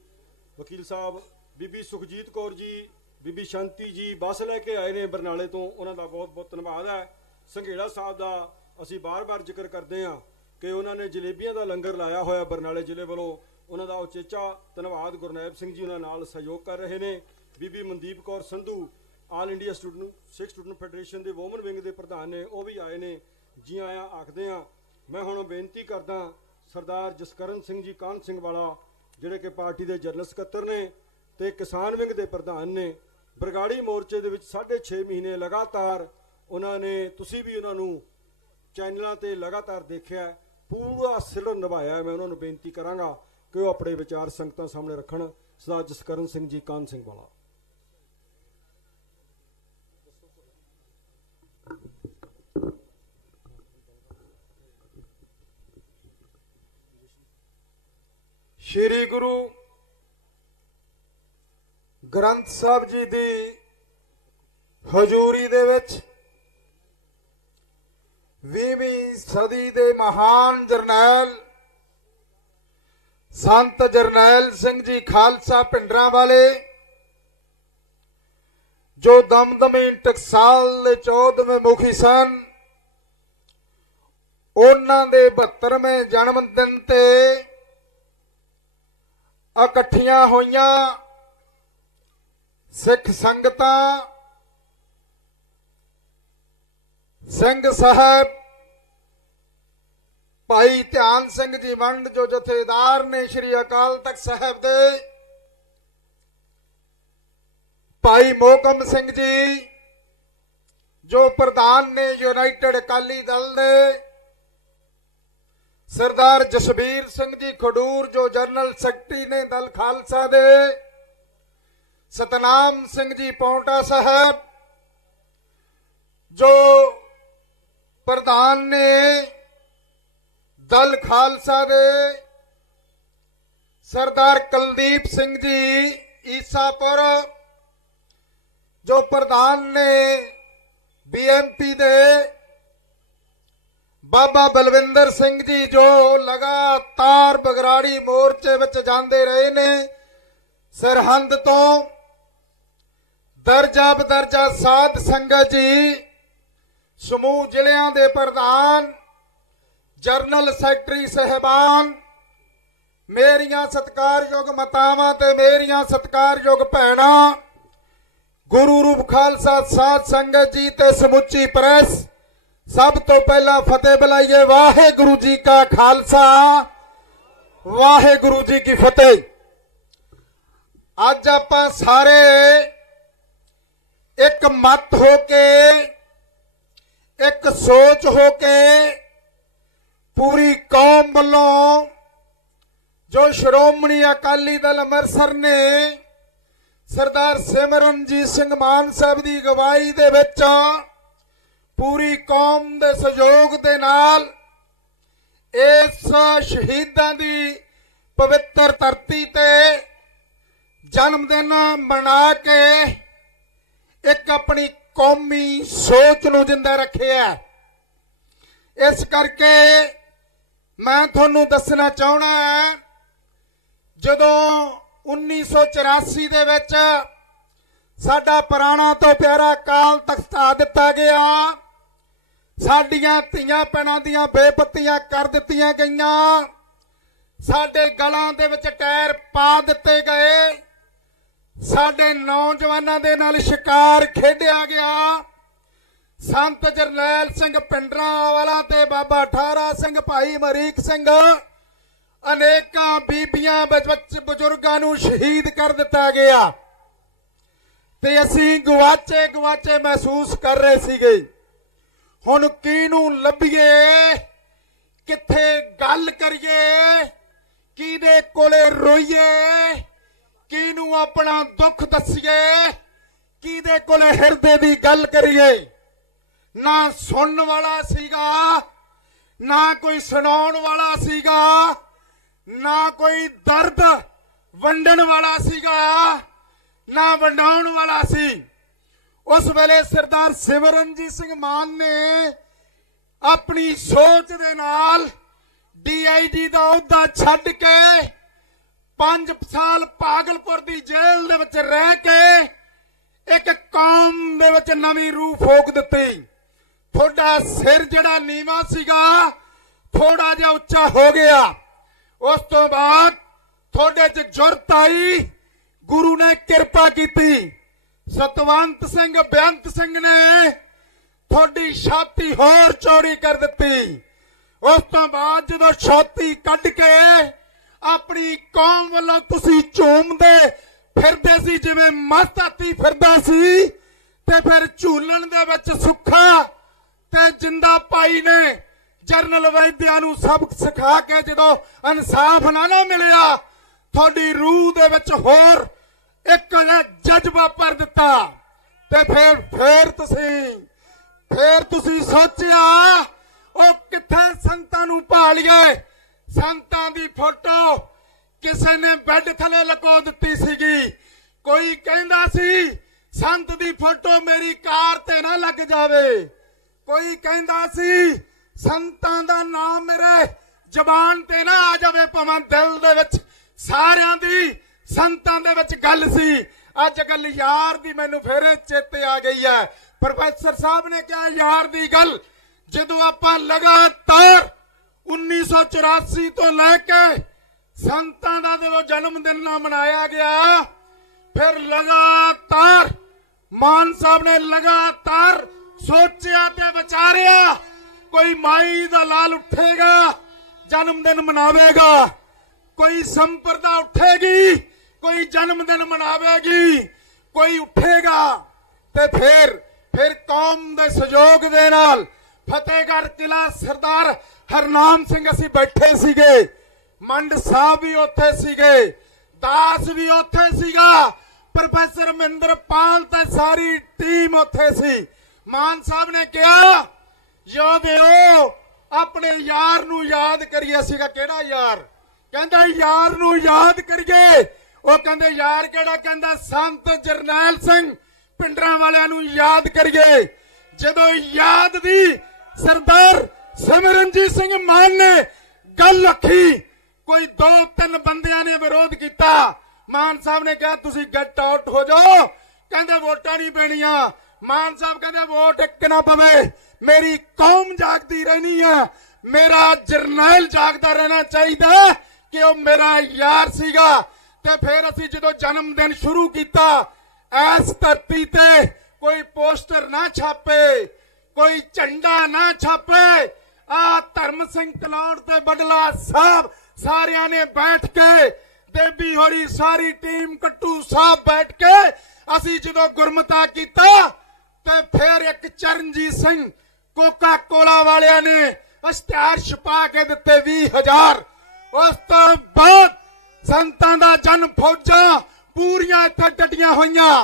ਵਕੀਲ ਸਾਹਿਬ, ਬੀਬੀ ਸੁਖਜੀਤ ਕੌਰ ਜੀ, ਬੀਬੀ ਸ਼ਾਂਤੀ ਜੀ ਬੱਸ ਲੈ ਕੇ ਆਏ ਨੇ ਬਰਨਾਲੇ ਤੋਂ, ਉਹਨਾਂ ਦਾ ਬਹੁਤ ਬਹੁਤ ਧੰਨਵਾਦ ਹੈ। ਸੰਘੇੜਾ ਸਾਹਿਬ ਦਾ ਅਸੀਂ ਬਾਰ-ਬਾਰ ਜ਼ਿਕਰ ਕਰਦੇ ਹਾਂ ਕਿ ਉਹਨਾਂ ਨੇ ਜਲੇਬੀਆਂ ਦਾ ਲੰਗਰ ਲਾਇਆ ਹੋਇਆ ਬਰਨਾਲੇ ਜ਼ਿਲ੍ਹੇ ਵੱਲੋਂ। ਉਹਨਾਂ ਦਾ ਉਚੇਚਾ ਧੰਨਵਾਦ। ਗੁਰਨੈਬ ਸਿੰਘ ਜੀ ਉਹਨਾਂ ਨਾਲ ਸਹਿਯੋਗ ਕਰ ਰਹੇ ਨੇ। ਬੀਬੀ ਮਨਦੀਪ ਕੌਰ ਸੰਧੂ ਆਲ ਇੰਡੀਆ ਸਿੱਖ ਸਟੂਡੈਂਟ ਫੈਡਰੇਸ਼ਨ ਦੇ ਵੂਮਨ ਵਿੰਗ ਦੇ ਪ੍ਰਧਾਨ ਨੇ, ਉਹ ਵੀ ਆਏ ਨੇ। ਜੀ ਆਇਆਂ ਆਖਦੇ ਹਾਂ। ਮੈਂ ਹੁਣ ਬੇਨਤੀ ਕਰਦਾ ਸਰਦਾਰ ਜਸਕਰਨ ਸਿੰਘ ਜੀ ਕਾਹਨ ਸਿੰਘ ਵਾਲਾ, ਜਿਹੜੇ ਕਿ ਪਾਰਟੀ ਦੇ ਜਨਰਲ ਸਕੱਤਰ ਨੇ ਤੇ ਕਿਸਾਨ ਵਿੰਗ ਦੇ ਪ੍ਰਧਾਨ ਨੇ। ਬਰਗਾੜੀ ਮੋਰਚੇ ਦੇ ਵਿੱਚ 6.5 ਮਹੀਨੇ ਲਗਾਤਾਰ ਉਹਨਾਂ ਨੇ, ਤੁਸੀਂ ਵੀ ਉਹਨਾਂ ਨੂੰ ਚੈਨਲਾਂ ਤੇ ਲਗਾਤਾਰ ਦੇਖਿਆ, ਪੂਰਾ ਸਿਰ ਨਿਭਾਇਆ। ਮੈਂ ਉਹਨਾਂ ਨੂੰ ਬੇਨਤੀ ਕਰਾਂਗਾ ਕਿ ਉਹ ਆਪਣੇ ਵਿਚਾਰ ਸੰਗਤਾਂ ਸਾਹਮਣੇ ਰੱਖਣ। ਸਰਦਾਰ ਜਸਕਰਨ ਸਿੰਘ ਜੀ ਕਾਹਨ ਸਿੰਘ ਵਾਲਾ। ਸ਼੍ਰੀ ਗੁਰੂ ਗ੍ਰੰਥ ਸਾਹਿਬ ਜੀ ਦੀ ਹਜ਼ੂਰੀ ਦੇ ਵਿੱਚ 20ਵੀਂ ਸਦੀ ਦੇ ਮਹਾਨ ਜਰਨੈਲ ਸੰਤ ਜਰਨੈਲ ਸਿੰਘ ਜੀ ਖਾਲਸਾ ਭਿੰਡਰਾਂ ਵਾਲੇ, ਜੋ ਦਮਦਮੀ ਟਕਸਾਲ ਦੇ 14ਵੇਂ ਮੁਖੀ ਸਨ, ਉਹਨਾਂ ਦੇ 72ਵੇਂ ਜਨਮ ਦਿਨ ਤੇ ਇਕੱਠੀਆਂ ਹੋਈਆਂ ਸਿੱਖ ਸੰਗਤਾਂ, ਸਿੰਘ ਸਾਹਿਬ, ਭਾਈ ਧਿਆਨ ਸਿੰਘ ਜੀ ਮੰਡ ਜੋ ਜਥੇਦਾਰ ਨੇ ਸ਼੍ਰੀ ਅਕਾਲ ਤਖਤ ਸਾਹਿਬ ਦੇ, ਭਾਈ ਮੋਹਕਮ ਸਿੰਘ ਜੀ ਜੋ ਪ੍ਰਧਾਨ ਨੇ ਯੂਨਾਈਟਿਡ ਅਕਾਲੀ ਦਲ ਦੇ, ਸਰਦਾਰ ਜਸਬੀਰ ਸਿੰਘ ਜੀ ਖਡੂਰ ਜੋ ਜਨਰਲ ਸੈਕਟਰੀ ਨੇ ਦਲ ਖਾਲਸਾ ਦੇ, ਸਤਨਾਮ ਸਿੰਘ ਜੀ ਪੌਂਟਾ ਸਾਹਿਬ ਜੋ ਪ੍ਰਧਾਨ ਨੇ ਦਲ ਖਾਲਸਾ ਦੇ, ਸਰਦਾਰ ਕੁਲਦੀਪ ਸਿੰਘ ਜੀ ਈਸਾਪੁਰ ਜੋ ਪ੍ਰਧਾਨ ਨੇ ਬੀਐਮਪੀ ਦੇ, ਬਾਬਾ ਬਲਵਿੰਦਰ ਸਿੰਘ ਜੀ ਜੋ ਲਗਾਤਾਰ ਬਗਰਾੜੀ ਮੋਰਚੇ ਵਿੱਚ ਜਾਂਦੇ ਰਹੇ ਨੇ, ਸਰਹੰਦ ਤੋਂ ਦਰਜਾ ਬਦਰਜਾ ਸਾਧ ਸੰਗਤ ਜੀ, ਸਮੂਹ ਜ਼ਿਲ੍ਹਿਆਂ ਦੇ ਪ੍ਰਧਾਨ, ਜਨਰਲ ਸੈਕਟਰੀ ਸਹਿਬਾਨ, ਮੇਰੀਆਂ ਸਤਿਕਾਰਯੋਗ ਮਾਤਾਵਾਂ ਤੇ ਮੇਰੀਆਂ ਸਤਿਕਾਰਯੋਗ ਭੈਣਾਂ, ਗੁਰੂ ਰੂਪ ਖਾਲਸਾ ਸਾਧ ਸੰਗਤ ਜੀ ਤੇ ਸਮੁੱਚੀ ਪ੍ਰੈਸ, ਸਭ ਤੋਂ ਪਹਿਲਾਂ ਫਤਿਹ ਬੁਲਾਈਏ। ਵਾਹਿਗੁਰੂ ਜੀ ਕਾ ਖਾਲਸਾ, ਵਾਹਿਗੁਰੂ ਜੀ ਕੀ ਫਤਿਹ। ਅੱਜ ਆਪਾਂ ਸਾਰੇ ਇੱਕ ਮਤ ਹੋ ਕੇ, ਇੱਕ ਸੋਚ ਹੋ ਕੇ, ਪੂਰੀ ਕੌਮ ਵੱਲੋਂ ਜੋ ਸ਼੍ਰੋਮਣੀ ਅਕਾਲੀ ਦਲ ਅੰਮ੍ਰਿਤਸਰ ਨੇ ਸਰਦਾਰ ਸਿਮਰਨਜੀਤ ਸਿੰਘ ਮਾਨ ਸਾਹਿਬ ਦੀ ਅਗਵਾਈ ਦੇ ਵਿੱਚ ਪੂਰੀ ਕੌਮ ਦੇ ਸਹਿਯੋਗ ਦੇ ਨਾਲ ਇਸ ਸ਼ਹੀਦਾਂ ਦੀ ਪਵਿੱਤਰ ਧਰਤੀ ਤੇ ਜਨਮ ਦਿਨ ਮਨਾ ਕੇ ਇੱਕ ਆਪਣੀ ਕੌਮੀ ਸੋਚ ਨੂੰ ਜਿੰਦਾ ਰੱਖਿਆ। ਇਸ ਕਰਕੇ ਮੈਂ ਤੁਹਾਨੂੰ ਦੱਸਣਾ ਚਾਹਣਾ ਹੈ, ਜਦੋਂ 1984 ਦੇ ਵਿੱਚ ਸਾਡਾ ਪੁਰਾਣਾ ਤੋਂ ਪਿਆਰਾ ਅਕਾਲ ਤਖਤ ਢਾ ਦਿੱਤਾ ਗਿਆ, ਸਾਡੀਆਂ ਧੀਆਂ ਭੈਣਾਂ ਦੀਆਂ ਬੇਪੱਤੀਆਂ ਕਰ ਦਿੱਤੀਆਂ ਗਈਆਂ, ਸਾਡੇ ਗਲਾਂ ਦੇ ਵਿੱਚ ਟਾਇਰ ਪਾ ਦਿੱਤੇ ਗਏ, ਸਾਡੇ ਨੌਜਵਾਨਾਂ ਦੇ ਨਾਲ ਸ਼ਿਕਾਰ ਖੇਡਿਆ ਗਿਆ। ਸੰਤ ਜਰਨੈਲ ਸਿੰਘ ਭਿੰਡਰਾਂ ਵਾਲਾ ਤੇ ਬਾਬਾ ਠਾਰਾ ਸਿੰਘ, ਭਾਈ ਅਮਰੀਕ ਸਿੰਘ, ਅਨੇਕਾਂ ਬੀਬੀਆਂ ਬਜ਼ੁਰਗਾਂ ਨੂੰ ਸ਼ਹੀਦ ਕਰ ਦਿੱਤਾ ਗਿਆ ਤੇ ਅਸੀਂ ਗਵਾਚੇ ਮਹਿਸੂਸ ਕਰ ਰਹੇ ਸੀਗੇ। ਹੁਣ ਕਿਹਨੂੰ ਲੱਭੀਏ, ਕਿੱਥੇ ਗੱਲ ਕਰੀਏ, ਕਿਹਦੇ ਕੋਲੇ ਰੋਈਏ, ਕਿਹਨੂੰ ਆਪਣਾ ਦੁੱਖ ਦੱਸੀਏ, ਕਿਹਦੇ ਕੋਲੇ ਹਿਰਦੇ ਦੀ ਗੱਲ ਕਰੀਏ। ਨਾ ਸੁਣਨ ਵਾਲਾ ਸੀਗਾ, ਨਾ ਕੋਈ ਸੁਣਾਉਣ ਵਾਲਾ ਸੀਗਾ, ਨਾ ਕੋਈ ਦਰਦ ਵੰਡਣ ਵਾਲਾ ਸੀਗਾ, ਨਾ ਵੰਡਾਉਣ ਵਾਲਾ ਸੀ। ਉਸ ਵੇਲੇ ਸਰਦਾਰ ਸਿਮਰਨਜੀਤ ਸਿੰਘ ਮਾਨ ਨੇ ਆਪਣੀ ਸੋਚ ਦੇ ਨਾਲ DIG ਦਾ ਅਹੁਦਾ ਛੱਡ ਕੇ 5 ਸਾਲ ਭਾਗਲਪੁਰ ਦੀ ਜੇਲ੍ਹ ਦੇ ਵਿੱਚ ਰਹਿ ਕੇ ਇੱਕ ਕੌਮ ਦੇ ਵਿੱਚ ਨਵੀਂ ਰੂਹ ਫੂਕ ਦਿੱਤੀ। ਤੁਹਾਡਾ ਸਿਰ ਜਿਹੜਾ ਨੀਵਾਂ ਸੀਗਾ, ਥੋੜਾ ਜਿਹਾ ਉੱਚਾ ਹੋ ਗਿਆ। ਉਸ ਤੋਂ ਬਾਅਦ ਤੁਹਾਡੇ 'ਚ ਜੁਰਤ ਆਈ, ਗੁਰੂ ਨੇ ਕਿਰਪਾ ਕੀਤੀ। ਸਤਵੰਤ ਸਿੰਘ ਬੇਅੰਤ ਸਿੰਘ ਨੇ ਤੁਹਾਡੀ ਛਾਤੀ ਹੋਰ ਚੌੜੀ ਕਰ ਦਿੱਤੀ। ਉਸ ਤੋਂ ਬਾਅਦ ਜਦੋਂ ਛਾਤੀ ਕੱਢ ਕੇ ਆਪਣੀ ਕੌਮ ਵੱਲੋਂ ਤੁਸੀਂ ਝੂਮਦੇ ਫਿਰਦੇ ਸੀ ਜਿਵੇਂ ਮਸਤ ਹਾਥੀ ਫਿਰਦਾ ਸੀ, ਤੇ ਫਿਰ ਝੂਲਣ ਦੇ ਵਿੱਚ ਸੁੱਖਾ ਤੇ ਜਿੰਦਾ ਭਾਈ ਨੇ ਜਰਨਲ ਵੈਦਿਆ ਨੂੰ ਸਬਕ ਸਿਖਾ ਕੇ ਜਦੋਂ ਇਨਸਾਫ ਨਾ ਮਿਲਿਆ, ਤੁਹਾਡੀ ਰੂਹ ਦੇ ਵਿੱਚ ਹੋਰ ਇੱਕ ਜਜ਼ਬਾ ਭਰ ਦਿੱਤਾ। ਤੇ ਫਿਰ ਤੁਸੀਂ ਸੋਚਿਆ ਉਹ ਕਿੱਥੇ ਸੰਤਾਂ ਨੂੰ ਭਾਲੀਏ। ਸੰਤਾਂ ਦੀ ਫੋਟੋ ਕਿਸੇ ਨੇ ਬੈੱਡ ਥੱਲੇ ਲੁਕੋ ਦਿੱਤੀ ਸੀਗੀ। ਕੋਈ ਕਹਿੰਦਾ ਸੀ ਸੰਤ ਦੀ ਫੋਟੋ ਮੇਰੀ ਕਾਰ ਤੇ ਨਾ ਲੱਗ ਜਾਵੇ। ਕੋਈ ਕਹਿੰਦਾ ਸੀ ਸੰਤਾਂ ਦਾ ਨਾਮ ਮੇਰੇ ਜ਼ਬਾਨ ਤੇ ਨਾ ਆ ਜਾਵੇ, ਭਾਵੇਂ ਦਿਲ ਦੇ ਵਿੱਚ ਸਾਰਿਆਂ ਦੀ ਸੰਤਾਂ ਦੇ ਵਿੱਚ ਗੱਲ ਸੀ। ਅੱਜ ਕੱਲ ਯਾਰ ਦੀ ਮੈਨੂੰ ਫੇਰ ਚੇਤੇ ਆ ਗਈ ਹੈ। ਪ੍ਰੋਫੈਸਰ ਸਾਹਿਬ ਨੇ ਕਿਹਾ ਯਾਰ ਦੀ ਗੱਲ, ਜਦੋਂ ਆਪਾਂ ਲਗਾਤਾਰ 1984 ਤੋਂ ਲੈ ਕੇ ਸੰਤਾਂ ਦਾ ਜਦੋਂ ਜਨਮ ਦਿਨ ਨਾ ਮਨਾਇਆ ਗਿਆ, ਫਿਰ ਲਗਾਤਾਰ ਮਾਨ ਸਾਹਿਬ ਨੇ ਲਗਾਤਾਰ ਸੋਚਿਆ ਤੇ ਵਿਚਾਰਿਆ ਕੋਈ ਮਾਈ ਦਾ ਲਾਲ ਉੱਠੇਗਾ, ਜਨਮ ਦਿਨ ਮਨਾਵੇਗਾ, ਕੋਈ ਸੰਪਰਦਾ ਉੱਠੇਗੀ, ਕੋਈ ਜਨਮ ਦਿਨ ਮਨਾਵੇਗੀ, ਕੋਈ ਉੱਠੇਗਾ। ਤੇ ਫਿਰ ਕੌਮ ਦੇ ਸਹਿਯੋਗ ਦੇ ਨਾਲ ਫਤਿਹਗੜ੍ਹ ਕਿਲਾ ਸਰਦਾਰ ਹਰਨਾਮ ਸਿੰਘ ਅਸੀਂ ਬੈਠੇ ਸੀਗੇ, ਮੰਡ ਸਾਹਿਬ ਵੀ ਉੱਥੇ ਸੀਗੇ, ਦਾਸ ਵੀ ਉੱਥੇ ਸੀਗਾ, ਪ੍ਰੋਫੈਸਰ ਮਹਿੰਦਰਪਾਲ ਤੇ ਸਾਰੀ ਟੀਮ ਉੱਥੇ ਸੀ। ਮਾਨ ਸਾਹਿਬ ਨੇ ਕਿਹਾ ਯੋਧਿਓ ਆਪਣੇ ਯਾਰ ਨੂੰ ਯਾਦ ਕਰੀਏ। ਸੀਗਾ ਕਿਹੜਾ ਯਾਰ? ਕਹਿੰਦਾ ਯਾਰ ਨੂੰ ਯਾਦ ਕਰੀਏ। ਉਹ ਕਹਿੰਦੇ ਯਾਰ ਕਿਹੜਾ? ਕਹਿੰਦਾ ਸੰਤ ਜਰਨੈਲ ਸਿੰਘ ਪਿੰਡਰਾਂ ਵਾਲਿਆਂ ਨੂੰ ਯਾਦ ਕਰੀਏ। ਜਦੋਂ ਯਾਦ ਦੀ ਸਰਦਾਰ ਸਿਮਰਨਜੀਤ ਸਿੰਘ ਮਾਨ ਨੇ ਗੱਲ ਰੱਖੀ, ਕੋਈ 2-3 ਬੰਦਿਆਂ ਨੇ ਵਿਰੋਧ ਕੀਤਾ। ਮਾਨ ਸਾਹਿਬ ਨੇ ਕਿਹਾ ਤੁਸੀਂ ਗੈਟ ਆਊਟ ਹੋ ਜਾਓ। ਕਹਿੰਦੇ ਵੋਟਾਂ ਨਹੀਂ ਪੈਣੀਆਂ। ਮਾਨ ਸਾਹਿਬ ਕਹਿੰਦੇ ਵੋਟ ਇੱਕ ਨਾ ਪਵੇ, ਮੇਰੀ ਕੌਮ ਜਾਗਦੀ ਰਹਿਣੀ ਹੈ, ਮੇਰਾ ਜਰਨੈਲ ਜਾਗਦਾ ਰਹਿਣਾ ਚਾਹੀਦਾ ਕਿ ਉਹ ਮੇਰਾ ਯਾਰ ਸੀਗਾ। ਤੇ ਫਿਰ ਅਸੀਂ ਜਦੋਂ ਜਨਮ ਦਿਨ ਸ਼ੁਰੂ ਕੀਤਾ, ਇਸ ਧਰਤੀ ਤੇ ਕੋਈ ਪੋਸਟਰ ਨਾ ਛਾਪੇ, ਕੋਈ ਝੰਡਾ ਨਾ ਛਾਪੇ। ਆ ਧਰਮ ਸਿੰਘ ਕਲੌੜ ਤੇ ਬਡਲਾ ਸਾਹਿਬ ਸਾਰਿਆਂ ਨੇ ਬੈਠ ਕੇ, ਦੇਬੀ ਹੋਰੀ ਸਾਰੀ ਟੀਮ, ਕੱਟੂ ਸਾਹਿਬ ਬੈਠ ਕੇ ਅਸੀਂ ਜਦੋਂ ਗੁਰਮਤਾ ਕੀਤਾ, ਤੇ ਫਿਰ ਇੱਕ ਚਰਨਜੀਤ ਸਿੰਘ ਕੋਕਾ ਕੋਲਾ ਵਾਲਿਆਂ ਨੇ ਇਸ਼ਤਿਹਾਰ ਛਪਾ ਕੇ ਦਿੱਤੇ 20,000। ਉਸ ਤੋਂ ਬਾਅਦ ਸੰਤਾਂ ਦਾ ਜਨਮ ਫੌਜਾਂ ਪੂਰੀਆਂ ਇੱਥੇ ਡਟੀਆਂ ਹੋਈਆਂ।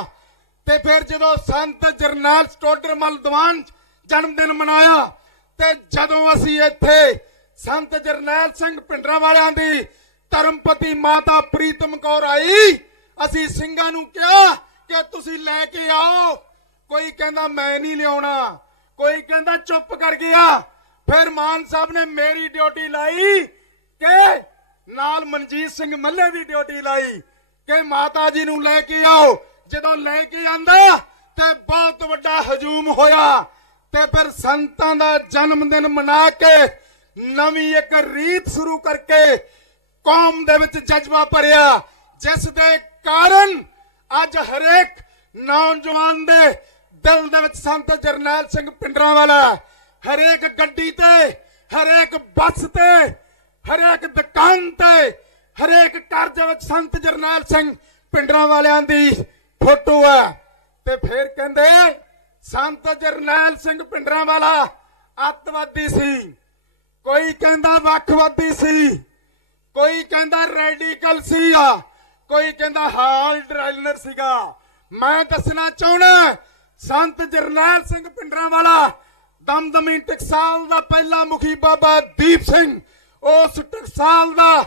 ਤੇ ਫਿਰ ਜਦੋਂ ਸੰਤ ਜਰਨੈਲ ਟੋਡਰਮਲ ਦੀਵਾਨ ਜਨਮ ਦਿਨ ਮਨਾਇਆ, ਤੇ ਜਦੋਂ ਅਸੀਂ ਇੱਥੇ ਸੰਤ ਜਰਨੈਲ ਸਿੰਘ ਪਿੰਡਰਾਂ ਵਾਲਿਆਂ ਦੀ ਧਰਮਪਤੀ ਮਾਤਾ ਪ੍ਰੀਤਮ ਕੌਰ ਆਈ, ਅਸੀਂ ਸਿੰਘਾਂ ਨੂੰ ਕਿਹਾ ਕਿ ਤੁਸੀਂ ਲੈ ਕੇ ਆਓ। ਕੋਈ ਕਹਿੰਦਾ ਮੈਂ ਨਹੀਂ ਲਿਆਉਣਾ, ਕੋਈ ਕਹਿੰਦਾ ਚੁੱਪ ਕਰ ਗਿਆ। ਫਿਰ ਮਾਨ ਸਾਹਿਬ ਨੇ ਮੇਰੀ ਡਿਊਟੀ ਲਾਈ ਕਿ ਨਾਲ ਮਨਜੀਤ ਸਿੰਘ ਮੱਲੇ ਦੀ ਡਿਊਟੀ ਲਾਈ ਕਿ ਮਾਤਾ ਜੀ ਨੂੰ ਲੈ ਕੇ ਆਓ। ਜਦੋਂ ਲੈ ਕੇ ਆਂਦਾ ਤੇ ਬਹੁਤ ਵੱਡਾ ਹਜੂਮ ਹੋਇਆ। ਤੇ ਫਿਰ ਸੰਤਾਂ ਦਾ ਜਨਮ ਦਿਨ ਮਨਾ ਕੇ ਨਵੀਂ ਇੱਕ ਰੀਤ ਸ਼ੁਰੂ ਕਰਕੇ ਕੌਮ ਦੇ ਵਿੱਚ ਜਜ਼ਬਾ ਭਰਿਆ, ਜਿਸ ਦੇ ਕਾਰਨ ਅੱਜ ਹਰੇਕ ਨੌਜਵਾਨ ਦੇ ਦਿਲ ਦੇ ਵਿੱਚ ਸੰਤ ਜਰਨੈਲ ਸਿੰਘ ਪਿੰਡਰਾਂ ਵਾਲਾ, ਹਰੇਕ ਗੱਡੀ ਤੇ, ਹਰੇਕ ਬੱਸ ਤੇ, ਹਰੇਕ ਦੁਕਾਨ ਤੇ, ਹਰੇਕ ਘਰ ਦੇ ਵਿੱਚ ਸੰਤ ਜਰਨੈਲ ਸਿੰਘ ਪਿੰਡਰਾਂ ਵਾਲਿਆਂ ਦੀ ਫੋਟੋ ਹੈ। ਤੇ ਫਿਰ ਕਹਿੰਦੇ ਸੰਤ ਜਰਨੈਲ ਸਿੰਘ ਪਿੰਡਰਾਂ ਵਾਲਾ ਅੱਤਵਾਦੀ ਸੀ, ਕੋਈ ਕਹਿੰਦਾ ਵੱਖਵਾਦੀ ਸੀ, ਕੋਈ ਕਹਿੰਦਾ ਰੈਡੀਕਲ ਸੀ, ਕੋਈ ਕਹਿੰਦਾ ਹਾਲ ਡਰਾਈਲਰ ਸੀਗਾ। ਮੈਂ ਦੱਸਣਾ ਚਾਹੁੰਦਾ ਸੰਤ ਜਰਨੈਲ ਸਿੰਘ ਪਿੰਡਰਾਂ ਵਾਲਾ ਦਮਦਮੀ ਟਕਸਾਲ ਦਾ ਪਹਿਲਾ ਮੁਖੀ ਬਾਬਾ ਦੀਪ ਸਿੰਘ, ਉਸ ਟਕਸਾਲ ਦਾ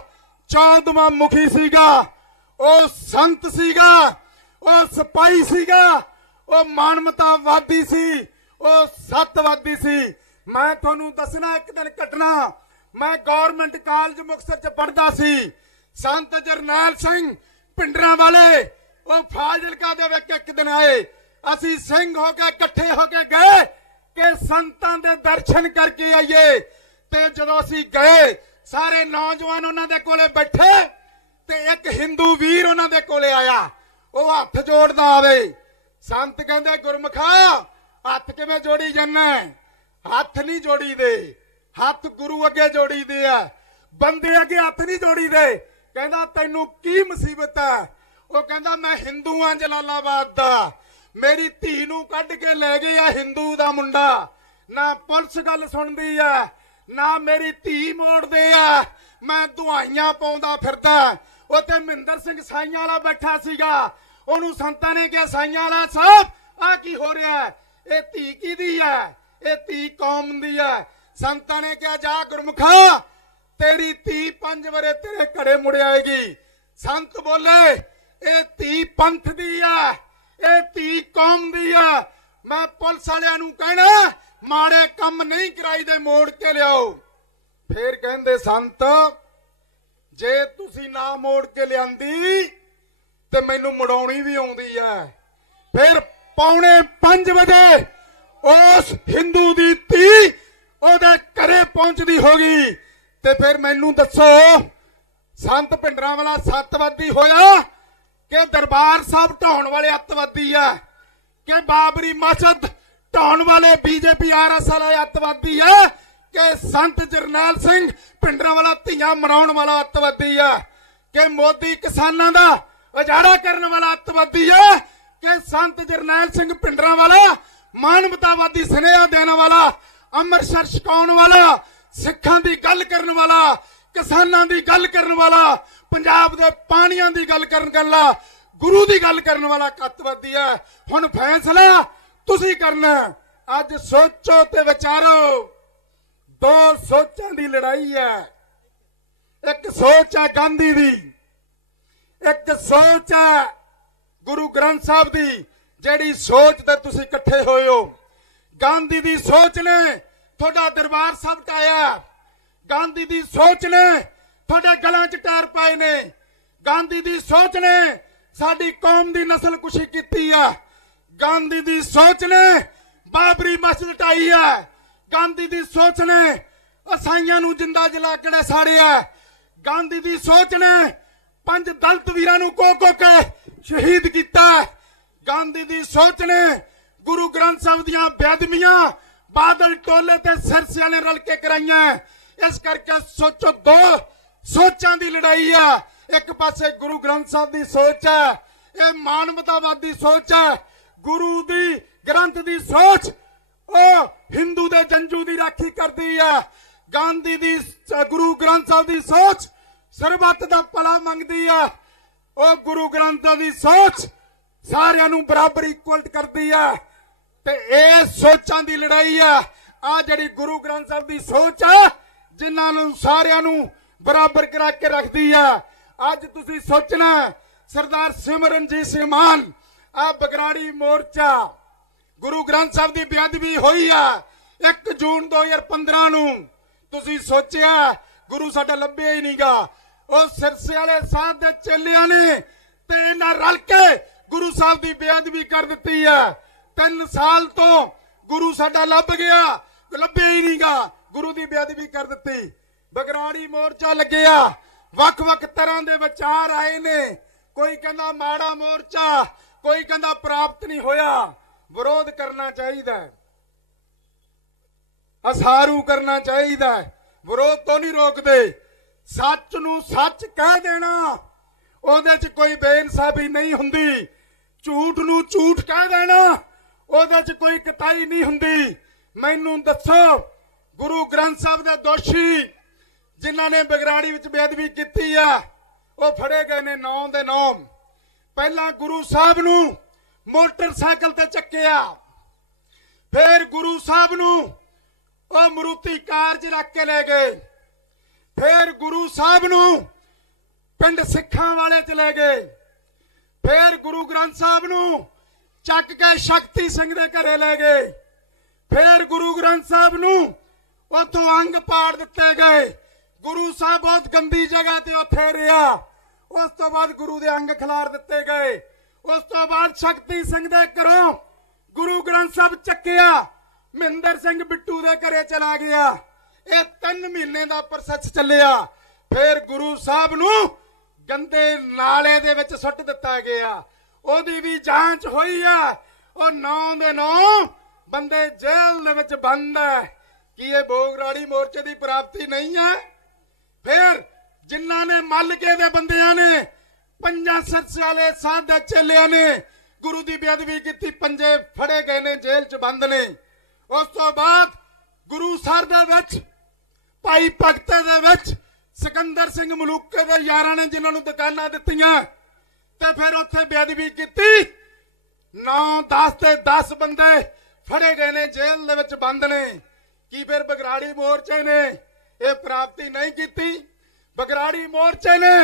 14ਵਾਂ ਮੁਖੀ ਸੀਗਾ। ਉਹ ਸੰਤ ਸੀਗਾ, ਉਹ ਸਿਪਾਹੀ ਸੀਗਾ, ਉਹ ਮਾਨਵਤਾਵਾਦੀ ਸੀ, ਉਹ ਸੱਤਵਾਦੀ ਸੀ। ਮੈਂ ਤੁਹਾਨੂੰ ਦੱਸਣਾ ਇੱਕ ਦਿਨ ਘਟਨਾ, ਮੈਂ ਗਵਰਨਮੈਂਟ ਕਾਲਜ ਮੁਕਤਸਰ ਚ ਪੜ੍ਹਦਾ ਸੀ। ਸੰਤ ਜਰਨੈਲ ਸਿੰਘ ਪਿੰਡਰਾਂ ਵਾਲੇ ਉਹ ਫਾਜ਼ਿਲਕਾ ਦੇ ਵਿੱਚ ਇੱਕ ਦਿਨ ਆਏ। ਅਸੀਂ ਸਿੰਘ ਹੋ ਕੇ ਇਕੱਠੇ ਹੋ ਕੇ ਗਏ ਕਿ ਸੰਤਾਂ ਦੇ ਦਰਸ਼ਨ ਕਰਕੇ ਆਈਏ। ਤੇ ਜਦੋਂ ਅਸੀਂ ਗਏ ਸਾਰੇ ਨੌਜਵਾਨ ਉਹਨਾਂ ਦੇ ਕੋਲੇ ਬੈਠੇ ਤੇ ਇੱਕ ਹਿੰਦੂ ਵੀਰ ਉਹਨਾਂ ਦੇ ਕੋਲੇ ਆਇਆ, ਉਹ ਹੱਥ ਜੋੜਦਾ ਆਵੇ। ਸੰਤ ਕਹਿੰਦੇ ਗੁਰਮੁਖਾ ਹੱਥ ਕਿਵੇਂ ਜੋੜੀ ਜਾਂਦਾ? ਹੱਥ ਨਹੀਂ ਜੋੜੀ ਦੇ, ਹੱਥ ਗੁਰੂ ਅੱਗੇ ਜੋੜੀ ਦੇ ਆ, ਬੰਦੇ ਅੱਗੇ ਹੱਥ ਨਹੀਂ ਜੋੜੀ ਦੇ। ਕਹਿੰਦਾ ਤੈਨੂੰ ਕੀ ਮੁਸੀਬਤ ਹੈ? ਉਹ ਕਹਿੰਦਾ ਮੈਂ ਹਿੰਦੂ ਆ ਜਲਾਲਾਬਾਦ ਦਾ, ਮੇਰੀ ਧੀ ਨੂੰ ਕੱਢ ਕੇ ਲੈ ਗਏ ਆ ਹਿੰਦੂ ਦਾ ਮੁੰਡਾ, ਨਾ ਪੁਲਿਸ ਗੱਲ ਸੁਣਦੀ ਆ ਨਾ ਮੇਰੀ ਧੀ ਮੋੜਦੇ ਆ, ਮੈਂ ਦੁਆਈਆਂ ਪਾਉਂਦਾ ਫਿਰਦਾ। ਉੱਥੇ ਮਹਿੰਦਰ ਸਿੰਘ ਸਾਈਆਂ ਵਾਲਾ ਬੈਠਾ ਸੀਗਾ, ਉਹਨੂੰ ਸੰਤਾਂ ਨੇ ਕਿਹਾ ਸਾਈਆਂ ਵਾਲਾ ਸਾਹਿਬ ਆ ਕੀ ਹੋ ਰਿਹਾ? ਇਹ ਧੀ ਕਿਹਦੀ ਹੈ? ਇਹ ਧੀ ਕੌਮ ਦੀ ਹੈ। ਸੰਤਾਂ ਨੇ ਕਿਹਾ ਜਾ ਗੁਰਮੁਖਾ ਤੇਰੀ ਧੀ 5 ਵਰੇ ਤੇਰੇ ਘਰੇ ਮੁੜ ਆਏਗੀ। ਸੰਤ ਬੋਲੇ ਇਹ ਧੀ ਪੰਥ ਦੀ ਹੈ, ਇਹ ਧੀ ਕੌਮ ਦੀ ਹੈ। ਮੈਂ ਪੁਲਿਸ ਵਾਲਿਆਂ ਨੂੰ ਕਹਿਣਾ ਮਾੜੇ ਕੰਮ ਨਹੀਂ ਕਰਾਈਦੇ, ਮੋੜ ਕੇ ਲਿਆਓ। ਫੇਰ ਕਹਿੰਦੇ ਸੰਤ ਜੇ ਤੁਸੀਂ ਨਾ ਮੋੜ ਕੇ ਲਿਆਂਦੀ ਤੇ ਮੈਨੂੰ ਮੜਾਉਣੀ ਵੀ ਆਉਂਦੀ ਹੈ। ਫਿਰ 4:45 ਵਜੇ ਉਸ ਹਿੰਦੂ ਦੀ ਧੀ ਉਹਦੇ ਘਰੇ ਪਹੁੰਚਦੀ ਹੋ ਗਈ। ਤੇ ਫਿਰ ਮੈਨੂੰ ਦੱਸੋ ਸੰਤ ਭਿੰਡਰਾਂਵਾਲਾ ਸੱਤਵਾਦੀ ਹੋਇਆ ਕਿ ਦਰਬਾਰ ਸਾਹਿਬ ਢਾਉਣ ਵਾਲੇ ਅੱਤਵਾਦੀ ਆ, ਕਿ ਬਾਬਰੀ ਮਸਜਿਦ ਢਾਉਣ ਵਾਲੇ ਬੀਜੇਪੀ ਆਰਐਸ ਵਾਲੇ ਅੱਤਵਾਦੀ ਆ, ਕਿ ਸੰਤ ਜਰਨੈਲ ਸਿੰਘ ਭਿੰਡਰਾਂਵਾਲਾ ਧੀਆਂ ਮਰਾਉਣ ਵਾਲਾ ਅੱਤਵਾਦੀ ਆ, ਕਿ ਮੋਦੀ ਕਿਸਾਨਾਂ ਦਾ ਉਜਾੜਾ ਕਰਨ ਵਾਲਾ ਅੱਤਵਾਦੀ ਆ, ਕਿ ਸੰਤ ਜਰਨੈਲ ਸਿੰਘ ਭਿੰਡਰਾਂਵਾਲਾ ਮਾਨਵਤਾਵਾਦੀ ਸੁਨੇਹਾ ਦੇਣ ਵਾਲਾ, ਅੰਮ੍ਰਿਤਸਰ ਛਕਾਉਣ ਵਾਲਾ, ਸਿੱਖਾਂ ਦੀ ਗੱਲ ਕਰਨ ਵਾਲਾ, ਕਿਸਾਨਾਂ ਦੀ ਗੱਲ ਕਰਨ ਵਾਲਾ, ਪੰਜਾਬ ਦੇ ਪਾਣੀਆਂ ਦੀ ਗੱਲ ਕਰਨ ਵਾਲਾ, ਗੁਰੂ ਦੀ ਗੱਲ ਕਰਨ ਵਾਲਾ ਅੱਤਵਾਦੀ ਹੈ। ਹੁਣ ਫੈਸਲਾ ਤੁਸੀਂ ਕਰਨਾ। ਅੱਜ ਸੋਚੋ ਤੇ ਵਿਚਾਰੋ। ਦੋ ਸੋਚਾਂ ਦੀ ਲੜਾਈ ਹੈ। ਇੱਕ ਸੋਚ ਹੈ ਗਾਂਧੀ ਦੀ, ਇੱਕ ਸੋਚ ਹੈ ਗੁਰੂ ਗ੍ਰੰਥ ਸਾਹਿਬ ਦੀ, ਜਿਹੜੀ ਸੋਚ ਤੇ ਤੁਸੀਂ ਇਕੱਠੇ ਹੋਏ ਹੋ। ਗਾਂਧੀ ਦੀ ਸੋਚ ਨੇ ਤੁਹਾਡਾ ਦਰਬਾਰ ਸਾਹਿਬ ਢਾਇਆ, ਗਾਂਧੀ ਦੀ ਸੋਚ ਨੇ ਤੁਹਾਡੇ ਗਲਾਂ 'ਚ ਟਾਰ ਪਾਏ ਨੇ, ਗਾਂਧੀ ਦੀ ਸੋਚ ਨੇ ਸਾਡੀ ਕੌਮ ਦੀ ਨਸਲ ਕੁਸ਼ੀ ਕੀਤੀ ਆ, ਗਾਂਧੀ ਦੀ ਸੋਚ ਨੇ ਬਾਬਰੀ ਮਸਜਿਦ ਢਾਈ ਆ, ਗਾਂਧੀ ਦੀ ਸੋਚ ਨੇ ਅਸਾਈਆਂ ਨੂੰ ਜਿੰਦਾ ਜਲਾ ਕੇ ਸਾੜਿਆ, ਗਾਂਧੀ ਦੀ ਸੋਚ ਨੇ 5 ਦਲਿਤ ਵੀਰਾਂ ਨੂੰ ਕੋ ਕੇ ਸ਼ਹੀਦ ਕੀਤਾ, ਗਾਂਧੀ ਦੀ ਸੋਚ ਨੇ ਗੁਰੂ ਗ੍ਰੰਥ ਸਾਹਿਬ ਦੀਆਂ ਬੇਅਦਬੀਆਂ ਬਾਦਲ ਟੋਲੇ ਤੇ ਸਿਰਸੇ ਨੇ ਰਲ ਕੇ ਕਰਾਈਆਂ। ਇਸ ਕਰਕੇ ਸੋਚੋ, ਦੋ ਸੋਚਾਂ ਦੀ ਲੜਾਈ ਆ। ਇੱਕ ਪਾਸੇ ਗੁਰੂ ਗ੍ਰੰਥ ਸਾਹਿਬ ਦੀ ਸੋਚ ਹੈ, ਇਹ ਮਾਨਵਤਾਵਾਦੀ ਸੋਚ ਹੈ। ਗੁਰੂ ਦੀ ਗ੍ਰੰਥ ਦੀ ਸੋਚ ਉਹ ਹਿੰਦੂ ਦੇ ਜੰਜੂ ਦੀ ਰਾਖੀ ਕਰਦੀ ਹੈ। ਗਾਂਧੀ ਦੀ ਗੁਰੂ ਗ੍ਰੰਥ ਸਾਹਿਬ ਦੀ ਸੋਚ ਸਰਬੱਤ ਦਾ ਭਲਾ ਮੰਗਦੀ ਹੈ। ਉਹ ਗੁਰੂ ਗ੍ਰੰਥ ਸਾਹਿਬ ਦੀ ਸੋਚ ਸਾਰਿਆਂ ਨੂੰ ਬਰਾਬਰ ਇਕੁਅਲ ਕਰਦੀ ਹੈ। ਤੇ ਇਹ ਸੋਚਾਂ ਦੀ ਲੜਾਈ ਆ। ਆ ਜਿਹੜੀ ਗੁਰੂ ਗ੍ਰੰਥ ਸਾਹਿਬ ਦੀ ਸੋਚ ਆ, ਜਿਨ੍ਹਾਂ ਨੂੰ ਸਾਰਿਆਂ ਨੂੰ ਬਰਾਬਰ ਕਰਾ ਕੇ ਰੱਖਦੀ ਆ। ਅੱਜ ਤੁਸੀਂ ਸੋਚਣਾ ਸਰਦਾਰ ਸਿਮਰਨਜੀਤ ਸਿੰਘ ਮਾਨ ਆ ਬਗਰਾੜੀ ਮੋਰਚਾ, ਗੁਰੂ ਗ੍ਰੰਥ ਸਾਹਿਬ ਦੀ ਬੇਅਦਬੀ ਹੋਈ ਆ 1 ਜੂਨ 2015 ਨੂੰ। ਤੁਸੀਂ ਸੋਚਿਆ ਗੁਰੂ ਸਾਡਾ ਲੱਭਿਆ ਹੀ ਨਹੀਂਗਾ। ਉਹ ਸਿਰਸੇ ਵਾਲੇ ਸਾਹਿਬ ਦੇ ਚੇਲਿਆਂ ਨੇ ਤੇ ਇਹਨਾਂ ਰਲ ਕੇ ਗੁਰੂ ਸਾਹਿਬ ਦੀ ਬੇਅਦਬੀ ਕਰ ਦਿੱਤੀ ਆ। 3 ਸਾਲ ਤੋਂ ਗੁਰੂ ਸਾਡਾ ਲੱਭ ਗਿਆ, ਲੱਭਿਆ ਹੀ ਨਹੀਂਗਾ, ਗੁਰੂ ਦੀ ਬੇਅਦਬੀ ਕਰ ਦਿੱਤੀ। ਬਗਰਾੜੀ ਮੋਰਚਾ ਲੱਗਿਆ, ਵੱਖ-ਵੱਖ ਤਰ੍ਹਾਂ ਦੇ ਵਿਚਾਰ ਆਏ ਨੇ। ਕੋਈ ਕਹਿੰਦਾ ਮਾੜਾ ਮੋਰਚਾ, ਕੋਈ ਕਹਿੰਦਾ ਪ੍ਰਾਪਤ ਨਹੀਂ ਹੋਇਆ। ਵਿਰੋਧ ਕਰਨਾ ਚਾਹੀਦਾ, ਅਸਾਰੂ ਕਰਨਾ ਚਾਹੀਦਾ, ਵਿਰੋਧ ਤੋਂ ਨਹੀਂ ਰੋਕਦੇ। ਸੱਚ ਨੂੰ ਸੱਚ ਕਹਿ ਦੇਣਾ, ਉਹਦੇ 'ਚ ਕੋਈ ਬੇਇਨਸਾਫੀ ਨਹੀਂ ਹੁੰਦੀ। ਝੂਠ ਨੂੰ ਝੂਠ ਕਹਿ ਦੇਣਾ, ਉਹਦੇ 'ਚ ਕੋਈ ਕਤਾਈ ਨਹੀਂ ਹੁੰਦੀ। ਮੈਨੂੰ ਦੱਸੋ, ਗੁਰੂ ਗ੍ਰੰਥ ਸਾਹਿਬ ਦੇ ਦੋਸ਼ੀ ਜਿਨ੍ਹਾਂ ਨੇ ਬਗਰਾੜੀ ਵਿੱਚ ਬੇਅਦਬੀ ਕੀਤੀ ਆ, ਉਹ ਫੜੇ ਗਏ ਨੇ 9 ਦੇ 9। ਪਹਿਲਾਂ ਗੁਰੂ ਸਾਹਿਬ ਨੂੰ ਮੋਟਰਸਾਈਕਲ ਤੇ ਚੱਕਿਆ, ਫਿਰ ਗੁਰੂ ਸਾਹਿਬ ਨੂੰ ਉਹ ਮਰੂਤੀ ਕਾਰ 'ਚ ਰੱਖ ਕੇ ਲੈ ਗਏ, ਫਿਰ ਗੁਰੂ ਸਾਹਿਬ ਨੂੰ ਪਿੰਡ ਸਿੱਖਾਂ ਵਾਲੇ ਚ ਲੈ ਗਏ, ਫਿਰ ਗੁਰੂ ਗ੍ਰੰਥ ਸਾਹਿਬ ਨੂੰ ਚੱਕ ਕੇ ਸ਼ਕਤੀ ਸਿੰਘ ਦੇ ਘਰੇ ਲੈ ਗਏ, ਫਿਰ ਗੁਰੂ ਗ੍ਰੰਥ ਸਾਹਿਬ ਨੂੰ ਉੱਥੋਂ ਅੰਗ ਪਾੜ ਦਿੱਤੇ ਗਏ। ਗੁਰੂ ਸਾਹਿਬ ਬਹੁਤ ਗੰਦੀ ਜਗ੍ਹਾ ਤੇ ਉੱਥੇ ਰਿਹਾ। ਉਸ ਤੋਂ ਬਾਅਦ ਗੁਰੂ ਦੇ ਅੰਗ ਖਿਲਾਰ ਦਿੱਤੇ ਗਏ। ਉਸ ਤੋਂ ਬਾਅਦ ਸ਼ਕਤੀ ਸਿੰਘ ਦੇ ਘਰੋਂ ਗੁਰੂ ਗ੍ਰੰਥ ਸਾਹਿਬ ਚੱਕਿਆ, ਮਹਿੰਦਰ ਸਿੰਘ ਬਿੱਟੂ ਦੇ ਘਰੇ ਚਲਾ ਗਿਆ। ਇਹ 3 ਮਹੀਨੇ ਦਾ ਪ੍ਰੋਸੈਸ ਚੱਲਿਆ। ਫਿਰ ਗੁਰੂ ਸਾਹਿਬ ਨੂੰ ਗੰਦੇ ਨਾਲੇ ਦੇ ਵਿੱਚ ਸੁੱਟ ਦਿੱਤਾ ਗਿਆ। ਉਹਦੀ ਵੀ ਜਾਂਚ ਹੋਈ ਆ। ਉਹ 9 ਦੇ 9 ਬੰਦੇ ਜੇਲ੍ਹ ਦੇ ਵਿੱਚ ਬੰਦ ਹੈ। ਕੀ ਇਹ ਬੋਗਰਾੜੀ ਮੋਰਚੇ ਦੀ ਪ੍ਰਾਪਤੀ ਨਹੀਂ ਹੈ? ਫਿਰ ਜਿਨ੍ਹਾਂ ਨੇ ਮੱਲ ਕੇ ਦੇ ਬੰਦਿਆਂ ਨੇ, 5 ਸਿਰਸੇ ਵਾਲੇ ਸਾਧ ਚੇਲਿਆਂ ਨੇ ਗੁਰੂ ਦੀ ਬੇਅਦਬੀ ਕੀਤੀ, 5 ਫੜੇ ਗਏ ਨੇ, ਜੇਲ੍ਹ 'ਚ ਬੰਦ ਨੇ। ਉਸ ਤੋਂ ਬਾਅਦ ਗੁਰੂ ਸਰ ਦੇ ਵਿੱਚ, ਭਾਈ ਭਗਤ ਦੇ ਵਿੱਚ ਸਿਕੰਦਰ ਸਿੰਘ ਮਲੂਕੇ ਦੇ ਯਾਰਾਂ ਨੇ ਜਿਨ੍ਹਾਂ ਨੂੰ ਦੁਕਾਨਾਂ ਦਿੱਤੀਆਂ ਤੇ ਫਿਰ ਉੱਥੇ ਬੇਅਦਬੀ ਕੀਤੀ। 9-10 ਤੇ 10 ਬੰਦੇ ਫੜੇ ਗਏ ਨੇ, ਜੇਲ੍ਹ ਦੇ ਵਿੱਚ ਬੰਦ ਨੇ। ਕੀ ਫਿਰ ਬਗਰਾੜੀ ਮੋਰਚੇ ਨੇ ਇਹ ਪ੍ਰਾਪਤੀ ਨਹੀਂ ਕੀਤੀ? ਬਗਰਾੜੀ ਮੋਰਚੇ ਨੇ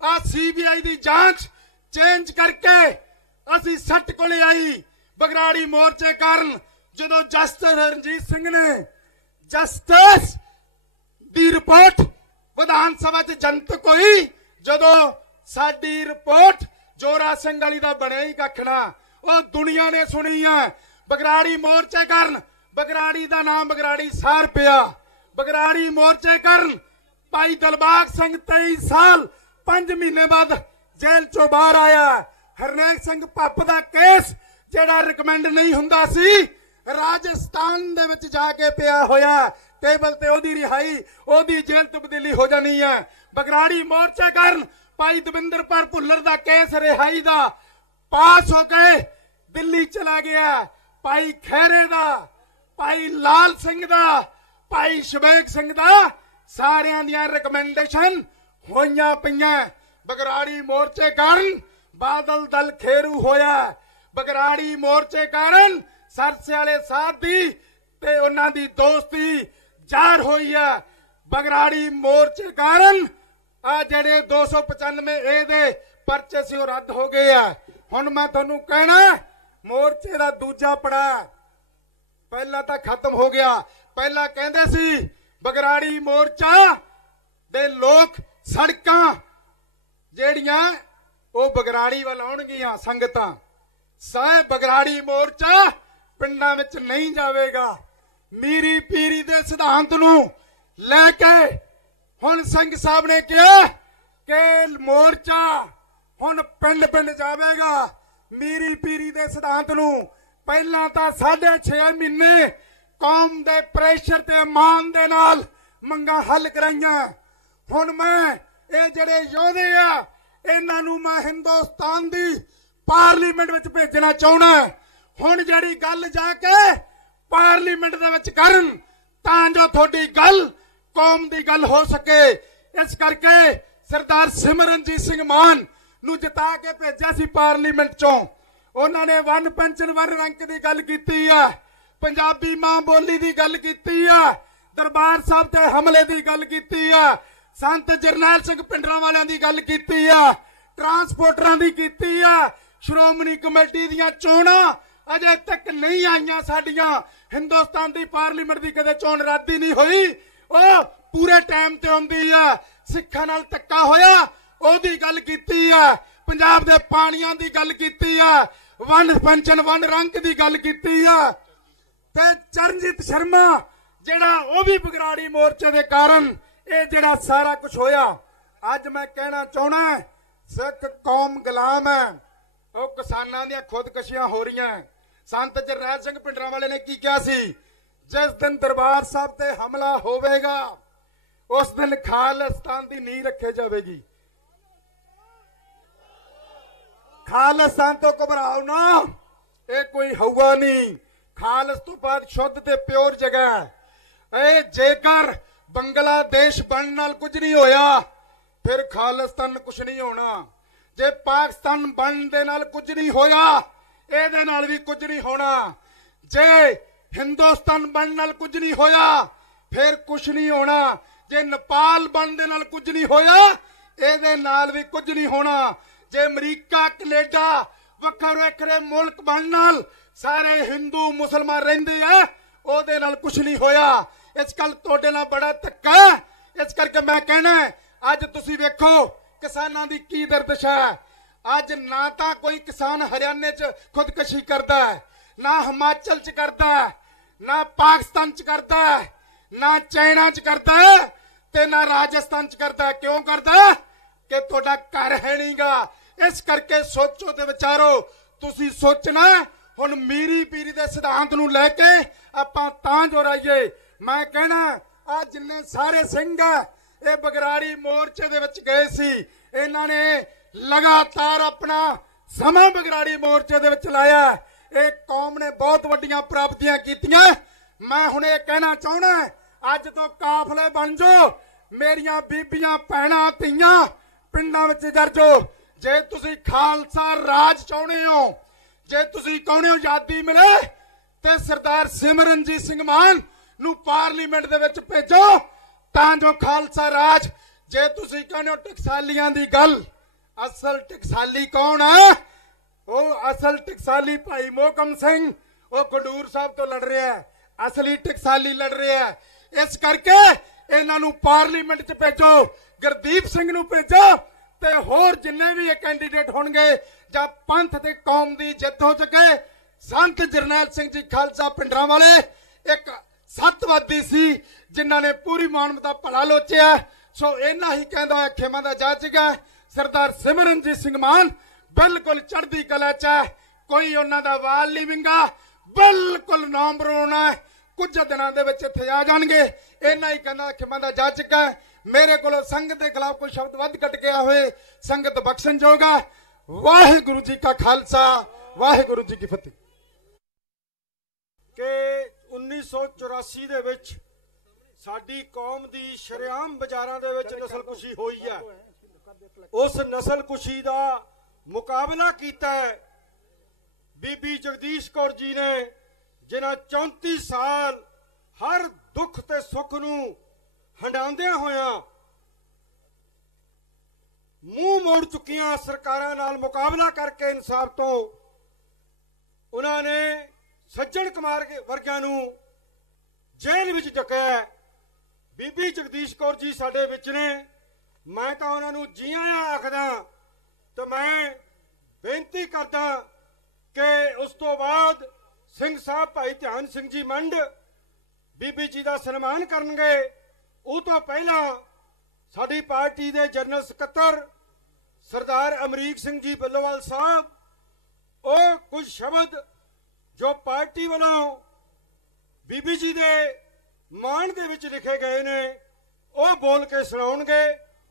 ਆ CBI ਦੀ ਜਾਂਚ ਚੇਂਜ ਕਰਕੇ ਅਸੀਂ ਸੱਟ ਕੋਲੇ ਆਈ ਬਗਰਾੜੀ ਮੋਰਚੇ ਕਾਰਨ। ਜਦੋਂ ਜਸਟਿਸ ਰਣਜੀਤ ਸਿੰਘ ਨੇ ਜਸਟਿਸ ਦੀ ਰਿਪੋਰਟ ਵਿਧਾਨ ਸਭਾ 'ਚ ਜਨਤਕ ਹੋਈ, ਜਦੋਂ ਸਾਡੀ ਰਿਪੋਰਟ ਜੋਰਾ ਸਿੰਘ ਵਾਲੀ ਦਾ ਬਣਿਆ ਹੀ ਕੱਖ ਨਾ, ਉਹ ਦੁਨੀਆ ਨੇ ਸੁਣੀ ਆ। ਬਗਰਾੜੀ ਮੋਰਚੇ ਕਾਰਨ ਬਗਰਾੜੀ ਦਾ ਨਾਮ ਬਗਰਾੜੀ ਸਾਰ ਪਿਆ। ਬਗਰਾੜੀ ਮੋਰਚੇ ਕਾਰਨ ਭਾਈ ਦਿਲਬਾਗ ਸਿੰਘ 23 ਸਾਲ 5 ਮਹੀਨੇ ਬਾਅਦ ਜੇਲ੍ਹ 'ਚੋਂ ਬਾਹਰ ਆਇਆ। ਹਰਨੇਕ ਸਿੰਘ ਪੱਪ ਦਾ ਕੇਸ ਜਿਹੜਾ ਰਿਕਮੈਂਡ ਨਹੀਂ ਹੁੰਦਾ ਸੀ, ਰਾਜਸਥਾਨ ਦੇ ਵਿੱਚ ਜਾ ਕੇ ਪਿਆ ਹੋਇਆ ਟੇਬਲ ਤੇ। ਉਹਦੀ ਰਿਹਾਈ, ਉਹਦੀ ਜੇਲ੍ਹ ਤਬਦੀਲੀ ਹੋ ਜਾਣੀ ਹੈ। ਬਗਰਾੜੀ ਮੋਰਚੇ ਕਾਰਨ ਭਾਈ ਦਵਿੰਦਰਪਾਲ ਭੁੱਲਰ ਦਾ ਕੇਸ ਰਿਹਾਈ ਦਾ ਪਾਸ ਹੋ ਕੇ ਦਿੱਲੀ ਚਲਾ ਗਿਆ। ਭਾਈ ਖਹਿਰੇ ਦਾ, ਭਾਈ ਲਾਲ ਸਿੰਘ ਦਾ, ਭਾਈ ਸ਼ਬੇਗ ਸਿੰਘ ਦਾ, ਸਾਰਿਆਂ ਦੀਆਂ ਰਿਕਮੈਂਡੇਸ਼ਨ ਹੋਈਆਂ ਪਈਆਂ। ਬਗਰਾੜੀ ਮੋਰਚੇ ਕਾਰਨ ਬਾਦਲ ਦਲ ਖੇਰੂ ਹੋਇਆ। ਬਗਰਾੜੀ ਮੋਰਚੇ ਕਾਰਨ ਸਰਸੇ ਵਾਲੇ ਸਾਹਿਬ ਦੀ ਤੇ ਉਹਨਾਂ ਦੀ ਦੋਸਤੀ ਜ਼ਾਹਰ ਹੋਈ ਹੈ। ਬਗਰਾੜੀ ਮੋਰਚੇ ਕਾਰਨ ਆ ਜਿਹੜੇ 295A ਦੇ ਪਰਚੇ ਸੀ ਉਹ ਰੱਦ ਹੋ ਗਏ ਆ। ਹੁਣ ਮੈਂ ਤੁਹਾਨੂੰ ਕਹਿਣਾ, ਮੋਰਚੇ ਦਾ ਦੂਜਾ ਪੜਾਅ ਪਹਿਲਾਂ ਤਾਂ ਖਤਮ ਹੋ ਗਿਆ। ਪਹਿਲਾਂ ਕਹਿੰਦੇ ਸੀ ਬਗਰਾੜੀ ਮੋਰਚਾ ਦੇ ਲੋਕ ਸੜਕਾਂ ਜਿਹੜੀਆਂ ਉਹ ਬਗਰਾੜੀ ਵੱਲ ਆਉਣਗੀਆਂ ਸੰਗਤਾਂ, ਸਾਹ ਬਗਰਾੜੀ ਮੋਰਚਾ ਪਿੰਡਾਂ ਵਿੱਚ ਨਹੀਂ ਜਾਵੇਗਾ। ਮੀਰੀ ਪੀਰੀ ਦੇ ਸਿਧਾਂਤ ਨੂੰ ਲੈ ਕੇ ਹੁਣ ਸਿੰਘ ਸਾਹਿਬ ਨੇ ਕਿਹਾ ਕਿ ਮੋਰਚਾ ਹੁਣ ਪਿੰਡ ਪਿੰਡ ਜਾਵੇਗਾ। ਮੀਰੀ ਪੀਰੀ ਦੇ ਸਿਧਾਂਤ ਨੂੰ ਪਹਿਲਾਂ ਤਾਂ 6.5 ਮਹੀਨੇ ਕੌਮ ਦੇ ਪ੍ਰੈਸ਼ਰ ਤੇ ਮਾਨ ਦੇ ਨਾਲ ਮੰਗਾਂ ਹੱਲ ਕਰਾਈਆਂ। ਹੁਣ ਮੈਂ ਇਹ ਜਿਹੜੇ ਯੋਧੇ ਆ ਇਹਨਾਂ ਨੂੰ ਮੈਂ ਹਿੰਦੁਸਤਾਨ ਦੀ ਪਾਰਲੀਮੈਂਟ ਵਿੱਚ ਭੇਜਣਾ ਚਾਹੁੰਦਾ। ਹੁਣ ਜਿਹੜੀ ਗੱਲ ਜਾ ਕੇ ਪਾਰਲੀਮੈਂਟ ਦੇ ਵਿੱਚ ਕਰਨ ਤਾਂ ਜੋ ਤੁਹਾਡੀ ਗੱਲ ਕੌਮ ਦੀ ਗੱਲ ਹੋ ਸਕੇ। ਇਸ ਕਰਕੇ ਸਰਦਾਰ ਸਿਮਰਨਜੀਤ ਸਿੰਘ ਮਾਨ ਨੂੰ ਜਿਤਾ ਕੇ ਭੇਜਿਆ ਸੀ ਪਾਰਲੀਮੈਂਟ ਚੋਂ। ਉਹਨਾਂ ਨੇ ਵਨ ਪੈਨਸ਼ਨ ਵਨ ਰੰਕ ਦੀ ਗੱਲ ਕੀਤੀ ਆ, ਪੰਜਾਬੀ ਮਾਂ ਬੋਲੀ ਦੀ ਗੱਲ ਕੀਤੀ ਆ, ਦਰਬਾਰ ਸਾਹਿਬ ਤੇ ਹਮਲੇ ਦੀ ਗੱਲ ਕੀਤੀ ਆ, ਸੰਤ ਜਰਨੈਲ ਸਿੰਘ ਪਿੰਡਰਾਂ ਵਾਲਿਆਂ ਦੀ ਗੱਲ ਕੀਤੀ ਆ, ਟਰਾਂਸਪੋਰਟਰਾਂ ਦੀ ਕੀਤੀ ਆ। ਸ਼੍ਰੋਮਣੀ ਕਮੇਟੀ ਦੀਆਂ ਚੋਣਾਂ ਅਜੇ ਤੱਕ ਨਹੀਂ ਆਈਆਂ ਸਾਡੀਆਂ। ਹਿੰਦੁਸਤਾਨ ਦੀ ਪਾਰਲੀਮੈਂਟ ਦੀ ਕਦੇ ਚੋਣ ਰੱਦ ਹੀ ਨਹੀਂ ਹੋਈ, ਉਹ ਪੂਰੇ ਟਾਈਮ ਤੇ ਹੁੰਦੀ ਆ। ਸਿੱਖਾਂ ਨਾਲ ਧੱਕਾ ਹੋਇਆ ਉਹਦੀ ਗੱਲ ਕੀਤੀ ਆ, ਪੰਜਾਬ ਦੇ ਪਾਣੀਆਂ ਦੀ ਗੱਲ ਕੀਤੀ ਆ, ਵਨ ਪੈਨਸ਼ਨ ਵਨ ਰੰਕ ਦੀ ਗੱਲ ਕੀਤੀ ਆ। ਤੇ ਚਰਨਜੀਤ ਸ਼ਰਮਾ ਜਿਹੜਾ ਉਹ ਵੀ ਬਗਰਾੜੀ ਮੋਰਚੇ ਦੇ ਕਾਰਨ ਇਹ ਜਿਹੜਾ ਸਾਰਾ ਕੁਝ ਹੋਇਆ। ਅੱਜ ਮੈਂ ਕਹਿਣਾ ਚਾਹਣਾ, ਸਿੱਖ ਕੌਮ ਗੁਲਾਮ ਹੈ। ਉਹ ਕਿਸਾਨਾਂ ਦੀਆਂ ਖੁਦਕਸ਼ੀਆਂ ਹੋ ਰਹੀਆਂ। ਸੰਤ ਜਰਨੈਲ ਸਿੰਘ ਪਿੰਡਰਾਂ ਵਾਲੇ ਨੇ ਕੀ ਕਿਹਾ ਸੀ? ਜਿਸ ਦਿਨ ਦਰਬਾਰ ਸਾਹਿਬ ਤੇ ਹਮਲਾ ਹੋਵੇਗਾ ਉਸ ਦਿਨ ਖਾਲਿਸਤਾਨ ਦੀ ਨੀਂਹ ਰੱਖੀ ਜਾਵੇਗੀ। ਖਾਲਿਸਤਾਨ ਤੋਂ ਘਬਰਾਓ ਨਾ, ਇਹ ਕੋਈ ਹਵਾ ਨਹੀਂ। ਖਾਲਿਸ ਤੋਂ ਬਾਅਦ ਸ਼ੁੱਧ ਤੇ ਪਿਓਰ ਜਗ੍ਹਾ ਹੈ। ਇਹ ਜੇਕਰ ਬੰਗਲਾਦੇਸ਼ ਬਣਨ ਨਾਲ ਕੁਝ ਨਹੀਂ ਹੋਇਆ ਫਿਰ ਖਾਲਿਸਤਾਨ ਕੁਝ ਨਹੀਂ ਹੋਣਾ। ਜੇ ਪਾਕਿਸਤਾਨ ਬਣਨ ਦੇ ਨਾਲ ਕੁਝ ਨਹੀਂ ਹੋਇਆ ਇਹਦੇ ਨਾਲ ਵੀ ਕੁਝ ਨਹੀਂ ਹੋਣਾ। ਜੇ ਹਿੰਦੁਸਤਾਨ ਬਣਨ ਨਾਲ ਕੁਝ ਨਹੀਂ ਹੋਇਆ ਫਿਰ ਕੁਝ ਨਹੀਂ ਹੋਣਾ। ਜੇ ਨੇਪਾਲ ਬਣਨ ਦੇ ਨਾਲ ਕੁਝ ਨਹੀਂ ਹੋਇਆ ਇਹਦੇ ਨਾਲ ਵੀ ਕੁਝ ਨਹੀਂ ਹੋਣਾ। ਜੇ ਅਮਰੀਕਾ ਕੈਨੇਡਾ ਵੱਖਰੇ ਵੱਖਰੇ ਮੁਲਕ ਬਣਨ ਨਾਲ ਸਾਰੇ ਹਿੰਦੂ ਮੁਸਲਮਾਨ ਰਹਿੰਦੇ ਆ ਉਹਦੇ ਨਾਲ ਕੁਝ ਨਹੀਂ ਹੋਇਆ। ਇਸ ਕੱਲ ਤੁਹਾਡੇ ਨਾਲ ਬੜਾ ਧੱਕਾ। ਇਸ ਕਰਕੇ ਮੈਂ ਕਹਿਣਾ ਅੱਜ ਤੁਸੀਂ ਵੇਖੋ ਕਿਸਾਨਾਂ ਦੀ ਕੀ ਦਰਦਸ਼ਾ ਹੈ। ਅੱਜ ਨਾ ਤਾਂ ਕੋਈ ਕਿਸਾਨ ਹਰਿਆਣੇ 'ਚ ਖੁਦਕਸ਼ੀ ਕਰਦਾ ਹੈ, ਨਾ ਹਿਮਾਚਲ 'ਚ ਕਰਦਾ ਹੈ, ਨਾ ਪਾਕਿਸਤਾਨ 'ਚ ਕਰਦਾ ਹੈ, ਨਾ ਚਾਈਨਾ 'ਚ ਕਰਦਾ ਤੇ ਨਾ ਰਾਜਸਥਾਨ 'ਚ ਕਰਦਾ। ਕਿਉਂ ਕਰਦਾ? ਕਿ ਤੁਹਾਡਾ ਘਰ ਹੈ ਨਹੀਂਗਾ। ਇਸ ਕਰਕੇ ਸੋਚੋ ਤੇ ਵਿਚਾਰੋ। ਤੁਸੀਂ ਸੋਚਣਾ ਹੁਣ ਮੀਰੀ ਪੀਰੀ ਦੇ ਸਿਧਾਂਤ ਨੂੰ ਲੈ ਕੇ ਆਪਾਂ ਤਾਂ ਜੋ ਰਹੀਏ। ਮੈਂ ਕਹਿਣਾ ਆ ਜਿੰਨੇ ਸਾਰੇ ਸਿੰਘ ਆ ਇਹ ਬਗਰਾੜੀ ਮੋਰਚੇ ਦੇ ਵਿੱਚ ਗਏ ਸੀ। ਇਹਨਾਂ ਨੇ ਲਗਾਤਾਰ ਆਪਣਾ ਸਮਾਂ ਬਗਰਾੜੀ ਮੋਰਚੇ ਦੇ ਵਿੱਚ ਲਾਇਆ। ਇਹ ਕੌਮ ਨੇ ਬਹੁਤ ਵੱਡੀਆਂ ਪ੍ਰਾਪਤੀਆਂ ਕੀਤੀਆਂ। ਮੈਂ ਹੁਣ ਇਹ ਕਹਿਣਾ ਚਾਹੁੰਦਾ ਅੱਜ ਤੋਂ ਕਾਫਲੇ ਬਣ ਜਾਓ। ਮੇਰੀਆਂ ਬੀਬੀਆਂ ਭੈਣਾਂ ਧੀਆਂ ਪਿੰਡਾਂ ਵਿੱਚ ਜਰਜੋ। ਜੇ ਤੁਸੀਂ ਖਾਲਸਾ ਰਾਜ ਚਾਹੁੰਦੇ ਹੋ, ਜੇ ਤੁਸੀਂ ਕਹਿੰਦੇ ਹੋ ਆਜ਼ਾਦੀ ਮਿਲੇ ਤੇ ਸਰਦਾਰ ਸਿਮਰਨਜੀਤ ਸਿੰਘ ਮਾਨ ਨੂੰ ਪਾਰਲੀਮੈਂਟ ਦੇ ਵਿੱਚ ਭੇਜੋ ਤਾਂ ਜੋ ਖਾਲਸਾ ਰਾਜ। ਜੇ ਤੁਸੀਂ ਕਹਿੰਦੇ ਹੋ ਟਕਸਾਲੀਆਂ ਦੀ ਗੱਲ, ਅਸਲ ਟਕਸਾਲੀ ਕੌਣ ਹੈ? ਉਹ ਅਸਲ ਟਕਸਾਲੀ ਭਾਈ ਮੋਹਕਮ ਸਿੰਘ ਉਹ ਖਡੂਰ ਸਾਹਿਬ ਤੋਂ ਲੜ ਰਿਹਾ ਹੈ। ਅਸਲੀ ਟਕਸਾਲੀ ਲੜ ਰਿਹਾ ਹੈ। ਇਸ ਕਰਕੇ ਇਹਨਾਂ ਨੂੰ ਪਾਰਲੀਮੈਂਟ 'ਚ ਭੇਜੋ। ਗੁਰਦੀਪ ਸਿੰਘ ਨੂੰ ਭੇਜੋ ਤੇ ਹੋਰ ਜਿੰਨੇ ਵੀ ਇਹ ਕੈਂਡੀਡੇਟ ਹੋਣਗੇ ਜਾਂ ਪੰਥ ਤੇ ਕੌਮ ਦੀ ਜਿੱਤ ਹੋ ਚੁੱਕੇ। ਸੰਤ ਜਰਨੈਲ ਸਿੰਘ ਜੀ ਖਾਲਸਾ ਪਿੰਡਰਾਂ ਵਾਲੇ ਇੱਕ ਸੱਤਵਾਦੀ ਸੀ ਜਿਨ੍ਹਾਂ ਨੇ ਪੂਰੀ ਮਾਨਵਤਾ ਭਲਾ ਲੋਚਿਆ। ਸੋ ਇਹਨਾਂ ਹੀ ਕਹਿੰਦਾ ਖੇਮਾ ਦਾ ਜਾਚੇਗਾ। ਸਰਦਾਰ ਸਿਮਰਨਜੀਤ ਸਿੰਘ ਮਾਨ ਬਿਲਕੁਲ ਚੜ੍ਹਦੀ ਕਲਾ 'ਚ ਹੈ। ਕੋਈ ਉਹਨਾਂ ਦਾ ਵਾਲ ਨਹੀਂ ਵਿੰਗਾ। ਬਿਲਕੁਲ ਨਾਮ ਬਰੋਣਾ। ਕੁਝ ਦਿਨਾਂ ਦੇ ਵਿੱਚ ਇੱਥੇ ਆ ਜਾਣਗੇ। ਇਹਨਾਂ ਹੀ ਕਹਿੰਦਾ ਖੇਮਾ ਦਾ ਜਾਚੇਗਾ। ਮੇਰੇ ਕੋਲੋਂ ਸੰਗਤ ਦੇ ਖਿਲਾਫ ਕੋਈ ਸ਼ਬਦ ਵੱਧ ਕੱਟ ਗਿਆ ਹੋਏ ਸੰਗਤ ਬਖਸ਼ਣਯੋਗ ਹੈ। ਵਾਹਿਗੁਰੂ ਜੀ ਕਾ ਖਾਲਸਾ, ਵਾਹਿਗੁਰੂ ਜੀ ਕੀ ਫਤਿਹ। ਕਿ 1984 ਦੇ ਵਿੱਚ ਸਾਡੀ ਕੌਮ ਦੀ ਸ਼ਰੇਆਮ ਬਾਜ਼ਾਰਾਂ ਦੇ ਵਿੱਚ ਨਸਲਕੁਸ਼ੀ ਹੋਈ ਹੈ। ਉਸ ਨਸਲਕੁਸ਼ੀ ਦਾ ਮੁਕਾਬਲਾ ਕੀਤਾ ਹੈ ਬੀਬੀ ਜਗਦੀਸ਼ ਕੌਰ ਜੀ ਨੇ, ਜਿਨ੍ਹਾਂ 34 ਸਾਲ ਹਰ ਦੁੱਖ ਤੇ ਸੁੱਖ ਨੂੰ ਹੰਡਾਉਂਦਿਆਂ ਹੋਇਆਂ ਮੂੰਹ ਮੋੜ ਚੁੱਕੀਆਂ ਸਰਕਾਰਾਂ ਨਾਲ ਮੁਕਾਬਲਾ ਕਰਕੇ ਇਨਸਾਫ ਤੋਂ ਉਹਨਾਂ ਨੇ ਸੱਜਣ ਕੁਮਾਰ ਵਰਗਿਆਂ ਨੂੰ ਜੇਲ੍ਹ ਵਿੱਚ ਡੱਕਿਆ। ਬੀਬੀ ਜਗਦੀਸ਼ ਕੌਰ ਜੀ ਸਾਡੇ ਵਿੱਚ ਨੇ। ਮੈਂ ਤਾਂ ਉਹਨਾਂ ਨੂੰ ਜੀ ਆਇਆਂ ਆਖਦਾ ਤੇ ਮੈਂ ਬੇਨਤੀ ਕਰਦਾ ਕਿ ਉਸ ਤੋਂ ਬਾਅਦ ਸਿੰਘ ਸਾਹਿਬ ਭਾਈ ਧਿਆਨ ਸਿੰਘ ਜੀ ਮੰਡ ਬੀਬੀ ਜੀ ਦਾ ਸਨਮਾਨ ਕਰਨਗੇ। ਉਹ ਤੋਂ ਪਹਿਲਾਂ ਸਾਡੀ ਪਾਰਟੀ ਦੇ ਜਨਰਲ ਸਕੱਤਰ ਸਰਦਾਰ ਅਮਰੀਕ ਸਿੰਘ ਜੀ ਬੱਲੋਵਾਲ ਸਾਹਿਬ ਉਹ ਕੁਝ ਸ਼ਬਦ ਜੋ ਪਾਰਟੀ ਵੱਲੋਂ ਬੀਬੀ ਜੀ ਦੇ ਮਾਣ ਦੇ ਵਿੱਚ ਲਿਖੇ ਗਏ ਨੇ ਉਹ ਬੋਲ ਕੇ ਸੁਣਾਉਣਗੇ।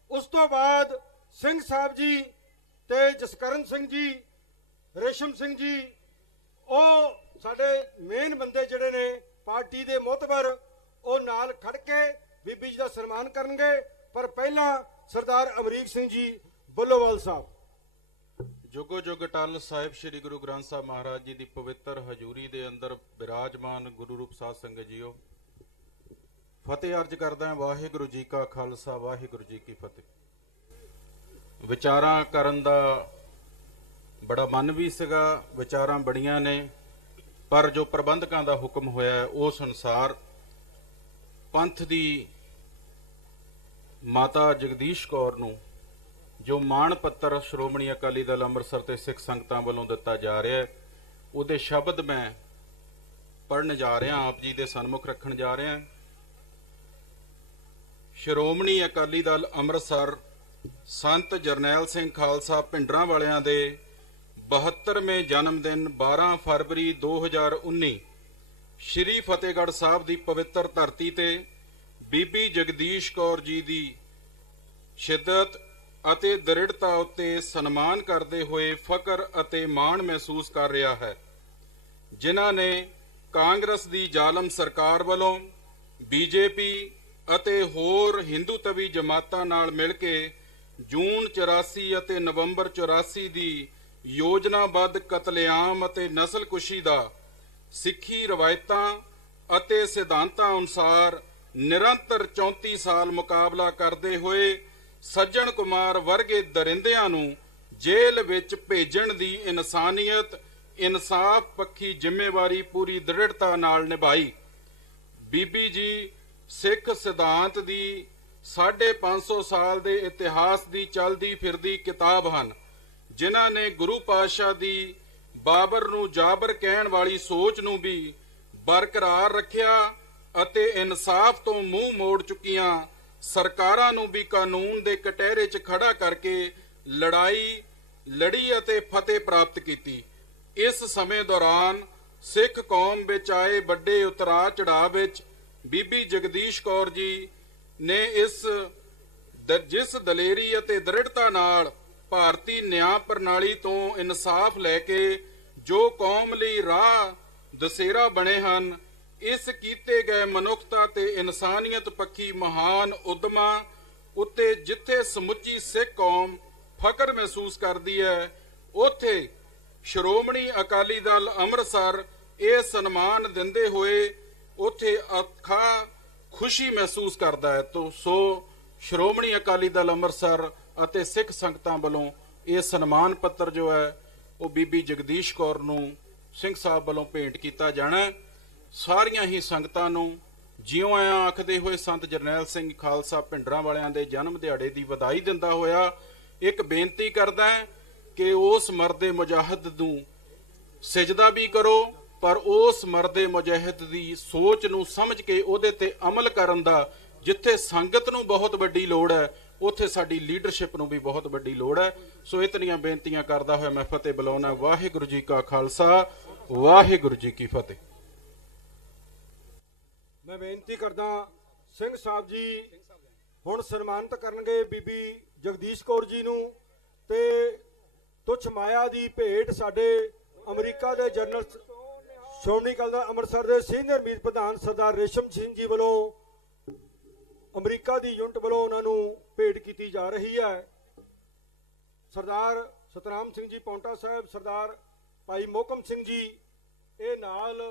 ਉਸ ਤੋਂ ਬਾਅਦ ਸਿੰਘ ਸਾਹਿਬ ਜੀ ਤੇ ਜਸਕਰਨ ਸਿੰਘ ਜੀ, ਰੇਸ਼ਮ ਸਿੰਘ ਜੀ, ਉਹ ਸਾਡੇ ਮੇਨ ਬੰਦੇ ਜਿਹੜੇ ਨੇ ਪਾਰਟੀ ਦੇ ਮੋਹਤਬਰ, ਉਹ ਨਾਲ ਖੜ ਕੇ ਬੀਬੀ ਜੀ ਦਾ ਸਨਮਾਨ ਕਰਨਗੇ। ਪਰ ਪਹਿਲਾਂ ਸਰਦਾਰ ਅਮਰੀਕ ਸਿੰਘ ਜੀ ਬੱਲੋਵਾਲ ਸਾਹਿਬ। ਜੁਗੋ ਜੁਗ ਟਲ ਸਾਹਿਬ ਸ੍ਰੀ ਗੁਰੂ ਗ੍ਰੰਥ ਸਾਹਿਬ ਮਹਾਰਾਜ ਜੀ ਦੀ ਪਵਿੱਤਰ ਹਜ਼ੂਰੀ ਦੇ ਅੰਦਰ ਬਿਰਾਜਮਾਨ ਗੁਰੂ ਰੂਪ ਸਾਧ ਸੰਗਤ ਜੀਓ, ਫਤਿਹ ਅਰਜ ਕਰਦਾ ਹਾਂ। ਵਾਹਿਗੁਰੂ ਜੀ ਕਾ ਖਾਲਸਾ, ਵਾਹਿਗੁਰੂ ਜੀ ਕੀ ਫਤਿਹ। ਵਿਚਾਰਾਂ ਕਰਨ ਦਾ ਬੜਾ ਮਨ ਵੀ ਸੀਗਾ, ਵਿਚਾਰਾਂ ਬੜੀਆਂ ਨੇ, ਪਰ ਜੋ ਪ੍ਰਬੰਧਕਾਂ ਦਾ ਹੁਕਮ ਹੋਇਆ ਉਸ ਅਨੁਸਾਰ ਪੰਥ ਦੀ ਮਾਤਾ ਜਗਦੀਸ਼ ਕੌਰ ਨੂੰ ਜੋ ਮਾਣ ਪੱਤਰ ਸ਼੍ਰੋਮਣੀ ਅਕਾਲੀ ਦਲ ਅੰਮ੍ਰਿਤਸਰ ਤੇ ਸਿੱਖ ਸੰਗਤਾਂ ਵੱਲੋਂ ਦਿੱਤਾ ਜਾ ਰਿਹਾ ਹੈ, ਉਹਦੇ ਸ਼ਬਦ ਮੈਂ ਪੜ੍ਹਨ ਜਾ ਰਿਹਾ, ਆਪ ਜੀ ਦੇ ਸਨਮੁਖ ਰੱਖਣ ਜਾ ਰਿਹਾ। ਸ਼੍ਰੋਮਣੀ ਅਕਾਲੀ ਦਲ ਅੰਮ੍ਰਿਤਸਰ ਸੰਤ ਜਰਨੈਲ ਸਿੰਘ ਖਾਲਸਾ ਭਿੰਡਰਾਂ ਵਾਲਿਆਂ ਦੇ 72ਵੇਂ ਜਨਮ ਦਿਨ 12 ਫਰਵਰੀ 2019 ਸ਼੍ਰੀ ਫਤਿਹਗੜ੍ਹ ਸਾਹਿਬ ਦੀ ਪਵਿੱਤਰ ਧਰਤੀ ਤੇ ਬੀਬੀ ਜਗਦੀਸ਼ ਕੌਰ ਜੀ ਦੀ ਸ਼ਿੱਦਤ ਅਤੇ ਦ੍ਰਿੜਤਾ ਉੱਤੇ ਸਨਮਾਨ ਕਰਦੇ ਹੋਏ ਫਖਰ ਅਤੇ ਮਾਣ ਮਹਿਸੂਸ ਕਰ ਰਿਹਾ ਹੈ, ਜਿਨ੍ਹਾਂ ਨੇ ਕਾਂਗਰਸ ਦੀ ਜ਼ਾਲਮ ਸਰਕਾਰ ਵੱਲੋਂ ਬੀਜੇਪੀ ਅਤੇ ਹੋਰ ਹਿੰਦੂਤਵੀ ਜਮਾਤਾਂ ਨਾਲ ਮਿਲ ਕੇ ਜੂਨ 84 ਅਤੇ ਨਵੰਬਰ 84 ਦੀ ਯੋਜਨਾਬੱਧ ਕਤਲੇਆਮ ਅਤੇ ਨਸਲਕੁਸ਼ੀ ਦਾ ਸਿੱਖੀ ਰਵਾਇਤਾਂ ਅਤੇ ਸਿਧਾਂਤਾਂ ਅਨੁਸਾਰ ਨਿਰੰਤਰ 34 ਸਾਲ ਮੁਕਾਬਲਾ ਕਰਦੇ ਹੋਏ ਸੱਜਣ ਕੁਮਾਰ ਵਰਗੇ ਦਰਿੰਦਿਆਂ ਨੂੰ ਜੇਲ੍ਹ ਵਿੱਚ ਭੇਜਣ ਦੀ ਇਨਸਾਨੀਅਤ ਇਨਸਾਫ ਪੱਖੀ ਜ਼ਿੰਮੇਵਾਰੀ ਪੂਰੀ ਦ੍ਰਿੜਤਾ ਨਾਲ ਨਿਭਾਈ। ਬੀਬੀ ਜੀ ਸਿੱਖ ਸਿਧਾਂਤ ਦੀ 550 ਸਾਲ ਦੇ ਇਤਿਹਾਸ ਦੀ ਚਲਦੀ ਫਿਰਦੀ ਕਿਤਾਬ ਹਨ, ਜਿਨ੍ਹਾਂ ਨੇ ਗੁਰੂ ਪਾਤਸ਼ਾਹ ਦੀ ਬਾਬਰ ਨੂੰ ਜਾਬਰ ਕਹਿਣ ਵਾਲੀ ਸੋਚ ਨੂੰ ਵੀ ਬਰਕਰਾਰ ਰੱਖਿਆ ਅਤੇ ਇਨਸਾਫ ਤੋਂ ਮੂੰਹ ਮੋੜ ਚੁੱਕੀਆਂ ਸਰਕਾਰਾਂ ਨੂੰ ਵੀ ਕਾਨੂੰਨ ਦੇ ਕਟਹਿਰੇ 'ਚ ਖੜਾ ਕਰਕੇ ਲੜਾਈ ਲੜੀ ਅਤੇ ਫਤਿਹ ਪ੍ਰਾਪਤ ਕੀਤੀ। ਇਸ ਸਮੇਂ ਦੌਰਾਨ ਸਿੱਖ ਕੌਮ ਵਿੱਚ ਆਏ ਵੱਡੇ ਉਤਰਾਅ ਚੜਾਅ ਵਿੱਚ ਬੀਬੀ ਜਗਦੀਸ਼ ਕੌਰ ਜੀ ਨੇ ਜਿਸ ਦਲੇਰੀ ਅਤੇ ਦ੍ਰਿੜਤਾ ਨਾਲ ਭਾਰਤੀ ਨਿਆਂ ਪ੍ਰਣਾਲੀ ਤੋਂ ਇਨਸਾਫ ਲੈ ਕੇ ਜੋ ਕੌਮ ਲਈ ਰਾਹ ਦਸੇਰਾ ਬਣੇ ਹਨ, ਇਸ ਕੀਤੇ ਗਏ ਮਨੁੱਖਤਾ ਤੇ ਇਨਸਾਨੀਅਤ ਪੱਖੀ ਮਹਾਨ ਉਦਮਾਂ ਉੱਤੇ ਜਿੱਥੇ ਸਮੁੱਚੀ ਸਿੱਖ ਕੌਮ ਫਖਰ ਮਹਿਸੂਸ ਕਰਦੀ ਹੈ, ਉੱਥੇ ਸ਼੍ਰੋਮਣੀ ਅਕਾਲੀ ਦਲ ਅੰਮ੍ਰਿਤਸਰ ਇਹ ਸਨਮਾਨ ਦਿੰਦੇ ਹੋਏ ਉੱਥੇ ਅਥਾ ਖੁਸ਼ੀ ਮਹਿਸੂਸ ਕਰਦਾ ਹੈ। ਸੋ ਸ਼੍ਰੋਮਣੀ ਅਕਾਲੀ ਦਲ ਅੰਮ੍ਰਿਤਸਰ ਅਤੇ ਸਿੱਖ ਸੰਗਤਾਂ ਵੱਲੋਂ ਇਹ ਸਨਮਾਨ ਪੱਤਰ ਜੋ ਹੈ ਉਹ ਬੀਬੀ ਜਗਦੀਸ਼ ਕੌਰ ਨੂੰ ਸਿੰਘ ਸਾਹਿਬ ਵੱਲੋਂ ਭੇਂਟ ਕੀਤਾ ਜਾਣਾ। ਸਾਰੀਆਂ ਹੀ ਸੰਗਤਾਂ ਨੂੰ ਜਿਉਂ ਆਇਆਂ ਆਖਦੇ ਹੋਏ ਸੰਤ ਜਰਨੈਲ ਸਿੰਘ ਖਾਲਸਾ ਭਿੰਡਰਾਂ ਵਾਲਿਆਂ ਦੇ ਜਨਮ ਦਿਹਾੜੇ ਦੀ ਵਧਾਈ ਦਿੰਦਾ ਹੋਇਆ ਇੱਕ ਬੇਨਤੀ ਕਰਦਾ ਕਿ ਉਸ ਮਰਦੇ ਮੁਜਾਹਿਦ ਨੂੰ ਸਿਜਦਾ ਵੀ ਕਰੋ, ਪਰ ਉਸ ਮਰਦੇ ਮੁਜਾਹਿਦ ਦੀ ਸੋਚ ਨੂੰ ਸਮਝ ਕੇ ਉਹਦੇ ਤੇ ਅਮਲ ਕਰਨ ਦਾ ਜਿੱਥੇ ਸੰਗਤ ਨੂੰ ਬਹੁਤ ਵੱਡੀ ਲੋੜ ਹੈ, ਉੱਥੇ ਸਾਡੀ ਲੀਡਰਸ਼ਿਪ ਨੂੰ ਵੀ ਬਹੁਤ ਵੱਡੀ ਲੋੜ ਹੈ। ਸੋ ਇਤਨੀਆਂ ਬੇਨਤੀਆਂ ਕਰਦਾ ਹੋਇਆ ਮੈਂ ਫਤਿਹ ਬੁਲਾਉਣਾ। ਵਾਹਿਗੁਰੂ ਜੀ ਕਾ ਖਾਲਸਾ, ਵਾਹਿਗੁਰੂ ਜੀ ਕੀ ਫਤਿਹ। ਮੈਂ ਬੇਨਤੀ ਕਰਦਾ ਸਿੰਘ ਸਾਹਿਬ ਜੀ ਹੁਣ ਸਨਮਾਨਿਤ ਕਰਨਗੇ ਬੀਬੀ ਜਗਦੀਸ਼ ਕੌਰ ਜੀ ਨੂੰ, ਤੇ ਤੁਛ ਮਾਇਆ ਦੀ ਭੇਟ ਸਾਡੇ ਅਮਰੀਕਾ ਦੇ ਜਨਰਲ ਸ਼੍ਰੋਮਣੀ ਅਕਾਲੀ ਦਲ ਅੰਮ੍ਰਿਤਸਰ ਦੇ ਸੀਨੀਅਰ ਮੀਤ ਪ੍ਰਧਾਨ ਸਰਦਾਰ ਰੇਸ਼ਮ ਸਿੰਘ ਜੀ ਵੱਲੋਂ ਅਮਰੀਕਾ ਦੀ ਯੂਨਿਟ ਵੱਲੋਂ ਉਹਨਾਂ ਨੂੰ ਭੇਟ ਕੀਤੀ ਜਾ ਰਹੀ ਹੈ। ਸਰਦਾਰ ਸਤਨਾਮ ਸਿੰਘ ਜੀ ਪੌਂਟਾ ਸਾਹਿਬ, ਸਰਦਾਰ ਭਾਈ ਮੋਹਕਮ ਸਿੰਘ ਜੀ, ਇਹ ਨਾਲ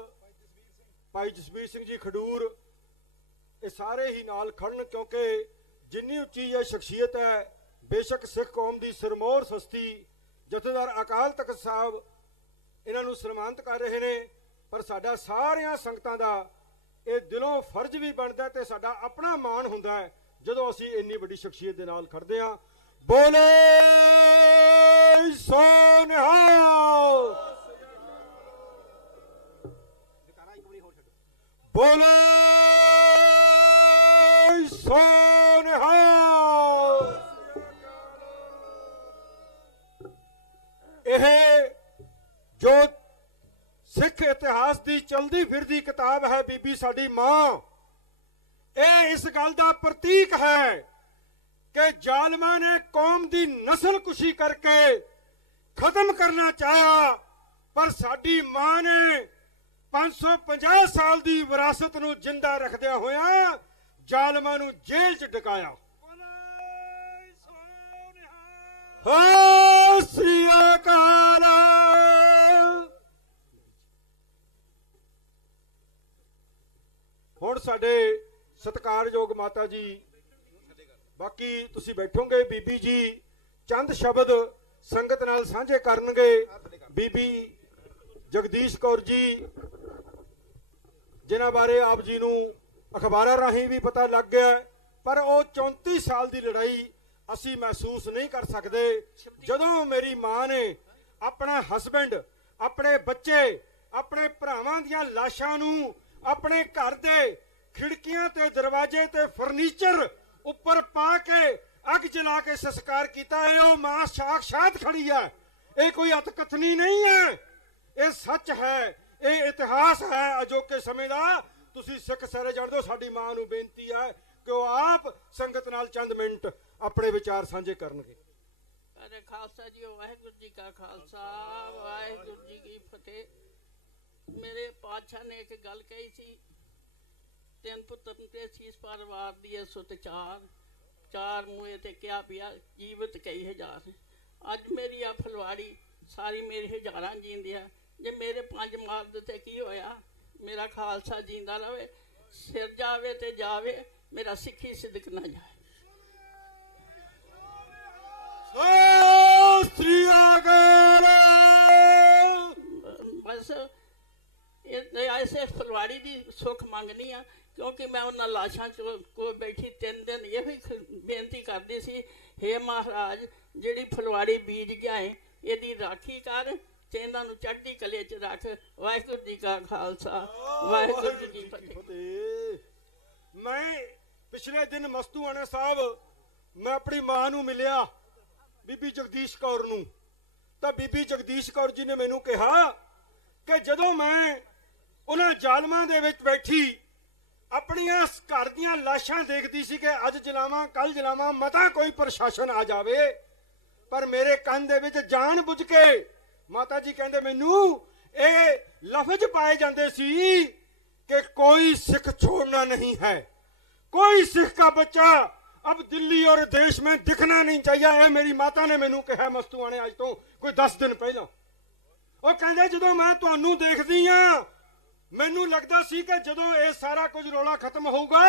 ਭਾਈ ਜਸਵੀਰ ਸਿੰਘ ਜੀ ਖਡੂਰ, ਇਹ ਸਾਰੇ ਹੀ ਨਾਲ ਖੜਨ, ਕਿਉਂਕਿ ਜਿੰਨੀ ਉੱਚੀ ਇਹ ਸ਼ਖਸੀਅਤ ਹੈ, ਬੇਸ਼ੱਕ ਸਿੱਖ ਕੌਮ ਦੀ ਸਿਰਮੌਰ ਸਸਤੀ ਜਥੇਦਾਰ ਅਕਾਲ ਤਖਤ ਸਾਹਿਬ ਇਹਨਾਂ ਨੂੰ ਸਨਮਾਨਿਤ ਕਰ ਰਹੇ ਨੇ, ਪਰ ਸਾਡਾ ਸਾਰਿਆਂ ਸੰਗਤਾਂ ਦਾ ਇਹ ਦਿਲੋਂ ਫਰਜ਼ ਵੀ ਬਣਦਾ ਤੇ ਸਾਡਾ ਆਪਣਾ ਮਾਣ ਹੁੰਦਾ ਹੈ ਜਦੋਂ ਅਸੀਂ ਇੰਨੀ ਵੱਡੀ ਸ਼ਖਸੀਅਤ ਦੇ ਨਾਲ ਖੜਦੇ ਹਾਂ। ਬੋਲੇ ਸੋ ਨਿਹਾਲ, ਬੋਲੇ ਸੋ ਨਿਹਾਲ। ਇਹ ਜੋ ਸਿੱਖ ਇਤਿਹਾਸ ਦੀ ਚਲਦੀ ਫਿਰਦੀ ਕਿਤਾਬ ਹੈ ਬੀਬੀ ਸਾਡੀ ਮਾਂ, ਇਹ ਇਸ ਗੱਲ ਦਾ ਪ੍ਰਤੀਕ ਹੈ ਕਿ ਜ਼ਾਲਮਾਂ ਨੇ ਕੌਮ ਦੀ ਨਸਲਕੁਸ਼ੀ ਕਰਕੇ ਖਤਮ ਕਰਨਾ ਚਾਹਿਆ, ਪਰ ਸਾਡੀ ਮਾਂ ਨੇ 550 ਸਾਲ ਦੀ ਵਿਰਾਸਤ ਨੂੰ ਜਿੰਦਾ ਰੱਖਦਿਆਂ ਹੋਇਆਂ ਜ਼ਾਲਮਾਂ ਨੂੰ ਜੇਲ੍ਹ 'ਚ ਡਕਾਇਆ। ਸਤਿ ਸ੍ਰੀ ਅਕਾਲ। ਹੁਣ ਸਾਡੇ ਸਤਿਕਾਰਯੋਗ ਮਾਤਾ ਜੀ, ਬਾਕੀ ਤੁਸੀਂ ਬੈਠੋਗੇ, ਬੀਬੀ ਜੀ ਚੰਦ ਸ਼ਬਦ ਸੰਗਤ ਨਾਲ ਸਾਂਝੇ ਕਰਨਗੇ। ਬੀਬੀ ਜਗਦੀਸ਼ ਕੌਰ ਜੀ, ਜਿਨ੍ਹਾਂ ਬਾਰੇ ਆਪ ਜੀ ਨੂੰ ਅਖਬਾਰਾਂ ਰਾਹੀਂ ਵੀ ਪਤਾ ਲੱਗ ਗਿਆ, ਪਰ ਉਹ 34 ਸਾਲ ਦੀ ਲੜਾਈ ਅਸੀਂ ਮਹਿਸੂਸ ਨਹੀਂ ਕਰ ਸਕਦੇ ਜਦੋਂ ਮੇਰੀ ਮਾਂ ਨੇ ਆਪਣਾ ਹਸਬੈਂਡ, ਆਪਣੇ ਬੱਚੇ, ਆਪਣੇ ਭਰਾਵਾਂ ਦੀਆਂ ਲਾਸ਼ਾਂ ਨੂੰ ਆਪਣੇ ਘਰ ਦੇ ਖਿੜਕੀਆਂ ਤੇ ਦਰਵਾਜ਼ੇ ਤੇ ਫਰਨੀਚਰ ਉੱਪਰ ਪਾ ਕੇ ਅੱਗ ਜਲਾ ਕੇ ਸੰਸਕਾਰ ਕੀਤਾ ਹੈ। ਉਹ ਮਾਂ ਸਾਖਸ਼ਾਤ ਖੜੀ ਹੈ, ਇਹ ਕੋਈ ਅਤਕਥਨੀ ਨਹੀਂ ਹੈ, ਇਹ ਸੱਚ ਹੈ, ਇਹ ਇਤਿਹਾਸ ਹੈ ਅਜੋਕੇ ਸਮੇਂ ਦਾ। ਤੁਸੀਂ ਸਿੱਖ ਸਾਰੇ ਜਾਣਦੇ ਹੋ। ਸਾਡੀ ਮਾਂ ਨੂੰ ਬੇਨਤੀ ਹੈ ਕਿ ਉਹ ਆਪ ਸੰਗਤ ਨਾਲ ਚੰਦ ਮਿੰਟ ਆਪਣੇ ਵਿਚਾਰ ਸਾਂਝੇ ਕਰਨਗੇ। ਅਰੇ ਖਾਲਸਾ ਜੀ, ਵਾਹਿਗੁਰੂ ਜੀ ਕਾ ਖਾਲਸਾ, ਵਾਹਿਗੁਰੂ ਜੀ ਕੀ ਫਤਿਹ। ਮੇਰੇ ਪਾਤਸ਼ਾਹ ਨੇ ਇੱਕ ਗੱਲ ਕਹੀ ਸੀ, ਤਿੰਨ ਪੁੱਤਰ ਤੇ ਸੀਸ ਪਰਿਵਾਰ ਦੀ ਸੁਤ ਚਾਰ ਮੂਹੇ ਤੇ ਕਿਹਾ ਪਿਆ ਜੀਵਤ ਕਈ ਹਜ਼ਾਰ। ਅੱਜ ਮੇਰੀ ਆ ਫਲਵਾੜੀ ਸਾਰੀ ਮੇਰੇ ਹਜ਼ਾਰਾਂ ਜੀਂਦੇ ਆ, ਜੇ ਮੇਰੇ 5 ਮਾਰ ਦਿੱਤੇ ਕੀ ਹੋਇਆ? ਮੇਰਾ ਖਾਲਸਾ ਜੀਂਦਾ ਰਵੇ, ਸਿਰ ਜਾਵੇ ਤੇ ਜਾਵੇ, ਮੇਰਾ ਸਿੱਖੀ ਸਿਦਕ ਨਾ ਜਾਏ। ਬਸ ਐਸੇ ਫਲਵਾੜੀ ਦੀ ਸੁੱਖ ਮੰਗਣੀ ਆ, ਕਿਉਂਕਿ ਮੈਂ ਉਹਨਾਂ ਲਾਸ਼ਾਂ ਚ ਕੋਲ ਬੈਠੀ 3 ਦਿਨ ਇਹ ਵੀ ਬੇਨਤੀ ਕਰਦੀ ਸੀ, ਹੇ ਮਹਾਰਾਜ ਜਿਹੜੀ ਫਲਵਾੜੀ ਬੀਜ ਗਿਆ ਹੈ ਇਹਦੀ ਰਾਖੀ ਕਰ ਤੇ ਇਹਨਾਂ ਨੂੰ ਚੜ੍ਹਦੀ ਕਲੇ ਚ ਰੱਖ। ਵਾਹਿਗੁਰੂ ਜੀ ਕਾ ਖਾਲਸਾ, ਵਾਹਿਗੁਰੂ ਜੀ ਕੀ ਫਤਿਹ। ਪਿਛਲੇ ਦਿਨ ਮਸਤੂਆਣਾ ਸਾਹਿਬ ਮੈਂ ਆਪਣੀ ਮਾਂ ਨੂੰ ਮਿਲਿਆ, ਬੀਬੀ ਜਗਦੀਸ਼ ਕੌਰ ਨੂੰ। ਤਾਂ ਬੀਬੀ ਜਗਦੀਸ਼ ਕੌਰ ਜੀ ਨੇ ਮੈਨੂੰ ਕਿਹਾ ਕਿ ਜਦੋਂ ਮੈਂ ਉਹਨਾਂ ਜ਼ਾਲਮਾਂ ਦੇ ਵਿੱਚ ਬੈਠੀ ਆਪਣੀਆਂ ਘਰ ਦੀਆਂ ਲਾਸ਼ਾਂ ਦੇਖਦੀ ਸੀ ਕਿ ਅੱਜ ਜਲਾਵਾਂ ਕੱਲ ਜਲਾਵਾਂ, ਮਤਾ ਕੋਈ ਪ੍ਰਸ਼ਾਸਨ ਆ ਜਾਵੇ, ਪਰ ਮੇਰੇ ਕੰਨ ਦੇ ਵਿੱਚ ਜਾਣ ਬੁੱਝ ਕੇ ਮਾਤਾ ਜੀ ਕਹਿੰਦੇ ਮੈਨੂੰ ਇਹ ਲਫ਼ਜ਼ ਪਾਏ ਜਾਂਦੇ ਸੀ कि कोई सिख छोड़ना नहीं है, कोई सिख का बच्चा अब दिल्ली और देश में दिखना नहीं चाहिए। ਇਹ ਮੇਰੀ ਮਾਤਾ ਨੇ ਮੈਨੂੰ ਕਿਹਾ ਮਸਤੂਆਣੇ ਅੱਜ ਤੋਂ ਕੋਈ 10 ਦਿਨ ਪਹਿਲਾਂ। ਉਹ ਕਹਿੰਦੇ ਜਦੋਂ ਮੈਂ ਤੁਹਾਨੂੰ ਦੇਖਦੀ ਆ ਮੈਨੂੰ ਲੱਗਦਾ ਸੀ ਕਿ ਜਦੋਂ ਇਹ ਸਾਰਾ ਕੁਝ ਰੌਲਾ ਖਤਮ ਹੋਊਗਾ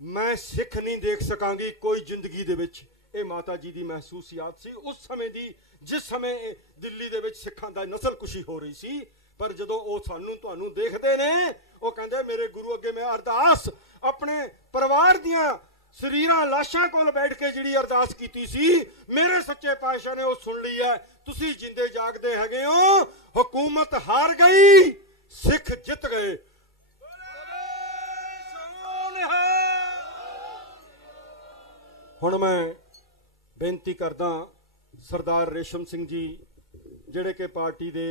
ਮੈਂ ਸਿੱਖ ਨਹੀਂ ਦੇਖ ਸਕਾਂਗੀ ਕੋਈ ਜ਼ਿੰਦਗੀ ਦੇ ਵਿੱਚ। ਇਹ ਮਾਤਾ ਜੀ ਦੀ ਮਹਿਸੂਸੀਆਤ ਸੀ ਉਸ ਸਮੇਂ ਦੀ, ਜਿਸ ਸਮੇਂ ਦਿੱਲੀ ਦੇ ਵਿੱਚ ਸਿੱਖਾਂ ਦਾ ਨਸਲਕੁਸ਼ੀ ਹੋ ਰਹੀ ਸੀ। ਪਰ ਜਦੋਂ ਉਹ ਸਾਨੂੰ ਤੁਹਾਨੂੰ ਦੇਖਦੇ ਨੇ ਉਹ ਕਹਿੰਦੇ ਮੇਰੇ ਗੁਰੂ ਅੱਗੇ ਮੈਂ ਅਰਦਾਸ ਆਪਣੇ ਪਰਿਵਾਰ ਦੀਆਂ ਸਰੀਰਾਂ ਲਾਸ਼ਾਂ ਕੋਲ ਬੈਠ ਕੇ ਜਿਹੜੀ ਅਰਦਾਸ ਕੀਤੀ ਸੀ ਮੇਰੇ ਸੱਚੇ ਪਾਤਸ਼ਾਹ ਨੇ ਉਹ ਸੁਣ ਲਈ ਹੈ। ਤੁਸੀਂ ਜਿੰਦੇ ਜਾਗਦੇ ਹੈਗੇ ਹੋ, ਹਕੂਮਤ ਹਾਰ ਗਈ, ਸਿੱਖ ਜਿੱਤ ਗਏ। ਹੁਣ ਮੈਂ ਬੇਨਤੀ ਕਰਦਾ ਸਰਦਾਰ ਰੇਸ਼ਮ ਸਿੰਘ ਜੀ ਜਿਹੜੇ ਕਿ ਪਾਰਟੀ ਦੇ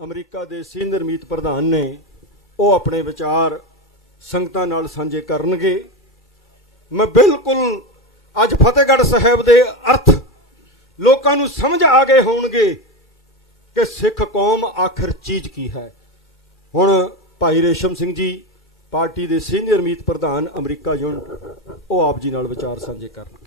ਅਮਰੀਕਾ ਦੇ ਸੀਨੀਅਰ ਮੀਤ ਪ੍ਰਧਾਨ ਨੇ, ਉਹ ਆਪਣੇ ਵਿਚਾਰ ਸੰਗਤਾਂ ਨਾਲ ਸਾਂਝੇ ਕਰਨਗੇ। ਮੈਂ ਬਿਲਕੁਲ ਅੱਜ ਫਤਿਹਗੜ੍ਹ ਸਾਹਿਬ ਦੇ ਅਰਥ ਲੋਕਾਂ ਨੂੰ ਸਮਝ ਆ ਗਏ ਹੋਣਗੇ ਕਿ ਸਿੱਖ ਕੌਮ ਆਖਰ ਚੀਜ਼ ਕੀ ਹੈ। ਹੁਣ ਭਾਈ ਰੇਸ਼ਮ ਸਿੰਘ ਜੀ ਪਾਰਟੀ ਦੇ ਸੀਨੀਅਰ ਮੀਤ ਪ੍ਰਧਾਨ ਅਮਰੀਕਾ ਯੂਨਿਟ, ਉਹ ਆਪ ਜੀ ਨਾਲ ਵਿਚਾਰ ਸਾਂਝੇ ਕਰਨਗੇ।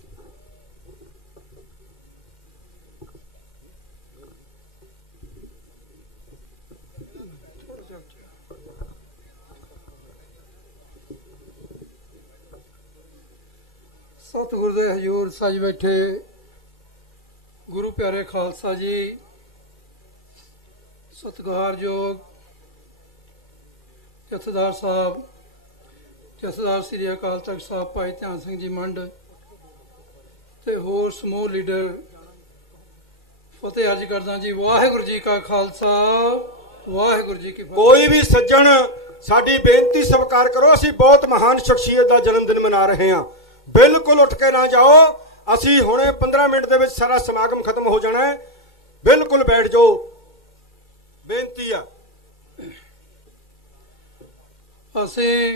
ਸਤਿਗੁਰ ਦੇ ਹਜ਼ੂਰ ਸੱਜ ਬੈਠੇ ਗੁਰੂ ਪਿਆਰੇ ਖਾਲਸਾ ਜੀ, ਸਤਿਕਾਰਯੋਗ ਜਥੇਦਾਰ ਸਾਹਿਬ, ਜਥੇਦਾਰ ਸ੍ਰੀ ਅਕਾਲ ਤਖਤ ਸਾਹਿਬ ਭਾਈ ਧਿਆਨ ਸਿੰਘ ਜੀ ਮੰਡ ਤੇ ਹੋਰ ਸਮੂਹ ਲੀਡਰ, ਫਤਿਹ ਅਰਜ਼ ਕਰਦਾ ਜੀ। ਵਾਹਿਗੁਰੂ ਜੀ ਕਾ ਖਾਲਸਾ, ਵਾਹਿਗੁਰੂ ਜੀ ਕੀ ਫਤਿਹ। ਕੋਈ ਵੀ ਸੱਜਣ ਸਾਡੀ ਬੇਨਤੀ ਸਵੀਕਾਰ ਕਰੋ, ਅਸੀਂ ਬਹੁਤ ਮਹਾਨ ਸ਼ਖਸੀਅਤ ਦਾ ਜਨਮ ਦਿਨ ਮਨਾ ਰਹੇ ਹਾਂ। ਬਿਲਕੁਲ ਉੱਠ ਕੇ ਨਾ ਜਾਓ, ਅਸੀਂ ਹੁਣੇ 15 ਮਿੰਟ ਦੇ ਵਿੱਚ ਸਾਰਾ ਸਮਾਗਮ ਖਤਮ ਹੋ ਜਾਣਾ ਹੈ। ਬਿਲਕੁਲ ਬੈਠ ਜਾਓ, ਬੇਨਤੀ ਆ। ਅਸੀਂ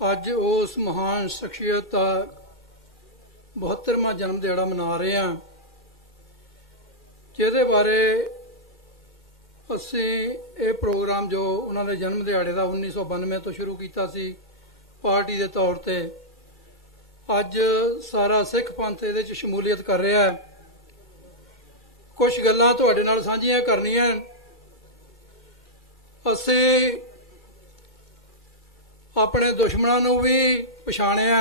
ਅੱਜ ਉਸ ਮਹਾਨ ਸ਼ਖਸੀਅਤ ਦਾ 72ਵਾਂ ਜਨਮ ਦਿਹਾੜਾ ਮਨਾ ਰਹੇ ਹਾਂ, ਜਿਹਦੇ ਬਾਰੇ ਅਸੀਂ ਇਹ ਪ੍ਰੋਗਰਾਮ ਜੋ ਉਹਨਾਂ ਦੇ ਜਨਮ ਦਿਹਾੜੇ ਦਾ 1992 ਤੋਂ ਸ਼ੁਰੂ ਕੀਤਾ ਸੀ ਪਾਰਟੀ ਦੇ ਤੌਰ ਤੇ, ਅੱਜ ਸਾਰਾ ਸਿੱਖ ਪੰਥ ਇਹਦੇ 'ਚ ਸ਼ਮੂਲੀਅਤ ਕਰ ਰਿਹਾ ਹੈ। ਕੁਝ ਗੱਲਾਂ ਤੁਹਾਡੇ ਨਾਲ ਸਾਂਝੀਆਂ ਕਰਨੀਆਂ। ਅਸੀਂ ਆਪਣੇ ਦੁਸ਼ਮਣਾਂ ਨੂੰ ਵੀ ਪਛਾਣਿਆ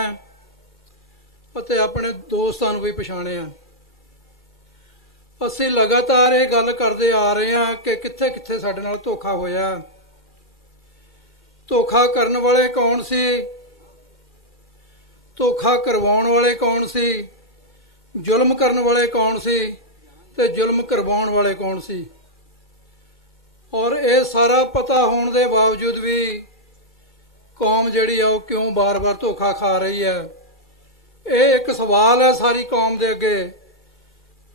ਅਤੇ ਆਪਣੇ ਦੋਸਤਾਂ ਨੂੰ ਵੀ ਪਛਾਣਿਆ। ਅਸੀਂ ਲਗਾਤਾਰ ਇਹ ਗੱਲ ਕਰਦੇ ਆ ਰਹੇ ਹਾਂ ਕਿ ਕਿੱਥੇ ਕਿੱਥੇ ਸਾਡੇ ਨਾਲ ਧੋਖਾ ਹੋਇਆ। ਧੋਖਾ ਕਰਨ ਵਾਲੇ ਕੌਣ ਸੀ, ਧੋਖਾ ਕਰਵਾਉਣ ਵਾਲੇ ਕੌਣ ਸੀ, ਜ਼ੁਲਮ ਕਰਨ ਵਾਲੇ ਕੌਣ ਸੀ ਤੇ ਜ਼ੁਲਮ ਕਰਵਾਉਣ ਵਾਲੇ ਕੌਣ ਸੀ। ਔਰ ਇਹ ਸਾਰਾ ਪਤਾ ਹੋਣ ਦੇ ਬਾਵਜੂਦ ਵੀ ਕੌਮ ਜਿਹੜੀ ਆ ਉਹ ਕਿਉਂ ਬਾਰ-ਬਾਰ ਧੋਖਾ ਖਾ ਰਹੀ ਹੈ, ਇਹ ਇੱਕ ਸਵਾਲ ਹੈ ਸਾਰੀ ਕੌਮ ਦੇ ਅੱਗੇ,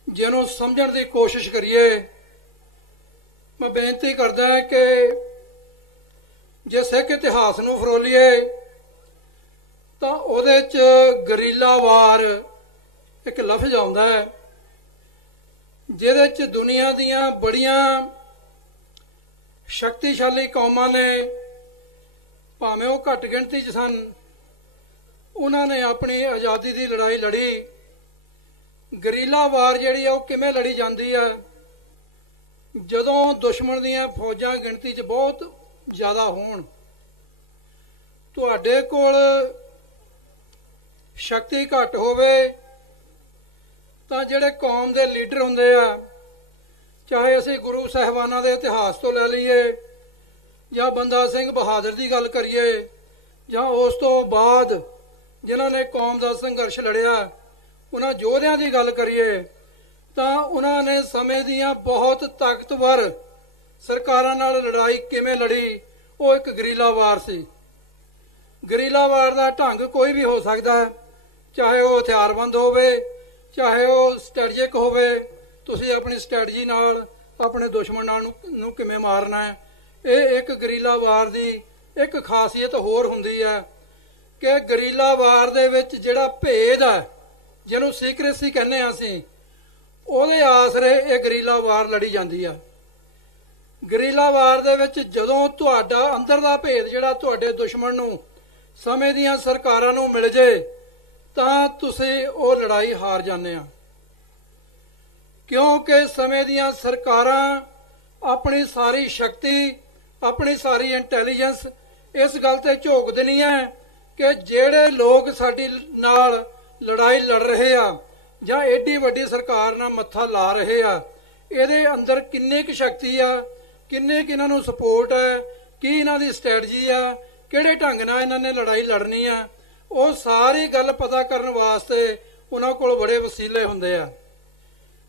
ਜਿਹਨੂੰ ਸਮਝਣ ਦੀ ਕੋਸ਼ਿਸ਼ ਕਰੀਏ। ਮੈਂ ਬੇਨਤੀ ਕਰਦਾ ਕਿ ਜੇ ਸਿੱਖ ਇਤਿਹਾਸ ਨੂੰ ਫਰੋਲੀਏ ਤਾਂ ਉਹਦੇ 'ਚ ਗਰੀਲਾ ਵਾਰ ਇੱਕ ਲਫ਼ਜ਼ ਆਉਂਦਾ ਹੈ, ਜਿਹਦੇ 'ਚ ਦੁਨੀਆ ਦੀਆਂ ਬੜੀਆਂ ਸ਼ਕਤੀਸ਼ਾਲੀ ਕੌਮਾਂ ਨੇ, ਭਾਵੇਂ ਉਹ ਘੱਟ ਗਿਣਤੀ 'ਚ ਸਨ, ਉਹਨਾਂ ਨੇ ਆਪਣੀ ਆਜ਼ਾਦੀ ਦੀ ਲੜਾਈ ਲੜੀ। ਗਰੀਲਾ ਵਾਰ ਜਿਹੜੀ ਆ ਉਹ ਕਿਵੇਂ ਲੜੀ ਜਾਂਦੀ ਆ, ਜਦੋਂ ਦੁਸ਼ਮਣ ਦੀਆਂ ਫੌਜਾਂ ਗਿਣਤੀ 'ਚ ਬਹੁਤ ਜ਼ਿਆਦਾ ਹੋਣ, ਤੁਹਾਡੇ ਕੋਲ ਸ਼ਕਤੀ ਘੱਟ ਹੋਵੇ ਤਾਂ ਜਿਹੜੇ ਕੌਮ ਦੇ ਲੀਡਰ ਹੁੰਦੇ ਆ, ਚਾਹੇ ਅਸੀਂ ਗੁਰੂ ਸਾਹਿਬਾਨਾਂ ਦੇ ਇਤਿਹਾਸ ਤੋਂ ਲੈ ਲਈਏ ਜਾਂ ਬੰਦਾ ਸਿੰਘ ਬਹਾਦਰ ਦੀ ਗੱਲ ਕਰੀਏ ਜਾਂ ਉਸ ਤੋਂ ਬਾਅਦ ਜਿਨ੍ਹਾਂ ਨੇ ਕੌਮ ਦਾ ਸੰਘਰਸ਼ ਲੜਿਆ ਉਹਨਾਂ ਯੋਧਿਆਂ ਦੀ ਗੱਲ ਕਰੀਏ, ਤਾਂ ਉਹਨਾਂ ਨੇ ਸਮੇਂ ਦੀਆਂ ਬਹੁਤ ਤਾਕਤਵਰ ਸਰਕਾਰਾਂ ਨਾਲ ਲੜਾਈ ਕਿਵੇਂ ਲੜੀ, ਉਹ ਇੱਕ ਗਰੀਲਾ ਵਾਰ ਸੀ। ਗਰੀਲਾ ਵਾਰ ਦਾ ਢੰਗ ਕੋਈ ਵੀ ਹੋ ਸਕਦਾ ਹੈ, ਚਾਹੇ ਉਹ ਹਥਿਆਰਬੰਦ ਹੋਵੇ, ਚਾਹੇ ਉਹ ਸਟ੍ਰੈਟਜਿਕ ਹੋਵੇ। ਤੁਸੀਂ ਆਪਣੀ ਸਟ੍ਰੈਟਜੀ ਨਾਲ ਆਪਣੇ ਦੁਸ਼ਮਣਾਂ ਨੂੰ ਕਿਵੇਂ ਮਾਰਨਾ ਹੈ, ਇਹ ਇੱਕ ਗਰੀਲਾ ਵਾਰ ਦੀ ਇੱਕ ਖਾਸੀਅਤ ਹੋਰ ਹੁੰਦੀ ਹੈ ਕਿ ਗਰੀਲਾ ਵਾਰ ਦੇ ਵਿੱਚ ਜਿਹੜਾ ਭੇਦ ਹੈ, ਜਿਹਨੂੰ ਸੀਕ੍ਰੇਸੀ ਕਹਿੰਦੇ ਹਾਂ ਅਸੀਂ, ਉਹਦੇ ਆਸਰੇ ਇਹ ਗਰੀਲਾ ਵਾਰ ਲੜੀ ਜਾਂਦੀ ਆ। ਗਰੀਲਾ ਵਾਰ ਦੇ ਵਿੱਚ ਜਦੋਂ ਤੁਹਾਡਾ ਅੰਦਰ ਦਾ ਭੇਦ ਜਿਹੜਾ ਤੁਹਾਡੇ ਦੁਸ਼ਮਣ ਨੂੰ, ਸਮੇਂ ਦੀਆਂ ਸਰਕਾਰਾਂ ਨੂੰ ਮਿਲ ਜੇ ਤਾਂ ਤੁਸੀਂ ਉਹ ਲੜਾਈ ਹਾਰ ਜਾਂਦੇ ਆ, ਕਿਉਂਕਿ ਸਮੇਂ ਦੀਆਂ ਸਰਕਾਰਾਂ ਆਪਣੀ ਸਾਰੀ ਸ਼ਕਤੀ, ਆਪਣੀ ਸਾਰੀ ਇੰਟੈਲੀਜੈਂਸ ਇਸ ਗੱਲ ਤੇ ਝੋਕਦੇ ਨਹੀਂ ਹੈ ਕਿ ਜਿਹੜੇ ਲੋਕ ਸਾਡੀ ਨਾਲ ਲੜਾਈ ਲੜ ਰਹੇ ਆ ਜਾਂ ਏਡੀ ਵੱਡੀ ਸਰਕਾਰ ਨਾਲ ਮੱਥਾ ਲਾ ਰਹੇ ਆ, ਇਹਦੇ ਅੰਦਰ ਕਿੰਨੀ ਕੁ ਸ਼ਕਤੀ ਆ, ਕਿੰਨੇ ਕੁ ਇਹਨਾਂ ਨੂੰ ਸਪੋਰਟ ਹੈ, ਕੀ ਇਹਨਾਂ ਦੀ ਸਟ੍ਰੈਟਜੀ ਆ, ਕਿਹੜੇ ਢੰਗ ਨਾਲ ਇਹਨਾਂ ਨੇ ਲੜਾਈ ਲੜਨੀ ਆ, ਉਹ ਸਾਰੀ ਗੱਲ ਪਤਾ ਕਰਨ ਵਾਸਤੇ ਉਹਨਾਂ ਕੋਲ ਬੜੇ ਵਸੀਲੇ ਹੁੰਦੇ ਆ।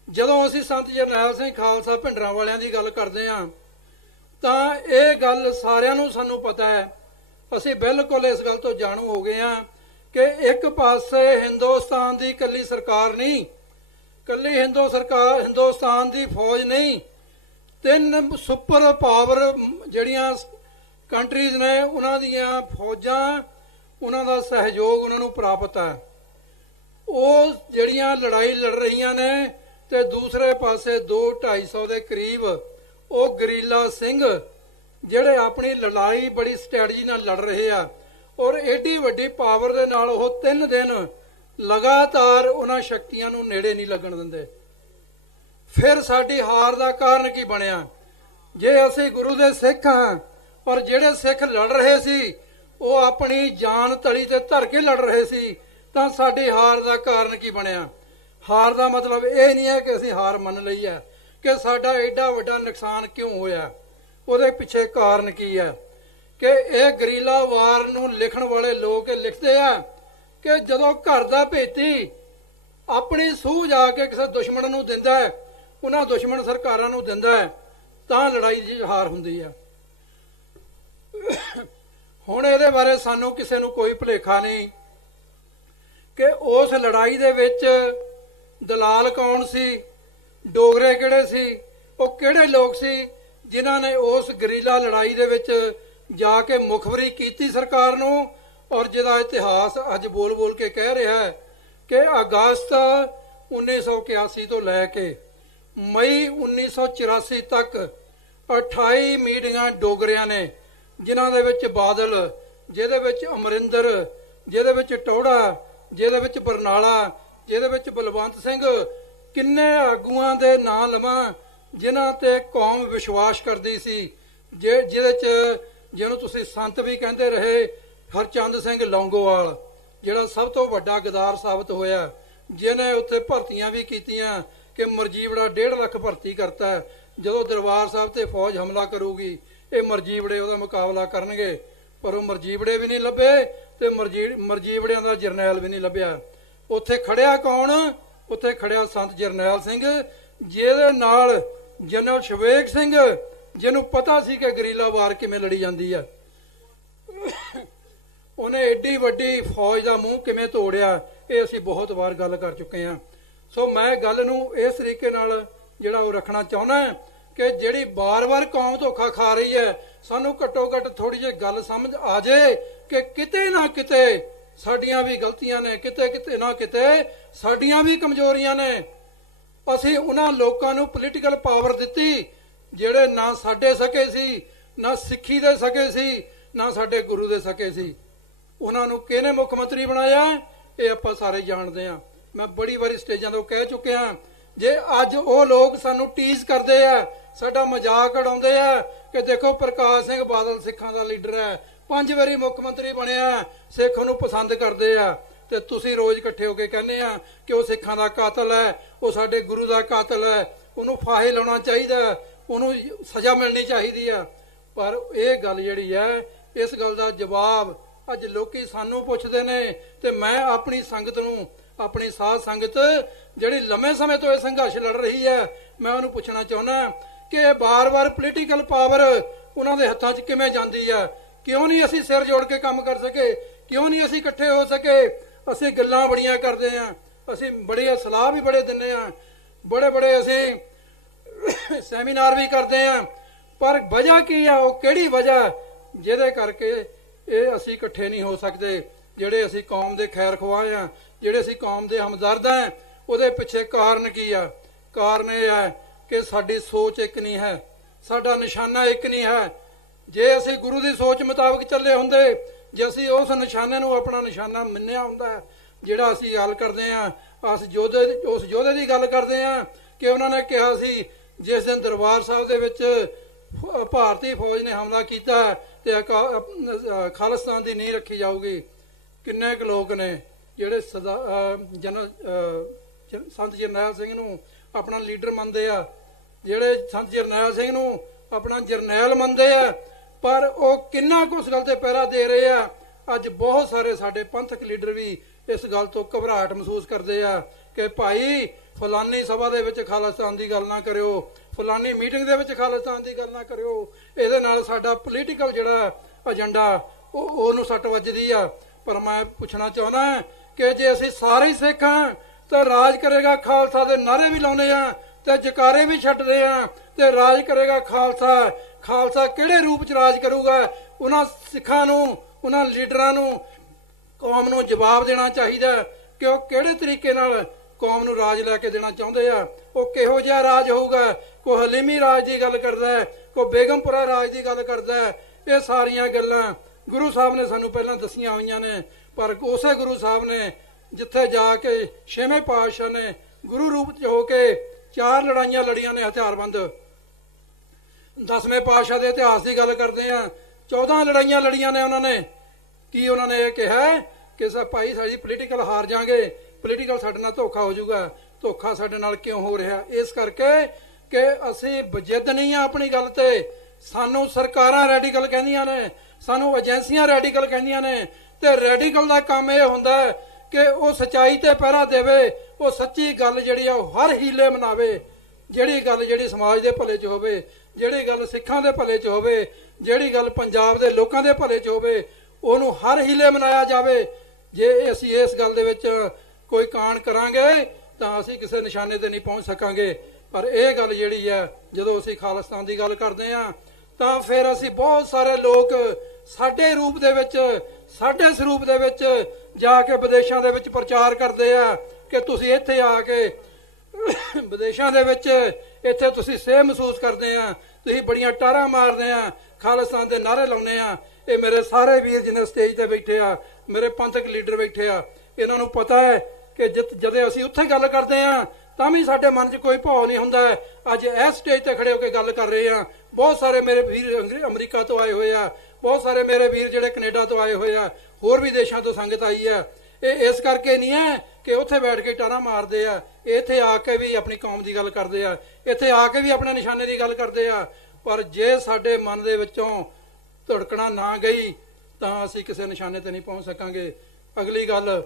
ਜਦੋਂ ਅਸੀਂ ਸੰਤ ਜਰਨੈਲ ਸਿੰਘ ਖਾਲਸਾ ਭਿੰਡਰਾਂ ਵਾਲਿਆਂ ਦੀ ਗੱਲ ਕਰਦੇ ਹਾਂ ਤਾਂ ਇਹ ਗੱਲ ਸਾਰਿਆਂ ਨੂੰ ਸਾਨੂੰ ਪਤਾ ਹੈ, ਅਸੀਂ ਬਿਲਕੁਲ ਇਸ ਗੱਲ ਤੋਂ ਜਾਣੂ ਹੋ ਗਏ ਹਾਂ ਕਿ ਇੱਕ ਪਾਸੇ ਹਿੰਦੁਸਤਾਨ ਦੀ ਇਕੱਲੀ ਸਰਕਾਰ ਨਹੀਂ, ਇਕੱਲੀ ਹਿੰਦੁਸਤਾਨ ਦੀ ਫੌਜ ਨਹੀਂ, 3 ਸੁਪਰ ਪਾਵਰ ਜਿਹੜੀਆਂ ਕੰਟਰੀਜ਼ ਨੇ ਉਹਨਾਂ ਦੀਆਂ ਫੌਜਾਂ, ਉਹਨਾਂ ਦਾ ਸਹਿਯੋਗ ਉਹਨਾਂ ਨੂੰ ਪ੍ਰਾਪਤ ਹੈ। ਉਹ ਜਿਹੜੀਆਂ ਲੜਾਈ ਲੜ ਰਹੀਆਂ ਨੇ ਤੇ ਦੂਸਰੇ ਪਾਸੇ 200-250 ਦੇ ਕਰੀਬ ਉਹ ਗਰੀਲਾ ਸਿੰਘ ਜਿਹੜੇ ਆਪਣੀ ਲੜਾਈ ਬੜੀ ਸਟ੍ਰੈਟਜੀ ਨਾਲ ਲੜ ਰਹੇ ਆ, ਔਰ ਏਡੀ ਵੱਡੀ ਪਾਵਰ ਦੇ ਨਾਲ ਉਹ 3 ਦਿਨ ਲਗਾਤਾਰ ਉਹਨਾਂ ਸ਼ਕਤੀਆਂ ਨੂੰ ਨੇੜੇ ਨਹੀਂ ਲੱਗਣ ਦਿੰਦੇ। ਫਿਰ ਸਾਡੀ ਹਾਰ ਦਾ ਕਾਰਨ ਕੀ ਬਣਿਆ? ਜੇ ਅਸੀਂ ਗੁਰੂ ਦੇ ਸਿੱਖ ਹਾਂ ਔਰ ਜਿਹੜੇ ਸਿੱਖ ਲੜ ਰਹੇ ਸੀ ਉਹ ਆਪਣੀ ਜਾਨ ਤਲੀ ਤੇ ਧਰ ਕੇ ਲੜ ਰਹੇ ਸੀ, ਤਾਂ ਸਾਡੀ ਹਾਰ ਦਾ ਕਾਰਨ ਕੀ ਬਣਿਆ? ਹਾਰ ਦਾ ਮਤਲਬ ਇਹ ਨਹੀਂ ਹੈ ਕਿ ਅਸੀਂ ਹਾਰ ਮੰਨ ਲਈ ਹੈ ਕਿ ਸਾਡਾ ਐਡਾ ਵੱਡਾ ਨੁਕਸਾਨ ਕਿਉਂ ਹੋਇਆ, ਉਹਦੇ ਪਿੱਛੇ ਕਾਰਨ ਕੀ ਹੈ ਕਿ ਇਹ ਗਰੀਲਾ ਵਾਰ ਨੂੰ ਲਿਖਣ ਵਾਲੇ ਲੋਕ ਲਿਖਦੇ ਆ ਕਿ ਜਦੋਂ ਘਰ ਦਾ ਭੇਤੀ ਆਪਣੀ ਸੂਝ ਆ ਕੇ ਕਿਸੇ ਦੁਸ਼ਮਣ ਨੂੰ ਦਿੰਦਾ ਹੈ, ਉਹਨਾਂ ਦੁਸ਼ਮਣ ਸਰਕਾਰਾਂ ਨੂੰ ਦਿੰਦਾ ਹੈ, ਤਾਂ ਲੜਾਈ ਦੀ ਹਾਰ ਹੁੰਦੀ ਹੈ। ਹੁਣ ਇਹਦੇ ਬਾਰੇ ਸਾਨੂੰ ਕਿਸੇ ਨੂੰ ਕੋਈ ਭੁਲੇਖਾ ਨਹੀਂ ਕਿ ਉਸ ਲੜਾਈ ਦੇ ਵਿੱਚ ਦਲਾਲ ਕੌਣ ਸੀ, ਡੋਗਰੇ ਕਿਹੜੇ ਸੀ, ਉਹ ਕਿਹੜੇ ਲੋਕ ਸੀ ਜਿਨ੍ਹਾਂ ਨੇ ਉਸ ਗਰੀਲਾ ਲੜਾਈ ਦੇ ਵਿੱਚ ਜਾ ਕੇ ਮੁਖਬਰੀ ਕੀਤੀ ਸਰਕਾਰ ਨੂੰ, ਔਰ ਜਿਹਦਾ ਇਤਿਹਾਸ ਅੱਜ ਬੋਲ ਬੋਲ ਕੇ ਕਹਿ ਰਿਹਾ ਹੈ ਕਿ ਅਗਸਤ 1981 ਤੋਂ ਲੈ ਕੇ ਮਈ 1984 ਤੱਕ 28 ਮੀਟਿੰਗਾਂ ਡੋਗਰਿਆਂ ਨੇ, ਜਿਨ੍ਹਾਂ ਦੇ ਵਿੱਚ ਬਾਦਲ, ਜਿਹਦੇ ਵਿੱਚ ਅਮਰਿੰਦਰ, ਜਿਹਦੇ ਵਿੱਚ ਟੌੜਾ, ਜਿਹਦੇ ਵਿੱਚ ਬਰਨਾਲਾ, ਜਿਹਦੇ ਵਿੱਚ ਬਲਵੰਤ ਸਿੰਘ, ਕਿੰਨੇ ਆਗੂਆਂ ਦੇ ਨਾਂ ਲਵਾਂ ਜਿਨ੍ਹਾਂ ਤੇ ਕੌਮ ਵਿਸ਼ਵਾਸ ਕਰਦੀ ਸੀ, ਜਿਹਦੇ ਚ ਜਿਹਨੂੰ ਤੁਸੀਂ ਸੰਤ ਵੀ ਕਹਿੰਦੇ ਰਹੇ, ਹਰਚੰਦ ਸਿੰਘ ਲੌਂਗੋਵਾਲ, ਜਿਹੜਾ ਸਭ ਤੋਂ ਵੱਡਾ ਗਦਾਰ ਸਾਬਤ ਹੋਇਆ, ਜਿਹਨੇ ਉੱਥੇ ਭਰਤੀਆਂ ਵੀ ਕੀਤੀਆਂ ਕਿ ਮਰਜੀਵੜਾ 1.5 ਲੱਖ ਭਰਤੀ ਕਰਤਾ, ਜਦੋਂ ਦਰਬਾਰ ਸਾਹਿਬ ਤੇ ਫੌਜ ਹਮਲਾ ਕਰੂਗੀ ਇਹ ਮਰਜੀਵੜੇ ਉਹਦਾ ਮੁਕਾਬਲਾ ਕਰਨਗੇ, ਪਰ ਉਹ ਮਰਜੀਵੜੇ ਵੀ ਨਹੀਂ ਲੱਭੇ ਤੇ ਮਰਜੀਵੜਿਆਂ ਦਾ ਜਰਨੈਲ ਵੀ ਨਹੀਂ ਲੱਭਿਆ। ਉੱਥੇ ਖੜਿਆ ਕੌਣ? ਉੱਥੇ ਖੜਿਆ ਸੰਤ ਜਰਨੈਲ ਸਿੰਘ, ਜਿਹਦੇ ਨਾਲ ਜਨਰਲ ਸ਼ਵੇਕ ਸਿੰਘ, ਜਿਹਨੂੰ ਪਤਾ ਸੀ ਕਿ ਗਰੀਲਾ ਵਾਰ ਕਿਵੇਂ ਲੜੀ ਜਾਂਦੀ ਆ, ਉਹਨੇ ਏਡੀ ਵੱਡੀ ਫੌਜ ਦਾ ਮੂੰਹ ਕਿਵੇਂ ਤੋੜਿਆ, ਇਹ ਅਸੀਂ ਬਹੁਤ ਵਾਰ ਗੱਲ ਕਰ ਚੁੱਕੇ ਹਾਂ। ਸੋ ਮੈਂ ਗੱਲ ਨੂੰ ਇਸ ਤਰੀਕੇ ਨਾਲ ਜਿਹੜਾ ਉਹ ਰੱਖਣਾ ਚਾਹੁੰਦਾ ਕਿ ਜਿਹੜੀ ਬਾਰ-ਬਾਰ ਕੌਮ ਧੋਖਾ ਖਾ ਰਹੀ ਹੈ, ਸਾਨੂੰ ਘੱਟੋ ਘੱਟ ਥੋੜੀ ਜਿਹੀ ਗੱਲ ਸਮਝ ਆ ਜਾਏ ਕਿ ਕਿਤੇ ਨਾ ਕਿਤੇ ਸਾਡੀਆਂ ਵੀ ਗਲਤੀਆਂ ਨੇ, ਕਿਤੇ ਨਾ ਕਿਤੇ ਸਾਡੀਆਂ ਵੀ ਕਮਜ਼ੋਰੀਆਂ ਨੇ। ਅਸੀਂ ਉਹਨਾਂ ਲੋਕਾਂ ਨੂੰ ਪੋਲੀਟੀਕਲ ਪਾਵਰ ਦਿੱਤੀ ਜਿਹੜੇ ਨਾ ਸਾਡੇ ਸਕੇ ਸੀ, ਨਾ ਸਿੱਖੀ ਦੇ ਸਕੇ ਸੀ, ਨਾ ਸਾਡੇ ਗੁਰੂ ਦੇ ਸਕੇ ਸੀ। ਉਹਨਾਂ ਨੂੰ ਕਿਹਨੇ ਮੁੱਖ ਮੰਤਰੀ ਬਣਾਇਆ ਇਹ ਆਪਾਂ ਸਾਰੇ ਜਾਣਦੇ ਹਾਂ। ਮੈਂ ਬੜੀ ਵਾਰੀ ਸਟੇਜਾਂ ਤੋਂ ਕਹਿ ਚੁੱਕਿਆ, ਜੇ ਅੱਜ ਉਹ ਲੋਕ ਸਾਨੂੰ ਟੀਜ਼ ਕਰਦੇ ਆ, ਸਾਡਾ ਮਜ਼ਾਕ ਉਡਾਉਂਦੇ ਆ ਕਿ ਦੇਖੋ ਪ੍ਰਕਾਸ਼ ਸਿੰਘ ਬਾਦਲ ਸਿੱਖਾਂ ਦਾ ਲੀਡਰ ਹੈ, 5 ਵਾਰੀ ਮੁੱਖ ਮੰਤਰੀ ਬਣਿਆ, ਸਿੱਖ ਉਹਨੂੰ ਪਸੰਦ ਕਰਦੇ ਆ, ਤੇ ਤੁਸੀਂ ਰੋਜ਼ ਇਕੱਠੇ ਹੋ ਕੇ ਕਹਿੰਦੇ ਆ ਕਿ ਉਹ ਸਿੱਖਾਂ ਦਾ ਕਾਤਲ ਹੈ, ਉਹ ਸਾਡੇ ਗੁਰੂ ਦਾ ਕਾਤਲ ਹੈ, ਉਹਨੂੰ ਫਾਹੇ ਲਾਉਣਾ ਚਾਹੀਦਾ, ਉਹਨੂੰ ਸਜ਼ਾ ਮਿਲਣੀ ਚਾਹੀਦੀ ਆ। ਪਰ ਇਹ ਗੱਲ ਜਿਹੜੀ ਹੈ, ਇਸ ਗੱਲ ਦਾ ਜਵਾਬ ਅੱਜ ਲੋਕੀ ਸਾਨੂੰ ਪੁੱਛਦੇ ਨੇ, ਤੇ ਮੈਂ ਆਪਣੀ ਸੰਗਤ ਨੂੰ, ਆਪਣੀ ਸਾਧ ਸੰਗਤ ਜਿਹੜੀ ਲੰਮੇ ਸਮੇਂ ਤੋਂ ਇਹ ਸੰਘਰਸ਼ ਲੜ ਰਹੀ ਹੈ, ਮੈਂ ਉਹਨੂੰ ਪੁੱਛਣਾ ਚਾਹੁੰਦਾ ਕਿ ਬਾਰ-ਬਾਰ ਪੋਲੀਟੀਕਲ ਪਾਵਰ ਉਹਨਾਂ ਦੇ ਹੱਥਾਂ 'ਚ ਕਿਵੇਂ ਜਾਂਦੀ ਹੈ? ਕਿਉਂ ਨਹੀਂ ਅਸੀਂ ਸਿਰ ਜੋੜ ਕੇ ਕੰਮ ਕਰ ਸਕੇ? ਕਿਉਂ ਨਹੀਂ ਅਸੀਂ ਇਕੱਠੇ ਹੋ ਸਕੇ? ਅਸੀਂ ਗੱਲਾਂ ਬੜੀਆਂ ਕਰਦੇ ਆ, ਅਸੀਂ ਬੜੇ ਸਲਾਹ ਵੀ ਬੜੇ ਦਿੰਦੇ ਆ, ਬੜੇ ਅਸੀਂ ਸੈਮੀਨਾਰ ਵੀ ਕਰਦੇ ਆ, ਪਰ ਵਜ੍ਹਾ ਕੀ ਆ? ਉਹ ਕਿਹੜੀ ਵਜ੍ਹਾ ਜਿਹਦੇ ਕਰਕੇ ਇਹ ਅਸੀਂ ਇਕੱਠੇ ਨਹੀਂ ਹੋ ਸਕਦੇ? ਜਿਹੜੇ ਅਸੀਂ ਕੌਮ ਦੇ ਖੈਰ ਖਵਾਹ ਆ, ਜਿਹੜੇ ਅਸੀਂ ਕੌਮ ਦੇ ਹਮਦਰਦ ਆ, ਉਹਦੇ ਪਿੱਛੇ ਕਾਰਨ ਕੀ ਆ? ਕਾਰਨ ਇਹ ਹੈ ਕਿ ਸਾਡੀ ਸੋਚ ਇੱਕ ਨਹੀਂ ਹੈ, ਸਾਡਾ ਨਿਸ਼ਾਨਾ ਇੱਕ ਨਹੀਂ ਹੈ। ਜੇ ਅਸੀਂ ਗੁਰੂ ਦੀ ਸੋਚ ਮੁਤਾਬਕ ਚੱਲੇ ਹੁੰਦੇ, ਜੇ ਅਸੀਂ ਉਸ ਨਿਸ਼ਾਨੇ ਨੂੰ ਆਪਣਾ ਨਿਸ਼ਾਨਾ ਮੰਨਿਆ ਹੁੰਦਾ, ਜਿਹੜਾ ਅਸੀਂ ਗੱਲ ਕਰਦੇ ਆ ਉਸ ਯੋਧੇ ਦੀ ਗੱਲ ਕਰਦੇ ਆ ਕਿ ਉਹਨਾਂ ਨੇ ਕਿਹਾ ਸੀ ਜਿਸ ਦਿਨ ਦਰਬਾਰ ਸਾਹਿਬ ਦੇ ਵਿੱਚ ਭਾਰਤੀ ਫੌਜ ਨੇ ਹਮਲਾ ਕੀਤਾ ਤੇ ਖਾਲਿਸਤਾਨ ਦੀ ਨੀਂਹ ਰੱਖੀ ਜਾਊਗੀ। ਕਿੰਨੇ ਕੁ ਲੋਕ ਨੇ ਜਿਹੜੇ ਸੰਤ ਜਰਨੈਲ ਸਿੰਘ ਨੂੰ ਆਪਣਾ ਲੀਡਰ ਮੰਨਦੇ ਆ, ਜਿਹੜੇ ਸੰਤ ਜਰਨੈਲ ਸਿੰਘ ਨੂੰ ਆਪਣਾ ਜਰਨੈਲ ਮੰਨਦੇ ਆ, ਪਰ ਉਹ ਕਿੰਨਾ ਕੁ ਉਸ ਗੱਲ ਤੇ ਪਹਿਰਾ ਦੇ ਰਹੇ ਆ? ਅੱਜ ਬਹੁਤ ਸਾਰੇ ਸਾਡੇ ਪੰਥਕ ਲੀਡਰ ਵੀ ਇਸ ਗੱਲ ਤੋਂ ਘਬਰਾਹਟ ਮਹਿਸੂਸ ਕਰਦੇ ਆ ਕਿ ਭਾਈ ਫਲਾਨੀ ਸਭਾ ਦੇ ਵਿੱਚ ਖਾਲਿਸਤਾਨ ਦੀ ਗੱਲ ਨਾ ਕਰਿਓ, ਫਲਾਨੀ ਮੀਟਿੰਗ ਦੇ ਵਿੱਚ ਖਾਲਿਸਤਾਨ ਦੀ ਗੱਲ ਨਾ ਕਰਿਓ, ਇਹਦੇ ਨਾਲ ਸਾਡਾ ਪੋਲੀਟੀਕਲ ਜਿਹੜਾ ਏਜੰਡਾ ਉਹਨੂੰ ਸੱਟ ਵੱਜਦੀ ਆ। ਪਰ ਮੈਂ ਪੁੱਛਣਾ ਚਾਹੁੰਦਾ ਕਿ ਜੇ ਅਸੀਂ ਸਾਰੇ ਹੀ ਸਿੱਖ ਹਾਂ ਤਾਂ ਰਾਜ ਕਰੇਗਾ ਖਾਲਸਾ ਦੇ ਨਾਅਰੇ ਵੀ ਲਾਉਂਦੇ ਆ ਤੇ ਜਕਾਰੇ ਵੀ ਛੱਡਦੇ ਆ, ਤੇ ਰਾਜ ਕਰੇਗਾ ਖਾਲਸਾ। ਖਾਲਸਾ ਕਿਹੜੇ ਰੂਪ ਚ ਰਾਜ ਕਰੂਗਾ? ਉਹਨਾਂ ਸਿੱਖਾਂ ਨੂੰ, ਉਹਨਾਂ ਲੀਡਰਾਂ ਨੂੰ ਕੌਮ ਨੂੰ ਜਵਾਬ ਦੇਣਾ ਚਾਹੀਦਾ ਕਿ ਉਹ ਕਿਹੜੇ ਤਰੀਕੇ ਨਾਲ ਕੌਮ ਨੂੰ ਰਾਜ ਲੈ ਕੇ ਦੇਣਾ ਚਾਹੁੰਦੇ ਆ। ਉਹ ਕਿਹੋ ਜਿਹਾ ਰਾਜ ਹੋਊਗਾ? ਕੋਈ ਹਲੀਮੀ ਰਾਜ ਦੀ ਗੱਲ ਕਰਦਾ ਹੈ, ਕੋਈ ਬੇਗਮਪੁਰਾ ਰਾਜ ਦੀ ਗੱਲ ਕਰਦਾ ਹੈ। ਇਹ ਸਾਰੀਆਂ ਗੱਲਾਂ ਗੁਰੂ ਸਾਹਿਬ ਨੇ ਸਾਨੂੰ ਪਹਿਲਾਂ ਦੱਸੀਆਂ ਹੋਈਆਂ ਨੇ, ਪਰ ਉਸੇ ਗੁਰੂ ਸਾਹਿਬ ਨੇ ਜਿੱਥੇ ਜਾ ਕੇ 6ਵੇਂ ਪਾਤਸ਼ਾਹ ਨੇ ਗੁਰੂ ਰੂਪ ਚ ਹੋ ਕੇ 4 ਲੜਾਈਆਂ ਲੜੀਆਂ ਨੇ ਹਥਿਆਰਬੰਦ, 10ਵੇਂ ਪਾਤਸ਼ਾਹ ਦੇ ਇਤਿਹਾਸ ਦੀ ਗੱਲ ਕਰਦੇ ਆ 14 ਲੜਾਈਆਂ ਲੜੀਆਂ ਨੇ ਉਹਨਾਂ ਨੇ। ਕੀ ਉਹਨਾਂ ਨੇ ਇਹ ਕਿਹਾ ਕਿ ਭਾਈ ਸਾਡੀ ਪੋਲੀਟੀਕਲ ਹਾਰ ਜਾਾਂਗੇ, ਪੋਲੀਟੀਕਲ ਸਾਡੇ ਨਾਲ ਧੋਖਾ ਹੋ ਜਾਊਗਾ? ਧੋਖਾ ਸਾਡੇ ਨਾਲ ਕਿਉਂ ਹੋ ਰਿਹਾ? ਇਸ ਕਰਕੇ ਕਿ ਅਸੀਂ ਬਜਿੱਦ ਨਹੀਂ ਆ ਆਪਣੀ ਗੱਲ ਤੇ। ਸਾਨੂੰ ਸਰਕਾਰਾਂ ਰੈਡੀਕਲ ਕਹਿੰਦੀਆਂ ਨੇ, ਸਾਨੂੰ ਏਜੰਸੀਆਂ ਰੈਡੀਕਲ ਕਹਿੰਦੀਆਂ ਨੇ, ਤੇ ਰੈਡੀਕਲ ਦਾ ਕੰਮ ਇਹ ਹੁੰਦਾ ਕਿ ਉਹ ਸੱਚਾਈ ਤੇ ਪਹਿਰਾ ਦੇਵੇ, ਉਹ ਸੱਚੀ ਗੱਲ ਜਿਹੜੀ ਆ ਉਹ ਹਰ ਹੀਲੇ ਮਨਾਵੇ। ਜਿਹੜੀ ਗੱਲ ਜਿਹੜੀ ਸਮਾਜ ਦੇ ਭਲੇ 'ਚ ਹੋਵੇ, ਜਿਹੜੀ ਗੱਲ ਸਿੱਖਾਂ ਦੇ ਭਲੇ 'ਚ ਹੋਵੇ, ਜਿਹੜੀ ਗੱਲ ਪੰਜਾਬ ਦੇ ਲੋਕਾਂ ਦੇ ਭਲੇ 'ਚ ਹੋਵੇ, ਉਹਨੂੰ ਹਰ ਹੀਲੇ ਮਨਾਇਆ ਜਾਵੇ। ਜੇ ਅਸੀਂ ਇਸ ਗੱਲ ਦੇ ਵਿੱਚ ਕੋਈ ਕਾਣ ਕਰਾਂਗੇ ਤਾਂ ਅਸੀਂ ਕਿਸੇ ਨਿਸ਼ਾਨੇ ਤੇ ਨਹੀਂ ਪਹੁੰਚ ਸਕਾਂਗੇ। ਪਰ ਇਹ ਗੱਲ ਜਿਹੜੀ ਹੈ, ਜਦੋਂ ਅਸੀਂ ਖਾਲਿਸਤਾਨ ਦੀ ਗੱਲ ਕਰਦੇ ਹਾਂ ਤਾਂ ਫਿਰ ਅਸੀਂ ਬਹੁਤ ਸਾਰੇ ਲੋਕ ਸਾਡੇ ਰੂਪ ਦੇ ਵਿੱਚ, ਸਾਡੇ ਸਰੂਪ ਦੇ ਵਿੱਚ ਜਾ ਕੇ ਵਿਦੇਸ਼ਾਂ ਦੇ ਵਿੱਚ ਪ੍ਰਚਾਰ ਕਰਦੇ ਆ ਕਿ ਤੁਸੀਂ ਇੱਥੇ ਆ ਕੇ ਵਿਦੇਸ਼ਾਂ ਦੇ ਵਿੱਚ ਇੱਥੇ ਤੁਸੀਂ ਸੇਹ ਮਹਿਸੂਸ ਕਰਦੇ ਆ, ਤੁਸੀਂ ਬੜੀਆਂ ਟਾਰਾਂ ਮਾਰਦੇ ਆ, ਖਾਲਿਸਤਾਨ ਦੇ ਨਾਅਰੇ ਲਾਉਂਦੇ ਆ। ਇਹ ਮੇਰੇ ਸਾਰੇ ਵੀਰ ਜਿਹਨੇ ਸਟੇਜ ਤੇ ਬੈਠੇ ਆ, ਮੇਰੇ ਪੰਥਕ ਲੀਡਰ ਬੈਠੇ ਆ, ਇਹਨਾਂ ਨੂੰ ਪਤਾ ਹੈ ਕਿ ਜਦੋਂ ਅਸੀਂ ਉੱਥੇ ਗੱਲ ਕਰਦੇ ਆ ਤਾਂ ਵੀ ਸਾਡੇ ਮਨ 'ਚ ਕੋਈ ਭਾਵ ਨਹੀਂ ਹੁੰਦਾ। ਅੱਜ ਇਸ ਸਟੇਜ ਤੇ ਖੜੇ ਹੋ ਕੇ ਗੱਲ ਕਰ ਰਹੇ ਆ। ਬਹੁਤ ਸਾਰੇ ਮੇਰੇ ਵੀਰ ਅਮਰੀਕਾ ਤੋਂ ਆਏ ਹੋਏ ਆ, ਬਹੁਤ ਸਾਰੇ ਮੇਰੇ ਵੀਰ ਜਿਹੜੇ ਕੈਨੇਡਾ ਤੋਂ ਆਏ ਹੋਏ ਆ, ਹੋਰ ਵੀ ਦੇਸ਼ਾਂ ਤੋਂ ਸੰਗਤ ਆਈ ਆ। ਇਹ ਇਸ ਕਰਕੇ ਨਹੀਂ ਹੈ ਕਿ ਉੱਥੇ ਬੈਠ ਕੇ ਟਾਰਾਂ ਮਾਰਦੇ ਆ, ਇੱਥੇ ਆ ਕੇ ਵੀ ਆਪਣੀ ਕੌਮ ਦੀ ਗੱਲ ਕਰਦੇ ਆ, ਇੱਥੇ ਆ ਕੇ ਵੀ ਆਪਣੇ ਨਿਸ਼ਾਨੇ ਦੀ ਗੱਲ ਕਰਦੇ ਆ। ਪਰ ਜੇ ਸਾਡੇ ਮਨ ਦੇ ਵਿੱਚੋਂ ਧੜਕਣਾ ਨਾ ਗਈ ਤਾਂ ਅਸੀਂ ਕਿਸੇ ਨਿਸ਼ਾਨੇ ਤੇ ਨਹੀਂ ਪਹੁੰਚ ਸਕਾਂਗੇ। ਅਗਲੀ ਗੱਲ,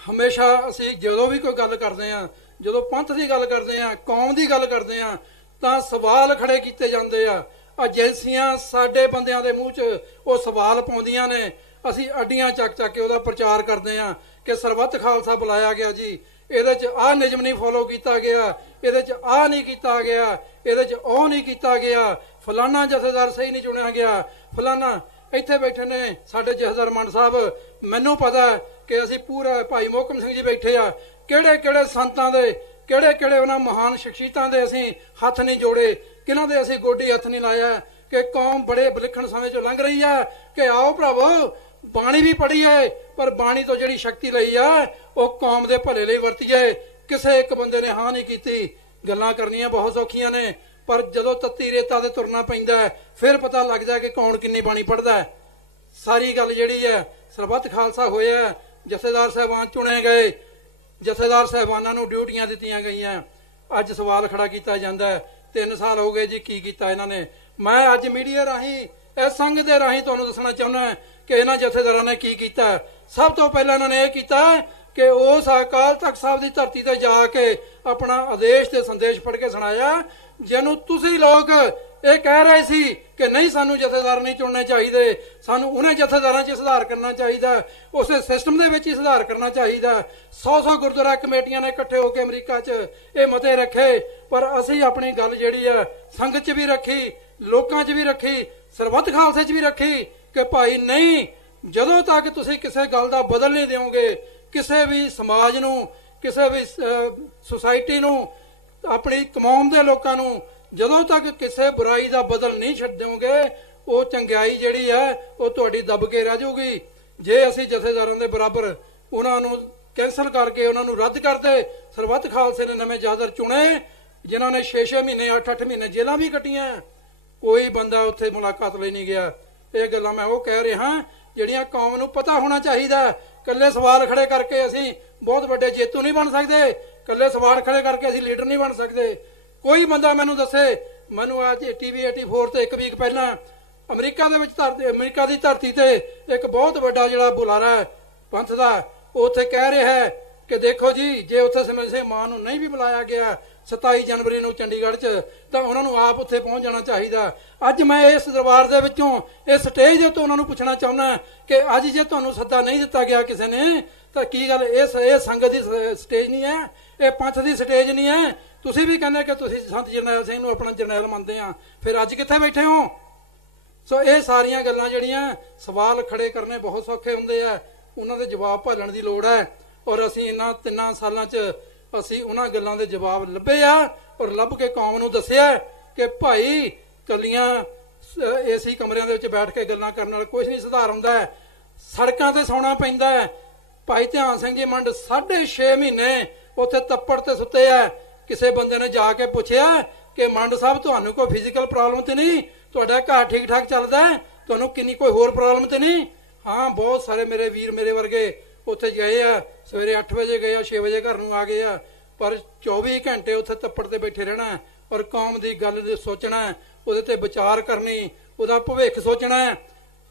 ਹਮੇਸ਼ਾ ਅਸੀਂ ਜਦੋਂ ਵੀ ਕੋਈ ਗੱਲ ਕਰਦੇ ਆ, ਜਦੋਂ ਪੰਥ ਦੀ ਗੱਲ ਕਰਦੇ ਆ, ਕੌਮ ਦੀ ਗੱਲ ਕਰਦੇ ਆ, ਤਾਂ ਸਵਾਲ ਖੜੇ ਕੀਤੇ ਜਾਂਦੇ ਆ। ਏਜੰਸੀਆਂ ਸਾਡੇ ਬੰਦਿਆਂ ਦੇ ਮੂੰਹ 'ਚ ਉਹ ਸਵਾਲ ਪਾਉਂਦੀਆਂ ਨੇ। ਅਸੀਂ ਅੱਡੀਆਂ ਚੱਕ ਚੱਕ ਕੇ ਉਹਦਾ ਪ੍ਰਚਾਰ ਕਰਦੇ ਆ ਕਿ ਸਰਬੱਤ ਖਾਲਸਾ ਬੁਲਾਇਆ ਗਿਆ ਜੀ, ਇਹਦੇ 'ਚ ਆਹ ਨਿਯਮ ਨਹੀਂ ਫੋਲੋ ਕੀਤਾ ਗਿਆ, ਇਹਦੇ 'ਚ ਆਹ ਨਹੀਂ ਕੀਤਾ ਗਿਆ, ਇਹਦੇ 'ਚ ਉਹ ਨਹੀਂ ਕੀਤਾ ਗਿਆ, ਫਲਾਨਾ ਜਥੇਦਾਰ ਸਹੀ ਨਹੀਂ ਚੁਣਿਆ ਗਿਆ, ਫਲਾਨਾ। ਇੱਥੇ ਬੈਠੇ ਨੇ ਸਾਡੇ ਜਥੇਦਾਰ ਮੰਡ ਸਾਹਿਬ, ਮੈਨੂੰ ਪਤਾ ਕਿ ਅਸੀਂ ਪੂਰਾ ਭਾਈ ਮੋਹਕਮ ਸਿੰਘ ਜੀ ਬੈਠੇ ਆ, ਕਿਹੜੇ ਕਿਹੜੇ ਸੰਤਾਂ ਦੇ, ਕਿਹੜੇ ਕਿਹੜੇ ਉਹਨਾਂ ਮਹਾਨ ਸ਼ਖਸੀਅਤਾਂ ਦੇ ਅਸੀਂ ਹੱਥ ਨਹੀਂ ਜੋੜੇ, ਕਿਹਨਾਂ ਦੇ ਅਸੀਂ ਗੋਡੀ ਹੱਥ ਨਹੀਂ ਲਾਇਆ ਕਿ ਕੌਮ ਬੜੇ ਵਿਲੱਖਣ ਸਮੇਂ 'ਚੋਂ ਲੰਘ ਰਹੀ ਹੈ ਕਿ ਆਓ ਭਰਾਵੋ ਬਾਣੀ ਵੀ ਪੜ੍ਹੀ ਹੈ, ਪਰ ਬਾਣੀ ਤੋਂ ਜਿਹੜੀ ਸ਼ਕਤੀ ਲਈ ਆ ਉਹ ਕੌਮ ਦੇ ਭਲੇ ਲਈ ਵਰਤੀ ਹੈ। ਕਿਸੇ ਇੱਕ ਬੰਦੇ ਨੇ ਹਾਂ ਨਹੀਂ ਕੀਤੀ। ਗੱਲਾਂ ਕਰਨੀਆਂ ਬਹੁਤ ਸੌਖੀਆਂ ਨੇ, ਪਰ ਜਦੋਂ ਤੱਤੀ ਰੇਤਾ ਤੇ ਤੁਰਨਾ ਪੈਂਦਾ ਫਿਰ ਪਤਾ ਲੱਗਦਾ ਕਿ ਕੌਣ ਕਿੰਨੀ ਬਾਣੀ ਪੜ੍ਹਦਾ। ਸਾਰੀ ਗੱਲ ਜਿਹੜੀ ਹੈ, ਸਰਬੱਤ ਖਾਲਸਾ ਹੋਇਆ, ਜਥੇਦਾਰ ਸਾਹਿਬਾਨ ਚੁਣੇ ਗਏ, ਜਥੇਦਾਰ ਸਾਹਿਬਾਨਾਂ ਨੂੰ ਡਿਊਟੀਆਂ ਦਿੱਤੀਆਂ ਗਈਆਂ। ਅੱਜ ਸਵਾਲ ਖੜਾ ਕੀਤਾ ਜਾਂਦਾ 3 ਸਾਲ ਹੋ ਗਏ ਜੀ, ਕੀ ਕੀਤਾ ਇਹਨਾਂ ਨੇ? ਮੈਂ ਅੱਜ ਮੀਡੀਆ ਰਾਹੀਂ, ਇਸ ਸੰਘ ਦੇ ਰਾਹੀਂ ਤੁਹਾਨੂੰ ਦੱਸਣਾ ਚਾਹੁੰਦਾ ਕਿ ਇਹਨਾਂ ਜਥੇਦਾਰਾਂ ਨੇ ਕੀ ਕੀਤਾ। ਸਭ ਤੋਂ ਪਹਿਲਾਂ ਇਹਨਾਂ ਨੇ ਇਹ ਕੀਤਾ ਕਿ ਉਸ ਅਕਾਲ ਤਖਤ ਸਾਹਿਬ ਦੀ ਧਰਤੀ ਤੇ ਜਾ ਕੇ ਆਪਣਾ ਆਦੇਸ਼ ਤੇ ਸੰਦੇਸ਼ ਪੜ੍ਹ ਕੇ ਸੁਣਾਇਆ, ਜਿਹਨੂੰ ਤੁਸੀਂ ਲੋਕ ਇਹ ਕਹਿ ਰਹੇ ਸੀ ਕਿ ਨਹੀਂ ਸਾਨੂੰ ਜਥੇਦਾਰ ਨਹੀਂ ਚੁਣਨੇ ਚਾਹੀਦੇ, ਸਾਨੂੰ ਉਹਨਾਂ ਜਥੇਦਾਰਾਂ 'ਚ ਸੁਧਾਰ ਕਰਨਾ ਚਾਹੀਦਾ, ਉਸੇ ਸਿਸਟਮ ਦੇ ਵਿੱਚ ਹੀ ਸੁਧਾਰ ਕਰਨਾ ਚਾਹੀਦਾ। 100 ਗੁਰਦੁਆਰਾ ਕਮੇਟੀਆਂ ਨੇ ਇਕੱਠੇ ਹੋ ਕੇ ਅਮਰੀਕਾ 'ਚ ਇਹ ਮਤੇ ਰੱਖੇ, ਪਰ ਅਸੀਂ ਆਪਣੀ ਗੱਲ ਜਿਹੜੀ ਆ ਸੰਗਤ 'ਚ ਵੀ ਰੱਖੀ, ਲੋਕਾਂ 'ਚ ਵੀ ਰੱਖੀ, ਸਰਬੱਤ ਖਾਲਸੇ 'ਚ ਵੀ ਰੱਖੀ ਕਿ ਭਾਈ ਨਹੀਂ, ਜਦੋਂ ਤੱਕ ਤੁਸੀਂ ਕਿਸੇ ਗੱਲ ਦਾ ਬਦਲ ਨਹੀਂ ਦਿਓਗੇ, ਕਿਸੇ ਵੀ ਸਮਾਜ ਨੂੰ, ਕਿਸੇ ਵੀ ਸੁਸਾਇਟੀ ਨੂੰ, ਆਪਣੀ ਕੌਮ ਦੇ ਲੋਕਾਂ ਨੂੰ ਜਦੋਂ ਤੱਕ ਕਿਸੇ ਬੁਰਾਈ ਦਾ ਬਦਲ ਨਹੀਂ ਛੱਡ ਦਿਓਗੇ, ਉਹ ਚੰਗਿਆਈ ਜਿਹੜੀ ਹੈ ਉਹ ਤੁਹਾਡੀ ਦਬ ਕੇ ਰਹਿ ਜਾਊਗੀ। ਜੇ ਅਸੀਂ ਜਥੇਦਾਰਾਂ ਦੇ ਬਰਾਬਰ ਉਹਨਾਂ ਨੂੰ ਕੈਂਸਲ ਕਰਕੇ ਉਹਨਾਂ ਨੂੰ ਰੱਦ ਕਰਦੇ, ਸਰਬੱਤ ਖਾਲਸੇ ਨੇ ਨਵੇਂ ਜਾਦਰ ਚੁਣੇ ਜਿਨ੍ਹਾਂ ਨੇ 6-6 ਮਹੀਨੇ 8-8 ਮਹੀਨੇ ਜੇਲਾਂ ਵੀ ਕੱਟੀਆਂ, ਕੋਈ ਬੰਦਾ ਉੱਥੇ ਮੁਲਾਕਾਤ ਲਈ ਨਹੀਂ ਗਿਆ। ਇਹ ਗੱਲਾਂ ਮੈਂ ਉਹ ਕਹਿ ਰਿਹਾ ਜਿਹੜੀਆਂ ਕੌਮ ਨੂੰ ਪਤਾ ਹੋਣਾ ਚਾਹੀਦਾ। ਕੱਲੇ ਸਵਾਲ ਖੜੇ ਕਰਕੇ ਅਸੀਂ ਬਹੁਤ ਵੱਡੇ ਜੇਤੂ ਨਹੀਂ ਬਣ ਸਕਦੇ, ਕੱਲੇ ਸਵਾਲ ਖੜੇ ਕਰਕੇ ਅਸੀਂ ਲੀਡਰ ਨਹੀਂ ਬਣ ਸਕਦੇ। ਕੋਈ ਬੰਦਾ ਮੈਨੂੰ ਦੱਸੇ, ਮੈਨੂੰ ਅੱਜ TV 84 ਤੇ ਇੱਕ ਵੀਕ ਪਹਿਲਾਂ ਅਮਰੀਕਾ ਦੇ ਵਿੱਚ ਅਮਰੀਕਾ ਦੀ ਧਰਤੀ ਤੇ ਇੱਕ ਬਹੁਤ ਵੱਡਾ ਜਿਹੜਾ ਬੁਲਾਰਾ ਹੈ ਪੰਥ ਦਾ, ਉਹ ਉੱਥੇ ਕਹਿ ਰਿਹਾ ਹੈ ਕਿ ਦੇਖੋ ਜੀ, ਜੇ ਉੱਥੇ ਸਿਮਰਨ ਸਿੰਘ ਮਾਨ ਨੂੰ ਨਹੀਂ ਵੀ ਬੁਲਾਇਆ ਗਿਆ 27 ਜਨਵਰੀ ਨੂੰ ਚੰਡੀਗੜ੍ਹ 'ਚ, ਤਾਂ ਉਹਨਾਂ ਨੂੰ ਆਪ ਉੱਥੇ ਪਹੁੰਚ ਜਾਣਾ ਚਾਹੀਦਾ। ਅੱਜ ਮੈਂ ਇਸ ਦਰਬਾਰ ਦੇ ਵਿੱਚੋਂ, ਇਸ ਸਟੇਜ ਦੇ ਉੱਤੇ ਉਹਨਾਂ ਨੂੰ ਪੁੱਛਣਾ ਚਾਹੁੰਦਾ ਕਿ ਅੱਜ ਜੇ ਤੁਹਾਨੂੰ ਸੱਦਾ ਨਹੀਂ ਦਿੱਤਾ ਗਿਆ ਕਿਸੇ ਨੇ, ਤਾਂ ਕੀ ਗੱਲ ਇਹ ਸੰਗਤ ਦੀ ਸਟੇਜ ਨਹੀਂ ਹੈ, ਇਹ ਪੰਥ ਦੀ ਸਟੇਜ ਨਹੀਂ ਹੈ? ਤੁਸੀਂ ਵੀ ਕਹਿੰਦੇ ਕਿ ਤੁਸੀਂ ਸੰਤ ਜਰਨੈਲ ਸਿੰਘ ਨੂੰ ਆਪਣਾ ਜਰਨੈਲ ਮੰਨਦੇ ਆ, ਫਿਰ ਅੱਜ ਕਿੱਥੇ ਬੈਠੇ ਹੋ? ਸੋ ਇਹ ਸਾਰੀਆਂ ਗੱਲਾਂ ਜਿਹੜੀਆਂ ਸਵਾਲ ਖੜੇ ਕਰਨੇ ਬਹੁਤ ਸੌਖੇ ਹੁੰਦੇ ਆ, ਉਹਨਾਂ ਦੇ ਜਵਾਬ ਭਾਲਣ ਦੀ ਲੋੜ ਹੈ। ਔਰ ਅਸੀਂ ਇਹਨਾਂ 3 ਸਾਲਾਂ 'ਚ ਅਸੀਂ ਉਹਨਾਂ ਗੱਲਾਂ ਦੇ ਜਵਾਬ ਲੱਭੇ ਆ, ਔਰ ਲੱਭ ਕੇ ਕੌਮ ਨੂੰ ਦੱਸਿਆ ਕਿ ਭਾਈ ਕੱਲੀਆਂ ਏਸੀ ਕਮਰਿਆਂ ਦੇ ਵਿੱਚ ਬੈਠ ਕੇ ਗੱਲਾਂ ਕਰਨ ਨਾਲ ਕੁਝ ਨਹੀਂ ਸੁਧਾਰ ਹੁੰਦਾ, ਸੜਕਾਂ ਤੇ ਸੌਣਾ ਪੈਂਦਾ। ਭਾਈ ਧਿਆਨ ਸਿੰਘ ਜੀ ਮੰਡ 6.5 ਮਹੀਨੇ ਉੱਥੇ ਤੱਪੜ ਤੇ ਸੁੱਤੇ ਆ। ਕਿਸੇ ਬੰਦੇ ਨੇ ਜਾ ਕੇ ਪੁੱਛਿਆ ਕਿ ਮੰਡ ਸਾਹਿਬ ਤੁਹਾਨੂੰ ਕੋਈ ਫਿਜ਼ੀਕਲ ਪ੍ਰੋਬਲਮ ਤੇ ਨਹੀਂ, ਤੁਹਾਡਾ ਘਰ ਠੀਕ ਠਾਕ ਚੱਲਦਾ, ਤੁਹਾਨੂੰ ਕਿੰਨੀ ਕੋਈ ਹੋਰ ਪ੍ਰੋਬਲਮ ਤੇ ਨਹੀਂ? ਹਾਂ, ਬਹੁਤ ਸਾਰੇ ਮੇਰੇ ਵੀਰ ਮੇਰੇ ਵਰਗੇ ਉੱਥੇ ਗਏ ਆ, ਸਵੇਰੇ 8 ਵਜੇ ਗਏ ਆ, 6 ਵਜੇ ਘਰ ਨੂੰ ਆ ਗਏ ਆ, ਪਰ 24 ਘੰਟੇ ਉੱਥੇ ਤੱਪੜ ਤੇ ਬੈਠੇ ਰਹਿਣਾ ਔਰ ਕੌਮ ਦੀ ਗੱਲ ਦੇ ਸੋਚਣਾ, ਉਹਦੇ ਤੇ ਵਿਚਾਰ ਕਰਨੀ, ਉਹਦਾ ਭਵਿੱਖ ਸੋਚਣਾ।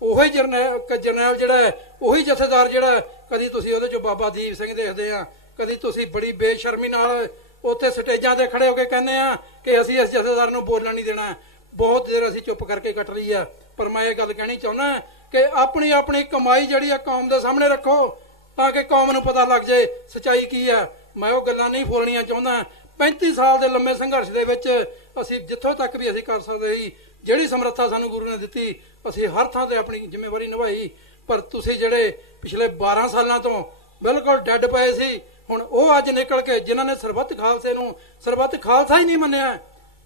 ਉਹੀ ਜਰਨੈਲ ਜਿਹੜਾ ਹੈ, ਉਹੀ ਜਥੇਦਾਰ ਜਿਹੜਾ ਕਦੀ ਤੁਸੀਂ ਉਹਦੇ 'ਚ ਬਾਬਾ ਦੀਪ ਸਿੰਘ ਦੇਖਦੇ ਆ, ਕਦੀ ਤੁਸੀਂ ਬੜੀ ਬੇਸ਼ਰਮੀ ਨਾਲ ਉੱਥੇ ਸਟੇਜਾਂ ਤੇ ਖੜੇ ਹੋ ਕੇ ਕਹਿੰਦੇ ਆ ਕਿ ਅਸੀਂ ਇਸ ਜਥੇਦਾਰ ਨੂੰ ਬੋਲਣ ਨਹੀਂ ਦੇਣਾ। ਬਹੁਤ ਦੇਰ ਅਸੀਂ ਚੁੱਪ ਕਰਕੇ ਕੱਟ ਲਈ ਆ, ਪਰ ਮੈਂ ਇਹ ਗੱਲ ਕਹਿਣੀ ਚਾਹੁੰਦਾ ਕਿ ਆਪਣੀ ਆਪਣੀ ਕਮਾਈ ਜਿਹੜੀ ਆ ਕੌਮ ਦੇ ਸਾਹਮਣੇ ਰੱਖੋ, ਤਾਂ ਕਿ ਕੌਮ ਨੂੰ ਪਤਾ ਲੱਗ ਜਾਏ ਸੱਚਾਈ ਕੀ ਆ। ਮੈਂ ਉਹ ਗੱਲਾਂ ਨਹੀਂ ਫੋਲਣੀਆਂ ਚਾਹੁੰਦਾ। 35 ਸਾਲ ਦੇ ਲੰਮੇ ਸੰਘਰਸ਼ ਦੇ ਵਿੱਚ ਅਸੀਂ ਜਿੱਥੋਂ ਤੱਕ ਵੀ ਅਸੀਂ ਕਰ ਸਕਦੇ ਸੀ, ਜਿਹੜੀ ਸਮਰੱਥਾ ਸਾਨੂੰ ਗੁਰੂ ਨੇ ਦਿੱਤੀ, ਅਸੀਂ ਹਰ ਥਾਂ ਤੇ ਆਪਣੀ ਜ਼ਿੰਮੇਵਾਰੀ ਨਿਭਾਈ। ਪਰ ਤੁਸੀਂ ਜਿਹੜੇ ਪਿਛਲੇ 12 ਸਾਲਾਂ ਤੋਂ ਬਿਲਕੁਲ ਡੈੱਡ ਪਏ ਸੀ, ਹੁਣ ਉਹ ਅੱਜ ਨਿਕਲ ਕੇ ਜਿਨ੍ਹਾਂ ਨੇ ਸਰਬੱਤ ਖਾਲਸੇ ਨੂੰ ਸਰਬੱਤ ਖਾਲਸਾ ਹੀ ਨਹੀਂ ਮੰਨਿਆ,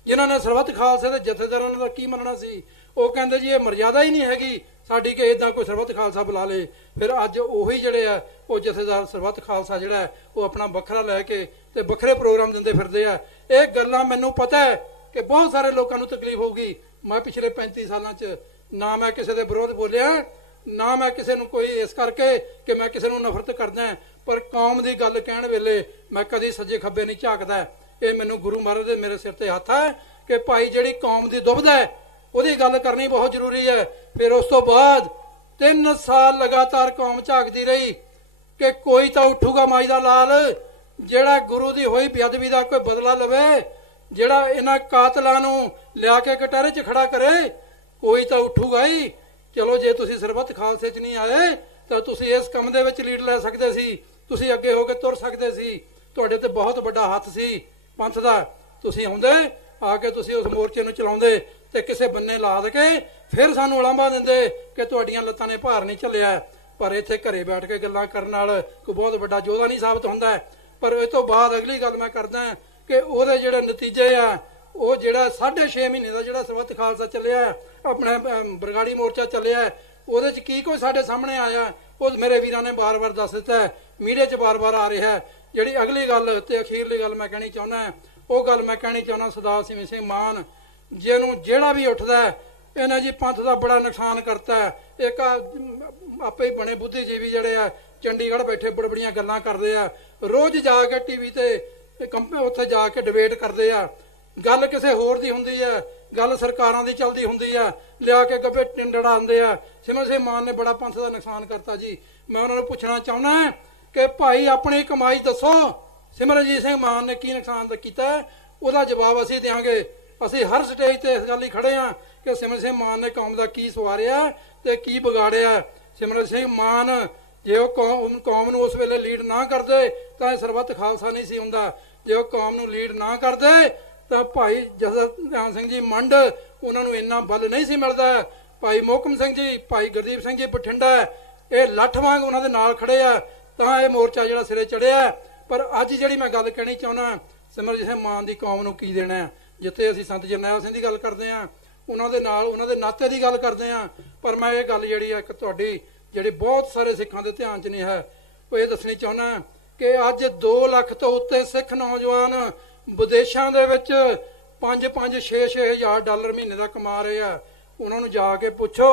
ਜਿਨ੍ਹਾਂ ਨੇ ਸਰਬੱਤ ਖਾਲਸੇ ਦੇ ਜਥੇਦਾਰਾਂ ਦਾ ਕੀ ਮੰਨਣਾ ਸੀ, ਉਹ ਕਹਿੰਦੇ ਜੀ ਇਹ ਮਰਜ਼ਾਦਾ ਹੀ ਨਹੀਂ ਹੈਗੀ ਸਾਡੀ ਕਿ ਇਦਾਂ ਕੋਈ ਸਰਬੱਤ ਖਾਲਸਾ ਬੁਲਾ ਲੇ। ਫਿਰ ਅੱਜ ਉਹੀ ਜਿਹੜੇ ਆ ਉਹ ਜਥੇਦਾਰ ਸਰਬੱਤ ਖਾਲਸਾ ਜਿਹੜਾ ਉਹ ਆਪਣਾ ਵੱਖਰਾ ਲੈ ਕੇ ਤੇ ਵੱਖਰੇ ਪ੍ਰੋਗਰਾਮ ਦਿੰਦੇ ਫਿਰਦੇ ਆ। ਇਹ ਗੱਲਾਂ ਮੈਨੂੰ ਪਤਾ ਹੈ ਕਿ ਬਹੁਤ ਸਾਰੇ ਲੋਕਾਂ ਨੂੰ ਤਕਲੀਫ ਹੋਊਗੀ। ਮੈਂ ਪਿਛਲੇ 35 ਸਾਲਾਂ 'ਚ ਨਾ ਮੈਂ ਕਿਸੇ ਦੇ ਵਿਰੋਧ ਬੋਲਿਆ, ਨਾ ਮੈਂ ਕਿਸੇ ਨੂੰ ਕੋਈ ਇਸ ਕਰਕੇ ਕਿ ਮੈਂ ਕਿਸੇ ਨੂੰ ਨਫ਼ਰਤ ਕਰਦਾ, ਪਰ ਕੌਮ ਦੀ ਗੱਲ ਕਹਿਣ ਵੇਲੇ ਮੈਂ ਕਦੀ ਸੱਜੇ ਖੱਬੇ ਨਹੀਂ ਝਾਕਦਾ। ਇਹ ਮੈਨੂੰ ਗੁਰੂ ਮਹਾਰਾਜ ਦੇ ਮੇਰੇ ਸਿਰ ਤੇ ਹੱਥ ਹੈ ਕਿ ਭਾਈ ਜਿਹੜੀ ਕੌਮ ਦੀ ਦੁਬਿਧਾ ਹੈ ਉਹਦੀ ਗੱਲ ਕਰਨੀ ਬਹੁਤ ਜ਼ਰੂਰੀ ਹੈ। ਫਿਰ ਉਸ ਤੋਂ ਬਾਅਦ 3 ਸਾਲ ਲਗਾਤਾਰ ਕੌਮ ਝਾਕਦੀ ਰਹੀ ਕਿ ਕੋਈ ਤਾਂ ਉੱਠੂਗਾ ਮਾਈ ਦਾ ਲਾਲ, ਜਿਹੜਾ ਗੁਰੂ ਦੀ ਹੋਈ ਬੇਅਦਬੀ ਦਾ ਕੋਈ ਬਦਲਾ ਲਵੇ, ਜਿਹੜਾ ਇਹਨਾਂ ਕਾਤਲਾਂ ਨੂੰ ਲਿਆ ਕੇ ਕਟਹਿਰੇ 'ਚ ਖੜਾ ਕਰੇ, ਕੋਈ ਤਾਂ ਉੱਠੂਗਾ ਹੀ। ਚਲੋ ਜੇ ਤੁਸੀਂ ਸਰਬੱਤ ਖਾਲਸੇ 'ਚ ਨਹੀਂ ਆਏ ਤਾਂ ਤੁਸੀਂ ਇਸ ਕੰਮ ਦੇ ਵਿੱਚ ਲੀਡ ਲੈ ਸਕਦੇ ਸੀ, ਤੁਸੀਂ ਅੱਗੇ ਹੋ ਕੇ ਤੁਰ ਸਕਦੇ ਸੀ, ਤੁਹਾਡੇ ਤੇ ਬਹੁਤ ਵੱਡਾ ਹੱਥ ਸੀ ਪੰਥ ਦਾ। ਤੁਸੀਂ ਆਉਂਦੇ ਆ ਕੇ ਤੁਸੀਂ ਉਸ ਮੋਰਚੇ ਨੂੰ ਚਲਾਉਂਦੇ ਤੇ ਕਿਸੇ ਬੰਨੇ ਲਾ ਦੇ ਕੇ ਫਿਰ ਸਾਨੂੰ ਉਲਾਂਭਾ ਦਿੰਦੇ ਕਿ ਤੁਹਾਡੀਆਂ ਲੱਤਾਂ ਨੇ ਭਾਰ ਨਹੀਂ ਚੱਲਿਆ। ਪਰ ਇੱਥੇ ਘਰੇ ਬੈਠ ਕੇ ਗੱਲਾਂ ਕਰਨ ਨਾਲ ਕੋਈ ਬਹੁਤ ਵੱਡਾ ਯੋਧਾ ਨਹੀਂ ਸਾਬਤ ਹੁੰਦਾ। ਪਰ ਇਸ ਤੋਂ ਬਾਅਦ ਅਗਲੀ ਗੱਲ ਮੈਂ ਕਰਦਾ ਕਿ ਉਹਦੇ ਜਿਹੜੇ ਨਤੀਜੇ ਆ, ਉਹ ਜਿਹੜਾ 6.5 ਮਹੀਨੇ ਦਾ ਜਿਹੜਾ ਸਰਬੱਤ ਖਾਲਸਾ ਚੱਲਿਆ, ਆਪਣਾ ਬਰਗਾੜੀ ਮੋਰਚਾ ਚੱਲਿਆ, ਉਹਦੇ 'ਚ ਕੀ ਕੋਈ ਸਾਡੇ ਸਾਹਮਣੇ ਆਇਆ, ਉਹ ਮੇਰੇ ਵੀਰਾਂ ਨੇ ਵਾਰ-ਵਾਰ ਦੱਸ ਦਿੱਤਾ, ਮੀਡੀਆ 'ਚ ਵਾਰ-ਵਾਰ ਆ ਰਿਹਾ। ਜਿਹੜੀ ਅਗਲੀ ਗੱਲ ਤੇ ਅਖੀਰਲੀ ਗੱਲ ਮੈਂ ਕਹਿਣੀ ਚਾਹੁੰਦਾ, ਉਹ ਗੱਲ ਮੈਂ ਕਹਿਣੀ ਚਾਹੁੰਦਾ ਸਰਦਾਰ ਸਿਮਰਨ ਸਿੰਘ ਮਾਨ ਜਿਹਨੂੰ ਜਿਹੜਾ ਵੀ ਉੱਠਦਾ ਇਹਨਾਂ ਜੀ ਪੰਥ ਦਾ ਬੜਾ ਨੁਕਸਾਨ ਕਰਤਾ। ਇੱਕ ਆਪੇ ਹੀ ਬਣੇ ਬੁੱਧੀਜੀਵੀ ਜਿਹੜੇ ਆ ਚੰਡੀਗੜ੍ਹ ਬੈਠੇ ਬੜੀਆਂ ਗੱਲਾਂ ਕਰਦੇ ਆ, ਰੋਜ਼ ਜਾ ਕੇ TV ਤੇ ਉੱਥੇ ਜਾ ਕੇ ਡਿਬੇਟ ਕਰਦੇ ਆ। ਗੱਲ ਕਿਸੇ ਹੋਰ ਦੀ ਹੁੰਦੀ ਆ, ਗੱਲ ਸਰਕਾਰਾਂ ਦੀ ਚੱਲਦੀ ਹੁੰਦੀ ਆ, ਲਿਆ ਕੇ ਗੱਭੇ ਟਿੰਡੜਾ ਆਉਂਦੇ ਆ। ਸਿਮਰਨ ਸਿੰਘ ਮਾਨ ਨੇ ਬੜਾ ਪੰਥ ਦਾ ਨੁਕਸਾਨ ਕਰਤਾ ਜੀ। ਮੈਂ ਉਹਨਾਂ ਨੂੰ ਪੁੱਛਣਾ ਚਾਹੁੰਦਾ ਕਿ ਭਾਈ ਆਪਣੀ ਕਮਾਈ ਦੱਸੋ, ਸਿਮਰਨਜੀਤ ਸਿੰਘ ਮਾਨ ਨੇ ਕੀ ਨੁਕਸਾਨ ਕੀਤਾ, ਉਹਦਾ ਜਵਾਬ ਅਸੀਂ ਦੇਵਾਂਗੇ। ਅਸੀਂ ਹਰ ਸਟੇਜ ਤੇ ਇਸ ਗੱਲ ਲਈ ਖੜੇ ਹਾਂ ਕਿ ਸਿਮਰਨ ਸਿੰਘ ਮਾਨ ਨੇ ਕੌਮ ਦਾ ਕੀ ਸਵਾਰਿਆ ਤੇ ਕੀ ਵਿਗਾੜਿਆ। ਸਿਮਰਨ ਸਿੰਘ ਮਾਨ ਜੇ ਉਹ ਕੌਮ ਨੂੰ ਉਸ ਵੇਲੇ ਲੀਡ ਨਾ ਕਰਦੇ ਤਾਂ ਇਹ ਸਰਬੱਤ ਖਾਲਸਾ ਨਹੀਂ ਸੀ ਹੁੰਦਾ। ਜੇ ਉਹ ਕੌਮ ਨੂੰ ਲੀਡ ਨਾ ਕਰਦੇ ਤਾਂ ਭਾਈ ਜਸਦਾਨ ਸਿੰਘ ਜੀ ਮੰਡ ਉਹਨਾਂ ਨੂੰ ਇੰਨਾ ਬਲ ਨਹੀਂ ਸੀ ਮਿਲਦਾ। ਭਾਈ ਮੋਹਕਮ ਸਿੰਘ ਜੀ, ਭਾਈ ਗੁਰਦੀਪ ਸਿੰਘ ਜੀ ਬਠਿੰਡਾ, ਇਹ ਲੱਠ ਵਾਂਗ ਉਹਨਾਂ ਦੇ ਨਾਲ ਖੜੇ ਆ ਤਾਂ ਇਹ ਮੋਰਚਾ ਜਿਹੜਾ ਸਿਰੇ ਚੜਿਆ। ਪਰ ਅੱਜ ਜਿਹੜੀ ਮੈਂ ਗੱਲ ਕਹਿਣੀ ਚਾਹੁੰਦਾ, ਸਿਮਰਜੀਤ ਸਿੰਘ ਮਾਨ ਦੀ ਕੌਮ ਨੂੰ ਕੀ ਦੇਣਾ। ਜਿੱਥੇ ਅਸੀਂ ਸੰਤ ਜਰਨੈਲ ਸਿੰਘ ਦੀ ਗੱਲ ਕਰਦੇ ਹਾਂ, ਉਹਨਾਂ ਦੇ ਨਾਲ ਉਹਨਾਂ ਦੇ ਨਾਤੇ ਦੀ ਗੱਲ ਕਰਦੇ ਹਾਂ, ਪਰ ਮੈਂ ਇਹ ਗੱਲ ਜਿਹੜੀ ਆ ਇੱਕ ਤੁਹਾਡੀ ਜਿਹੜੀ ਬਹੁਤ ਸਾਰੇ ਸਿੱਖਾਂ ਦੇ ਧਿਆਨ 'ਚ ਨਹੀਂ ਹੈ, ਉਹ ਇਹ ਦੱਸਣੀ ਚਾਹੁੰਦਾ ਕਿ ਅੱਜ 2 ਲੱਖ ਤੋਂ ਉੱਤੇ ਸਿੱਖ ਨੌਜਵਾਨ ਵਿਦੇਸ਼ਾਂ ਦੇ ਵਿੱਚ 5-5, 6-6 ਹਜ਼ਾਰ ਡਾਲਰ ਮਹੀਨੇ ਦਾ ਕਮਾ ਰਹੇ ਆ। ਉਹਨਾਂ ਨੂੰ ਜਾ ਕੇ ਪੁੱਛੋ,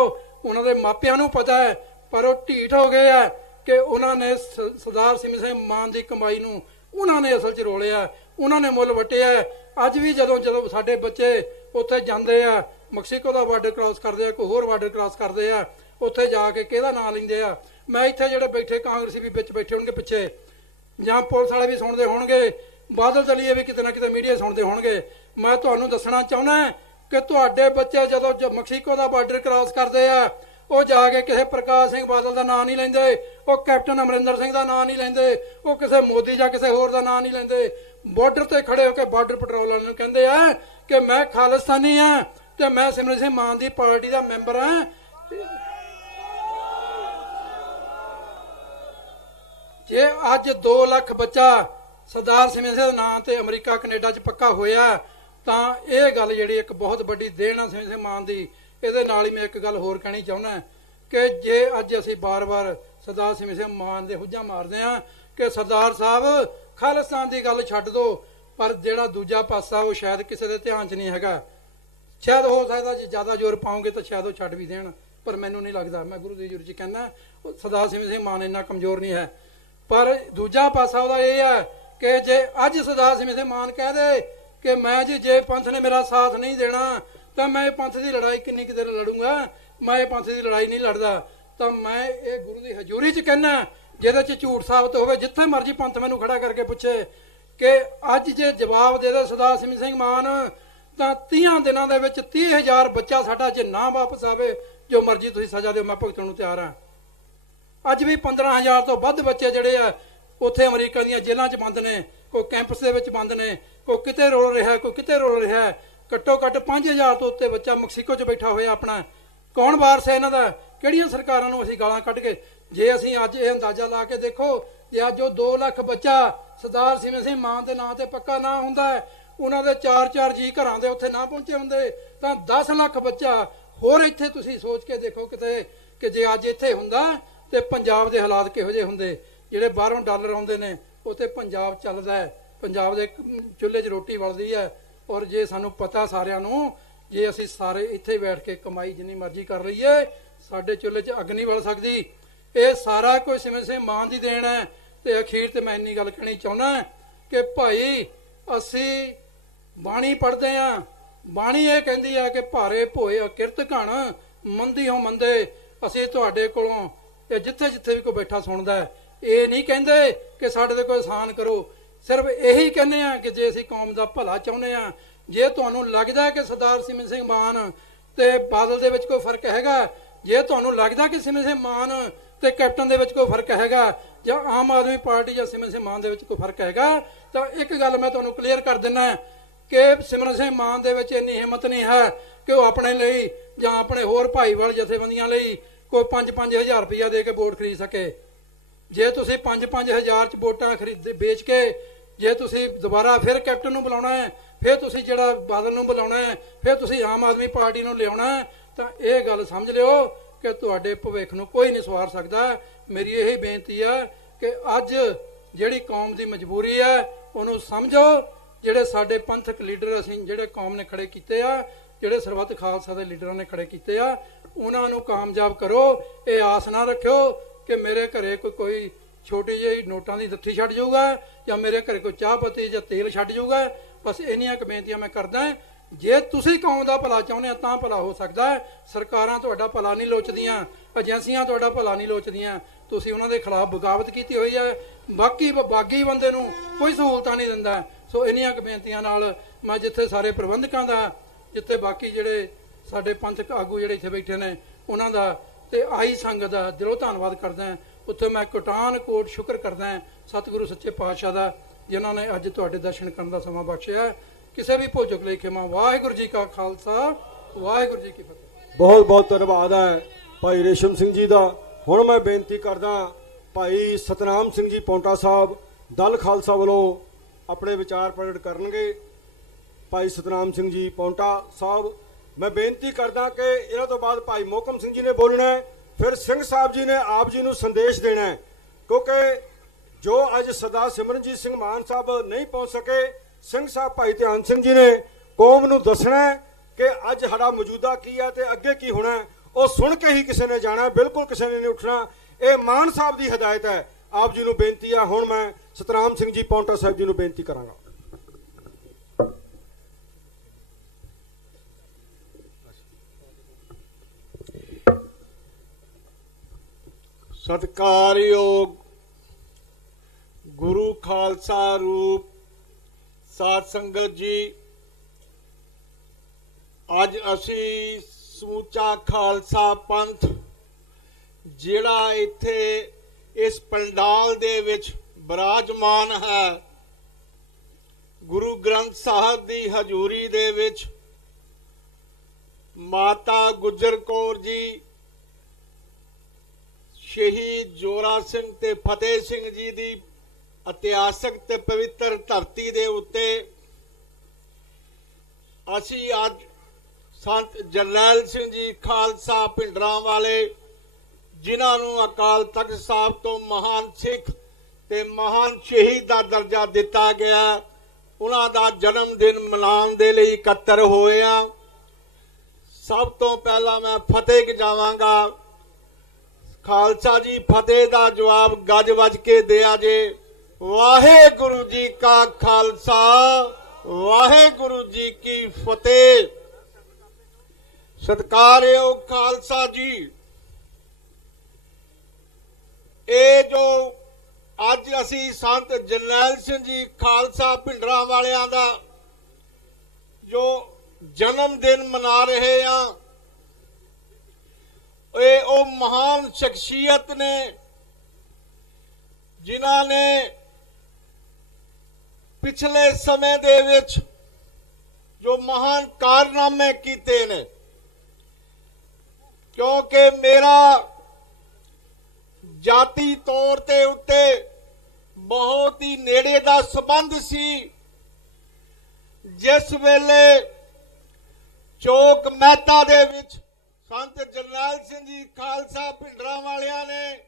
ਉਹਨਾਂ ਦੇ ਮਾਪਿਆਂ ਨੂੰ ਪਤਾ ਹੈ, ਪਰ ਉਹ ਢੀਠ ਹੋ ਗਏ ਆ ਕਿ ਉਹਨਾਂ ਨੇ ਸਰਦਾਰ ਸਿਮਰਨ ਸਿੰਘ ਮਾਨ ਦੀ ਕਮਾਈ ਨੂੰ ਉਹਨਾਂ ਨੇ ਅਸਲ 'ਚ ਰੋਲਿਆ, ਉਹਨਾਂ ਨੇ ਮੁੱਲ ਵਟਿਆ। ਅੱਜ ਵੀ ਜਦੋਂ ਸਾਡੇ ਬੱਚੇ ਉੱਥੇ ਜਾਂਦੇ ਆ, ਮੈਕਸੀਕੋ ਦਾ ਬਾਰਡਰ ਕ੍ਰਾਸ ਕਰਦੇ ਆ, ਕੋਈ ਹੋਰ ਬਾਰਡਰ ਕ੍ਰਾਸ ਕਰਦੇ ਆ, ਉੱਥੇ ਜਾ ਕੇ ਕਿਹਦਾ ਨਾਂ ਲੈਂਦੇ ਆ। ਮੈਂ ਇੱਥੇ ਜਿਹੜੇ ਬੈਠੇ ਕਾਂਗਰਸੀ ਵੀ ਵਿੱਚ ਬੈਠੇ ਹੋਣਗੇ ਪਿੱਛੇ, ਜਾਂ ਪੁਲਿਸ ਵਾਲੇ ਵੀ ਸੁਣਦੇ ਹੋਣਗੇ, ਬਾਦਲ ਦਲੀਏ ਵੀ ਕਿਤੇ ਨਾ ਕਿਤੇ ਮੀਡੀਆ ਸੁਣਦੇ ਹੋਣਗੇ। ਮੈਂ ਤੁਹਾਨੂੰ ਦੱਸਣਾ ਚਾਹੁੰਦਾ ਕਿ ਤੁਹਾਡੇ ਬੱਚੇ ਜਦੋਂ ਮੈਕਸੀਕੋ ਦਾ ਬਾਰਡਰ ਕ੍ਰਾਸ ਕਰਦੇ ਆ, ਉਹ ਜਾ ਕੇ ਕਿਸੇ ਪ੍ਰਕਾਸ਼ ਸਿੰਘ ਬਾਦਲ ਦਾ ਨਾਂ ਨਹੀਂ ਲੈਂਦੇ, ਉਹ ਕੈਪਟਨ ਅਮਰਿੰਦਰ ਸਿੰਘ ਦਾ ਨਾਂ ਨਹੀਂ ਲੈਂਦੇ, ਉਹ ਕਿਸੇ ਮੋਦੀ ਜਾਂ ਕਿਸੇ ਹੋਰ ਦਾ ਨਾਂ ਨਹੀਂ ਲੈਂਦੇ। ਬਾਰਡਰ ਤੇ ਖੜੇ ਹੋ ਕੇ ਬਾਰਡਰ ਪੈਟਰੋਲ ਵਾਲਿਆਂ ਨੂੰ ਕਹਿੰਦੇ ਆ ਕਿ ਮੈਂ ਖਾਲਿਸਤਾਨੀ ਆ ਤੇ ਮੈਂ ਸਿਮਰਨ ਸਿੰਘ ਮਾਨ ਦੀ ਪਾਰਟੀ ਦਾ ਮੈਂਬਰ ਆ। ਜੇ ਅੱਜ 2 ਲੱਖ ਬੱਚਾ ਸਰਦਾਰ ਸਿਮਰਨ ਸਿੰਘ ਦੇ ਨਾਂ ਤੇ ਅਮਰੀਕਾ ਕੈਨੇਡਾ 'ਚ ਪੱਕਾ ਹੋਇਆ ਤਾਂ ਇਹ ਗੱਲ ਜਿਹੜੀ ਇੱਕ ਬਹੁਤ ਵੱਡੀ ਦੇਣ ਆ ਸਿਮਰਨ ਸਿੰਘ ਮਾਨ ਦੀ। ਇਹਦੇ ਨਾਲ ਹੀ ਮੈਂ ਇੱਕ ਗੱਲ ਹੋਰ ਕਹਿਣੀ ਚਾਹੁੰਦਾ ਕਿ ਜੇ ਅੱਜ ਅਸੀਂ ਬਾਰ-ਬਾਰ ਸਰਦਾਰ ਸਿਮਰਨ ਸਿੰਘ ਮਾਨ ਦੇ ਹੁੱਜਾ ਮਾਰਦੇ ਹਾਂ ਕਿ ਸਰਦਾਰ ਸਾਹਿਬ ਖਾਲਿਸਤਾਨ ਦੀ ਗੱਲ ਛੱਡ ਦਿਓ, ਪਰ ਜਿਹੜਾ ਦੂਜਾ ਪਾਸਾ ਉਹ ਸ਼ਾਇਦ ਕਿਸੇ ਦੇ ਧਿਆਨ 'ਚ ਨਹੀਂ ਹੈਗਾ। ਸ਼ਾਇਦ ਹੋ ਸਕਦਾ ਜੇ ਜ਼ਿਆਦਾ ਜ਼ੋਰ ਪਾਉਂਗੇ ਤਾਂ ਸ਼ਾਇਦ ਉਹ ਛੱਡ ਵੀ ਦੇਣ, ਪਰ ਮੈਨੂੰ ਨਹੀਂ ਲੱਗਦਾ। ਮੈਂ ਗੁਰੂ ਦੀ ਹਜ਼ੂਰੀ 'ਚ ਕਹਿੰਦਾ ਸਰਦਾਰ ਸਿਮਰਨ ਸਿੰਘ ਮਾਨ ਇੰਨਾ ਕਮਜ਼ੋਰ ਨਹੀਂ ਹੈ। ਪਰ ਦੂਜਾ ਪਾਸਾ ਉਹਦਾ ਇਹ ਹੈ ਕਿ ਜੇ ਅੱਜ ਸਰਦਾਰ ਸਿਮਰਨ ਸਿੰਘ ਮਾਨ ਕਹਿ ਦੇ ਕਿ ਮੈਂ ਜੇ ਪੰਥ ਨੇ ਮੇਰਾ ਸਾਥ ਨਹੀਂ ਦੇਣਾ ਤਾਂ ਮੈਂ ਇਹ ਪੰਥ ਦੀ ਲੜਾਈ ਕਿੰਨੀ ਕਿਤੇ ਲੜੂੰਗਾ, ਮੈਂ ਇਹ ਪੰਥ ਦੀ ਲੜਾਈ ਨਹੀਂ ਲੜਦਾ, ਤਾਂ ਮੈਂ ਇਹ ਗੁਰੂ ਦੀ ਹਜ਼ੂਰੀ 'ਚ ਕਹਿਣਾ ਜਿਹਦੇ 'ਚ ਝੂਠ ਸਾਬਤ ਹੋਵੇ। ਜਿੱਥੇ ਮਰਜ਼ੀ ਪੰਥ ਮੈਨੂੰ ਖੜਾ ਕਰਕੇ ਪੁੱਛੇ ਕਿ ਅੱਜ ਜੇ ਜਵਾਬ ਦੇ ਦੇ ਸਰਦਾਰ ਸਿਮਰਨ ਸਿੰਘ ਮਾਨ ਤਾਂ 30 ਦਿਨਾਂ ਦੇ ਵਿੱਚ 30,000 ਬੱਚਾ ਸਾਡਾ ਜੇ ਨਾ ਵਾਪਸ ਆਵੇ, ਜੋ ਮਰਜ਼ੀ ਤੁਸੀਂ ਸਜ਼ਾ ਦਿਓ, ਮੈਂ ਭੁਗਤਣ ਨੂੰ ਤਿਆਰ ਹਾਂ। ਅੱਜ ਵੀ 15,000 ਤੋਂ ਵੱਧ ਬੱਚੇ ਜਿਹੜੇ ਆ ਉੱਥੇ ਅਮਰੀਕਾ ਦੀਆਂ ਜੇਲ੍ਹਾਂ 'ਚ ਬੰਦ ਨੇ, ਕੋਈ ਕੈਂਪਸ ਦੇ ਵਿੱਚ ਬੰਦ ਨੇ, ਕੋਈ ਕਿਤੇ ਰੋਲ ਰਿਹਾ, ਕੋਈ ਕਿਤੇ ਰੋਲ ਰਿਹਾ। ਘੱਟੋ ਘੱਟ 5,000 ਤੋਂ ਉੱਤੇ ਬੱਚਾ ਮੈਕਸੀਕੋ 'ਚ ਬੈਠਾ ਹੋਇਆ ਆਪਣਾ। ਕੌਣ ਵਾਰਸ ਹੈ ਇਹਨਾਂ ਦਾ? ਕਿਹੜੀਆਂ ਸਰਕਾਰਾਂ ਨੂੰ ਅਸੀਂ ਗਾਲਾਂ ਕੱਢ ਕੇ? ਜੇ ਅਸੀਂ ਅੱਜ ਇਹ ਅੰਦਾਜ਼ਾ ਲਾ ਕੇ ਦੇਖੋ, ਜੇ ਅੱਜ ਉਹ 2 ਲੱਖ ਬੱਚਾ ਸਰਦਾਰ ਸਿਮਰਨ ਸਿੰਘ ਮਾਨ ਦੇ ਨਾਂ ਤੇ ਪੱਕਾ ਨਾ ਹੁੰਦਾ, ਉਹਨਾਂ ਦੇ 4-4 ਜੀ ਘਰਾਂ ਦੇ ਉੱਥੇ ਨਾ ਪਹੁੰਚੇ ਹੁੰਦੇ, ਤਾਂ 10 ਲੱਖ ਬੱਚਾ ਹੋਰ ਇੱਥੇ ਤੁਸੀਂ ਸੋਚ ਕੇ ਦੇਖੋ ਕਿਤੇ ਕਿ ਜੇ ਅੱਜ ਇੱਥੇ ਹੁੰਦਾ ਤੇ ਪੰਜਾਬ ਦੇ ਹਾਲਾਤ ਕਿਹੋ ਜਿਹੇ ਹੁੰਦੇ। ਜਿਹੜੇ ਬਾਹਰੋਂ ਡਾਲਰ ਆਉਂਦੇ ਨੇ ਉੱਥੇ ਪੰਜਾਬ ਚੱਲਦਾ ਹੈ, ਪੰਜਾਬ ਦੇ ਚੁੱਲ੍ਹੇ 'ਚ ਰੋਟੀ ਵਲਦੀ ਹੈ। ਔਰ ਜੇ ਸਾਨੂੰ ਪਤਾ ਸਾਰਿਆਂ ਨੂੰ, ਜੇ ਅਸੀਂ ਸਾਰੇ ਇੱਥੇ ਬੈਠ ਕੇ ਕਮਾਈ ਜਿੰਨੀ ਮਰਜ਼ੀ ਕਰ ਲਈਏ, ਸਾਡੇ ਚੁੱਲ੍ਹੇ 'ਚ ਅੱਗ ਨਹੀਂ ਬਲ ਸਕਦੀ। ਇਹ ਸਾਰਾ ਕੁਝ ਸਿਮਰਨ ਸਿੰਘ ਮਾਨ ਦੀ ਦੇਣ ਹੈ। ਤੇ ਅਖੀਰ ਤੇ ਮੈਂ ਇੰਨੀ ਗੱਲ ਕਹਿਣੀ ਚਾਹੁੰਦਾ ਕਿ ਭਾਈ ਅਸੀਂ ਬਾਣੀ ਪੜ੍ਹਦੇ ਹਾਂ, ਬਾਣੀ ਇਹ ਕਹਿੰਦੀ ਹੈ ਕਿ ਭਾਰੇ ਭੋਏ ਕਿਰਤ ਘਣ ਮੰਦੀ ਹੋ ਮੰਦੇ। ਅਸੀਂ ਤੁਹਾਡੇ ਕੋਲੋਂ ਇਹ ਜਿੱਥੇ ਜਿੱਥੇ ਵੀ ਕੋਈ ਬੈਠਾ ਸੁਣਦਾ, ਇਹ ਨਹੀਂ ਕਹਿੰਦੇ ਕਿ ਸਾਡੇ ਤੇ ਕੋਈ ਆਸਾਨ ਕਰੋ, ਸਿਰਫ ਇਹੀ ਕਹਿੰਦੇ ਆ ਕਿ ਜੇ ਅਸੀਂ ਕੌਮ ਦਾ ਭਲਾ ਚਾਹੁੰਦੇ ਆ, ਜੇ ਤੁਹਾਨੂੰ ਲੱਗਦਾ ਕਿ ਸਰਦਾਰ ਸਿਮਰਨ ਸਿੰਘ ਮਾਨ ਤੇ ਬਾਦਲ ਦੇ ਵਿੱਚ ਕੋਈ ਫਰਕ ਹੈਗਾ, ਜੇ ਤੁਹਾਨੂੰ ਲੱਗਦਾ ਕਿ ਸਿਮਰਨ ਸਿੰਘ ਮਾਨ ਤੇ ਕੈਪਟਨ ਦੇ ਵਿੱਚ ਕੋਈ ਫਰਕ ਹੈਗਾ, ਜਾਂ ਆਮ ਆਦਮੀ ਪਾਰਟੀ ਜਾਂ ਸਿਮਰਨ ਸਿੰਘ ਮਾਨ ਦੇ ਵਿੱਚ ਕੋਈ ਫਰਕ ਹੈਗਾ, ਤਾਂ ਇੱਕ ਗੱਲ ਮੈਂ ਤੁਹਾਨੂੰ ਕਲੀਅਰ ਕਰ ਦਿੰਦਾ ਕਿ ਸਿਮਰਨ ਸਿੰਘ ਮਾਨ ਦੇ ਵਿੱਚ ਇੰਨੀ ਹਿੰਮਤ ਨਹੀਂ ਹੈ ਕਿ ਉਹ ਆਪਣੇ ਲਈ ਜਾਂ ਆਪਣੇ ਹੋਰ ਭਾਈਵਾਲ ਜਥੇਬੰਦੀਆਂ ਲਈ ਕੋਈ 5-5 ਹਜ਼ਾਰ ਰੁਪਇਆ ਦੇ ਕੇ ਵੋਟ ਖਰੀਦ ਸਕੇ। ਜੇ ਤੁਸੀਂ 5-5 ਹਜ਼ਾਰ 'ਚ ਵੋਟਾਂ ਵੇਚ ਕੇ ਜੇ ਤੁਸੀਂ ਦੁਬਾਰਾ ਫਿਰ ਕੈਪਟਨ ਨੂੰ ਬੁਲਾਉਣਾ ਹੈ, ਫਿਰ ਤੁਸੀਂ ਜਿਹੜਾ ਬਾਦਲ ਨੂੰ ਬੁਲਾਉਣਾ ਹੈ, ਫਿਰ ਤੁਸੀਂ ਆਮ ਆਦਮੀ ਪਾਰਟੀ ਨੂੰ ਲਿਆਉਣਾ ਹੈ, ਤਾਂ ਇਹ ਗੱਲ ਸਮਝ ਲਿਓ ਕਿ ਤੁਹਾਡੇ ਭਵਿੱਖ ਨੂੰ ਕੋਈ ਨਹੀਂ ਸਵਾਰ ਸਕਦਾ। ਮੇਰੀ ਇਹੀ ਬੇਨਤੀ ਹੈ ਕਿ ਅੱਜ ਜਿਹੜੀ ਕੌਮ ਦੀ ਮਜਬੂਰੀ ਹੈ ਉਹਨੂੰ ਸਮਝੋ। ਜਿਹੜੇ ਸਾਡੇ ਪੰਥਕ ਲੀਡਰ ਅਸੀਂ ਜਿਹੜੇ ਕੌਮ ਨੇ ਖੜੇ ਕੀਤੇ ਆ, ਜਿਹੜੇ ਸਰਬੱਤ ਖਾਲਸਾ ਦੇ ਲੀਡਰਾਂ ਨੇ ਖੜੇ ਕੀਤੇ ਆ, ਉਹਨਾਂ ਨੂੰ ਕਾਮਯਾਬ ਕਰੋ। ਇਹ ਆਸ ਨਾ ਰੱਖਿਓ ਕਿ ਮੇਰੇ ਘਰੇ ਕੋਈ ਛੋਟੀ ਜਿਹੀ ਨੋਟਾਂ ਦੀ ਦੱਥੀ ਛੱਡ ਜਾਊਗਾ ਜਾਂ ਮੇਰੇ ਘਰੇ ਕੋਈ ਚਾਹ ਪੱਤੀ ਜਾਂ ਤੇਲ ਛੱਡ ਜਾਊਗਾ। ਬਸ ਇੰਨੀਆਂ ਕੁ ਬੇਨਤੀਆਂ ਮੈਂ ਕਰਦਾ। ਜੇ ਤੁਸੀਂ ਕੌਮ ਦਾ ਭਲਾ ਚਾਹੁੰਦੇ ਆ ਤਾਂ ਭਲਾ ਹੋ ਸਕਦਾ। ਸਰਕਾਰਾਂ ਤੁਹਾਡਾ ਭਲਾ ਨਹੀਂ ਲੋਚਦੀਆਂ, ਏਜੰਸੀਆਂ ਤੁਹਾਡਾ ਭਲਾ ਨਹੀਂ ਲੋਚਦੀਆਂ। ਤੁਸੀਂ ਉਹਨਾਂ ਦੇ ਖਿਲਾਫ ਬਗਾਵਤ ਕੀਤੀ ਹੋਈ ਹੈ। ਬਾਕੀ ਬਾਗੀ ਬੰਦੇ ਨੂੰ ਕੋਈ ਸਹੂਲਤਾਂ ਨਹੀਂ ਦਿੰਦਾ। ਸੋ ਇੰਨੀਆਂ ਕੁ ਬੇਨਤੀਆਂ ਨਾਲ ਮੈਂ ਜਿੱਥੇ ਸਾਰੇ ਪ੍ਰਬੰਧਕਾਂ ਦਾ, ਜਿੱਥੇ ਬਾਕੀ ਜਿਹੜੇ ਸਾਡੇ ਪੰਥਕ ਆਗੂ ਜਿਹੜੇ ਇੱਥੇ ਬੈਠੇ ਨੇ ਉਹਨਾਂ ਦਾ ਤੇ ਆਈ ਸੰਗਤ ਦਾ ਦਿਲੋਂ ਧੰਨਵਾਦ ਕਰਦਾ ਹਾਂ। ਉੱਥੇ ਮੈਂ ਕੋਟਾਨ ਕੋਟ ਸ਼ੁਕਰ ਕਰਦਾ ਹਾਂ ਸਤਿਗੁਰੂ ਸੱਚੇ ਪਾਤਸ਼ਾਹ ਦਾ, ਜਿਨ੍ਹਾਂ ਨੇ ਅੱਜ ਤੁਹਾਡੇ ਦਰਸ਼ਨ ਕਰਨ ਦਾ ਸਮਾਂ ਬਖਸ਼ਿਆ। ਕਿਸੇ ਵੀ ਭੁੱਲ ਚੁੱਕ ਲਈ ਖਿਮਾ। ਵਾਹਿਗੁਰੂ ਜੀ ਕਾ ਖਾਲਸਾ, ਵਾਹਿਗੁਰੂ ਜੀ ਕੀ ਫਤਿਹ। ਬਹੁਤ ਬਹੁਤ ਧੰਨਵਾਦ ਹੈ ਭਾਈ ਰੇਸ਼ਮ ਸਿੰਘ ਜੀ ਦਾ। ਹੁਣ ਮੈਂ ਬੇਨਤੀ ਕਰਦਾ ਭਾਈ ਸਤਨਾਮ ਸਿੰਘ ਜੀ ਪੌਂਟਾ ਸਾਹਿਬ ਦਲ ਖਾਲਸਾ ਵੱਲੋਂ ਆਪਣੇ ਵਿਚਾਰ ਪ੍ਰਗਟ ਕਰਨਗੇ। ਭਾਈ ਸਤਨਾਮ ਸਿੰਘ ਜੀ ਪੌਂਟਾ ਸਾਹਿਬ, ਮੈਂ ਬੇਨਤੀ ਕਰਦਾ ਕਿ ਇਹਨਾਂ ਤੋਂ ਬਾਅਦ ਭਾਈ ਮੋਹਕਮ ਸਿੰਘ ਜੀ ਨੇ ਬੋਲਣਾ ਹੈ, ਫਿਰ ਸਿੰਘ ਸਾਹਿਬ ਜੀ ਨੇ ਆਪ ਜੀ ਨੂੰ ਸੰਦੇਸ਼ ਦੇਣਾ ਹੈ, ਕਿਉਂਕਿ ਜੋ ਅੱਜ ਸਰਦਾਰ ਸਿਮਰਨਜੀਤ ਸਿੰਘ ਮਾਨ ਸਾਹਿਬ ਨਹੀਂ ਪਹੁੰਚ ਸਕੇ, ਸਿੰਘ ਸਾਹਿਬ ਭਾਈ ਧਿਆਨ ਸਿੰਘ ਜੀ ਨੇ ਕੌਮ ਨੂੰ ਦੱਸਣਾ ਕਿ ਅੱਜ ਸਾਡਾ ਮੌਜੂਦਾ ਕੀ ਹੈ ਤੇ ਅੱਗੇ ਕੀ ਹੋਣਾ, ਉਹ ਸੁਣ ਕੇ ਹੀ ਕਿਸੇ ਨੇ ਜਾਣਾ, ਬਿਲਕੁਲ ਕਿਸੇ ਨੇ ਨਹੀਂ ਉੱਠਣਾ। ਇਹ ਮਾਨ ਸਾਹਿਬ ਦੀ ਹਦਾਇਤ ਹੈ। ਆਪ ਜੀ ਨੂੰ ਬੇਨਤੀ ਹੈ। ਹੁਣ ਮੈਂ ਸਤਨਾਮ ਸਿੰਘ ਜੀ ਪੌਂਟਾ ਸਾਹਿਬ ਜੀ ਨੂੰ ਬੇਨਤੀ ਕਰਾਂਗਾ। ਸਤਿਕਾਰਯੋਗ ਗੁਰੂ ਖਾਲਸਾ ਰੂਪ ਸਾਧ ਸੰਗਤ ਜੀ, ਅੱਜ ਅਸੀਂ ਸਮੁੱਚਾ ਖਾਲਸਾ ਪੰਥ ਜਿਹੜਾ ਇੱਥੇ ਇਸ ਪੰਡਾਲ ਦੇ ਵਿੱਚ ਬਿਰਾਜਮਾਨ ਹੈ, ਗੁਰੂ ਗ੍ਰੰਥ ਸਾਹਿਬ ਦੀ ਹਜ਼ੂਰੀ ਦੇ ਵਿੱਚ ਮਾਤਾ ਗੁਜਰ ਕੌਰ ਜੀ, ਸ਼ਹੀਦ ਜੋਰਾ ਸਿੰਘ ਤੇ ਫਤਿਹ ਸਿੰਘ ਜੀ ਦੀ ਇਤਿਹਾਸਕ ਤੇ ਪਵਿੱਤਰ ਧਰਤੀ ਦੇ ਉੱਤੇ ਅਸੀਂ ਅੱਜ ਸੰਤ ਜਰਨੈਲ ਸਿੰਘ ਜੀ ਖਾਲਸਾ ਭਿੰਡਰਾਂ ਵਾਲੇ, ਜਿਨ੍ਹਾਂ ਨੂੰ ਅਕਾਲ ਤਖਤ ਸਾਹਿਬ ਤੋਂ ਮਹਾਨ ਸਿੱਖ ਤੇ ਮਹਾਨ ਸ਼ਹੀਦ ਦਾ ਦਰਜਾ ਦਿੱਤਾ ਗਿਆ, ਉਹਨਾਂ ਦਾ ਜਨਮ ਦਿਨ ਮਨਾਉਣ ਦੇ ਲਈ ਇਕੱਤਰ ਹੋਏ ਆ। ਸਭ ਤੋਂ ਪਹਿਲਾਂ ਮੈਂ ਫਤਿਹ ਗਜਾਵਾਂਗਾ। ਖਾਲਸਾ ਜੀ ਫਤਿਹ ਦਾ ਜਵਾਬ ਗੱਜ ਵੱਜ ਕੇ ਦਿਆ ਜੇ। ਵਾਹਿਗੁਰੂ ਜੀ ਕਾ ਖਾਲਸਾ, ਵਾਹਿਗੁਰੂ ਜੀ ਕੀ ਫਤਿਹ। ਸਤਿਕਾਰਯੋਗ ਖਾਲਸਾ ਜੀ, ਇਹ ਜੋ ਅੱਜ ਅਸੀਂ ਸੰਤ ਜਰਨੈਲ ਸਿੰਘ ਜੀ ਖਾਲਸਾ ਭਿੰਡਰਾਂ ਵਾਲਿਆਂ ਦਾ ਜੋ ਜਨਮ ਦਿਨ ਮਨਾ ਰਹੇ ਆ, ਇਹ ਉਹ ਮਹਾਨ ਸ਼ਖਸੀਅਤ ਨੇ ਜਿਨ੍ਹਾਂ ਨੇ ਪਿਛਲੇ ਸਮੇਂ ਦੇ ਵਿੱਚ ਜੋ ਮਹਾਨ ਕਾਰਨਾਮੇ ਕੀਤੇ ਨੇ। ਕਿਉਂਕਿ ਮੇਰਾ ਜਾਤੀ ਤੌਰ ਤੇ ਉੱਤੇ ਬਹੁਤ ਹੀ ਨੇੜੇ ਦਾ ਸੰਬੰਧ ਸੀ, ਜਿਸ ਵੇਲੇ ਚੌਕ ਮਹਿਤਾ ਦੇ ਵਿੱਚ ਸੰਤ ਜਰਨੈਲ ਸਿੰਘ ਜੀ ਖਾਲਸਾ ਭਿੰਡਰਾਂ ਵਾਲਿਆਂ ਨੇ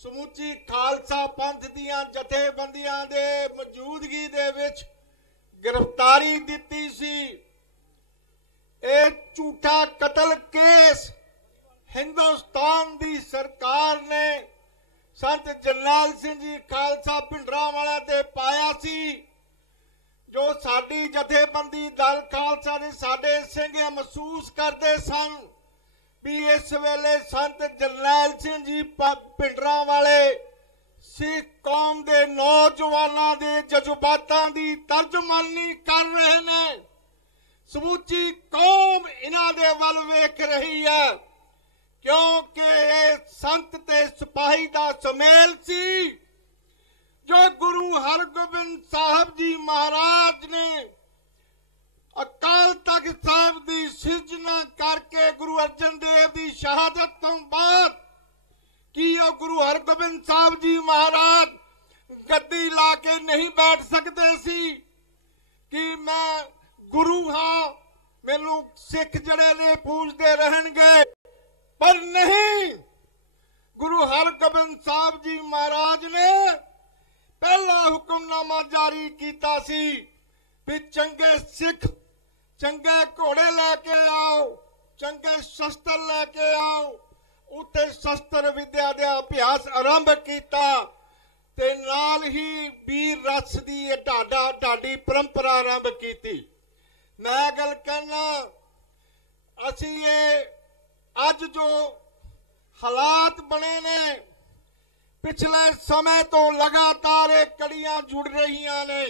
ਸਮੁੱਚੀ ਖਾਲਸਾ ਪੰਥ ਦੀਆਂ ਜਥੇਬੰਦੀਆਂ ਦੇ ਮੌਜੂਦਗੀ ਦੇ ਵਿੱਚ ਗ੍ਰਿਫਤਾਰੀ ਦਿੱਤੀ ਸੀ। ਇਹ ਝੂਠਾ ਕਤਲ ਕੇਸ ਹਿੰਦੁਸਤਾਨ ਦੀ ਸਰਕਾਰ ਨੇ ਸੰਤ ਜਰਨੈਲ ਸਿੰਘ ਜੀ ਖਾਲਸਾ ਭਿੰਡਰਾਂ ਵਾਲਿਆਂ ਤੇ ਪਾਇਆ ਸੀ। ਜੋ ਸਾਡੀ ਜਥੇਬੰਦੀ ਦਲ ਖਾਲਸਾ ਦੇ ਸਾਡੇ ਸਿੰਘ ਮਹਿਸੂਸ ਕਰਦੇ ਸਨ ਵੀ ਇਸ ਵੇਲੇ ਸੰਤ ਜਰਨੈਲ ਸਿੰਘ ਜੀ ਭਿੰਡਰਾਂ ਵਾਲੇ ਸਿੱਖ ਕੌਮ ਦੇ ਨੌਜਵਾਨਾਂ ਦੇ ਜਜ਼ਬਾਤਾਂ ਦੀ ਤਰਜਮਾਨੀ ਕਰ ਰਹੇ ਨੇ। ਸਮੁੱਚੀ ਕੌਮ ਇਹਨਾਂ ਦੇ ਵੱਲ ਵੇਖ ਰਹੀ ਹੈ, ਕਿਉਂਕਿ ਇਹ ਸੰਤ ਤੇ ਸਿਪਾਹੀ ਦਾ ਸੁਮੇਲ ਸੀ ਜੋ ਗੁਰੂ ਹਰਗੋਬਿੰਦ ਸਾਹਿਬ ਜੀ ਮਹਾਰਾਜ ਨੇ ਅਕਾਲ ਤਖਤ ਸਾਹਿਬ ਦੀ ਸਿਰਜਣਾ ਕਰਕੇ ਗੁਰੂ ਅਰਜਨ ਦੇਵ ਦੀ ਸ਼ਹਾਦਤ ਤੋਂ ਬਾਅਦ ਕੀ ਉਹ ਗੁਰੂ ਹਰਗੋਬਿੰਦ ਸਾਹਿਬ ਜੀ ਮਹਾਰਾਜ ਗੱਦੀ ਲਾ ਕੇ ਨਹੀਂ ਬੈਠ ਸਕਦੇ ਸੀ ਕਿ ਮੈਂ ਗੁਰੂ ਹਾਂ, ਮੈਨੂੰ ਸਿੱਖ ਜਿਹੜੇ ਨੇ ਪੂਜਦੇ ਰਹਿਣਗੇ। ਪਰ ਨਹੀਂ, ਗੁਰੂ ਹਰਗੋਬਿੰਦ ਸਾਹਿਬ ਜੀ ਮਹਾਰਾਜ ਨੇ ਪਹਿਲਾ ਹੁਕਮਨਾਮਾ ਜਾਰੀ ਕੀਤਾ ਸੀ ਵੀ ਚੰਗੇ ਸਿੱਖ ਚੰਗੇ ਘੋੜੇ ਲੈ ਕੇ ਆਓ, ਚੰਗੇ ਸ਼ਸਤਰ ਲੈ ਕੇ ਆਓ। ਉੱਥੇ ਸ਼ਸਤਰ ਵਿਦਿਆ ਦਾ ਅਭਿਆਸ ਆਰੰਭ ਕੀਤਾ ਤੇ ਨਾਲ ਹੀ ਵੀਰ ਰਸ ਦੀ ਇਹ ਢਾਡੀ ਪਰੰਪਰਾ ਆਰੰਭ ਕੀਤੀ। ਮੈਂ ਗੱਲ ਕਹਿਣਾ, ਅਸੀਂ ਇਹ ਅੱਜ ਜੋ ਹਾਲਾਤ ਬਣੇ ਨੇ, ਪਿਛਲੇ ਸਮੇਂ ਤੋਂ ਲਗਾਤਾਰ ਇਹ ਕੜੀਆਂ ਜੁੜ ਰਹੀਆਂ ਨੇ।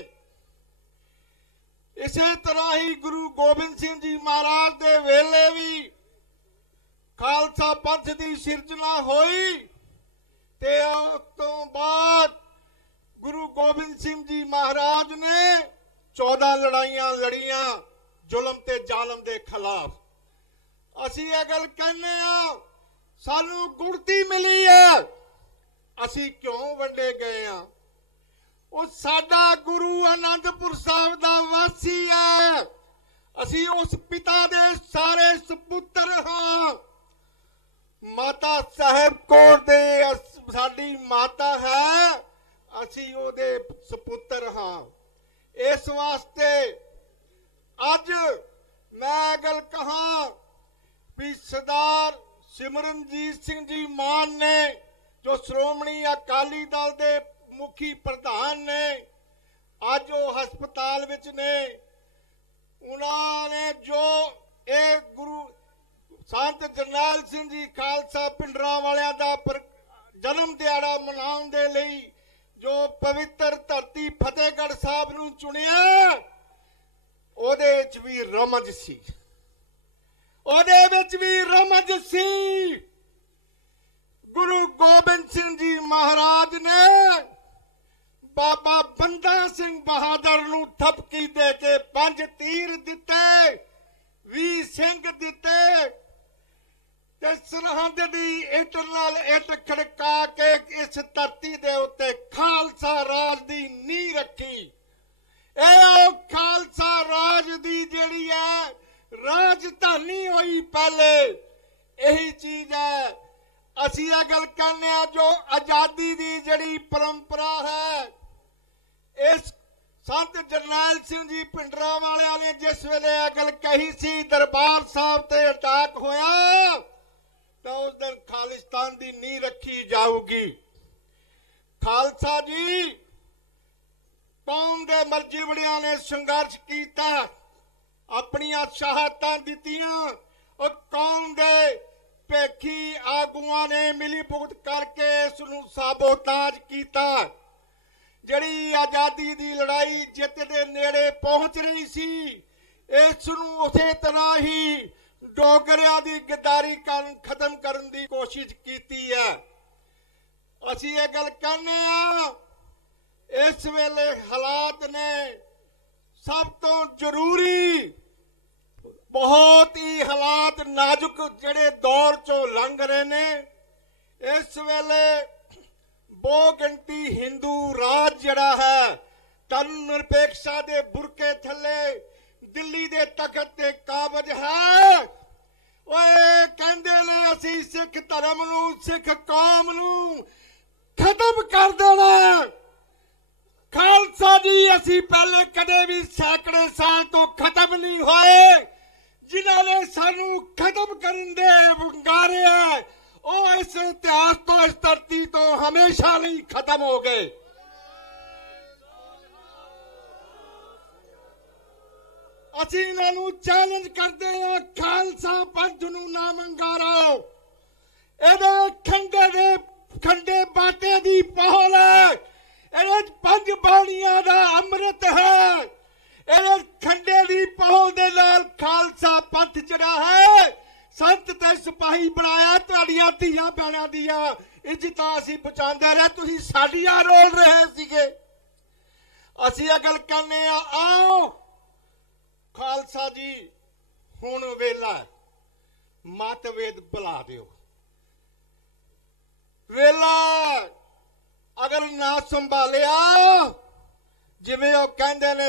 ਇਸੇ ਤਰ੍ਹਾਂ ਹੀ ਗੁਰੂ ਗੋਬਿੰਦ ਸਿੰਘ ਜੀ ਮਹਾਰਾਜ ਦੇ ਵੇਲੇ ਵੀ ਖਾਲਸਾ ਪੰਥ ਦੀ ਸਿਰਜਣਾ ਹੋਈ ਤੇ ਉਸ ਤੋਂ ਬਾਅਦ ਗੁਰੂ ਗੋਬਿੰਦ ਸਿੰਘ ਜੀ ਮਹਾਰਾਜ ਨੇ 14 ਲੜਾਈਆਂ ਲੜੀਆਂ ਜ਼ੁਲਮ ਤੇ ਜ਼ਾਲਮ ਦੇ ਖਿਲਾਫ। ਅਸੀਂ ਇਹ ਗੱਲ ਕਹਿੰਦੇ ਆ ਸਾਨੂੰ ਗੁਰਤੀ ਮਿਲੀ ਹੈ, ਅਸੀਂ ਕਿਉਂ ਵੰਡੇ ਗਏ ਆ? ਉਹ ਸਾਡਾ ਗੁਰੂ ਆਨੰਦਪੁਰ ਸਾਹਿਬ ਦਾ ਵਾਸੀ ਹੈ, ਅਸੀਂ ਉਸ ਪਿਤਾ ਦੇ ਸਾਰੇ ਸਪੁੱਤਰ ਹਾਂ। ਮਾਤਾ ਸਾਹਿਬ ਕੌਰ ਦੇ ਸਾਡੀ ਮਾਤਾ ਹੈ, ਅਸੀਂ ਉਹਦੇ ਸਪੁੱਤਰ ਹਾਂ। ਇਸ ਵਾਸਤੇ ਅੱਜ ਮੈਂ ਗੱਲ ਕਹਾਂ ਵੀ ਸਰਦਾਰ ਸਿਮਰਨਜੀਤ ਸਿੰਘ ਜੀ ਮਾਨ ਨੇ ਜੋ ਸ਼੍ਰੋਮਣੀ ਅਕਾਲੀ ਦਲ ਦੇ ਮੁਖੀ ਪ੍ਰਧਾਨ ਨੇ, ਅੱਜ ਉਹ ਹਸਪਤਾਲ ਵਿੱਚ ਨੇ। ਉਹਨਾਂ ਨੇ ਜੋ ਇਹ ਗੁਰੂ ਸੰਤ ਜਰਨੈਲ ਸਿੰਘ ਜੀ ਖਾਲਸਾ ਪਿੰਡਰਾਂ ਵਾਲਿਆਂ ਦਾ ਜਨਮ ਦਿਹਾੜਾ ਮਨਾਉਣ ਦੇ ਲਈ ਜੋ ਪਵਿੱਤਰ ਧਰਤੀ ਫਤਿਹਗੜ੍ਹ ਸਾਹਿਬ ਨੂੰ ਚੁਣਿਆ, ਉਹਦੇ ਵਿੱਚ ਵੀ ਰਮਜ ਸੀ, ਉਹਦੇ ਵਿੱਚ ਵੀ ਰਮਜ ਸੀ। ਗੁਰੂ ਗੋਬਿੰਦ ਸਿੰਘ ਜੀ ਮਹਾਰਾਜ ਨੇ ਬਾਬਾ ਬੰਦਾ ਸਿੰਘ ਬਹਾਦਰ ਨੂੰ ਥਪਕੀ ਦੇ ਕੇ 5 ਤੀਰ ਦਿੱਤੇ, 20 ਸਿੰਘ ਦਿੱਤੇ ਤੇ ਸਰਹੰਦ ਦੀ ਇੱਟ ਨਾਲ ਇੱਟ ਖੜਕਾ ਕੇ ਇਸ ਧਰਤੀ ਦੇ ਉੱਤੇ ਖਾਲਸਾ ਰਾਜ ਦੀ ਨੀਂਹ ਰੱਖੀ। ਇਹ ਖਾਲਸਾ ਰਾਜ ਦੀ ਜਿਹੜੀ ਹੈ ਰਾਜਧਾਨੀ ਹੋਈ ਪਹਿਲੇ, ਇਹੀ ਚੀਜ਼ ਹੈ। ਅਸੀਂ ਇਹ ਗੱਲ ਕਹਿੰਦੇ ਆ ਜੋ ਆਜ਼ਾਦੀ ਦੀ ਜਿਹੜੀ ਪਰੰਪਰਾ ਹੈ, ਇਸ ਸੰਤ ਜਰਨੈਲ ਸਿੰਘ ਜੀ ਭਿੰਡਰਾਂ ਵਾਲਿਆਂ ਨੇ ਜਿਸ ਵੇਲੇ ਇਹ ਗੱਲ ਕਹੀ ਸੀ ਦਰਬਾਰ ਸਾਹਿਬ ਤੇ ਅਟੈਕ ਹੋਇਆ ਤਾਂ ਉਸ ਦਿਨ ਖਾਲਿਸਤਾਨ ਦੀ ਨੀਂਹ ਰੱਖੀ ਜਾਊਗੀ। ਖਾਲਸਾ ਜੀ ਕੌਮ ਦੇ ਮਰਜ਼ੀ ਵੜਿਆਂ ਨੇ ਸੰਘਰਸ਼ ਕੀਤਾ, ਆਪਣੀਆਂ ਸ਼ਹਾਦਤਾਂ ਦਿੱਤੀਆਂ। ਉਹ ਕੌਮ ਦੇ ਭੇਖੀ ਆਗੂਆਂ ਨੇ ਮਿਲੀ ਭੁਗਤ ਕਰਕੇ ਇਸ ਨੂੰ ਸਾਬੋਤਾਜ ਕੀਤਾ। ਜਿਹੜੀ ਆਜ਼ਾਦੀ ਦੀ ਲੜਾਈ ਜਿੱਤ ਦੇ ਨੇੜੇ ਪਹੁੰਚ ਰਹੀ ਸੀ, ਇਸ ਨੂੰ ਉਸੇ ਤਰ੍ਹਾਂ ਹੀ ਡੋਗਰਿਆਂ ਦੀ ਗਦਾਰੀ ਖਤਮ ਕਰਨ ਦੀ ਕੋਸ਼ਿਸ਼ ਕੀਤੀ ਹੈ। ਅਸੀਂ ਇਹ ਗੱਲ ਕਹਿੰਦੇ ਆ ਇਸ ਵੇਲੇ ਹਾਲਾਤ ਨੇ ਸਭ ਤੋਂ ਜ਼ਰੂਰੀ, ਬਹੁਤ ਹੀ ਹਾਲਾਤ ਨਾਜ਼ੁਕ ਜਿਹੜੇ ਦੌਰ ਚੋਂ ਲੰਘ ਰਹੇ ਨੇ। ਇਸ ਵੇਲੇ ਬਹੁ ਗਿਣਤੀ ਹਿੰਦੂ ਰਾਜ ਜਿਹੜਾ ਹੈ ਧਰਮ ਨਿਰਪੇਖਤਾ ਦੇ ਬੁਰਕੇ ਥੱਲੇ ਦਿੱਲੀ ਦੇ ਤਖਤ ਤੇ ਕਾਬਜ ਹੈ। ਓਏ ਕਹਿੰਦੇ ਨੇ ਅਸੀਂ ਸਿੱਖ ਧਰਮ ਨੂੰ, ਸਿੱਖ ਕੌਮ ਨੂੰ ਖਤਮ ਕਰ ਦੇਣਾ। ਖਾਲਸਾ ਜੀ ਅਸੀਂ ਪਹਿਲੇ ਕਦੇ ਵੀ ਸੈਂਕੜੇ ਸਾਲ ਤੋਂ ਖਤਮ ਨਹੀਂ ਹੋਏ। ਜਿਨ੍ਹਾਂ ਨੇ ਸਾਨੂੰ ਖਤਮ ਕਰਨ ਦੇ ਵੰਗਾਰਿਆ, ਉਹ ਇਸ ਇਤਿਹਾਸ ਤੋਂ, ਇਸ ਧਰਤੀ ਤੋਂ ਹਮੇਸ਼ਾ ਲਈ ਖਤਮ ਹੋ ਗਏ। ਅਸੀਂ ਇਹਨਾਂ ਨੂੰ ਚੈਲੰਜ ਕਰਦੇ ਹਾਂ, ਖਾਲਸਾ ਪੰਥ ਨੂੰ ਨਾ ਵੰਗਾਰੋ। ਇਹਦੇ ਖੰਡੇ ਬਾਟੇ ਦੀ ਪਹਲ ਹੈ, ਇਹਦੇ 5 ਬਾਣੀਆਂ ਦਾ ਅੰਮ੍ਰਿਤ ਹੈ। ਇਹਦੇ ਖੰਡੇ ਦੀ ਪਹਲ ਦੇ ਨਾਲ ਖਾਲਸਾ ਪੰਥ ਜਿਹੜਾ ਹੈ ਸੰਤ ਤੇ ਸਿਪਾਹੀ ਬਣਾਇਆ। ਤੁਹਾਡੀਆਂ ਧੀਆਂ ਭੈਣਾਂ ਦੀਆਂ ਇੱਜ਼ਤਾਂ ਅਸੀਂ ਬਚਾਉਂਦੇ ਰਹੇ, ਤੁਸੀਂ ਸਾਡੀਆਂ ਰੋਲ ਰਹੇ ਸੀਗੇ। ਅਸੀਂ ਇਹ ਗੱਲ ਕਹਿੰਦੇ ਆ, ਆਓ ਖਾਲਸਾ ਜੀ ਹੁਣ ਵੇਲਾ ਮਤਭੇਦ ਭੁਲਾ ਦਿਓ। ਵੇਲਾ ਅਗਰ ਨਾ ਸੰਭਾਲਿਆ, ਜਿਵੇਂ ਉਹ ਕਹਿੰਦੇ ਨੇ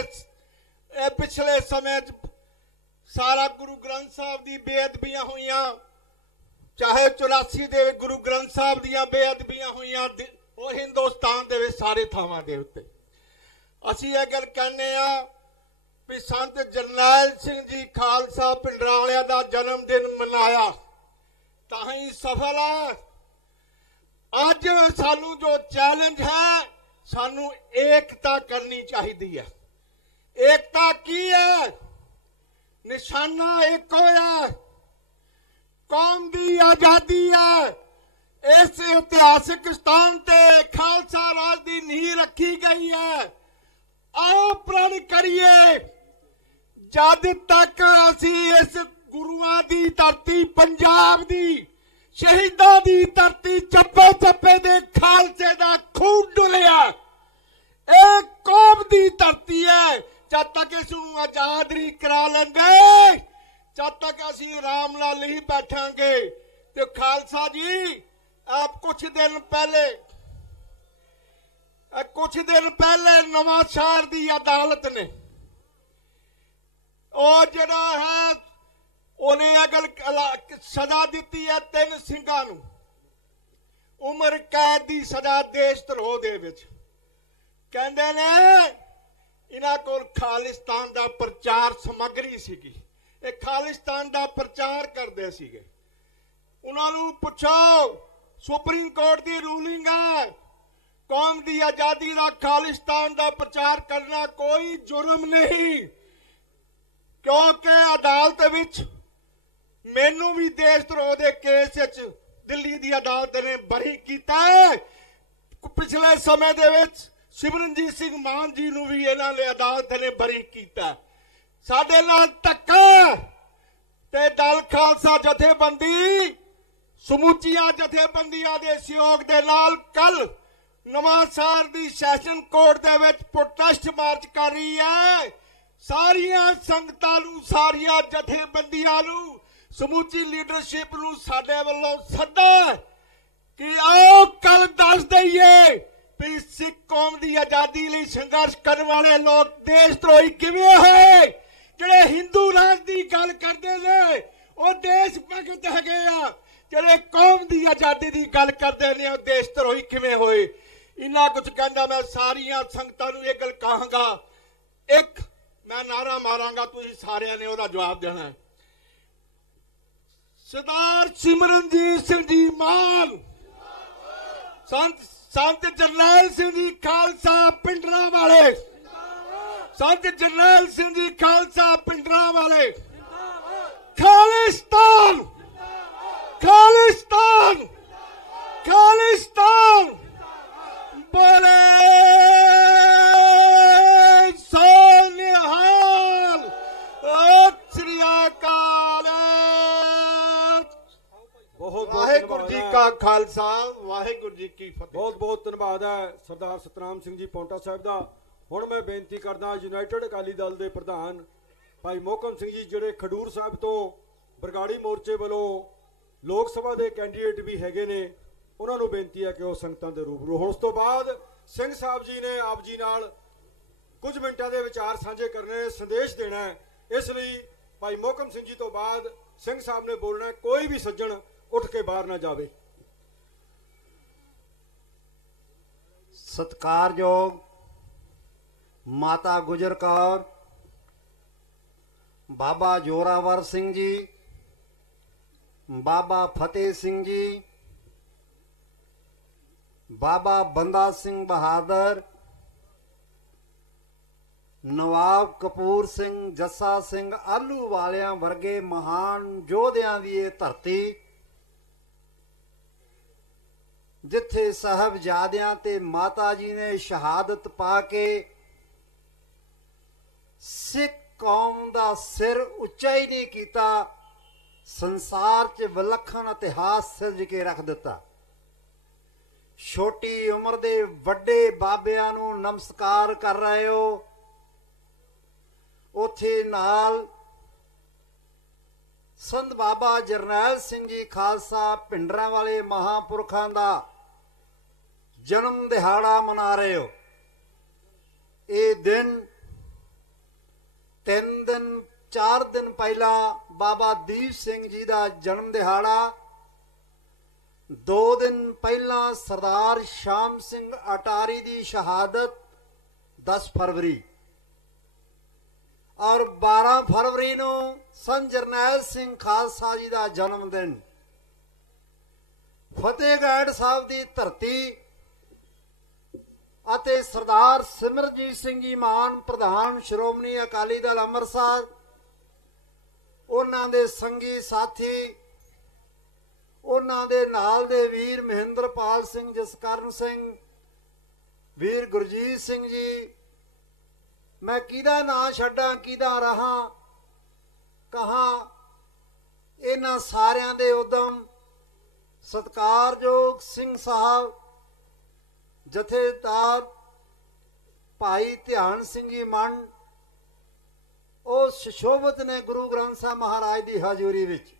ਇਹ ਪਿਛਲੇ ਸਮੇਂ 'ਚ ਸਾਰਾ ਗੁਰੂ ਗ੍ਰੰਥ ਸਾਹਿਬ ਦੀ ਬੇਅਦਬੀਆਂ ਹੋਈਆਂ, ਚਾਹੇ 84 ਦੇ ਗੁਰੂ ਗ੍ਰੰਥ ਸਾਹਿਬ ਦੀਆਂ ਬੇਅਦਬੀਆਂ ਹੋਈਆਂ, ਉਹ ਹਿੰਦੁਸਤਾਨ ਦੇ ਵਿੱਚ ਸਾਰੇ ਥਾਵਾਂ ਦੇ ਉੱਤੇ। ਅਸੀਂ ਇਹ ਗੱਲ ਕਹਿੰਦੇ ਆ ਵੀ ਸੰਤ ਜਰਨੈਲ ਸਿੰਘ ਜੀ ਖਾਲਸਾ ਪਿੰਡਰਾਂ ਵਾਲਿਆਂ ਦਾ ਜਨਮ ਦਿਨ ਮਨਾਇਆ ਤਾਂ ਹੀ ਸਫਲ ਹੈ। ਅੱਜ ਸਾਨੂੰ ਜੋ ਚੈਲੰਜ ਹੈ, ਸਾਨੂੰ ਏਕਤਾ ਕਰਨੀ ਚਾਹੀਦੀ ਹੈ। ਏਕਤਾ ਕੀ ਹੈ? ਨਿਸ਼ਾਨਾ ਇੱਕ ਹੋਇਆ, ਕੌਮ ਦੀ ਆਜ਼ਾਦੀ ਹੈ। ਇਸ ਇਤਿਹਾਸਿਕ ਸਥਾਨ ਤੇ ਖਾਲਸਾ ਰਾਜ ਦੀ ਨੀਂਹ ਰੱਖੀ ਗਈ ਹੈ। ਆਓ ਪ੍ਰਣ ਕਰੀਏ ਜਦ ਤੱਕ ਅਸੀਂ ਇਸ ਗੁਰੂਆਂ ਦੀ ਧਰਤੀ ਪੰਜਾਬ ਦੀ ਸ਼ਹੀਦਾਂ ਦੀ ਧਰਤੀ ਚੱਪੇ ਚੱਪੇ ਦੇ ਖਾਲਸੇ ਦਾ ਖੂਨ ਡੁੱਲਿਆ, ਇਹ ਕੌਮ ਦੀ ਧਰਤੀ ਹੈ। ਜਦ ਤੱਕ ਇਸ ਨੂੰ ਆਜ਼ਾਦ ਨਹੀਂ ਕਰਾ ਲੈਂਦੇ, ਜਦ ਤੱਕ ਅਸੀਂ ਆਰਾਮ ਨਾਲ ਨਹੀਂ ਬੈਠਾਂਗੇ। ਤੇ ਖਾਲਸਾ ਜੀ, ਆਪ ਕੁਝ ਦਿਨ ਪਹਿਲੇ ਨਵਾਂਸ਼ਹਿਰ ਦੀ ਅਦਾਲਤ ਨੇ ਉਹ ਜਿਹੜਾ ਹੈ ਉਹਨੇ ਅਗਲ ਸਜ਼ਾ ਦਿੱਤੀ ਹੈ 3 ਸਿੰਘਾਂ ਨੂੰ, ਉਮਰ ਕੈਦ ਦੀ ਸਜ਼ਾ ਦੇਸ਼ ਧਰੋਹ ਦੇ ਵਿੱਚ। ਕਹਿੰਦੇ ਨੇ ਇਹਨਾਂ ਕੋਲ ਖਾਲਿਸਤਾਨ ਦਾ ਪ੍ਰਚਾਰ ਸਮੱਗਰੀ ਸੀਗੀ, ਇਹ ਖਾਲਿਸਤਾਨ ਦਾ ਪ੍ਰਚਾਰ ਕਰਦੇ ਸੀਗੇ। ਉਹਨਾਂ ਨੂੰ ਪੁੱਛੋ, ਸੁਪਰੀਮ ਕੋਰਟ ਦੀ ਰੂਲਿੰਗ ਹੈ, ਕੌਮ ਦੀ ਆਜ਼ਾਦੀ ਦਾ ਖਾਲਿਸਤਾਨ ਦਾ ਪ੍ਰਚਾਰ ਕਰਨਾ ਕੋਈ ਜੁਰਮ ਨਹੀਂ, ਕਿਉਂਕਿ ਅਦਾਲਤ ਵਿੱਚ ਮੈਨੂੰ ਵੀ ਦੇਸ਼ ਧਰੋਹ ਦੇ ਕੇਸ ਵਿੱਚ ਦਿੱਲੀ ਦੀ ਅਦਾਲਤ ਨੇ ਬਰੀ ਕੀਤਾ। ਪਿਛਲੇ ਸਮੇਂ ਦੇ ਵਿੱਚ ਸਿਮਰਨਜੀਤ ਸਿੰਘ ਮਾਨ ਜੀ ਨੂੰ ਵੀ ਇਹਨਾਂ ਨੇ ਅਦਾਲਤ ਨੇ ਬਰੀ ਕੀਤਾ। ਸਾਡੇ ਨਾਲ ਧੱਕਾ ਤੇ ਦਲ ਖਾਲਸਾ ਜਥੇਬੰਦੀ ਸਮੁੱਚੀਆਂ ਜਥੇਬੰਦੀਆਂ ਦੇ ਸਹਿਯੋਗ ਦੇ ਨਾਲ ਕੱਲ ਨਵਾਂਸ਼ਹਿਰ ਦੀ ਸੈਸ਼ਨ ਕੋਰਟ ਦੇ ਵਿੱਚ ਪ੍ਰੋਟੈਸਟ ਮਾਰਚ ਕਰ ਰਹੀ ਹੈ। ਸਾਰੀਆਂ ਸੰਗਤਾਂ ਨੂੰ, ਸਾਰੀਆਂ ਜਥੇਬੰਦੀਆਂ ਨੂੰ, ਸਮੁੱਚੀ ਲੀਡਰਸ਼ਿਪ ਨੂੰ ਸਾਡੇ ਵੱਲੋਂ ਸੱਦਾ ਕਿ ਆਓ ਕੱਲ ਦੱਸ ਦਈਏ ਵੀ ਸਿੱਖ ਕੌਮ ਦੀ ਆਜ਼ਾਦੀ ਲਈ ਸੰਘਰਸ਼ ਕਰਨ ਵਾਲੇ ਲੋਕ ਦੇਸ਼ ਧਰੋਹੀ ਕਿਵੇਂ ਹੋਏ। ਜਿਹੜੇ ਹਿੰਦੂ ਰਾਜ ਦੀ ਗੱਲ ਕਰਦੇ ਨੇ ਉਹ ਦੇਸ਼ ਭਗਤ ਹੈਗੇ ਆ, ਜਿਹੜੇ ਕੌਮ ਦੀ ਆਜ਼ਾਦੀ ਦੀ ਗੱਲ ਕਰਦੇ ਨੇ ਉਹ ਦੇਸ਼ ਧਰੋਹੀ ਕਿਵੇਂ ਹੋਏ। ਇੰਨਾ ਕੁਝ ਕਹਿੰਦਾ ਮੈਂ ਸਾਰੀਆਂ ਸੰਗਤਾਂ ਨੂੰ ਇਹ ਗੱਲ ਕਹਾਂਗਾ, ਇੱਕ ਮੈਂ ਨਾਰਾ ਮਾਰਾਂਗਾ, ਤੁਸੀਂ ਸਾਰਿਆਂ ਨੇ ਉਹਦਾ ਜਵਾਬ ਦੇਣਾ ਹੈ। ਸਰਦਾਰ ਸਿਮਰਨਜੀਤ ਸਿੰਘ ਜੀ ਮਾਨ, ਸੰਤ ਜਰਨੈਲ ਸਿੰਘ ਜੀ ਖਾਲਸਾ ਪਿੰਡਰਾਂ ਵਾਲੇ, ਸੰਤ ਜਰਨੈਲ ਸਿੰਘ ਜੀ ਖਾਲਸਾ ਪਿੰਡਰਾਂ ਵਾਲੇ, ਖਾਲਿਸਤਾਨ ਖਾਲਿਸਤਾਨ ਖਾਲਿਸਤਾਨ ਬੋਲੇ ਸੋ ਨਿਹਾਲ, ਸ੍ਰੀ ਅਕਾਲ। ਵਾਹਿਗੁਰੂ ਜੀ ਕਾ ਖਾਲਸਾ, ਵਾਹਿਗੁਰੂ ਜੀ ਕੀ ਫਤਿਹ। ਬਹੁਤ ਬਹੁਤ ਧੰਨਵਾਦ ਹੈ ਸਰਦਾਰ ਸਤਨਾਮ ਸਿੰਘ ਜੀ ਪੌਂਟਾ ਸਾਹਿਬ ਦਾ। ਹੁਣ ਮੈਂ ਬੇਨਤੀ ਕਰਦਾ ਯੂਨਾਈਟਿਡ ਅਕਾਲੀ ਦਲ ਦੇ ਪ੍ਰਧਾਨ ਭਾਈ ਮੋਹਕਮ ਸਿੰਘ ਜੀ, ਜਿਹੜੇ ਖਡੂਰ ਸਾਹਿਬ ਤੋਂ ਬਰਗਾੜੀ ਮੋਰਚੇ ਵੱਲੋਂ ਲੋਕ ਸਭਾ ਦੇ ਕੈਂਡੀਡੇਟ ਵੀ ਹੈਗੇ ਨੇ, ਉਹਨਾਂ ਨੂੰ ਬੇਨਤੀ ਹੈ ਕਿ ਉਹ ਸੰਗਤਾਂ ਦੇ ਰੂਬਰੂ ਹੋਣ। ਉਸ ਤੋਂ ਬਾਅਦ ਸਿੰਘ ਸਾਹਿਬ ਜੀ ਨੇ ਆਪ ਜੀ ਨਾਲ ਕੁਝ ਮਿੰਟਾਂ ਦੇ ਵਿਚਾਰ ਸਾਂਝੇ ਕਰਨੇ, ਸੰਦੇਸ਼ ਦੇਣਾ ਹੈ। ਇਸ ਲਈ ਭਾਈ ਮੋਹਕਮ ਸਿੰਘ ਜੀ ਤੋਂ ਬਾਅਦ ਸਿੰਘ ਸਾਹਿਬ ਨੇ ਬੋਲਣਾ। ਕੋਈ ਵੀ ਸੱਜਣ ਉੱਠ ਕੇ ਬਾਹਰ ਨਾ ਜਾਵੇ। ਸਤਿਕਾਰਯੋਗ ਮਾਤਾ ਗੁਜਰ ਕੌਰ, ਬਾਬਾ ਜੋਰਾਵਰ ਸਿੰਘ ਜੀ, ਬਾਬਾ ਫਤਿਹ ਸਿੰਘ ਜੀ, ਬਾਬਾ ਬੰਦਾ ਸਿੰਘ ਬਹਾਦਰ, ਨਵਾਬ ਕਪੂਰ ਸਿੰਘ, ਜੱਸਾ ਸਿੰਘ ਆਲੂ ਵਾਲਿਆਂ ਵਰਗੇ ਮਹਾਨ ਯੋਧਿਆਂ ਦੀ ਇਹ ਧਰਤੀ, ਜਿੱਥੇ ਸਾਹਿਬਜ਼ਾਦਿਆਂ ਤੇ ਮਾਤਾ ਜੀ ਨੇ ਸ਼ਹਾਦਤ ਪਾ ਕੇ ਸਿੱਖ ਕੌਮ ਦਾ ਸਿਰ ਉੱਚਾ ਹੀ ਨਹੀਂ ਕੀਤਾ, ਸੰਸਾਰ 'ਚ ਵਿਲੱਖਣ ਇਤਿਹਾਸ ਸਿਰਜ ਕੇ ਰੱਖ ਦਿੱਤਾ। ਛੋਟੀ ਉਮਰ ਦੇ ਵੱਡੇ ਬਾਬਿਆਂ ਨੂੰ ਨਮਸਕਾਰ ਕਰ ਰਹੇ ਹੋ, ਉੱਥੇ ਨਾਲ ਸੰਤ ਬਾਬਾ ਜਰਨੈਲ ਸਿੰਘ ਜੀ ਖਾਲਸਾ ਪਿੰਡਰਾਂ ਵਾਲੇ ਮਹਾਂਪੁਰਖਾਂ ਦਾ ਜਨਮ ਦਿਹਾੜਾ ਮਨਾ ਰਹੇ ਹੋ। ਇਹ ਦਿਨ 4 ਦਿਨ ਪਹਿਲਾਂ ਬਾਬਾ ਦੀਪ ਸਿੰਘ ਜੀ ਦਾ ਜਨਮ ਦਿਹਾੜਾ, 2 ਦਿਨ ਪਹਿਲਾਂ ਸਰਦਾਰ ਸ਼ਾਮ ਸਿੰਘ ਅਟਾਰੀ ਦੀ ਸ਼ਹਾਦਤ 10 ਫਰਵਰੀ, ਔਰ 12 ਫਰਵਰੀ ਨੂੰ ਸੰਤ ਜਰਨੈਲ ਸਿੰਘ ਖਾਲਸਾ ਜੀ ਦਾ ਜਨਮ ਦਿਨ। ਫਤਿਹਗੜ੍ਹ ਸਾਹਿਬ ਦੀ ਧਰਤੀ ਅਤੇ ਸਰਦਾਰ ਸਿਮਰਨਜੀਤ ਸਿੰਘ ਜੀ ਮਾਨ ਪ੍ਰਧਾਨ ਸ਼੍ਰੋਮਣੀ ਅਕਾਲੀ ਦਲ ਅੰਮ੍ਰਿਤਸਰ, ਉਹਨਾਂ ਦੇ ਸੰਗੀ ਸਾਥੀ, ਉਹਨਾਂ ਦੇ ਨਾਲ ਦੇ ਵੀਰ ਮਹਿੰਦਰਪਾਲ ਸਿੰਘ, ਜਸਕਰਨ ਸਿੰਘ, ਵੀਰ ਗੁਰਜੀਤ ਸਿੰਘ ਜੀ, ਮੈਂ ਕਿਹਦਾ ਨਾਂ ਛੱਡਾਂ ਕਿਹਦਾ ਰਹਾਂ, ਕਹਾਂ ਇਹਨਾਂ ਸਾਰਿਆਂ ਦੇ ਉਦਮ ਸਤਿਕਾਰਯੋਗ ਸਿੰਘ ਸਾਹਿਬ ਜਥੇਦਾਰ ਭਾਈ ਧਿਆਨ ਸਿੰਘ ਜੀ ਮੰਡ ਉਹ ਸੁਸ਼ੋਭਿਤ ਨੇ ਗੁਰੂ ਗ੍ਰੰਥ ਸਾਹਿਬ ਮਹਾਰਾਜ ਦੀ ਹਜ਼ੂਰੀ ਵਿੱਚ।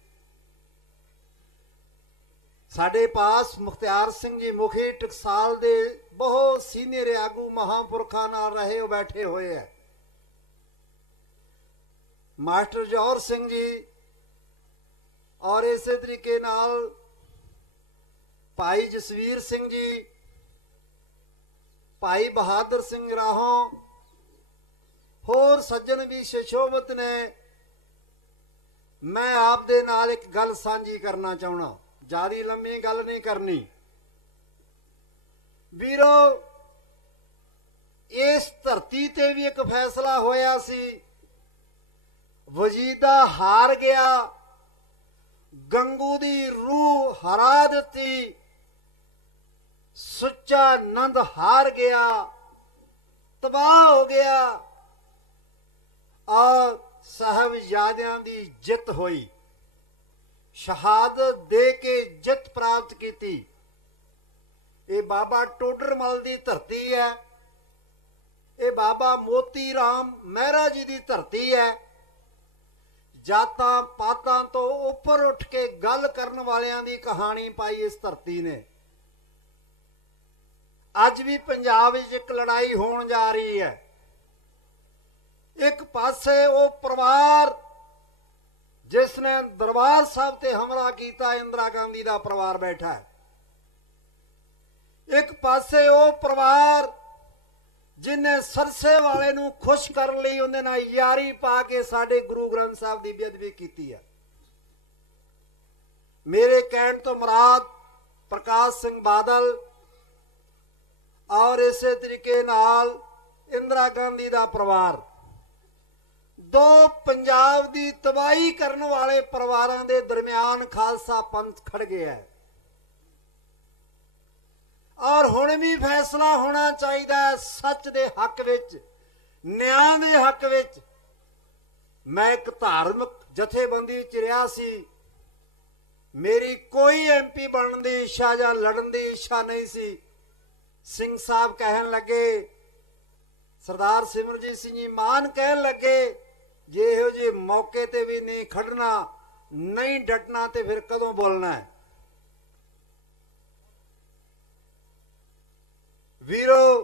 ਸਾਡੇ ਪਾਸ ਮੁਖਤਿਆਰ ਸਿੰਘ ਜੀ ਮੁਖੀ ਟਕਸਾਲ ਦੇ ਬਹੁਤ ਸੀਨੀਅਰ ਆਗੂ ਮਹਾਂਪੁਰਖਾਂ ਨਾਲ ਰਹੇ ਉਹ ਬੈਠੇ ਹੋਏ ਹੈ। ਮਾਸਟਰ ਜੌਹਰ ਸਿੰਘ ਜੀ ਔਰ ਇਸੇ ਤਰੀਕੇ ਨਾਲ ਭਾਈ ਜਸਵੀਰ ਸਿੰਘ ਜੀ, ਭਾਈ ਬਹਾਦਰ ਸਿੰਘ ਰਾਹੋਂ, ਹੋਰ ਸੱਜਣ ਵੀ ਸੁਸ਼ੋਭਿਤ ਨੇ। ਮੈਂ ਆਪ ਦੇ ਨਾਲ ਇੱਕ ਗੱਲ ਸਾਂਝੀ ਕਰਨਾ ਚਾਹਣਾ, ਜ਼ਿਆਦਾ ਲੰਮੀ ਗੱਲ ਨਹੀਂ ਕਰਨੀ। ਵੀਰੋ, ਇਸ ਧਰਤੀ ਤੇ ਵੀ ਇੱਕ ਫੈਸਲਾ ਹੋਇਆ ਸੀ, ਵਜੀਦਾ ਹਾਰ ਗਿਆ, ਗੰਗੂ ਦੀ ਰੂਹ ਹਰਾ ਦਿੱਤੀ, ਸੁੱਚਾ ਨੰਦ ਹਾਰ ਗਿਆ, ਤਬਾਹ ਹੋ ਗਿਆ ਔਰ ਸਾਹਿਬਜ਼ਾਦਿਆਂ ਦੀ ਜਿੱਤ ਹੋਈ, ਸ਼ਹਾਦਤ ਦੇ ਕੇ ਜਿੱਤ ਪ੍ਰਾਪਤ ਕੀਤੀ। ਇਹ ਬਾਬਾ ਟੋਡਰਮਲ ਦੀ ਧਰਤੀ ਹੈ, ਇਹ ਬਾਬਾ ਮੋਤੀ ਰਾਮ ਮਹਿਰਾ ਜੀ ਦੀ ਧਰਤੀ ਹੈ। ਜਾਤਾਂ ਪਾਤਾਂ ਤੋਂ ਉੱਪਰ ਉੱਠ ਕੇ ਗੱਲ ਕਰਨ ਵਾਲਿਆਂ ਦੀ ਕਹਾਣੀ ਪਾਈ ਇਸ ਧਰਤੀ ਨੇ। ਅੱਜ ਵੀ ਪੰਜਾਬ ਵਿੱਚ ਇੱਕ ਲੜਾਈ ਹੋਣ ਜਾ ਰਹੀ ਹੈ। ਇੱਕ ਪਾਸੇ ਉਹ ਪਰਿਵਾਰ ਜਿਸ ਨੇ ਦਰਬਾਰ ਸਾਹਿਬ ਤੇ ਹਮਲਾ ਕੀਤਾ, ਇੰਦਰਾ ਗਾਂਧੀ ਦਾ ਪਰਿਵਾਰ ਬੈਠਾ ਹੈ। ਇੱਕ ਪਾਸੇ ਉਹ ਪਰਿਵਾਰ ਜਿਨੇ ਸਰਸੇ ਵਾਲੇ ਨੂੰ ਖੁਸ਼ ਕਰਨ ਲਈ ਉਹਦੇ ਨਾਲ ਯਾਰੀ ਪਾ ਕੇ ਸਾਡੇ ਗੁਰੂ ਗ੍ਰੰਥ ਸਾਹਿਬ ਦੀ ਬੇਅਦਬੀ ਕੀਤੀ ਹੈ। ਮੇਰੇ ਕਹਿਣ ਤੋਂ ਮੁਰਾਦ ਪ੍ਰਕਾਸ਼ ਸਿੰਘ ਬਾਦਲ ਔਰ ਇਸੇ ਤਰੀਕੇ ਨਾਲ ਇੰਦਰਾ ਗਾਂਧੀ ਦਾ ਪਰਿਵਾਰ, ਦੋ ਪੰਜਾਬ ਦੀ ਤਬਾਹੀ ਕਰਨ ਵਾਲੇ ਪਰਿਵਾਰਾਂ ਦੇ ਦਰਮਿਆਨ ਖਾਲਸਾ ਪੰਥ ਖੜ ਗਿਆ ਹੈ। ਔਰ ਹੁਣ ਵੀ ਫੈਸਲਾ ਹੋਣਾ ਚਾਹੀਦਾ ਹੈ ਸੱਚ ਦੇ ਹੱਕ ਵਿੱਚ, ਨਿਆਂ ਦੇ ਹੱਕ ਵਿੱਚ। ਮੈਂ ਇੱਕ ਧਾਰਮਿਕ ਜਥੇਬੰਦੀ ਵਿੱਚ ਰਿਹਾ ਸੀ, ਮੇਰੀ ਕੋਈ ਐਮਪੀ ਬਣਨ ਦੀ ਇੱਛਾ ਜਾਂ ਲੜਨ ਦੀ ਇੱਛਾ ਨਹੀਂ ਸੀ। ਸਿੰਘ ਸਾਹਿਬ ਕਹਿਣ ਲੱਗੇ, ਸਰਦਾਰ ਸਿਮਰਜੀਤ ਸਿੰਘ ਜੀ ਮਾਨ ਕਹਿਣ ਲੱਗੇ, ਜੇ ਇਹੋ ਜਿਹੇ ਮੌਕੇ ਤੇ ਵੀ ਨਹੀਂ ਖੜਨਾ, ਨਹੀਂ ਡਟਣਾ ਤੇ ਫਿਰ ਕਦੋਂ ਬੋਲਣਾ ਹੈ। ਵੀਰੋ,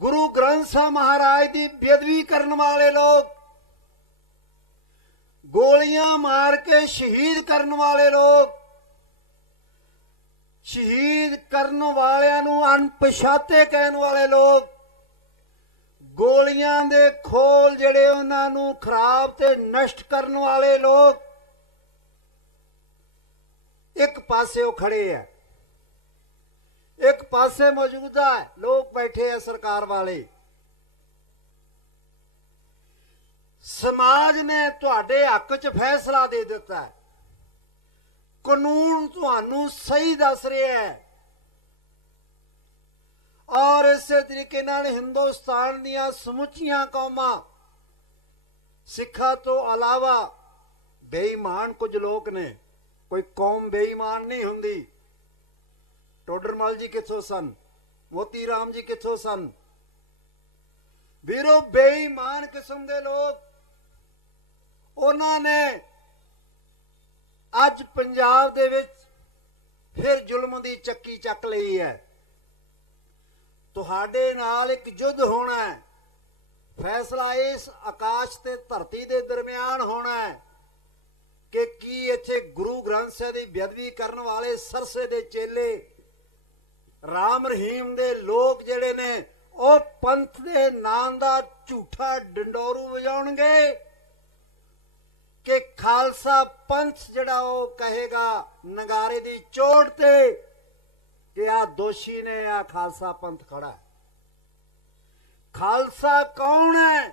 ਗੁਰੂ ਗ੍ਰੰਥ ਸਾਹਿਬ ਮਹਾਰਾਜ ਦੀ ਬੇਅਦਬੀ ਕਰਨ ਵਾਲੇ ਲੋਕ, ਗੋਲੀਆਂ ਮਾਰ ਕੇ ਸ਼ਹੀਦ ਕਰਨ ਵਾਲੇ ਲੋਕ, ਸ਼ਹੀਦ ਕਰਨ ਵਾਲਿਆਂ ਨੂੰ ਅਣਪਛਾਤੇ ਕਹਿਣ ਵਾਲੇ ਲੋਕ, ਗੋਲੀਆਂ ਦੇ ਖੋਲ ਜਿਹੜੇ ਉਹਨਾਂ ਨੂੰ ਖਰਾਬ ਤੇ ਨਸ਼ਟ ਕਰਨ ਵਾਲੇ ਲੋਕ ਇੱਕ ਪਾਸੇ ਉਹ ਖੜੇ ਆ, ਇੱਕ ਪਾਸੇ ਮੌਜੂਦਾ ਲੋਕ ਬੈਠੇ ਆ ਸਰਕਾਰ ਵਾਲੇ। ਸਮਾਜ ਨੇ ਤੁਹਾਡੇ ਹੱਕ 'ਚ ਫੈਸਲਾ ਦੇ ਦਿੱਤਾ ਹੈ, ਕਾਨੂੰਨ ਤੁਹਾਨੂੰ ਸਹੀ ਦੱਸ ਰਿਹਾ ਹੈ। ਔਰ ਇਸੇ ਤਰੀਕੇ ਨਾਲ ਹਿੰਦੁਸਤਾਨ ਦੀਆਂ ਸਮੁੱਚੀਆਂ ਕੌਮਾਂ, ਸਿੱਖਾਂ ਤੋਂ ਇਲਾਵਾ ਬੇਈਮਾਨ ਕੁਝ ਲੋਕ ਨੇ, ਕੋਈ ਕੌਮ ਬੇਈਮਾਨ ਨਹੀਂ ਹੁੰਦੀ। ਟੋਡਰਮਲ ਜੀ ਕਿੱਥੋਂ ਸਨ, ਮੋਤੀ ਰਾਮ ਜੀ ਕਿੱਥੋਂ ਸਨ? ਵੀਰੋ, ਬੇਈਮਾਨ ਕਿਸਮ ਦੇ ਲੋਕ, ਉਹਨਾਂ ਨੇ ਅੱਜ ਪੰਜਾਬ ਦੇ ਵਿੱਚ ਫਿਰ ਜ਼ੁਲਮ ਦੀ ਚੱਕੀ ਚੱਕ ਲਈ ਹੈ। ਤੁਹਾਡੇ ਨਾਲ ਇੱਕ ਯੁੱਧ ਹੋਣਾ ਹੈ, ਫੈਸਲਾ ਇਸ ਆਕਾਸ਼ ਤੇ ਧਰਤੀ ਦੇ ਦਰਮਿਆਨ ਹੋਣਾ ਹੈ ਕਿ ਕੀ ਇੱਥੇ ਗੁਰੂ ਗ੍ਰੰਥ ਸਾਹਿਬ ਦੀ ਬੇਅਦਬੀ ਕਰਨ ਵਾਲੇ ਸਰਸੇ ਦੇ ਚੇਲੇ, ਰਾਮ ਰਹੀਮ ਦੇ ਲੋਕ ਜਿਹੜੇ ਨੇ, ਉਹ ਪੰਥ ਦੇ ਨਾਂ ਦਾ ਝੂਠਾ ਡੰਡੋਰੂ ਵਜਾਉਣਗੇ ਕਿ ਖਾਲਸਾ ਪੰਥ ਜਿਹੜਾ ਉਹ ਕਹੇਗਾ ਨਗਾਰੇ ਦੀ ਚੋਟ ਤੇ ਕਿ ਆ ਦੋਸ਼ੀ ਨੇ, ਆ ਖਾਲਸਾ ਪੰਥ ਖੜਾ ਹੈ। ਖਾਲਸਾ ਕੌਣ ਹੈ,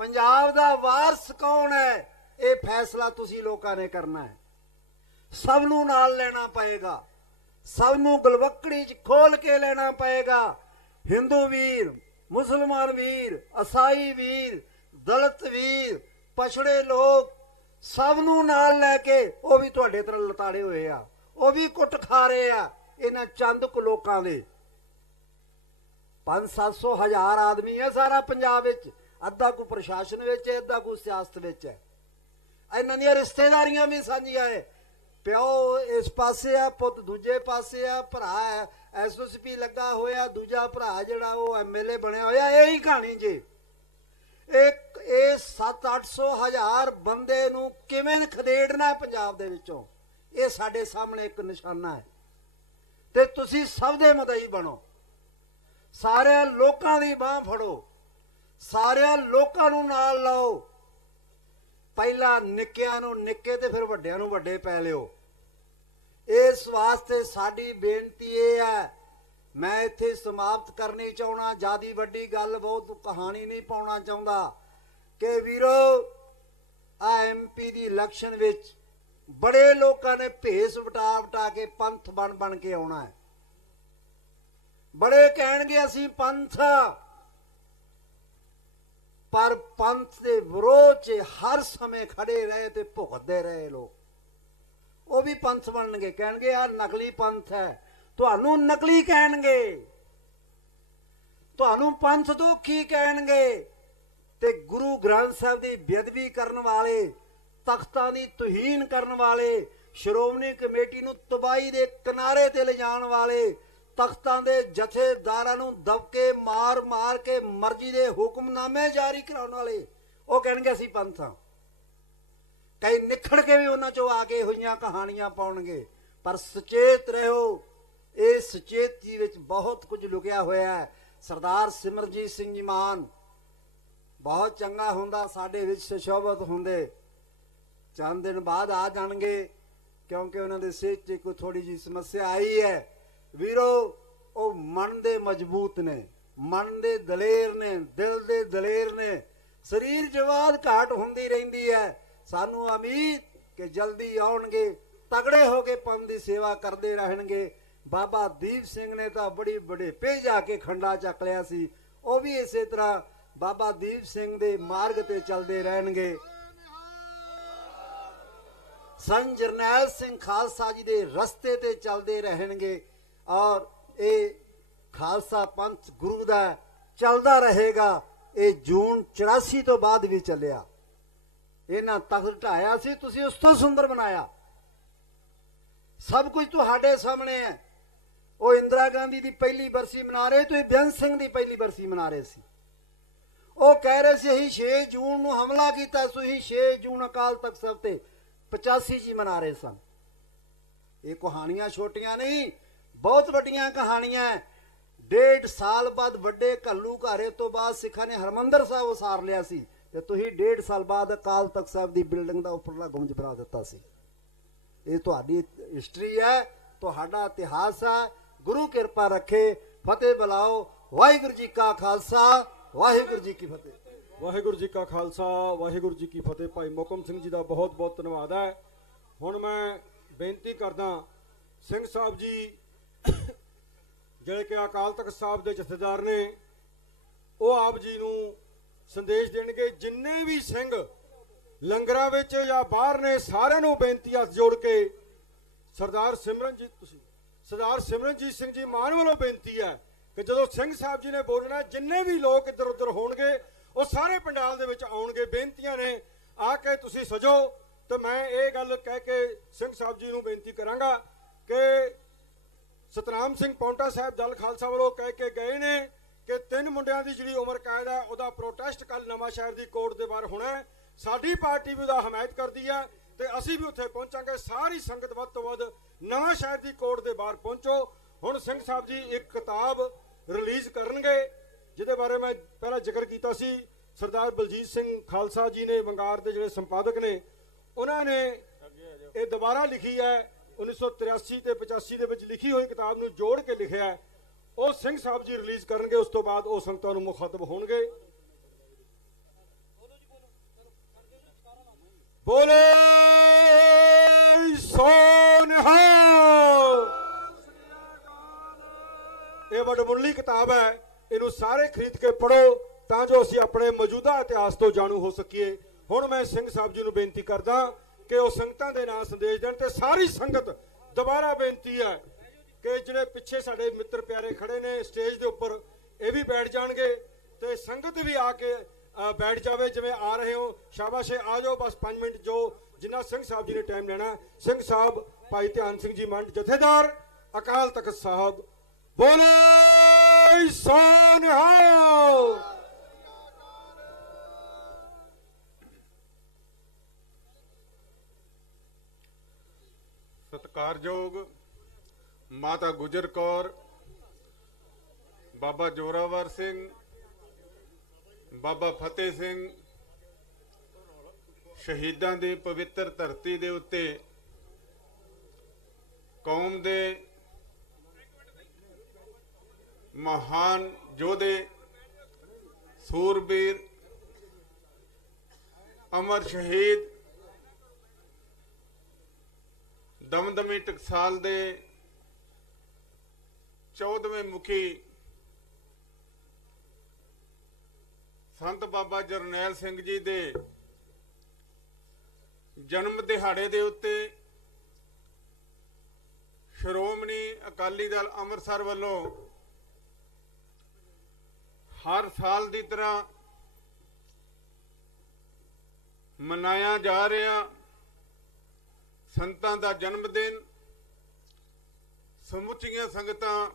ਪੰਜਾਬ ਦਾ ਵਾਰਸ ਕੌਣ ਹੈ, ਇਹ ਫੈਸਲਾ ਤੁਸੀਂ ਲੋਕਾਂ ਨੇ ਕਰਨਾ ਹੈ। ਸਭ ਨੂੰ ਨਾਲ ਲੈਣਾ ਪਏਗਾ, ਸਭ ਨੂੰ ਗਲਵੱਕੜੀ 'ਚ ਖੋਲ ਕੇ ਲੈਣਾ ਪਏਗਾ। ਹਿੰਦੂ ਵੀਰ, ਮੁਸਲਮਾਨ ਵੀਰ, ਈਸਾਈ ਵੀਰ, ਦਲਿਤ ਵੀਰ, ਪਛੜੇ ਲੋਕ ਸਭ ਨੂੰ ਨਾਲ ਲੈ ਕੇ ਉਹ ਵੀ ਤੁਹਾਡੇ ਤਰ੍ਹਾਂ ਲਤਾੜੇ ਹੋਏ ਆ, ਉਹ ਵੀ ਕੁੱਟ ਖਾ ਰਹੇ ਆ ਇਹਨਾਂ ਚੰਦ ਕੁ ਲੋਕਾਂ ਦੇ। 500-700 ਹਜ਼ਾਰ ਆਦਮੀ ਹੈ ਸਾਰਾ ਪੰਜਾਬ ਵਿੱਚ, ਅੱਧਾ ਕੋ ਪ੍ਰਸ਼ਾਸਨ ਵਿੱਚ ਹੈ, ਅੱਧਾ ਕੋ ਸਿਆਸਤ ਵਿੱਚ ਹੈ। ਇਹਨਾਂ ਦੀਆਂ ਰਿਸ਼ਤੇਦਾਰੀਆਂ ਵੀ ਸਾਂਝੀਆਂ ਹੈ, ਪਿਓ ਇਸ ਪਾਸੇ ਆ, ਪੁੱਤ ਦੂਜੇ ਪਾਸੇ ਆ, ਭਰਾ ਹੈ ਐਸਓਸੀਪੀ ਲੱਗਾ ਹੋਇਆ, ਦੂਜਾ ਭਰਾ ਜਿਹੜਾ ਉਹ ਐਮਐਲਏ ਬਣਿਆ ਹੋਇਆ। ਇਹੀ ਕਹਾਣੀ ਜੇ ਇਹ 700-800 ਹਜ਼ਾਰ ਬੰਦੇ ਨੂੰ ਕਿਵੇਂ ਖਦੇੜਨਾ ਪੰਜਾਬ ਦੇ ਵਿੱਚੋਂ, ਇਹ ਸਾਡੇ ਸਾਹਮਣੇ ਇੱਕ ਨਿਸ਼ਾਨਾ ਹੈ। ਤੇ ਤੁਸੀਂ ਸਭ ਦੇ ਮਦਈ ਬਣੋ, ਸਾਰਿਆਂ ਲੋਕਾਂ ਦੀ ਬਾਹ ਫੜੋ, ਸਾਰਿਆਂ ਲੋਕਾਂ ਨੂੰ ਨਾਲ ਲਾਓ। ਪਹਿਲਾਂ ਨਿੱਕਿਆਂ ਨੂੰ ਨਿੱਕੇ ਤੇ ਫਿਰ ਵੱਡਿਆਂ ਨੂੰ ਵੱਡੇ ਪੈ ਲਿਓ। ਇਸ ਵਾਸਤੇ ਸਾਡੀ ਬੇਨਤੀ ਇਹ ਹੈ, ਮੈਂ ਇੱਥੇ ਸਮਾਪਤ ਕਰਨੀ ਚਾਹਣਾ, ਜਿਆਦੀ ਵੱਡੀ ਗੱਲ ਬਹੁਤ ਕਹਾਣੀ ਨਹੀਂ ਪਾਉਣਾ ਚਾਹੁੰਦਾ ਕਿ ਵੀਰੋ ਆ ਐਮਪੀ ਦੀ ਇਲੈਕਸ਼ਨ ਵਿੱਚ ਬੜੇ ਲੋਕਾਂ ਨੇ ਭੇਸ ਵਟਾ ਵਟਾ ਕੇ ਪੰਥ ਬਣ ਕੇ ਆਉਣਾ ਹੈ। ਬੜੇ ਕਹਿਣਗੇ ਅਸੀਂ ਪੰਥ, ਪਰ ਪੰਥ ਦੇ ਵਿਰੋਧ 'ਚ ਹਰ ਸਮੇਂ ਖੜੇ ਰਹੇ ਤੇ ਭੁਗਤਦੇ ਰਹੇ ਲੋਕ। ਉਹ ਵੀ ਪੰਥ ਬਣਨਗੇ, ਕਹਿਣਗੇ ਆ ਨਕਲੀ ਪੰਥ ਹੈ, ਤੁਹਾਨੂੰ ਨਕਲੀ ਕਹਿਣਗੇ, ਤੁਹਾਨੂੰ ਪੰਥ ਦੋਖੀ ਕਹਿਣਗੇ। ਤੇ ਗੁਰੂ ਗ੍ਰੰਥ ਸਾਹਿਬ ਦੀ ਬੇਅਦਬੀ ਕਰਨ ਵਾਲੇ, ਤਖਤਾਂ ਦੀ ਤੋਹੀਨ ਕਰਨ ਵਾਲੇ, ਸ਼੍ਰੋਮਣੀ ਕਮੇਟੀ ਨੂੰ ਤਬਾਹੀ ਦੇ ਕਿਨਾਰੇ ਤੇ ਲਿਜਾਣ ਵਾਲੇ, ਤਖਤਾਂ ਦੇ ਜਥੇਦਾਰਾਂ ਨੂੰ ਦਬਕੇ ਮਾਰ ਕੇ ਮਰਜ਼ੀ ਦੇ ਹੁਕਮਨਾਮੇ ਜਾਰੀ ਕਰਾਉਣ ਵਾਲੇ, ਉਹ ਕਹਿਣਗੇ ਅਸੀਂ ਪੰਥ ਹਾਂ। ਕਈ ਨਿਖੜ ਕੇ ਵੀ ਉਹਨਾਂ ਚੋਂ ਆ ਕੇ ਹੋਈਆਂ ਕਹਾਣੀਆਂ ਪਾਉਣਗੇ। ਪਰ ਸੁਚੇਤ ਰਹੋ, ਇਹ ਸੁਚੇਤੀ ਵਿੱਚ ਬਹੁਤ ਕੁਝ ਲੁਕਿਆ ਹੋਇਆ ਹੈ। ਸਰਦਾਰ ਸਿਮਰਜੀਤ ਸਿੰਘ ਜੀ ਮਾਨ ਬਹੁਤ ਚੰਗਾ ਹੁੰਦਾ, ਸਾਡੇ ਵਿੱਚ ਸੁਸ਼ੋਭਿਤ ਹੁੰਦੇ, ਚੰਦ ਦਿਨ ਬਾਅਦ ਆ ਜਾਣਗੇ ਕਿਉਂਕਿ ਉਹਨਾਂ ਦੇ ਸਿਹਤ 'ਚ ਕੋਈ ਥੋੜੀ ਜਿਹੀ ਸਮੱਸਿਆ ਆਈ ਹੈ। ਵੀਰੋ ਉਹ ਮਨ ਦੇ ਮਜ਼ਬੂਤ ਨੇ, ਮਨ ਦੇ ਦਲੇਰ ਨੇ, ਦਿਲ ਦੇ ਦਲੇਰ ਨੇ। ਸਰੀਰ ਜਵਾਦ ਘਾਟ ਹੁੰਦੀ ਰਹਿੰਦੀ ਹੈ, ਸਾਨੂੰ ਉਮੀਦ ਕਿ ਜਲਦੀ ਆਉਣਗੇ, ਤਗੜੇ ਹੋ ਕੇ ਪੰਥ ਦੀ ਸੇਵਾ ਕਰਦੇ ਰਹਿਣਗੇ। ਬਾਬਾ ਦੀਪ ਸਿੰਘ ਨੇ ਤਾਂ ਬੜੀ ਵਡੇਪੇ ਜਾ ਕੇ ਖੰਡਾ ਚੱਕ ਲਿਆ ਸੀ, ਉਹ ਵੀ ਇਸੇ ਤਰ੍ਹਾਂ ਬਾਬਾ ਦੀਪ ਸਿੰਘ ਦੇ ਮਾਰਗ ਤੇ ਚੱਲਦੇ ਰਹਿਣਗੇ। ਸੰਤ ਜਰਨੈਲ ਸਿੰਘ ਖਾਲਸਾ ਜੀ ਦੇ ਰਸਤੇ ਤੇ ਚੱਲਦੇ ਰਹਿਣਗੇ ਔਰ ਇਹ ਖਾਲਸਾ ਪੰਥ ਗੁਰੂ ਦਾ ਚੱਲਦਾ ਰਹੇਗਾ। ਇਹ ਜੂਨ 84 ਤੋਂ ਬਾਅਦ ਵੀ ਚੱਲਿਆ। ਇਹਨਾਂ ਤਖਤ ਢਾਇਆ ਸੀ, ਤੁਸੀਂ ਉਸ ਤੋਂ ਸੁੰਦਰ ਬਣਾਇਆ। ਸਭ ਕੁਝ ਤੁਹਾਡੇ ਸਾਹਮਣੇ ਹੈ। ਉਹ ਇੰਦਰਾ ਗਾਂਧੀ ਦੀ ਪਹਿਲੀ ਬਰਸੀ ਮਨਾ ਰਹੇ, ਤੁਸੀਂ ਬੇਅੰਤ ਸਿੰਘ ਦੀ ਪਹਿਲੀ ਬਰਸੀ ਮਨਾ ਰਹੇ ਸੀ। ਉਹ ਕਹਿ ਰਹੇ ਸੀ ਅਸੀਂ 6 ਜੂਨ ਨੂੰ ਹਮਲਾ ਕੀਤਾ, ਤੁਸੀਂ 6 ਜੂਨ ਅਕਾਲ ਤਖਤ ਸਾਹਿਬ ਤੇ 85 ਜੀ ਮਨਾ ਰਹੇ ਸਨ। ਇਹ ਕਹਾਣੀਆਂ ਛੋਟੀਆਂ ਨਹੀਂ, ਬਹੁਤ ਵੱਡੀਆਂ ਕਹਾਣੀਆਂ। 1.5 ਸਾਲ ਬਾਅਦ ਵੱਡੇ ਘੱਲੂ ਘਾਰੇ ਤੋਂ ਬਾਅਦ ਸਿੱਖਾਂ ਨੇ ਹਰਮੰਦਰ ਸਾਹਿਬ ਉਸਾਰ ਲਿਆ ਸੀ ਤੇ ਤੁਸੀਂ 1.5 ਸਾਲ ਬਾਅਦ ਅਕਾਲ ਤਖਤ ਸਾਹਿਬ ਦੀ ਬਿਲਡਿੰਗ ਦਾ ਉੱਪਰਲਾ ਗੁੰਜ ਬਣਾ ਦਿੱਤਾ ਸੀ। ਇਹ ਤੁਹਾਡੀ ਹਿਸਟਰੀ ਹੈ, ਤੁਹਾਡਾ ਇਤਿਹਾਸ ਹੈ। ਗੁਰੂ ਕਿਰਪਾ ਰੱਖੇ। ਫਤਿਹ ਬੁਲਾਓ। ਵਾਹਿਗੁਰੂ ਜੀ ਕਾ ਖਾਲਸਾ, ਵਾਹਿਗੁਰੂ ਜੀ ਕੀ ਫਤਿਹ। ਵਾਹਿਗੁਰੂ ਜੀ ਕਾ ਖਾਲਸਾ, ਵਾਹਿਗੁਰੂ ਜੀ ਕੀ ਫਤਿਹ। ਭਾਈ ਮੋਹਕਮ ਸਿੰਘ ਜੀ ਦਾ ਬਹੁਤ ਬਹੁਤ ਧੰਨਵਾਦ ਹੈ। ਹੁਣ ਮੈਂ ਬੇਨਤੀ ਕਰਦਾ ਸਿੰਘ ਸਾਹਿਬ ਜੀ ਜਿਹੜੇ ਕਿ ਅਕਾਲ ਤਖਤ ਸਾਹਿਬ ਦੇ ਜਥੇਦਾਰ ਨੇ, ਉਹ ਆਪ ਜੀ ਨੂੰ ਸੰਦੇਸ਼ ਦੇਣਗੇ। ਜਿੰਨੇ ਵੀ ਸਿੰਘ ਲੰਗਰਾਂ ਵਿੱਚ ਜਾਂ ਬਾਹਰ ਨੇ, ਸਾਰਿਆਂ ਨੂੰ ਬੇਨਤੀ ਹੱਥ ਜੋੜ ਕੇ ਸਰਦਾਰ ਸਿਮਰਨਜੀਤ ਸਿੰਘ ਜੀ ਮਾਨ ਵੱਲੋਂ ਬੇਨਤੀ ਹੈ ਕਿ ਜਦੋਂ ਸਿੰਘ ਸਾਹਿਬ ਜੀ ਨੇ ਬੋਲਣਾ, ਜਿੰਨੇ ਵੀ ਲੋਕ ਇੱਧਰ ਉੱਧਰ ਹੋਣਗੇ ਉਹ ਸਾਰੇ ਪੰਡਾਲ ਦੇ ਵਿੱਚ ਆਉਣਗੇ। ਬੇਨਤੀਆਂ ਨੇ, ਆ ਕੇ ਤੁਸੀਂ ਸਜੋ। ਤੇ ਮੈਂ ਇਹ ਗੱਲ ਕਹਿ ਕੇ ਸਿੰਘ ਸਾਹਿਬ ਜੀ ਨੂੰ ਬੇਨਤੀ ਕਰਾਂਗਾ ਕਿ ਸਤਨਾਮ ਸਿੰਘ ਪੌਂਟਾ ਸਾਹਿਬ ਦਲ ਖਾਲਸਾ ਵੱਲੋਂ ਕਹਿ ਕੇ ਗਏ ਨੇ ਕਿ 3 ਮੁੰਡਿਆਂ ਦੀ ਜਿਹੜੀ ਉਮਰ ਕੈਦ ਹੈ ਉਹਦਾ ਪ੍ਰੋਟੈਸਟ ਕੱਲ ਨਵਾਂ ਸ਼ਹਿਰ ਦੀ ਕੋਰਟ ਦੇ ਬਾਹਰ ਹੋਣਾ ਹੈ। ਸਾਡੀ ਪਾਰਟੀ ਵੀ ਉਹਦਾ ਹਮਾਇਤ ਕਰਦੀ ਹੈ ਤੇ ਅਸੀਂ ਵੀ ਉੱਥੇ ਪਹੁੰਚਾਂਗੇ। ਸਾਰੀ ਸੰਗਤ ਵੱਧ ਤੋਂ ਵੱਧ ਨਵਾਂ ਸ਼ਹਿਰ ਦੀ ਕੋਰਟ ਦੇ ਬਾਹਰ ਪਹੁੰਚੋ। ਹੁਣ ਸਿੰਘ ਸਾਹਿਬ ਜੀ ਇੱਕ ਕਿਤਾਬ ਰਿਲੀਜ਼ ਕਰਨਗੇ ਜਿਹਦੇ ਬਾਰੇ ਮੈਂ ਪਹਿਲਾਂ ਜ਼ਿਕਰ ਕੀਤਾ ਸੀ। ਸਰਦਾਰ ਬਲਜੀਤ ਸਿੰਘ ਖਾਲਸਾ ਜੀ ਨੇ, ਵੰਗਾਰ ਦੇ ਜਿਹੜੇ ਸੰਪਾਦਕ ਨੇ, ਉਹਨਾਂ ਨੇ ਇਹ ਦੁਬਾਰਾ ਲਿਖੀ ਹੈ। 1983 ਤੇ 85 ਦੇ ਵਿੱਚ ਲਿਖੀ ਹੋਈ ਕਿਤਾਬ ਨੂੰ ਜੋੜ ਕੇ ਲਿਖਿਆ ਹੈ। ਉਹ ਸਿੰਘ ਸਾਹਿਬ ਜੀ ਰਿਲੀਜ਼ ਕਰਨਗੇ। ਉਸ ਤੋਂ ਬਾਅਦ ਉਹ ਸੰਗਤਾਂ ਨੂੰ ਮੁਖਾਤਬ ਹੋਣਗੇ। ਬੋਲੇ ਸੋ ਨਿਹਾਲ। ਇਹ ਵਡਮੁੱਲੀ ਕਿਤਾਬ ਹੈ, ਇਹਨੂੰ ਸਾਰੇ ਖਰੀਦ ਕੇ ਪੜੋ ਤਾਂ ਜੋ ਅਸੀਂ ਆਪਣੇ ਮੌਜੂਦਾ ਇਤਿਹਾਸ ਤੋਂ ਜਾਣੂ ਹੋ ਸਕੀਏ। ਹੁਣ ਮੈਂ ਸਿੰਘ ਸਾਹਿਬ ਜੀ ਨੂੰ ਬੇਨਤੀ ਕਰਦਾ ਕਿ ਉਹ ਸੰਗਤਾਂ ਦੇ ਨਾਂ ਸੰਦੇਸ਼ ਦੇਣ ਤੇ ਸਾਰੀ ਸੰਗਤ ਦੁਬਾਰਾ ਬੇਨਤੀ ਹੈ ਕਿ ਜਿਹੜੇ ਪਿੱਛੇ ਸਾਡੇ ਮਿੱਤਰ ਪਿਆਰੇ ਖੜੇ ਨੇ ਸਟੇਜ ਦੇ ਉੱਪਰ ਇਹ ਵੀ ਬੈਠ ਜਾਣਗੇ ਤੇ ਸੰਗਤ ਵੀ ਆ ਕੇ ਬੈਠ ਜਾਵੇ ਜਿਵੇਂ ਆ ਰਹੇ ਹੋ। ਸ਼ਾਬਾਸ਼, ਆ ਜਾਓ, ਬਸ 5 ਮਿੰਟ ਜੋ ਜਿੰਨਾ ਸਿੰਘ ਸਾਹਿਬ ਜੀ ਨੇ ਟਾਈਮ ਲੈਣਾ। ਸਿੰਘ ਸਾਹਿਬ ਭਾਈ ਧਿਆਨ ਸਿੰਘ ਜੀ ਮੰਡ ਜਥੇਦਾਰ ਅਕਾਲ ਤਖਤ ਸਾਹਿਬ, ਬੋਲੇ ਸੋ ਨਿਹਾਲ। ਸਤਿਕਾਰਯੋਗ ਮਾਤਾ ਗੁਜਰ ਕੌਰ, ਬਾਬਾ ਜੋਰਾਵਰ ਸਿੰਘ, ਬਾਬਾ ਫਤਿਹ ਸਿੰਘ, ਸ਼ਹੀਦਾਂ ਦੀ ਪਵਿੱਤਰ ਧਰਤੀ ਦੇ ਉੱਤੇ ਕੌਮ ਦੇ ਮਹਾਨ ਯੋਧੇ, ਸੂਰਬੀਰ, ਅਮਰ ਸ਼ਹੀਦ ਦਮਦਮੀ ਟਕਸਾਲ ਦੇ 14ਵੇਂ ਮੁਖੀ ਸੰਤ ਬਾਬਾ ਜਰਨੈਲ ਸਿੰਘ ਜੀ ਦੇ ਜਨਮ ਦਿਹਾੜੇ ਦੇ ਉੱਤੇ ਸ਼੍ਰੋਮਣੀ ਅਕਾਲੀ ਦਲ ਅੰਮ੍ਰਿਤਸਰ ਵੱਲੋਂ ਹਰ ਸਾਲ ਦੀ ਤਰ੍ਹਾਂ ਮਨਾਇਆ ਜਾ ਰਿਹਾ ਸੰਤਾਂ ਦਾ ਜਨਮ ਦਿਨ। ਸਮੁੱਚੀਆਂ ਸੰਗਤਾਂ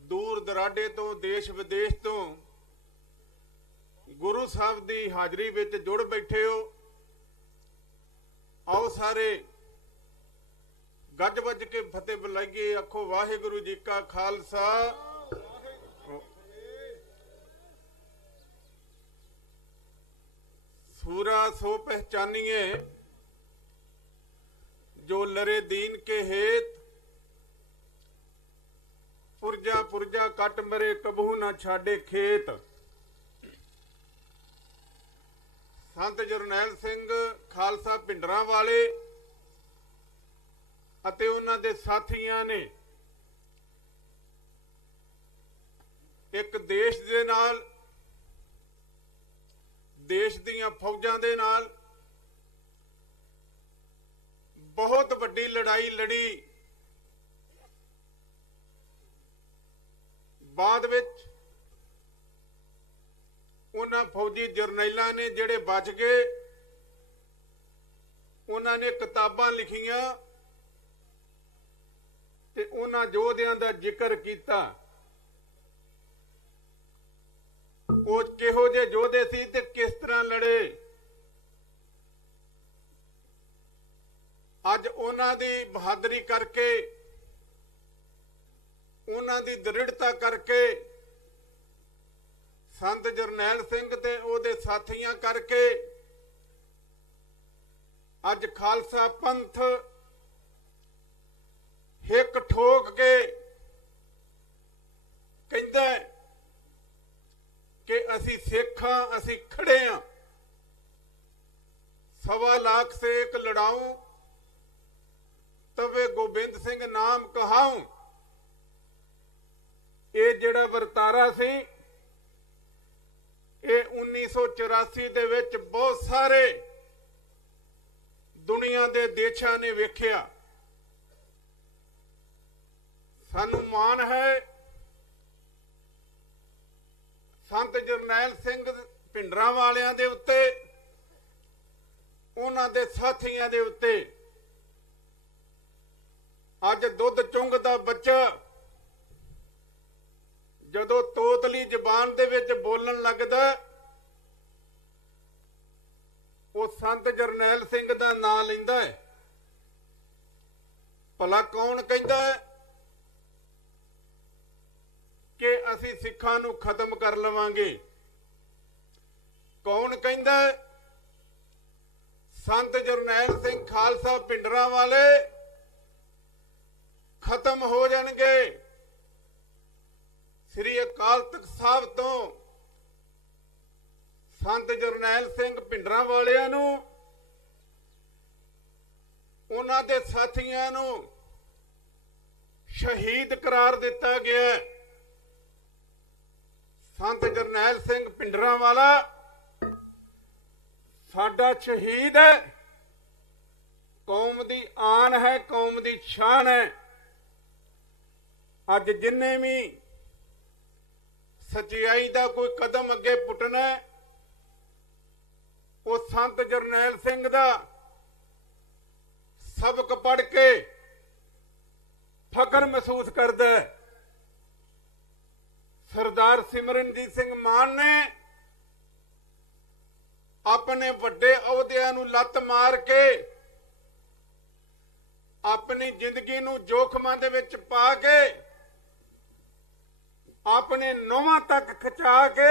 ਦੂਰ ਦਰਾਡੇ ਤੋਂ, ਦੇਸ਼ ਵਿਦੇਸ਼ ਤੋਂ ਗੁਰੂ ਸਾਹਿਬ ਦੀ ਹਾਜ਼ਰੀ ਵਿੱਚ ਜੁੜ ਬੈਠੇ ਹੋ। ਆਓ ਸਾਰੇ ਗੱਜ ਵੱਜ ਕੇ ਫਤਿਹ ਬੁਲਾਈਏ, ਆਖੋ ਵਾਹਿਗੁਰੂ ਜੀ ਕਾ ਖਾਲਸਾ। सूरा सो पहचानिए जो लरे दीन के हेत, पुरजा पुरजा कट मरे कबहू ना छाड़े खेत। संत जरनैल सिंह खालसा पिंडरां वाले ਅਤੇ ਉਹਨਾਂ ਦੇ ਸਾਥੀਆਂ ਨੇ ਇੱਕ ਦੇਸ਼ ਦੇ ਨਾਲ, ਦੇਸ਼ ਦੀਆਂ ਫੌਜਾਂ ਦੇ ਨਾਲ ਬਹੁਤ ਵੱਡੀ ਲੜਾਈ ਲੜੀ। ਬਾਅਦ ਵਿੱਚ ਉਹਨਾਂ ਫੌਜੀ ਜਰਨੈਲਾਂ ਨੇ ਜਿਹੜੇ ਬਚ ਗਏ, ਉਹਨਾਂ ਨੇ ਕਿਤਾਬਾਂ ਲਿਖੀਆਂ ਤੇ ਉਹਨਾਂ ਯੋਧਿਆਂ ਦਾ ਜ਼ਿਕਰ ਕੀਤਾ। ਉਹ ਕਿਹੋ ਜਿਹੇ ਯੋਧੇ ਸੀ ਤੇ ਕਿਸ ਤਰ੍ਹਾਂ ਲੜੇ। ਅੱਜ ਉਹਨਾਂ ਦੀ ਬਹਾਦਰੀ ਕਰਕੇ, ਉਹਨਾਂ ਦੀ ਦ੍ਰਿੜਤਾ ਕਰਕੇ, ਸੰਤ ਜਰਨੈਲ ਸਿੰਘ ਤੇ ਉਹਦੇ ਸਾਥੀਆਂ ਕਰਕੇ ਅੱਜ ਖਾਲਸਾ ਪੰਥ ਇੱਕ ਠੋਕ ਕੇ ਕਹਿੰਦਾ ਕਿ ਅਸੀਂ ਸਿੱਖ ਹਾਂ, ਅਸੀਂ ਖੜੇ ਹਾਂ। 1.25 लाख से एक लड़ाऊं तवे गोबिंद सिंह नाम कहाऊं। ਇਹ ਜਿਹੜਾ ਵਰਤਾਰਾ ਸੀ, ਇਹ 1984 ਦੇ ਵਿੱਚ ਬਹੁਤ ਸਾਰੇ ਦੁਨੀਆ ਦੇ ਦੇਸ਼ਾਂ ਨੇ ਵੇਖਿਆ। ਸਾਨੂੰ ਮਾਣ ਹੈ ਸੰਤ ਜਰਨੈਲ ਸਿੰਘ ਭਿੰਡਰਾਂ ਵਾਲਿਆਂ ਦੇ ਉੱਤੇ, ਉਹਨਾਂ ਦੇ ਸਾਥੀਆਂ ਦੇ ਉੱਤੇ। ਅੱਜ ਦੁੱਧ ਚੁੰਗਦਾ ਬੱਚਾ ਜਦੋਂ ਤੋਤਲੀ ਜ਼ਬਾਨ ਦੇ ਵਿੱਚ ਬੋਲਣ ਲੱਗਦਾ, ਉਹ ਸੰਤ ਜਰਨੈਲ ਸਿੰਘ ਦਾ ਨਾਂ ਲੈਂਦਾ ਹੈ। ਭਲਾ ਕੌਣ ਕਹਿੰਦਾ ਹੈ ਕਿ ਅਸੀਂ ਸਿੱਖਾਂ ਨੂੰ ਖਤਮ ਕਰ ਲਵਾਂਗੇ? ਕੌਣ ਕਹਿੰਦਾ ਸੰਤ ਜਰਨੈਲ ਸਿੰਘ ਖਾਲਸਾ ਪਿੰਡਰਾਂ ਵਾਲੇ ਖਤਮ ਹੋ ਜਾਣਗੇ? ਸ੍ਰੀ ਅਕਾਲ ਤਖਤ ਸਾਹਿਬ ਤੋਂ ਸੰਤ ਜਰਨੈਲ ਸਿੰਘ ਪਿੰਡਰਾਂ ਵਾਲਿਆਂ ਨੂੰ, ਉਹਨਾਂ ਦੇ ਸਾਥੀਆਂ ਨੂੰ ਸ਼ਹੀਦ ਕਰਾਰ ਦਿੱਤਾ ਗਿਆ। ਸੰਤ ਜਰਨੈਲ ਸਿੰਘ ਭਿੰਡਰਾਂ ਵਾਲਾ ਸਾਡਾ ਸ਼ਹੀਦ ਹੈ, ਕੌਮ ਦੀ ਆਨ ਹੈ, ਕੌਮ ਦੀ ਸ਼ਾਨ ਹੈ। ਅੱਜ ਜਿੰਨੇ ਵੀ ਸੱਚਾਈ ਦਾ ਕੋਈ ਕਦਮ ਅੱਗੇ ਪੁੱਟਣਾ, ਉਹ ਸੰਤ ਜਰਨੈਲ ਸਿੰਘ ਦਾ ਸਬਕ ਪੜ੍ਹ ਕੇ ਫਖਰ ਮਹਿਸੂਸ ਕਰਦਾ ਹੈ। ਸਰਦਾਰ ਸਿਮਰਨਜੀਤ ਸਿੰਘ ਮਾਨ ਨੇ ਆਪਣੇ ਵੱਡੇ ਅਹੁਦਿਆਂ ਨੂੰ ਲੱਤ ਮਾਰ ਕੇ ਆਪਣੀ ਜ਼ਿੰਦਗੀ ਨੂੰ ਜੋਖਮਾਂ ਦੇ ਵਿੱਚ ਪਾ ਕੇ ਆਪਣੇ ਨੌਵਾਂ ਤੱਕ ਖਿਚਾ ਕੇ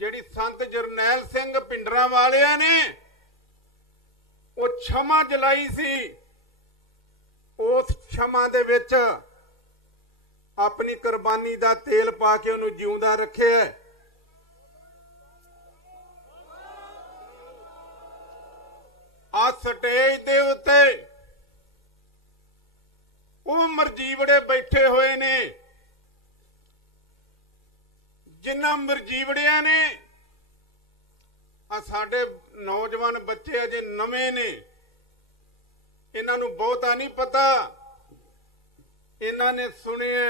ਜਿਹੜੀ ਸੰਤ ਜਰਨੈਲ ਸਿੰਘ ਪਿੰਡਰਾਂ ਵਾਲਿਆਂ ਨੇ ਉਹ ਛਮਾ ਜਲਾਈ ਸੀ, ਉਸ ਛਮਾ ਦੇ ਵਿੱਚ ਆਪਣੀ ਕੁਰਬਾਨੀ ਦਾ ਤੇਲ ਪਾ ਕੇ ਉਹਨੂੰ ਜਿਉਂਦਾ ਰੱਖਿਆ। ਆ ਸਟੇਜ ਦੇ ਉੱਤੇ ਉਹ ਮਰਜੀਵੜੇ ਬੈਠੇ ਹੋਏ ਨੇ, ਜਿਨ੍ਹਾਂ ਮਰਜੀਵੜਿਆਂ ਨੇ ਆ ਸਾਡੇ ਨੌਜਵਾਨ ਬੱਚੇ ਅਜੇ ਨਵੇਂ ਨੇ, ਇਹਨਾਂ ਨੂੰ ਬਹੁਤਾ ਨਹੀਂ ਪਤਾ, ਇਹਨਾਂ ਨੇ ਸੁਣਿਆ,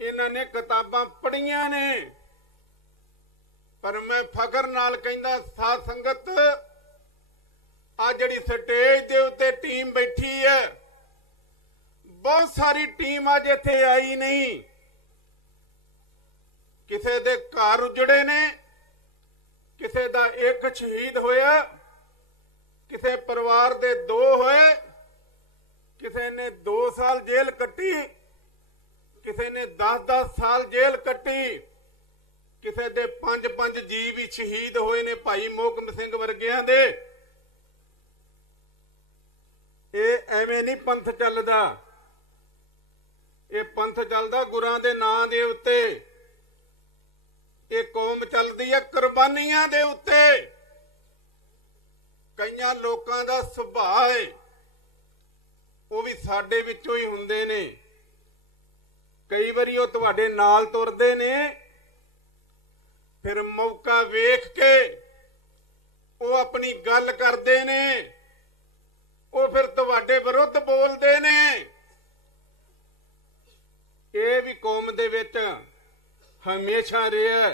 ਇਹਨਾਂ ਨੇ ਕਿਤਾਬਾਂ ਪੜ੍ਹੀਆਂ ਨੇ, ਪਰ ਮੈਂ ਫਖਰ ਨਾਲ ਕਹਿੰਦਾ ਸਾਧ ਸੰਗਤ ਆ ਜਿਹੜੀ ਸਟੇਜ ਦੇ ਉੱਤੇ ਟੀਮ ਬੈਠੀ ਹੈ, ਬਹੁਤ ਸਾਰੀ ਟੀਮ ਅੱਜ ਇੱਥੇ ਆਈ ਨਹੀਂ। ਕਿਸੇ ਦੇ ਘਰ ਉਜੜੇ ਨੇ, ਕਿਸੇ ਦਾ ਇੱਕ ਸ਼ਹੀਦ ਹੋਇਆ, ਕਿਸੇ ਪਰਿਵਾਰ ਦੇ 2 ਹੋਏ, ਕਿਸੇ ਨੇ 2 ਸਾਲ ਜੇਲ੍ਹ ਕੱਟੀ, ਕਿਸੇ ਨੇ 10-10 ਸਾਲ ਜੇਲ੍ਹ ਕੱਟੀ, ਕਿਸੇ ਦੇ 5-5 ਜੀ ਵੀ ਸ਼ਹੀਦ ਹੋਏ ਨੇ ਭਾਈ ਮੋਹਕਮ ਸਿੰਘ ਵਰਗਿਆਂ ਦੇ। ਇਹ ਐਵੇਂ ਨਹੀਂ ਪੰਥ ਚੱਲਦਾ, ਇਹ ਪੰਥ ਚੱਲਦਾ ਗੁਰਾਂ ਦੇ ਨਾਂ ਦੇ ਉੱਤੇ, ਇਹ ਕੌਮ ਚੱਲਦੀ ਹੈ ਕੁਰਬਾਨੀਆਂ ਦੇ ਉੱਤੇ। ਕਈਆਂ ਲੋਕਾਂ ਦਾ ਸੁਭਾਅ ਹੈ, ਉਹ ਵੀ ਸਾਡੇ ਵਿੱਚੋਂ ਹੀ ਹੁੰਦੇ ਨੇ, ਕਈ ਵਾਰੀ ਉਹ ਤੁਹਾਡੇ ਨਾਲ ਤੁਰਦੇ ਨੇ, ਫਿਰ ਮੌਕਾ ਵੇਖ ਕੇ ਉਹ ਆਪਣੀ ਗੱਲ ਕਰਦੇ ਨੇ, ਉਹ ਫਿਰ ਤੁਹਾਡੇ ਵਿਰੁੱਧ ਬੋਲਦੇ ਨੇ। ਇਹ ਵੀ ਕੌਮ ਦੇ ਵਿੱਚ ਹਮੇਸ਼ਾ ਰਿਹਾ,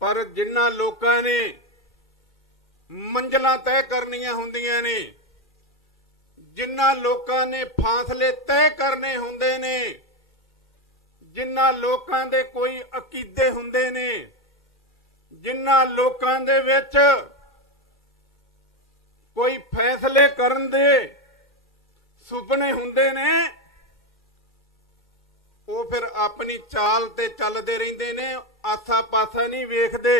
ਪਰ ਜਿਨ੍ਹਾਂ ਲੋਕਾਂ ਨੇ ਮੰਜ਼ਲਾਂ ਤੈਅ ਕਰਨੀਆਂ ਹੁੰਦੀਆਂ ਨੇ, ਜਿਨ੍ਹਾਂ ਲੋਕਾਂ ਨੇ ਫਾਸਲੇ ਤੈਅ ਕਰਨੇ ਹੁੰਦੇ ਨੇ, ਜਿਨ੍ਹਾਂ ਲੋਕਾਂ ਦੇ ਕੋਈ ਅਕੀਦੇ ਹੁੰਦੇ ਨੇ, ਜਿਨ੍ਹਾਂ ਲੋਕਾਂ ਦੇ ਵਿੱਚ ਕੋਈ ਫੈਸਲੇ ਕਰਨ ਦੇ ਸੁਪਨੇ ਹੁੰਦੇ ਨੇ, ਉਹ ਫਿਰ ਆਪਣੀ ਚਾਲ ਤੇ ਚੱਲਦੇ ਰਹਿੰਦੇ ਨੇ, ਆਸਾ ਪਾਸਾ ਨਹੀਂ ਵੇਖਦੇ।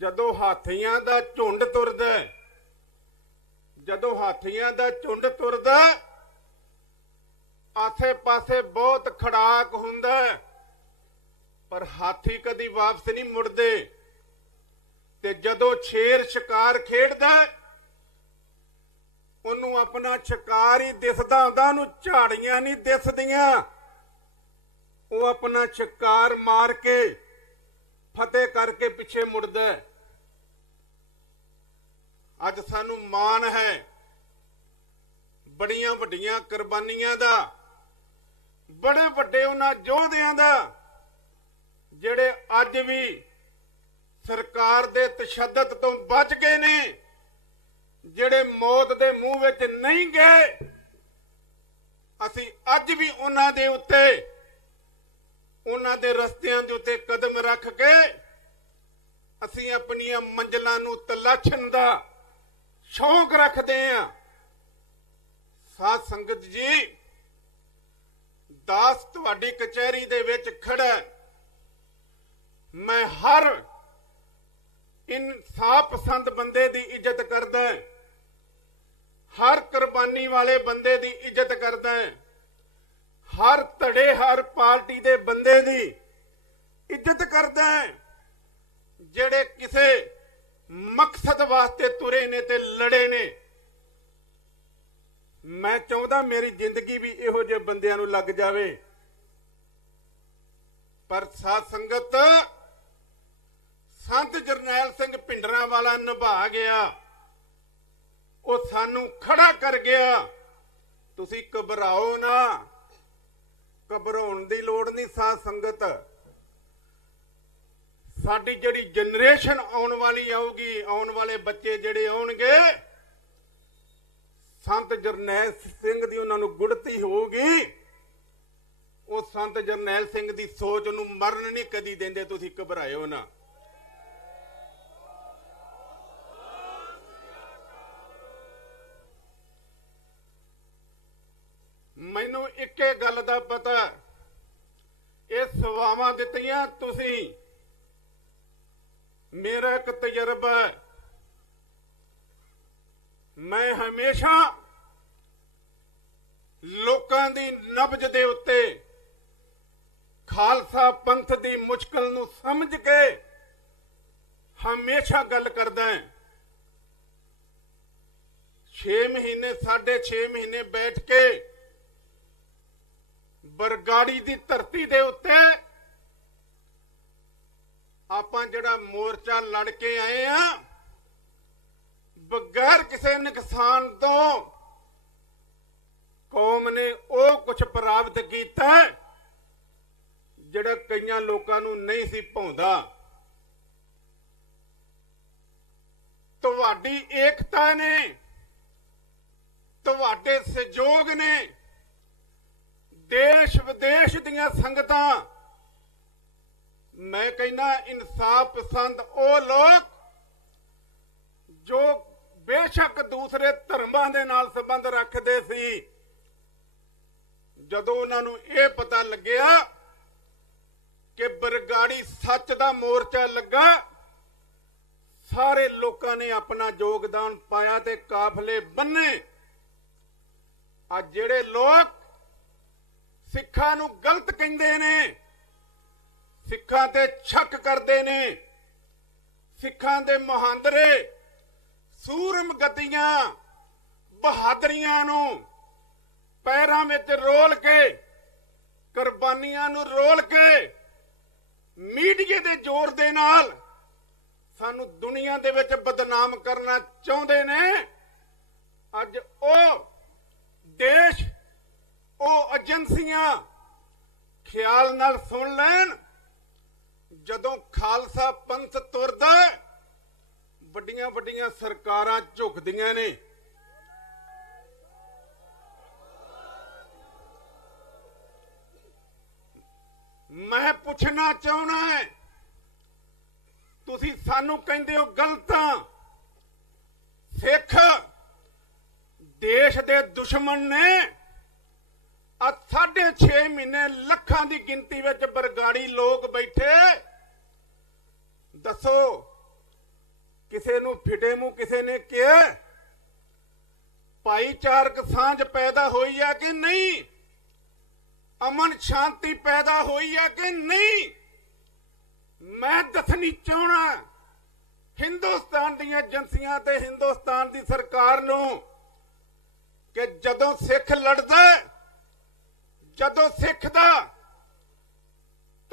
ਜਦੋਂ ਹਾਥੀਆਂ ਦਾ ਝੁੰਡ ਤੁਰਦਾ, ਜਦੋਂ ਹਾਥੀਆਂ ਦਾ ਝੁੰਡ ਤੁਰਦਾ, ਆਸੇ ਪਾਸੇ ਬਹੁਤ ਖੜਾਕ ਹੁੰਦਾ, ਪਰ ਹਾਥੀ ਕਦੀ ਵਾਪਸ ਨਹੀਂ ਮੁੜਦੇ। ਤੇ ਜਦੋਂ ਸ਼ੇਰ ਸ਼ਿਕਾਰ ਖੇਡਦਾ, ਉਹਨੂੰ ਆਪਣਾ ਸ਼ਿਕਾਰ ਹੀ ਦਿਸਦਾ ਹੁੰਦਾ, ਉਹਨੂੰ ਝਾੜੀਆਂ ਨਹੀਂ ਦਿਸਦੀਆਂ, ਉਹ ਆਪਣਾ ਸ਼ਿਕਾਰ ਮਾਰ ਕੇ ਫਤਿਹ ਕਰਕੇ ਪਿੱਛੇ ਮੁੜਦਾ। ਅੱਜ ਸਾਨੂੰ ਮਾਣ ਹੈ ਬੜੀਆਂ ਵੱਡੀਆਂ ਕੁਰਬਾਨੀਆਂ ਦਾ, ਬੜੇ ਵੱਡੇ ਉਹਨਾਂ ਯੋਧਿਆਂ ਦਾ ਜਿਹੜੇ ਅੱਜ ਵੀ ਸਰਕਾਰ ਦੇ ਤਸ਼ੱਦਦ ਤੋਂ ਬਚ ਗਏ ਨੇ, ਜਿਹੜੇ ਮੌਤ ਦੇ ਮੂੰਹ ਵਿੱਚ ਨਹੀਂ ਗਏ। ਅਸੀਂ ਅੱਜ ਵੀ ਉਹਨਾਂ ਦੇ ਉੱਤੇ, ਉਹਨਾਂ ਦੇ ਰਸਤਿਆਂ ਦੇ ਉੱਤੇ ਕਦਮ ਰੱਖ ਕੇ ਅਸੀਂ ਆਪਣੀਆਂ ਮੰਜ਼ਲਾਂ ਨੂੰ ਤਲਾਸ਼ਣ ਦਾ ਸ਼ੌਂਕ ਰੱਖਦੇ ਹਾਂ। ਸਾਧ ਸੰਗਤ ਜੀ, ਦਾਸ ਤੁਹਾਡੀ ਕਚਹਿਰੀ ਦੇ ਵਿੱਚ ਖੜਾ, ਮੈਂ ਹਰ ਇਨਸਾਫ ਪਸੰਦ ਬੰਦੇ ਦੀ ਇੱਜ਼ਤ ਕਰਦਾ, ਹਰ ਕੁਰਬਾਨੀ ਵਾਲੇ ਬੰਦੇ ਦੀ ਇੱਜ਼ਤ ਕਰਦਾ, ਹਰ ਧੜੇ ਹਰ ਪਾਰਟੀ ਦੇ ਬੰਦੇ ਦੀ ਇੱਜ਼ਤ ਕਰਦਾ, ਜਿਹੜੇ ਕਿਸੇ ਮਕਸਦ ਵਾਸਤੇ ਤੁਰੇ ਨੇ ਤੇ ਲੜੇ ਨੇ। ਮੈਂ ਚਾਹੁੰਦਾ ਮੇਰੀ ਜ਼ਿੰਦਗੀ ਵੀ ਇਹੋ ਜਿਹੇ ਬੰਦਿਆਂ ਨੂੰ ਲੱਗ ਜਾਵੇ। ਪਰ ਸਾਧ ਸੰਗਤ, ਸੰਤ ਜਰਨੈਲ ਸਿੰਘ ਭਿੰਡਰਾਂਵਾਲਾ ਨਿਭਾ ਗਿਆ, ਉਹ ਸਾਨੂੰ ਖੜਾ ਕਰ ਗਿਆ। ਤੁਸੀਂ ਘਬਰਾਓ ਨਾ, ਘਬਰਾਉਣ ਦੀ ਲੋੜ ਨਹੀਂ ਸਾਧ ਸੰਗਤ। ਸਾਡੀ ਜਿਹੜੀ ਜਨਰੇਸ਼ਨ ਆਉਣ ਵਾਲੀ ਆਊਗੀ, ਆਉਣ ਵਾਲੇ ਬੱਚੇ ਜਿਹੜੇ ਆਉਣਗੇ, ਸੰਤ ਜਰਨੈਲ ਸਿੰਘ ਦੀ ਉਹਨਾਂ ਨੂੰ ਗੁੜਤੀ ਹੋਊਗੀ। ਉਹ ਸੰਤ ਜਰਨੈਲ ਸਿੰਘ ਦੀ ਸੋਚ ਨੂੰ ਮਰਨ ਨਹੀਂ ਕਦੀ ਦਿੰਦੇ, ਤੁਸੀਂ ਘਬਰਾਇਓ ਨਾ। ਮੈਨੂੰ ਇੱਕੇ ਗੱਲ ਦਾ ਪਤਾ, ਇਹ ਸੇਵਾਵਾਂ ਦਿੱਤੀਆਂ ਤੁਸੀਂ, ਮੇਰਾ ਇੱਕ ਤਜਰਬਾ, ਮੈਂ ਹਮੇਸ਼ਾ ਲੋਕਾਂ ਦੀ ਨਬਜ਼ ਦੇ ਉੱਤੇ ਖਾਲਸਾ ਪੰਥ ਦੀ ਮੁਸ਼ਕਲ ਨੂੰ ਸਮਝ ਕੇ ਹਮੇਸ਼ਾ ਗੱਲ ਕਰਦਾ ਹਾਂ। 6 ਮਹੀਨੇ 6.5 ਮਹੀਨੇ ਬੈਠ ਕੇ ਬਰਗਾੜੀ ਦੀ ਧਰਤੀ ਦੇ ਉੱਤੇ ਆਪਾਂ ਜਿਹੜਾ ਮੋਰਚਾ ਲੜ ਕੇ ਆਏ ਆ, ਬਗੈਰ ਕਿਸੇ ਨੁਕਸਾਨ ਤੋਂ ਕੌਮ ਨੇ ਉਹ ਕੁਝ ਪ੍ਰਾਪਤ ਕੀਤਾ ਜਿਹੜਾ ਕਈਆਂ ਲੋਕਾਂ ਨੂੰ ਨਹੀਂ ਸੀ ਭਾਉਂਦਾ। ਤੁਹਾਡੀ ਏਕਤਾ ਨੇ, ਤੁਹਾਡੇ ਸਹਿਯੋਗ ਨੇ ਦੇਸ਼ ਵਿਦੇਸ਼ ਦੀਆਂ ਸੰਗਤਾਂ, ਮੈਂ ਕਹਿੰਦਾ ਇਨਸਾਫ ਪਸੰਦ ਉਹ ਲੋਕ ਜੋ ਬੇਸ਼ੱਕ ਦੂਸਰੇ ਧਰਮਾਂ ਦੇ ਨਾਲ ਸੰਬੰਧ ਰੱਖਦੇ ਸੀ, ਜਦੋਂ ਉਹਨਾਂ ਨੂੰ ਇਹ ਪਤਾ ਲੱਗਿਆ ਕਿ ਬਰਗਾੜੀ ਸੱਚ ਦਾ ਮੋਰਚਾ ਲੱਗਾ, ਸਾਰੇ ਲੋਕਾਂ ਨੇ ਆਪਣਾ ਯੋਗਦਾਨ ਪਾਇਆ ਤੇ ਕਾਫਲੇ ਬੰਨੇ। ਅੱਜ ਜਿਹੜੇ ਲੋਕ ਸਿੱਖਾਂ ਨੂੰ ਗਲਤ ਕਹਿੰਦੇ ਨੇ, ਸਿੱਖਾਂ ਤੇ ਸ਼ੱਕ ਕਰਦੇ ਨੇ, ਸਿੱਖਾਂ ਦੇ ਮੁਹਾਂਦਰੇ, ਸੂਰਮ ਗਤੀਆਂ, ਬਹਾਦਰੀਆਂ ਨੂੰ ਪੈਰਾਂ ਵਿੱਚ ਰੋਲ ਕੇ, ਕੁਰਬਾਨੀਆਂ ਨੂੰ ਰੋਲ ਕੇ, ਮੀਡੀਆ ਦੇ ਜ਼ੋਰ ਦੇ ਨਾਲ ਸਾਨੂੰ ਦੁਨੀਆ ਦੇ ਵਿੱਚ ਬਦਨਾਮ ਕਰਨਾ ਚਾਹੁੰਦੇ ਨੇ। ਅੱਜ ਉਹ ਦੇਸ਼, ਉਹ ਏਜੰਸੀਆਂ ਖਿਆਲ ਨਾਲ ਸੁਣ ਲੈਣ, ਜਦੋਂ ਖਾਲਸਾ ਪੰਥ ਤੁਰਦਾ ਵੱਡੀਆਂ ਵੱਡੀਆਂ ਸਰਕਾਰਾਂ ਝੁਕਦੀਆਂ ਨੇ। ਮੈਂ ਪੁੱਛਣਾ ਚਾਹੁੰਦਾ ਹੈ, ਤੁਸੀਂ ਸਾਨੂੰ ਕਹਿੰਦੇ ਹੋ ਗਲਤਾਂ, ਸਿੱਖ ਦੇਸ਼ ਦੇ ਦੁਸ਼ਮਣ ਨੇ। ਆ 6.5 ਮਹੀਨੇ ਲੱਖਾਂ ਦੀ ਗਿਣਤੀ ਵਿੱਚ ਬਰਗਾੜੀ ਲੋਕ ਬੈਠੇ, ਦੱਸੋ ਕਿਸੇ ਨੂੰ ਫਿਟੇ ਮੂੰਹ ਕਿਸੇ ਨੇ ਕਿਹਾ ਭਾਈਚਾਰਕ ਸਾਂਝ ਪੈਦਾ ਹੋਈ ਹੈ ਕਿ ਨਹੀਂ? ਅਮਨ ਸ਼ਾਂਤੀ ਪੈਦਾ ਹੋਈ ਹੈ ਕਿ ਨਹੀਂ? ਮੈਂ ਦੱਸਣੀ ਚਾਹਣਾ ਹਿੰਦੁਸਤਾਨ ਦੀਆਂ ਏਜੰਸੀਆਂ ਤੇ ਹਿੰਦੁਸਤਾਨ ਦੀ ਸਰਕਾਰ ਨੂੰ ਕਿ ਜਦੋਂ ਸਿੱਖ ਲੜਦਾ, ਜਦੋਂ ਸਿੱਖ ਦਾ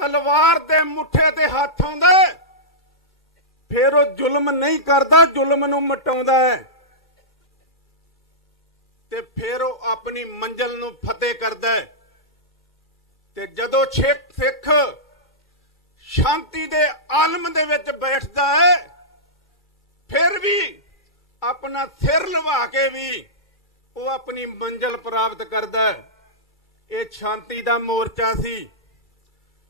ਤਲਵਾਰ ਤੇ ਮੁੱਠੇ ਤੇ ਹੱਥ ਆਉਂਦਾ, ਫਿਰ ਉਹ ਜ਼ੁਲਮ ਨਹੀਂ ਕਰਦਾ, ਜ਼ੁਲਮ ਨੂੰ ਮਿਟਾਉਂਦਾ ਹੈ ਤੇ ਫਿਰ ਉਹ ਆਪਣੀ ਮੰਜ਼ਿਲ ਨੂੰ ਫਤਿਹ ਕਰਦਾ ਹੈ। ਤੇ ਜਦੋਂ ਸਿੱਖ ਸ਼ਾਂਤੀ ਦੇ ਆਲਮ ਦੇ ਵਿੱਚ ਬੈਠਦਾ ਹੈ, ਫਿਰ ਵੀ ਆਪਣਾ ਸਿਰ ਲਵਾ ਕੇ ਵੀ ਉਹ ਆਪਣੀ ਮੰਜ਼ਿਲ ਪ੍ਰਾਪਤ ਕਰਦਾ ਹੈ। ਇਹ ਸ਼ਾਂਤੀ ਦਾ ਮੋਰਚਾ ਸੀ।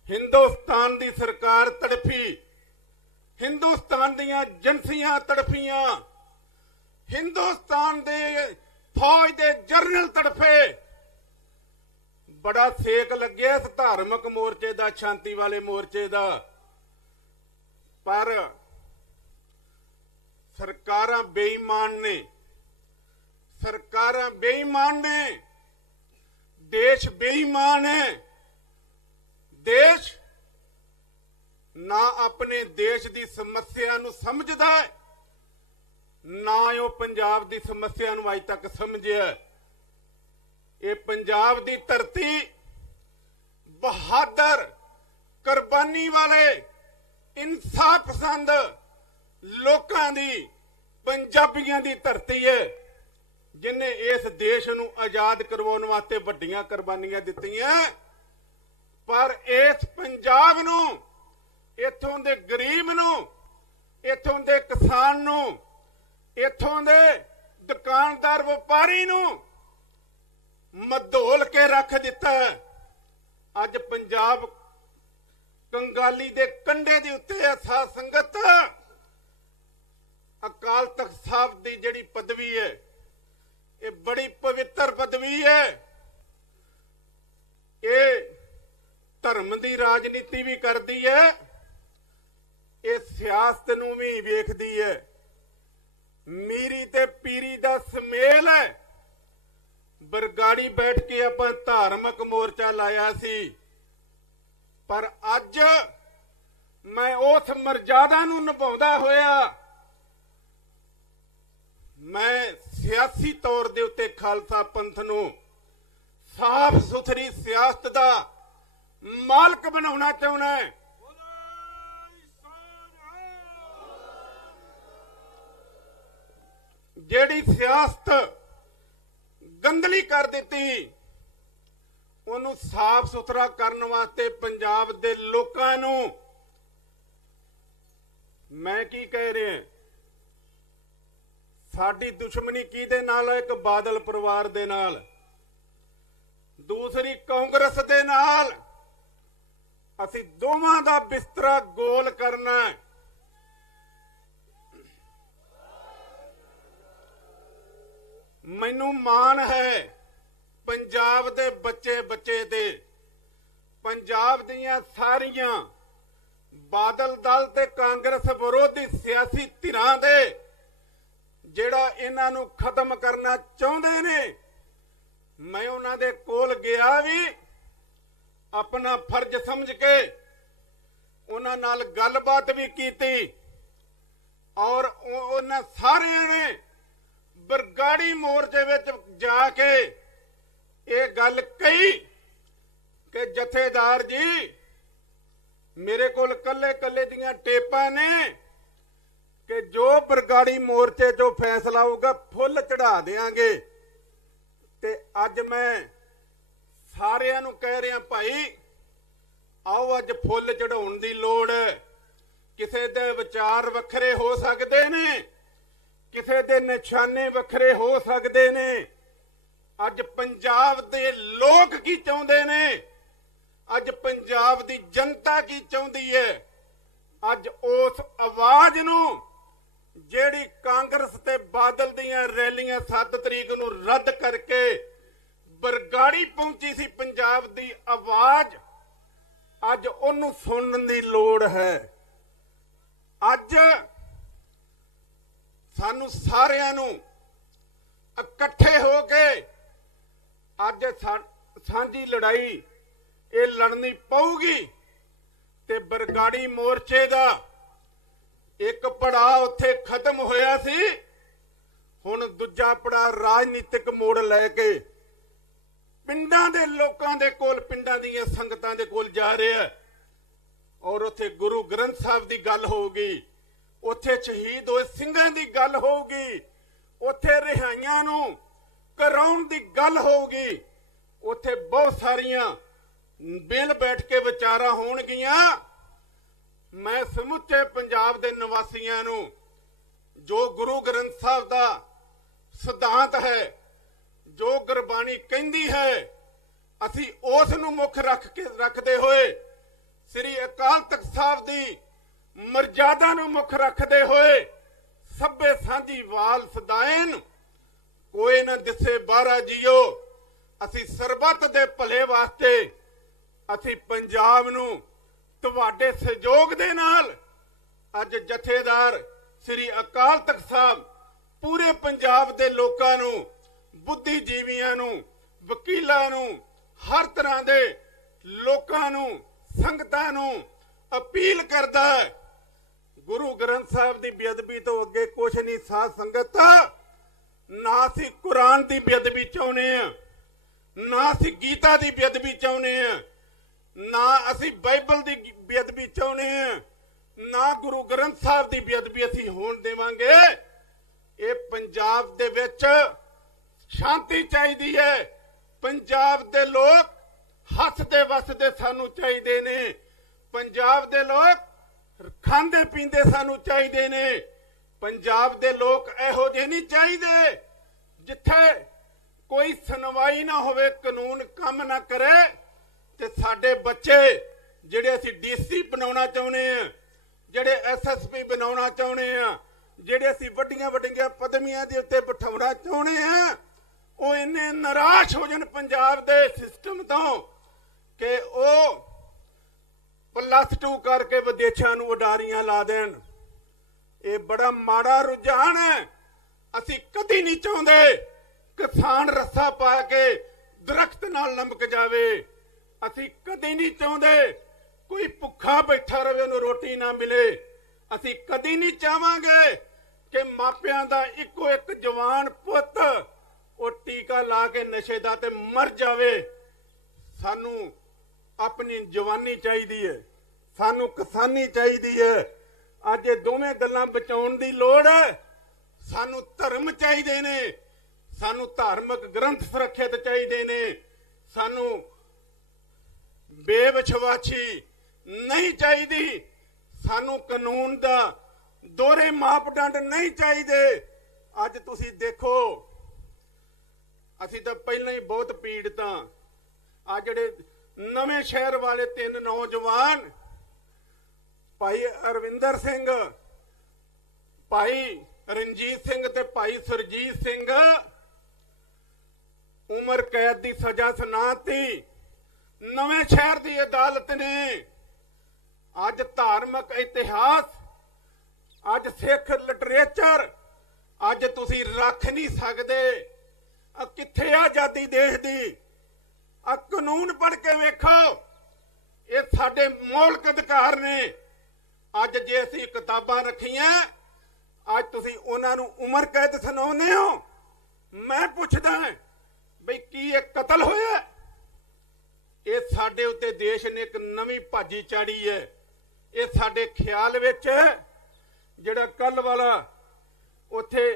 ਹਿੰਦੁਸਤਾਨ ਦੀ ਸਰਕਾਰ ਤੜਫੀ, ਹਿੰਦੁਸਤਾਨ ਦੀਆਂ ਏਜੰਸੀਆਂ ਤੜਫੀਆਂ, ਹਿੰਦੁਸਤਾਨ ਦੇ ਫੌਜ ਦੇ ਜਰਨਲ ਤੜਫੇ। ਬੜਾ ਸੇਕ ਲੱਗਿਆ ਇਸ ਧਾਰਮਿਕ ਮੋਰਚੇ ਦਾ, ਸ਼ਾਂਤੀ ਵਾਲੇ ਮੋਰਚੇ ਦਾ, ਪਰ ਸਰਕਾਰਾਂ ਬੇਈਮਾਨ ਨੇ, ਸਰਕਾਰਾਂ ਬੇਈਮਾਨ ਨੇ, ਦੇਸ਼ ਬੇਈਮਾਨ ਹੈ। ਦੇਸ਼ ਨਾ ਆਪਣੇ ਦੇਸ਼ ਦੀ ਸਮੱਸਿਆ ਨੂੰ ਸਮਝਦਾ, ਨਾ ਉਹ ਪੰਜਾਬ ਦੀ ਸਮੱਸਿਆ ਨੂੰ ਅਜੇ ਤੱਕ ਸਮਝਿਆ। ਇਹ ਪੰਜਾਬ ਦੀ ਧਰਤੀ ਬਹਾਦਰ, ਕੁਰਬਾਨੀ ਵਾਲੇ ਇਨਸਾਫ ਪਸੰਦ ਲੋਕਾਂ ਦੀ, ਪੰਜਾਬੀਆਂ ਦੀ ਧਰਤੀ ਹੈ ਜਿਨੇ ਇਸ ਦੇਸ਼ ਨੂੰ ਆਜ਼ਾਦ ਕਰਵਾਉਣ ਵਾਸਤੇ ਵੱਡੀਆਂ ਕੁਰਬਾਨੀਆਂ ਦਿੱਤੀਆਂ। ਪਰ ਇਸ ਪੰਜਾਬ ਨੂੰ, ਇੱਥੋਂ ਦੇ ਗਰੀਬ ਨੂੰ, ਇੱਥੋਂ ਦੇ ਕਿਸਾਨ ਨੂੰ, ਇੱਥੋਂ ਦੇ ਦੁਕਾਨਦਾਰ ਵਪਾਰੀ ਨੂੰ ਮਧੋਲ ਕੇ ਰੱਖ ਦਿੱਤਾ। ਅੱਜ ਪੰਜਾਬ ਕੰਗਾਲੀ ਦੇ ਕੰਢੇ ਦੇ ਉੱਤੇ ਹੈ। ਸਾਧ ਸੰਗਤ, ਅਕਾਲ ਤਖਤ ਸਾਹਿਬ ਦੀ ਜਿਹੜੀ ਪਦਵੀ ਹੈ ਇਹ ਬੜੀ ਪਵਿੱਤਰ ਪਦਵੀ ਹੈ। ਇਹ ਧਰਮ ਦੀ ਰਾਜਨੀਤੀ ਵੀ ਕਰਦੀ ਹੈ, ਇਹ ਸਿਆਸਤ ਨੂੰ ਵੀ ਵੇਖਦੀ ਹੈ। ਮੀਰੀ ਤੇ ਪੀਰੀ ਦਾ ਸਮੇਲ ਹੈ। ਬਰਗਾੜੀ ਬੈਠ ਕੇ ਆਪਾਂ ਧਾਰਮਿਕ ਮੋਰਚਾ ਲਾਇਆ ਸੀ, ਪਰ ਅੱਜ ਮੈਂ ਉਸ ਮਰਜ਼ਾਦਾ ਨੂੰ ਨਿਭਾਉਂਦਾ ਹੋਇਆ ਮੈਂ ਸਿਆਸੀ ਤੌਰ ਦੇ ਉੱਤੇ ਖਾਲਸਾ ਪੰਥ ਨੂੰ ਸਾਫ਼ ਸੁਥਰੀ ਸਿਆਸਤ ਦਾ ਮਾਲਕ ਬਣਾਉਣਾ ਚਾਹੁੰਦਾ। ਜਿਹੜੀ ਸਿਆਸਤ ਗੰਦਲੀ ਕਰ ਦਿੱਤੀ ਉਹਨੂੰ ਸਾਫ਼ ਸੁਥਰਾ ਕਰਨ ਵਾਸਤੇ ਪੰਜਾਬ ਦੇ ਲੋਕਾਂ ਨੂੰ ਮੈਂ ਕੀ ਕਹਿ ਰਿਹਾ, ਸਾਡੀ ਦੁਸ਼ਮਣੀ ਕਿਹਦੇ ਨਾਲ ਹੈ? ਇੱਕ ਬਾਦਲ ਪਰਿਵਾਰ ਦੇ ਨਾਲ, ਦੂਸਰੀ ਕਾਂਗਰਸ ਦੇ ਨਾਲ। ਅਸੀਂ ਦੋਵਾਂ ਦਾ ਬਿਸਤਰਾ ਗੋਲ ਕਰਨਾ ਹੈ। ਮੈਨੂੰ ਮਾਣ ਹੈ ਪੰਜਾਬ ਦੇ ਬੱਚੇ ਤੇ, ਪੰਜਾਬ ਦੀਆਂ ਸਾਰੀਆਂ ਬਾਦਲ ਦਲ ਤੇ ਕਾਂਗਰਸ ਵਿਰੋਧੀ ਸਿਆਸੀ ਧਿਰਾਂ ਦੇ ਜਿਹੜਾ ਇਹਨਾਂ ਨੂੰ ਖਤਮ ਕਰਨਾ ਚਾਹੁੰਦੇ ਨੇ। ਮੈਂ ਉਹਨਾਂ ਦੇ ਕੋਲ ਗਿਆ ਵੀ ਆਪਣਾ ਫਰਜ਼ ਸਮਝ ਕੇ, ਉਹਨਾਂ ਨਾਲ ਗੱਲਬਾਤ ਵੀ ਕੀਤੀ ਔਰ ਉਹਨਾਂ ਸਾਰਿਆਂ ਨੇ ਬਰਗਾੜੀ ਮੋਰਚੇ ਵਿੱਚ ਜਾ ਕੇ ਇਹ ਗੱਲ ਕਹੀ ਕਿ ਜਥੇਦਾਰ ਜੀ ਮੇਰੇ ਕੋਲ ਕੱਲੇ ਦੀਆਂ ਟੇਪਾਂ ਨੇ ਕਿ ਜੋ ਬਰਗਾੜੀ ਮੋਰਚੇ 'ਚੋਂ ਫੈਸਲਾ ਹੋਊਗਾ ਫੁੱਲ ਚੜਾ ਦੇਾਂਗੇ। ਤੇ ਅੱਜ ਮੈਂ ਸਾਰਿਆਂ ਨੂੰ ਕਹਿ ਰਿਹਾ, ਭਾਈ ਆਓ ਅੱਜ ਫੁੱਲ ਚੜਾਉਣ ਦੀ ਲੋੜ ਹੈ। ਕਿਸੇ ਦੇ ਵਿਚਾਰ ਵੱਖਰੇ ਹੋ ਸਕਦੇ ਨੇ, ਕਿਸੇ ਦੇ ਨਿਸ਼ਾਨੇ ਵੱਖਰੇ ਹੋ ਸਕਦੇ ਨੇ। ਅੱਜ ਪੰਜਾਬ ਦੇ ਲੋਕ ਕੀ ਚਾਹੁੰਦੇ ਨੇ, ਅੱਜ ਪੰਜਾਬ ਦੀ ਜਨਤਾ ਕੀ ਚਾਹੁੰਦੀ ਹੈ, ਅੱਜ ਉਸ ਆਵਾਜ਼ ਨੂੰ ਜਿਹੜੀ ਕਾਂਗਰਸ ਤੇ ਬਾਦਲ ਦੀਆਂ ਰੈਲੀਆਂ 7 ਤਰੀਕ ਨੂੰ ਰੱਦ ਕਰਕੇ ਬਰਗਾੜੀ ਪਹੁੰਚੀ ਸੀ ਪੰਜਾਬ ਦੀ ਆਵਾਜ਼, ਅੱਜ ਉਹਨੂੰ ਸੁਣਨ ਦੀ ਲੋੜ ਹੈ। ਅੱਜ ਸਾਨੂੰ ਸਾਰਿਆਂ ਨੂੰ ਇਕੱਠੇ ਹੋ ਕੇ ਅੱਜ ਸਾਂਝੀ ਲੜਾਈ ਇਹ ਲੜਨੀ ਪਊਗੀ ਤੇ ਬਰਗਾੜੀ ਮੋਰਚੇ ਦਾ ਇੱਕ ਪੜਾਅ ਉੱਥੇ ਖਤਮ ਹੋਇਆ ਸੀ। ਹੁਣ ਦੂਜਾ ਪੜਾਅ ਰਾਜਨੀਤਿਕ ਮੋੜ ਲੈ ਕੇ ਪਿੰਡਾਂ ਦੇ ਲੋਕਾਂ ਦੇ ਕੋਲ, ਪਿੰਡਾਂ ਦੀਆਂ ਸੰਗਤਾਂ ਦੇ ਕੋਲ ਜਾ ਰਿਹਾ ਔਰ ਉੱਥੇ ਗੁਰੂ ਗ੍ਰੰਥ ਸਾਹਿਬ ਦੀ ਗੱਲ ਹੋਊਗੀ, ਉੱਥੇ ਸ਼ਹੀਦ ਹੋਏ ਸਿੰਘਾਂ ਦੀ ਗੱਲ ਹੋਊਗੀ, ਉੱਥੇ ਰਿਹਾਈਆਂ ਨੂੰ ਕਰਾਉਣ ਦੀ ਗੱਲ ਹੋਊਗੀ, ਉੱਥੇ ਬਹੁਤ ਸਾਰੀਆਂ ਬਿਲ ਬੈਠ ਕੇ ਵਿਚਾਰਾਂ ਹੋਣਗੀਆਂ। ਮੈਂ ਸਮੁੱਚੇ ਪੰਜਾਬ ਦੇ ਨਿਵਾਸੀਆਂ ਨੂੰ ਜੋ ਗੁਰੂ ਗ੍ਰੰਥ ਸਾਹਿਬ ਦਾ ਸਿਧਾਂਤ ਹੈ, ਜੋ ਗੁਰਬਾਣੀ ਕਹਿੰਦੀ ਹੈ, ਅਸੀਂ ਉਸ ਨੂੰ ਮੁੱਖ ਰੱਖਦੇ ਹੋਏ ਸ੍ਰੀ ਅਕਾਲ ਤਖਤ ਸਾਹਿਬ ਦੀ ਮਰਜ਼ਾਦਾ ਨੂੰ ਮੁੱਖ ਰੱਖਦੇ ਹੋਏ ਸਭੇ ਸਾਂਝੀ ਵਾਲ ਸਦਾਇਨ ਕੋਈ ਨਾ ਦਿਸੇ ਬਾਹਰਾ ਜੀਓ। ਅਸੀਂ ਸਰਬੱਤ ਦੇ ਭਲੇ ਵਾਸਤੇ ਅਸੀਂ ਪੰਜਾਬ ਨੂੰ ਤੁਹਾਡੇ ਸਹਿਯੋਗ ਦੇ ਨਾਲ ਅੱਜ ਜਥੇਦਾਰ ਸ੍ਰੀ ਅਕਾਲ ਤਖਤ ਸਾਹਿਬ ਪੂਰੇ ਪੰਜਾਬ ਦੇ ਲੋਕਾਂ ਨੂੰ, ਬੁੱਧੀਜੀਵੀਆਂ ਨੂੰ, ਵਕੀਲਾਂ ਨੂੰ, ਹਰ ਤਰ੍ਹਾਂ ਦੇ ਲੋਕਾਂ ਨੂੰ, ਸੰਗਤਾਂ ਨੂੰ ਅਪੀਲ ਕਰਦਾ ਹੈ, ਗੁਰੂ ਗ੍ਰੰਥ ਸਾਹਿਬ ਦੀ ਬੇਅਦਬੀ ਤੋਂ ਅੱਗੇ ਕੁਝ ਨਹੀਂ। ਸਾਧ ਸੰਗਤ, ਨਾ ਅਸੀਂ ਕੁਰਾਨ ਦੀ ਬੇਅਦਬੀ ਚਾਹੁੰਦੇ ਆ, ਨਾ ਅਸੀਂ ਗੀਤਾ ਦੀ ਬੇਅਦਬੀ ਚਾਹੁੰਦੇ ਆ, ਨਾ ਅਸੀਂ ਬਾਈਬਲ ਦੀ ਬੇਅਦਬੀ ਚਾਹੁੰਦੇ ਆ, ਨਾ ਗੁਰੂ ਗ੍ਰੰਥ ਸਾਹਿਬ ਦੀ ਬੇਅਦਬੀ ਅਸੀਂ ਹੋਣ ਦੇਵਾਂਗੇ। ਇਹ ਪੰਜਾਬ ਦੇ ਵਿੱਚ ਸ਼ਾਂਤੀ ਚਾਹੀਦੀ ਹੈ। ਪੰਜਾਬ ਦੇ ਲੋਕ ਹੱਸਦੇ ਵਸਦੇ ਸਾਨੂੰ ਚਾਹੀਦੇ ਨੇ। ਪੰਜਾਬ ਦੇ ਲੋਕ ਖਾਂਦੇ ਪੀਂਦੇ ਸਾਨੂੰ ਚਾਹੀਦੇ ਨੇ। ਪੰਜਾਬ ਦੇ ਲੋਕ ਇਹੋ ਜਿਹੇ ਨਹੀਂ ਚਾਹੀਦੇ ਜਿੱਥੇ ਕੋਈ ਸੁਣਵਾਈ ਨਾ ਹੋਵੇ, ਕਾਨੂੰਨ ਕੰਮ ਨਾ ਕਰੇ ਤੇ ਸਾਡੇ ਬੱਚੇ ਜਿਹੜੇ ਅਸੀਂ ਡੀਸੀ ਬਣਾਉਣਾ ਚਾਹੁੰਦੇ ਆ, ਜਿਹੜੇ ਐਸਐਸਪੀ ਬਣਾਉਣਾ ਚਾਹੁੰਦੇ ਆ, ਜਿਹੜੇ ਅਸੀਂ ਵੱਡੀਆਂ ਵੱਡੀਆਂ ਪਦਵੀਆਂ ਦੇ ਉੱਤੇ ਬਿਠਾਉਣਾ ਚਾਹੁੰਦੇ ਆ, ਉਹ ਇੰਨੇ ਨਿਰਾਸ਼ ਹੋ ਜਾਣ ਪੰਜਾਬ ਦੇ ਸਿਸਟਮ ਤੋਂ ਕਿ ਉਹ +2 ਕਰਕੇ ਵਿਦੇਸ਼ਾਂ ਨੂੰ ਉਡਾਰੀਆਂ ਲਾ ਦੇਣ। ਇਹ ਬੜਾ ਮਾੜਾ ਰੁਝਾਨ ਹੈ। ਅਸੀਂ ਕਦੀ ਨਹੀਂ ਚਾਹੁੰਦੇ ਕਿਸਾਨ ਰੱਸਾ ਪਾ ਕੇ ਦਰਖਤ ਨਾਲ ਲਮਕ ਜਾਵੇ। ਅਸੀਂ ਕਦੀ ਨਹੀਂ ਚਾਹੁੰਦੇ ਕੋਈ ਭੁੱਖਾ ਬੈਠਾ ਰਹੇ, ਉਹਨੂੰ ਰੋਟੀ ਨਾ ਮਿਲੇ। ਅਸੀਂ ਕਦੀ ਨਹੀਂ ਚਾਹਾਂਗੇ ਕਿ ਮਾਪਿਆਂ ਦਾ ਇੱਕੋ ਇੱਕ ਜਵਾਨ ਪੁੱਤ ਉਹ ਟੀਕਾ ਲਾ ਕੇ ਨਸ਼ੇ ਦਾ ਤੇ ਮਰ ਜਾਵੇ। ਸਾਨੂੰ ਆਪਣੀ ਜਵਾਨੀ ਚਾਹੀਦੀ ਹੈ, ਸਾਨੂੰ ਕਿਸਾਨੀ ਚਾਹੀਦੀ ਹੈ। ਅੱਜ ਇਹ ਦੋਵੇਂ ਗੱਲਾਂ ਬਚਾਉਣ ਦੀ ਲੋੜ ਹੈ। ਸਾਨੂੰ ਧਰਮ ਚਾਹੀਦੇ ਨੇ, ਸਾਨੂੰ ਧਾਰਮਿਕ ਗ੍ਰੰਥ ਸੁਰੱਖਿਅਤ ਚਾਹੀਦੇ ਨੇ। ਸਾਨੂੰ ਬੇਵਿਸ਼ਵਾਸੀ ਨਹੀਂ ਚਾਹੀਦੀ। ਸਾਨੂੰ ਕਾਨੂੰਨ ਦਾ ਦੋਹਰੇ ਮਾਪਦੰਡ ਨਹੀਂ ਚਾਹੀਦੇ। ਅੱਜ ਤੁਸੀਂ ਦੇਖੋ, ਅਸੀਂ ਤਾਂ ਪਹਿਲਾਂ ਹੀ ਬਹੁਤ ਪੀੜਤ ਹਾਂ। ਆ ਜਿਹੜੇ ਨਵੇਂ ਸ਼ਹਿਰ ਵਾਲੇ 3 ਨੌਜਵਾਨ, ਭਾਈ ਅਰਵਿੰਦਰ ਸਿੰਘ, ਭਾਈ ਰਣਜੀਤ ਸਿੰਘ ਤੇ ਭਾਈ ਸੁਰਜੀਤ ਸਿੰਘ, ਉਮਰ ਕੈਦ ਦੀ ਸਜ਼ਾ ਸੁਣਾਤੀ ਨਵੇਂ ਸ਼ਹਿਰ ਦੀ ਅਦਾਲਤ ਨੇ। ਅੱਜ ਧਾਰਮਿਕ ਇਤਿਹਾਸ, ਅੱਜ ਸਿੱਖ ਲਿਟਰੇਚਰ ਅੱਜ ਤੁਸੀਂ ਰੱਖ ਨਹੀਂ ਸਕਦੇ। ਆ ਕਿੱਥੇ ਆਜ਼ਾਦੀ ਦੇਸ਼ ਦੀ? ਆ ਕਾਨੂੰਨ ਪੜ੍ਹ ਕੇ ਵੇਖੋ, ਇਹ ਸਾਡੇ ਮੌਲਿਕ ਅਧਿਕਾਰ ਨੇ। ਅੱਜ ਜੇ ਅਸੀਂ ਕਿਤਾਬਾਂ ਰੱਖੀਆਂ, ਅੱਜ ਤੁਸੀਂ ਉਹਨਾਂ ਨੂੰ ਉਮਰ ਕੈਦ ਸੁਣਾਉਂਦੇ ਹੋ। ਮੈਂ ਪੁੱਛਦਾ ਬਈ ਕੀ ਇਹ ਕਤਲ ਹੋਇਆ? ਇਹ ਸਾਡੇ ਉੱਤੇ ਦੇਸ਼ ਨੇ ਇੱਕ ਨਵੀਂ ਭਾਜੀ ਚਾੜੀ ਹੈ। ਇਹ ਸਾਡੇ ਖਿਆਲ ਵਿੱਚ ਜਿਹੜਾ ਕੱਲ ਵਾਲਾ ਉੱਥੇ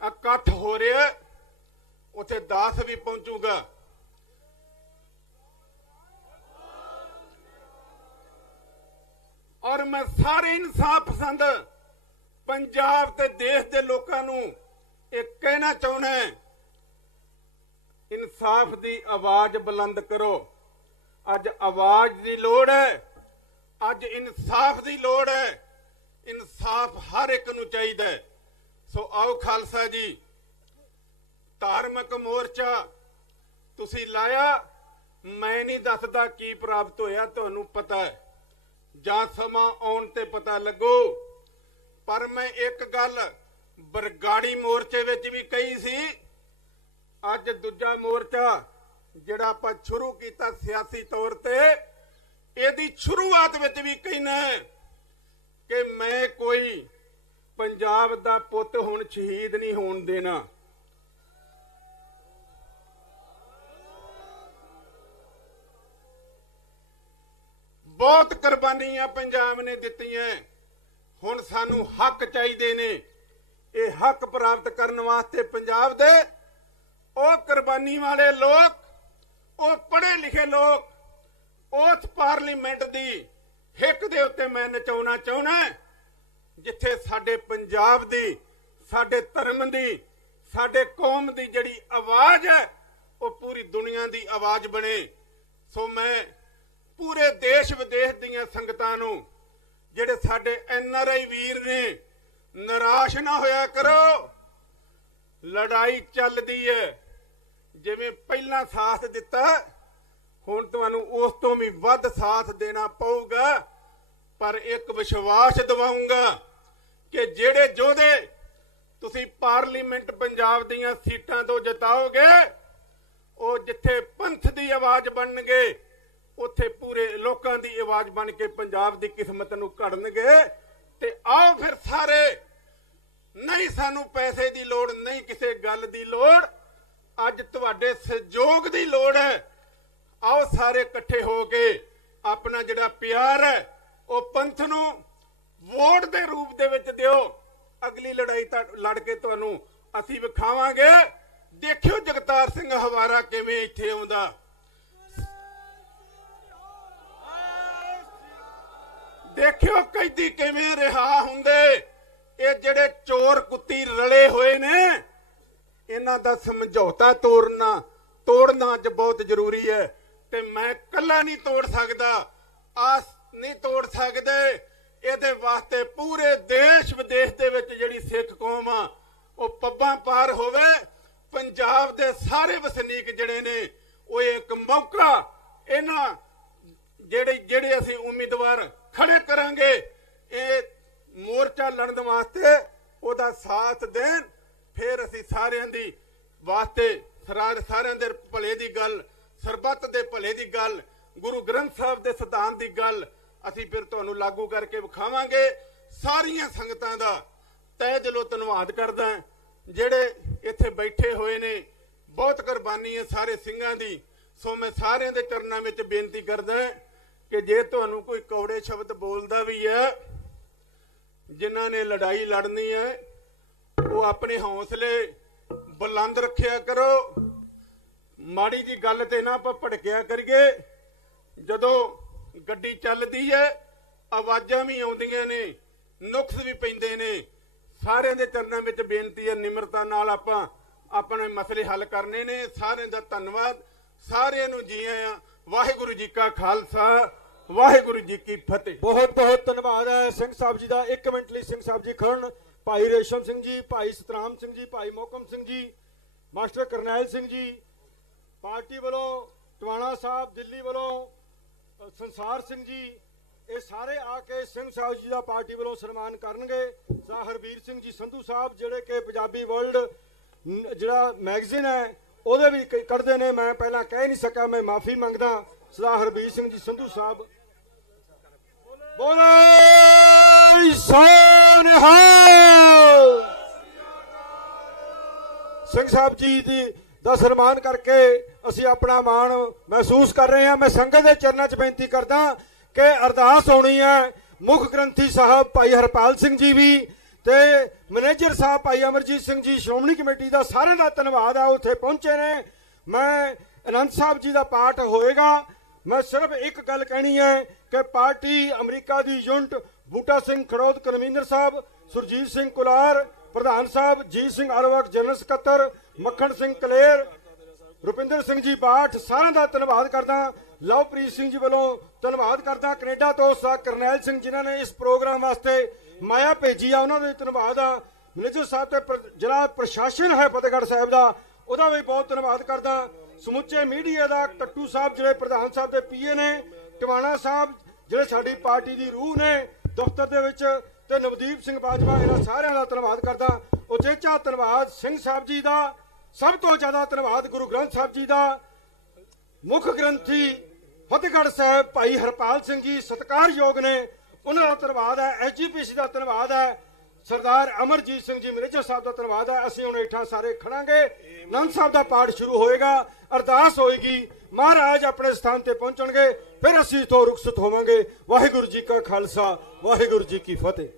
ਇਕੱਠ ਹੋ ਰਿਹਾ, ਉੱਥੇ ਦਾਸ ਵੀ ਪਹੁੰਚੂਗਾ। ਔਰ ਮੈਂ ਸਾਰੇ ਇਨਸਾਫ ਪਸੰਦ ਪੰਜਾਬ ਤੇ ਦੇਸ਼ ਦੇ ਲੋਕਾਂ ਨੂੰ ਇਹ ਕਹਿਣਾ ਚਾਹੁੰਦਾ, ਇਨਸਾਫ ਦੀ ਆਵਾਜ਼ ਬੁਲੰਦ ਕਰੋ। ਅੱਜ ਆਵਾਜ਼ ਦੀ ਲੋੜ ਹੈ, ਅੱਜ ਇਨਸਾਫ ਦੀ ਲੋੜ ਹੈ। ਇਨਸਾਫ ਹਰ ਇੱਕ ਨੂੰ ਚਾਹੀਦਾ ਹੈ। ਸੋ ਆਓ ਖਾਲਸਾ ਜੀ, ਧਾਰਮਿਕ ਮੋਰਚਾ ਤੁਸੀਂ ਲਾਇਆ। ਮੈਂ ਨਹੀਂ ਦੱਸਦਾ ਕੀ ਪ੍ਰਾਪਤ ਹੋਇਆ, ਤੁਹਾਨੂੰ ਪਤਾ ਹੈ, ਜਾਂ ਸਮਾਂ ਆਉਣ ਤੇ ਪਤਾ ਲੱਗੋ। ਪਰ ਮੈਂ ਇੱਕ ਗੱਲ ਬਰਗਾੜੀ ਮੋਰਚੇ ਵਿੱਚ ਵੀ ਕਹੀ ਸੀ। ਅੱਜ ਦੂਜਾ ਮੋਰਚਾ ਜਿਹੜਾ ਆਪਾਂ ਸ਼ੁਰੂ ਕੀਤਾ ਸਿਆਸੀ ਤੌਰ ਤੇ, ਇਹਦੀ ਸ਼ੁਰੂਆਤ ਵਿੱਚ ਵੀ ਕਹਿਣਾ ਕਿ ਮੈਂ ਕੋਈ ਪੰਜਾਬ ਦਾ ਪੁੱਤ ਹੁਣ ਸ਼ਹੀਦ ਨਹੀਂ ਹੋਣ ਦੇਣਾ। ਬਹੁਤ ਕੁਰਬਾਨੀਆਂ ਪੰਜਾਬ ਨੇ ਦਿੱਤੀਆਂ। ਹੁਣ ਸਾਨੂੰ ਹੱਕ ਚਾਹੀਦੇ ਨੇ। ਇਹ ਹੱਕ ਪ੍ਰਾਪਤ ਕਰਨ ਵਾਸਤੇ ਪੰਜਾਬ ਦੇ ਉਹ ਕੁਰਬਾਨੀ ਵਾਲੇ ਲੋਕ, ਉਹ ਪੜ੍ਹੇ ਲਿਖੇ ਲੋਕ, ਉਸ ਪਾਰਲੀਮੈਂਟ ਦੀ ਹਿੱਕ ਦੇ ਉੱਤੇ ਮੈਂ ਨਚਾਉਣਾ ਚਾਹੁੰਦਾ, ਜਿੱਥੇ ਸਾਡੇ ਪੰਜਾਬ ਦੀ, ਸਾਡੇ ਧਰਮ ਦੀ, ਸਾਡੇ ਕੌਮ ਦੀ ਜਿਹੜੀ ਆਵਾਜ਼ ਹੈ ਉਹ ਪੂਰੀ ਦੁਨੀਆ ਦੀ ਆਵਾਜ਼ ਬਣੇ। ਸੋ ਮੈਂ ਪੂਰੇ ਦੇਸ਼ ਵਿਦੇਸ਼ ਦੀਆਂ ਸੰਗਤਾਂ ਨੂੰ, ਜਿਹੜੇ ਸਾਡੇ NRI ਵੀਰ ਨੇ, ਨਿਰਾਸ਼ ਨਾ ਹੋਇਆ ਕਰੋ। ਲੜਾਈ ਚੱਲਦੀ ਹੈ। ਜਿਵੇਂ ਪਹਿਲਾਂ ਸਾਥ ਦਿੱਤਾ, ਹੁਣ ਤੁਹਾਨੂੰ ਉਸ ਤੋਂ ਵੀ ਵੱਧ ਸਾਥ ਦੇਣਾ ਪਊਗਾ। ਪਰ ਇੱਕ ਵਿਸ਼ਵਾਸ ਦਿਵਾਉਂਗਾ ਕਿ ਜਿਹੜੇ ਯੋਧੇ ਤੁਸੀਂ ਪਾਰਲੀਮੈਂਟ ਪੰਜਾਬ ਦੀਆਂ ਸੀਟਾਂ ਤੋਂ ਜਿਤਾਓਗੇ, ਉਹ ਜਿੱਥੇ ਪੰਥ ਦੀ ਆਵਾਜ਼ ਬਣਨਗੇ, ਉੱਥੇ ਪੂਰੇ ਲੋਕਾਂ ਦੀ ਆਵਾਜ਼ ਬਣ ਕੇ ਪੰਜਾਬ ਦੀ ਕਿਸਮਤ ਨੂੰ ਘੜਨਗੇ। ਤੇ ਆਓ ਫਿਰ ਸਾਰੇ, ਨਹੀਂ ਸਾਨੂੰ ਪੈਸੇ ਦੀ ਲੋੜ, ਨਹੀਂ ਕਿਸੇ ਗੱਲ ਦੀ ਲੋੜ, ਅੱਜ ਤੁਹਾਡੇ ਸਹਿਯੋਗ ਦੀ ਲੋੜ ਹੈ। ਆਓ ਸਾਰੇ ਇਕੱਠੇ ਹੋ ਕੇ ਆਪਣਾ ਜਿਹੜਾ ਪਿਆਰ ਹੈ ਉਹ ਪੰਥ ਨੂੰ, ਵੋਟ ਦੇ ਰੂਪ ਦੇ ਵਿੱਚ ਦਿਓ। ਅਗਲੀ ਲੜਾਈ ਤਾਂ ਲੜ ਕੇ ਤੁਹਾਨੂੰ ਅਸੀਂ ਵਿਖਾਵਾਂਗੇ। ਦੇਖਿਓ ਜਗਤਾਰ ਸਿੰਘ ਹਵਾਰਾ ਕਿਵੇਂ ਇੱਥੇ ਆਉਂਦਾ। ਦੇਖਿਓ ਕੈਦੀ ਕਿਵੇਂ ਰਿਹਾ ਹੁੰਦੇ। ਇਹ ਜਿਹੜੇ ਚੋਰ ਕੁੱਤੀ ਰਲੇ ਹੋਏ ਨੇ, ਇਹਨਾਂ ਦਾ ਸਮਝੌਤਾ ਤੋੜਨਾ ਅੱਜ ਬਹੁਤ ਜ਼ਰੂਰੀ ਹੈ। ਤੇ ਮੈਂ ਕੱਲਾ ਨਹੀਂ ਤੋੜ ਸਕਦਾ, ਆਸ ਨਹੀਂ ਤੋੜ ਸਕਦੇ। ਇਹਦੇ ਵਾਸਤੇ ਪੂਰੇ ਦੇਸ਼ ਵਿਦੇਸ਼ ਦੇ ਵਿੱਚ ਜਿਹੜੀ ਸਿੱਖ ਕੌਮ ਆ ਉਹ ਪੱਬਾਂ ਪਾਰ ਹੋਵੇ। ਪੰਜਾਬ ਦੇ ਸਾਰੇ ਵਸਨੀਕ ਜਿਹੜੇ ਨੇ ਉਹ ਇੱਕ ਮੌਕਾ ਇਹਨਾਂ ਜਿਹੜੇ ਅਸੀਂ ਉਮੀਦਵਾਰ ਖੜੇ ਕਰਾਂਗੇ ਇਹ ਮੋਰਚਾ ਲੜਨ ਵਾਸਤੇ ਉਹਦਾ ਸਾਥ ਦੇਣ। ਫਿਰ ਅਸੀਂ ਸਾਰਿਆਂ ਦੀ ਵਾਸਤੇ ਸਾਰਿਆਂ ਦੇ ਭਲੇ ਦੀ ਗੱਲ, ਸਰਬੱਤ ਦੇ ਭਲੇ ਦੀ ਗੱਲ, ਗੁਰੂ ਗ੍ਰੰਥ ਸਾਹਿਬ ਦੇ ਸਿਧਾਂਤ ਦੀ ਗੱਲ ਅਸੀਂ ਫਿਰ ਤੁਹਾਨੂੰ ਲਾਗੂ ਕਰਕੇ ਵਿਖਾਵਾਂਗੇ। ਸਾਰੀਆਂ ਸੰਗਤਾਂ ਦਾ ਤਹਿ ਦਿਲੋਂ ਧੰਨਵਾਦ ਕਰਦਾ ਜਿਹੜੇ ਇੱਥੇ ਬੈਠੇ ਹੋਏ ਨੇ। ਬਹੁਤ ਕੁਰਬਾਨੀ ਹੈ ਸਾਰੇ ਸਿੰਘਾਂ ਦੀ। ਸੋ ਮੈਂ ਸਾਰਿਆਂ ਦੇ ਚਰਨਾਂ ਵਿੱਚ ਬੇਨਤੀ ਕਰਦਾ ਕਿ ਜੇ ਤੁਹਾਨੂੰ ਕੋਈ ਕੌੜੇ ਸ਼ਬਦ ਬੋਲਦਾ ਵੀ ਹੈ, ਜਿਨ੍ਹਾਂ ਨੇ ਲੜਾਈ ਲੜਨੀ ਹੈ, ਉਹ ਆਪਣੇ ਹੌਸਲੇ ਬੁਲੰਦ ਰੱਖਿਆ ਕਰੋ। ਮਾੜੀ ਜੀ ਗੱਲ ਤੇ ਨਾ ਆਪਾਂ ਭੜਕਿਆ ਕਰੀਏ। ਜਦੋਂ ਗੱਡੀ ਚੱਲਦੀ ਹੈ ਆਵਾਜ਼ਾਂ ਵੀ ਆਉਂਦੀਆਂ ਨੇ, ਨੁਕਸ ਵੀ ਪੈਂਦੇ ਨੇ। ਸਾਰਿਆਂ ਦੇ ਚਰਨਾਂ ਵਿੱਚ ਬੇਨਤੀ ਹੈ ਨਿਮਰਤਾ ਨਾਲ ਆਪਾਂ ਆਪਣੇ ਮਸਲੇ ਹੱਲ ਕਰਨੇ ਨੇ। ਸਾਰਿਆਂ ਦਾ ਧੰਨਵਾਦ, ਸਾਰਿਆਂ ਨੂੰ ਜੀ ਆਇਆਂ। ਵਾਹਿਗੁਰੂ ਜੀ ਕਾ ਖਾਲਸਾ, ਵਾਹਿਗੁਰੂ ਜੀ ਕੀ ਫਤਿਹ। ਬਹੁਤ ਬਹੁਤ ਧੰਨਵਾਦ ਹੈ ਸਿੰਘ ਸਾਹਿਬ ਜੀ ਦਾ। 1 ਮਿੰਟ ਲਈ ਸਿੰਘ ਸਾਹਿਬ ਜੀ ਖੜਨ। ਭਾਈ ਰੇਸ਼ਮ ਸਿੰਘ ਜੀ, ਭਾਈ ਸਤਰਾਮ ਸਿੰਘ ਜੀ, ਭਾਈ ਮੋਹਕਮ ਸਿੰਘ ਜੀ, ਮਾਸਟਰ ਕਰਨੈਲ ਸਿੰਘ ਜੀ, ਪਾਰਟੀ ਵੱਲੋਂ ਟਵਾਣਾ ਸਾਹਿਬ, ਦਿੱਲੀ ਵੱਲੋਂ ਸੰਸਾਰ ਸਿੰਘ ਜੀ, ਇਹ ਸਾਰੇ ਆ ਕੇ ਸਿੰਘ ਸਾਹਿਬ ਜੀ ਦਾ ਪਾਰਟੀ ਵੱਲੋਂ ਸਨਮਾਨ ਕਰਨਗੇ। ਸਰਦਾਰ ਹਰਬੀਰ ਸਿੰਘ ਜੀ ਸੰਧੂ ਸਾਹਿਬ ਜਿਹੜੇ ਕਿ ਪੰਜਾਬੀ ਵਰਲਡ ਜਿਹੜਾ ਮੈਗਜ਼ੀਨ ਹੈ ਉਹਦੇ ਵੀ ਕੱਢਦੇ ਨੇ। ਮੈਂ ਪਹਿਲਾਂ ਕਹਿ ਨਹੀਂ ਸਕਿਆ, ਮੈਂ ਮਾਫੀ ਮੰਗਦਾ। ਸਰਦਾਰ ਹਰਬੀਰ ਸਿੰਘ ਜੀ ਸੰਧੂ ਸਾਹਿਬ ਬੋਲੇ ਸੋਨਿਹਾਲ। ਸਿੰਘ ਸਾਹਿਬ ਜੀ ਦਾ ਸਨਮਾਨ ਕਰਕੇ ਅਸੀਂ ਆਪਣਾ ਮਾਣ ਮਹਿਸੂਸ ਕਰ ਰਹੇ ਹਾਂ। ਮੈਂ ਸੰਗਤ ਦੇ ਚਰਨਾਂ 'ਚ ਬੇਨਤੀ ਕਰਦਾ ਕਿ ਅਰਦਾਸ ਹੋਣੀ ਹੈ। ਮੁੱਖ ਗ੍ਰੰਥੀ ਸਾਹਿਬ ਭਾਈ ਹਰਪਾਲ ਸਿੰਘ ਜੀ ਵੀ ਤੇ ਮੈਨੇਜਰ ਸਾਹਿਬ ਭਾਈ ਅਮਰਜੀਤ ਸਿੰਘ ਜੀ, ਸ਼੍ਰੋਮਣੀ ਕਮੇਟੀ ਦਾ ਸਾਰਿਆਂ ਦਾ ਧੰਨਵਾਦ ਆ, ਉੱਥੇ ਪਹੁੰਚੇ ਨੇ। ਮੈਂ ਅਨੰਦ ਸਾਹਿਬ ਜੀ ਦਾ ਪਾਠ ਹੋਏਗਾ। ਮੈਂ ਸਿਰਫ ਇੱਕ ਗੱਲ ਕਹਿਣੀ ਹੈ ਕਿ ਪਾਰਟੀ ਅਮਰੀਕਾ ਦੀ ਯੂਨਿਟ ਬੂਟਾ ਸਿੰਘ ਖੜੋਦ, ਕਨਵੀਨਰ ਸਾਹਿਬ ਸੁਰਜੀਤ ਸਿੰਘ ਕੁਲਾਰ, ਪ੍ਰਧਾਨ ਸਾਹਿਬ ਜੀਤ ਸਿੰਘ ਅਰਵਕ, ਜਨਰਲ ਸਕੱਤਰ ਮੱਖਣ ਸਿੰਘ ਕਲੇਰ, ਰੁਪਿੰਦਰ ਸਿੰਘ ਜੀ ਬਾਠ, ਸਾਰਿਆਂ ਦਾ ਧੰਨਵਾਦ ਕਰਦਾ। ਲਵਪ੍ਰੀਤ ਸਿੰਘ ਜੀ ਵੱਲੋਂ ਧੰਨਵਾਦ ਕਰਦਾ। ਕੈਨੇਡਾ ਤੋਂ ਸਰਦਾਰ ਕਰਨੈਲ ਸਿੰਘ ਜਿਨ੍ਹਾਂ ਨੇ ਇਸ ਪ੍ਰੋਗਰਾਮ ਵਾਸਤੇ ਮਾਇਆ ਭੇਜੀ ਆ, ਉਹਨਾਂ ਦਾ ਧੰਨਵਾਦ ਆ। ਮੈਨੇਜਰ ਸਾਹਿਬ ਤੇ ਜਿਹੜਾ ਪ੍ਰਸ਼ਾਸਨ ਹੈ ਫਤਿਹਗੜ੍ਹ ਸਾਹਿਬ ਦਾ, ਉਹਦਾ ਵੀ ਬਹੁਤ ਧੰਨਵਾਦ ਕਰਦਾ। ਸਮੁੱਚੇ ਮੀਡੀਆ ਦਾ, ਟੱਟੂ ਸਾਹਿਬ ਜਿਹੜੇ ਪ੍ਰਧਾਨ ਸਾਹਿਬ ਦੇ ਪੀਏ ਨੇ, ਟਵਾਣਾ ਸਾਹਿਬ ਜਿਹੜੇ ਸਾਡੀ ਪਾਰਟੀ ਦੀ ਰੂਹ ਨੇ ਦਫ਼ਤਰ ਦੇ ਵਿੱਚ, ਤੇ ਨਵਦੀਪ ਸਿੰਘ ਬਾਜਵਾ, ਇਹਨਾਂ ਸਾਰਿਆਂ ਦਾ ਧੰਨਵਾਦ ਕਰਦਾ। ਉਚੇਚਾ ਧੰਨਵਾਦ ਸਿੰਘ ਸਾਹਿਬ ਜੀ ਦਾ। ਸਭ ਤੋਂ ਜ਼ਿਆਦਾ ਧੰਨਵਾਦ ਗੁਰੂ ਗ੍ਰੰਥ ਸਾਹਿਬ ਜੀ ਦਾ। ਮੁੱਖ ਗ੍ਰੰਥੀ ਫਤਿਹਗੜ੍ਹ ਸਾਹਿਬ ਭਾਈ ਹਰਪਾਲ ਸਿੰਘ ਜੀ ਸਤਿਕਾਰਯੋਗ ਨੇ, ਉਹਨਾਂ ਦਾ ਧੰਨਵਾਦ ਹੈ। ਐਸਜੀਪੀਸੀ ਦਾ ਧੰਨਵਾਦ ਹੈ। ਸਰਦਾਰ ਅਮਰਜੀਤ ਸਿੰਘ ਜੀ ਮੈਨੇਜਰ ਸਾਹਿਬ ਦਾ ਧੰਨਵਾਦ ਹੈ। ਅਸੀਂ ਹੁਣ ਹੇਠਾਂ ਸਾਰੇ ਖੜਾਂਗੇ। ਆਨੰਦ ਸਾਹਿਬ ਦਾ ਪਾਠ ਸ਼ੁਰੂ ਹੋਏਗਾ, ਅਰਦਾਸ ਹੋਏਗੀ, ਮਹਾਰਾਜ ਆਪਣੇ ਸਥਾਨ ਤੇ ਪਹੁੰਚਣਗੇ, ਫਿਰ ਅਸੀਂ ਇਥੋਂ ਰੁਖਸਤ ਹੋਵਾਂਗੇ। ਵਾਹਿਗੁਰੂ ਜੀ ਕਾ ਖਾਲਸਾ, ਵਾਹਿਗੁਰੂ ਜੀ ਕੀ ਫਤਿਹ।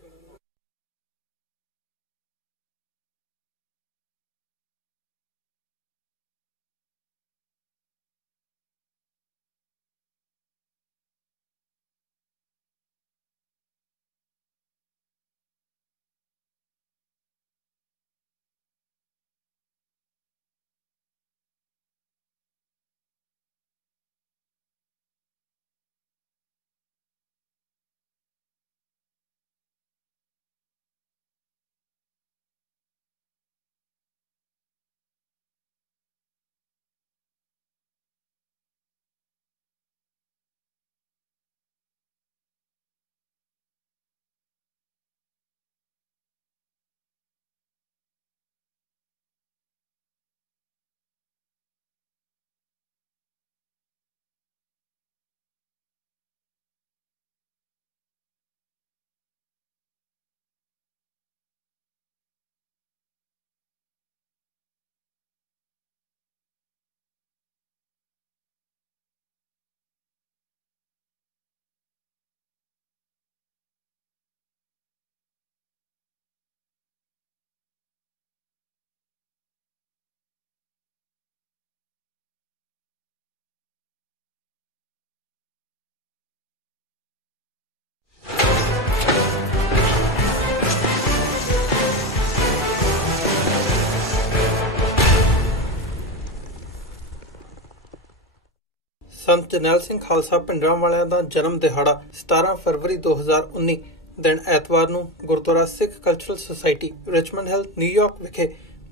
ਸੰਤ ਜਰਨੈਲ ਸਿੰਘ ਖਾਲਸਾ ਭਿੰਡਰਾਂਵਾਲਿਆਂ ਦਾ ਜਨਮ ਦਿਹਾੜਾ 17 ਫਰਵਰੀ 2019 ਦਿਨ ਐਤਵਾਰ ਨੂੰ ਗੁਰਦੁਆਰਾ ਸਿੱਖ ਕਲਚਰਲ ਸੁਸਾਇਟੀ ਰਿਚਮੰਡ ਹਿਲ ਨਿਊਯਾਰਕ ਵਿਖੇ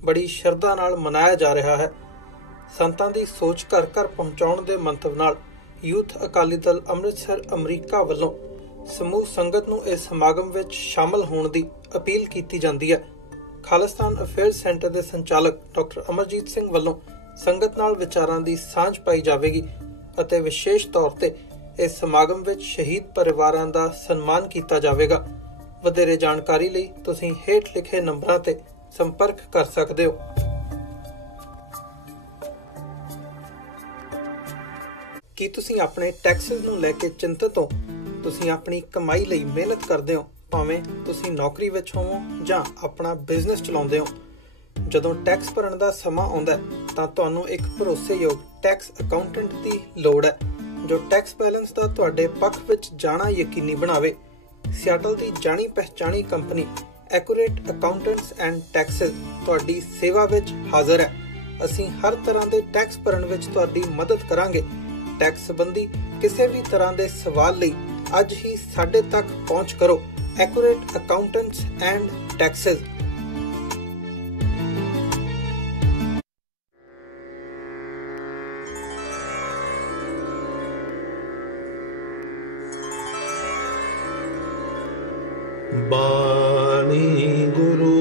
ਬੜੀ ਸ਼ਰਧਾ ਨਾਲ ਮਨਾਇਆ ਜਾ ਰਿਹਾ ਹੈ। ਸੰਤਾਂ ਦੀ ਸੋਚ ਘਰ ਘਰ ਪਹੁੰਚਾਉਣ ਦੇ ਮੰਤਵ ਨਾਲ ਯੂਥ ਅਕਾਲੀ ਦਲ ਅੰਮ੍ਰਿਤਸਰ ਅਮਰੀਕਾ ਵੱਲੋਂ ਸਮੂਹ ਸੰਗਤ ਨੂੰ ਇਸ ਸਮਾਗਮ ਵਿੱਚ ਸ਼ਾਮਲ ਹੋਣ ਦੀ ਅਪੀਲ ਕੀਤੀ ਜਾਂਦੀ ਹੈ। ਖਾਲਿਸਤਾਨ ਅਫੇਅਰਸ ਸੈਂਟਰ ਦੇ ਸੰਚਾਲਕ ਡਾਕਟਰ ਅਮਰਜੀਤ ਸਿੰਘ ਵੱਲੋਂ ਸੰਗਤ ਨਾਲ ਵਿਚਾਰਾਂ ਦੀ ਸਾਂਝ ਪਾਈ ਜਾਵੇਗੀ ਅਤੇ ਵਿਸ਼ੇਸ਼ ਤੌਰ ਤੇ ਇਸ ਸਮਾਗਮ ਵਿੱਚ ਸ਼ਹੀਦ ਪਰਿਵਾਰਾਂ ਦਾ ਸਨਮਾਨ ਕੀਤਾ ਜਾਵੇਗਾ। ਵਧੇਰੇ ਜਾਣਕਾਰੀ ਲਈ ਤੁਸੀਂ ਹੇਠ ਲਿਖੇ ਨੰਬਰਾਂ ਤੇ ਸੰਪਰਕ ਕਰ ਸਕਦੇ ਹੋ। ਕੀ ਤੁਸੀਂ ਆਪਣੇ ਟੈਕਸਿਸ ਨੂੰ ਲੈ ਕੇ ਚਿੰਤਤ ਹੋ? ਤੁਸੀਂ ਆਪਣੀ ਕਮਾਈ ਲਈ ਮਿਹਨਤ ਕਰਦੇ ਹੋ, ਭਾਵੇਂ ਤੁਸੀਂ ਨੌਕਰੀ ਵਿੱਚ ਹੋਵੋ ਜਾਂ ਆਪਣਾ ਬਿਜ਼ਨਸ ਚਲਾਉਂਦੇ ਹੋ। ਜਦੋਂ ਟੈਕਸ ਭਰਨ ਦਾ ਸਮਾਂ ਆਉਂਦਾ ਤਾਂ ਤੁਹਾਨੂੰ ਇੱਕ ਭਰੋਸੇਯੋਗ ਟੈਕਸ ਅਕਾਊਂਟੈਂਟ ਦੀ ਲੋੜ ਹੈ ਜੋ ਟੈਕਸ ਬੈਲੈਂਸ ਦਾ ਤੁਹਾਡੇ ਪੱਖ ਵਿੱਚ ਜਾਣਾ ਯਕੀਨੀ ਬਣਾਵੇ। ਸਿਆਟਲ ਦੀ ਜਾਣੀ ਪਹਿਚਾਣੀ company accurate accountants and taxes ਤੁਹਾਡੀ ਸੇਵਾ ਵਿੱਚ ਹਾਜ਼ਰ ਹੈ। ਅਸੀਂ ਹਰ ਤਰ੍ਹਾਂ ਦੇ ਟੈਕਸ ਭਰਨ ਵਿੱਚ ਤੁਹਾਡੀ ਮਦਦ ਕਰਾਂਗੇ। ਟੈਕਸ ਸੰਬੰਧੀ ਕਿਸੇ ਵੀ ਤਰ੍ਹਾਂ ਦੇ ਸਵਾਲ ਲਈ ਅੱਜ ਹੀ ਸਾਡੇ ਤੱਕ ਪਹੁੰਚ ਕਰੋ। Accurate accountants and Texas. ਬਾਣੀ ਗੁਰੂ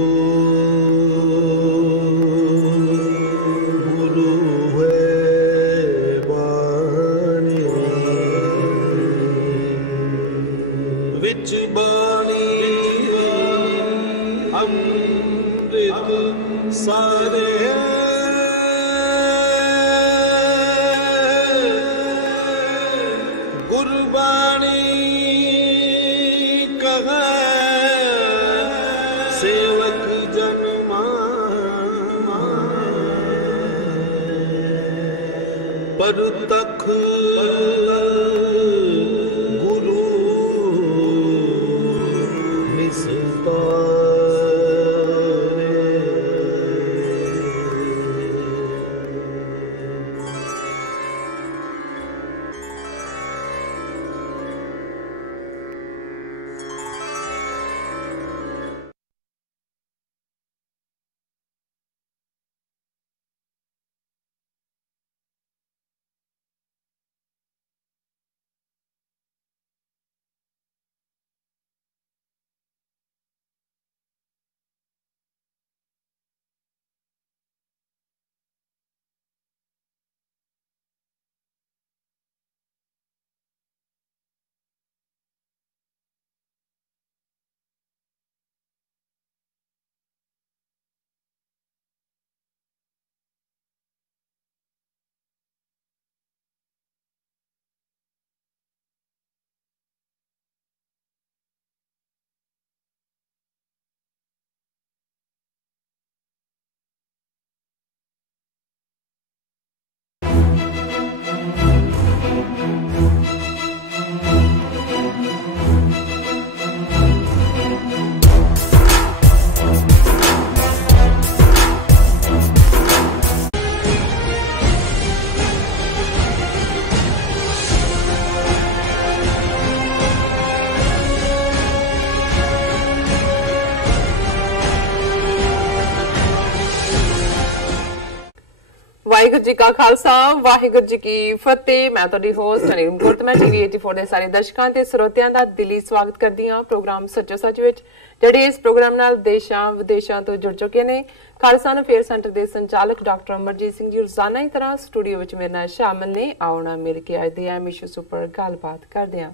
ਵਾਹਿਗੁਰੂ ਜੀ ਕਾ ਖਾਲਸਾ ਵਾਹਿਗੁਰੂ ਜੀ ਕੀ ਫਤਿਹ। ਮੈਂ ਤੁਹਾਡੀ ਹੋਸਟ ਅਨੀਲ ਕੌਰ ਤੇ ਮੈਂ ਟੀਵੀ 84 ਦੇ ਸਾਰੇ ਦਰਸ਼ਕਾਂ ਤੇ ਸਰੋਤਿਆਂ ਦਾ ਦਿਲੀ ਸਵਾਗਤ ਕਰਦੀ ਹਾਂ ਪ੍ਰੋਗਰਾਮ ਸੱਚੋ ਸੱਚ ਵਿੱਚ, ਜਿਹੜੇ ਇਸ ਪ੍ਰੋਗਰਾਮ ਨਾਲ ਦੇਸ਼ਾਂ ਵਿਦੇਸ਼ਾਂ ਤੋਂ ਜੁੜ ਚੁੱਕੇ ਨੇ। ਖਾਲਿਸਤਾਨ ਅਫੇਅਰ ਸੈਂਟਰ ਦੇ ਸੰਚਾਲਕ ਡਾਕਟਰ ਅਮਰਜੀਤ ਸਿੰਘ ਜੀ ਰੋਜ਼ਾਨਾ ਹੀ ਤਰ੍ਹਾਂ ਸਟੂਡੀਓ ਵਿੱਚ ਮੇਰੇ ਨਾਲ ਸ਼ਾਮਲ ਨੇ। ਆਉਣਾ ਮਿਲ ਕੇ ਅੱਜ ਦੇ ਐਮ ਇਸ਼ੂਜ਼ ਉੱਪਰ ਗੱਲਬਾਤ ਕਰਦੇ ਹਾਂ।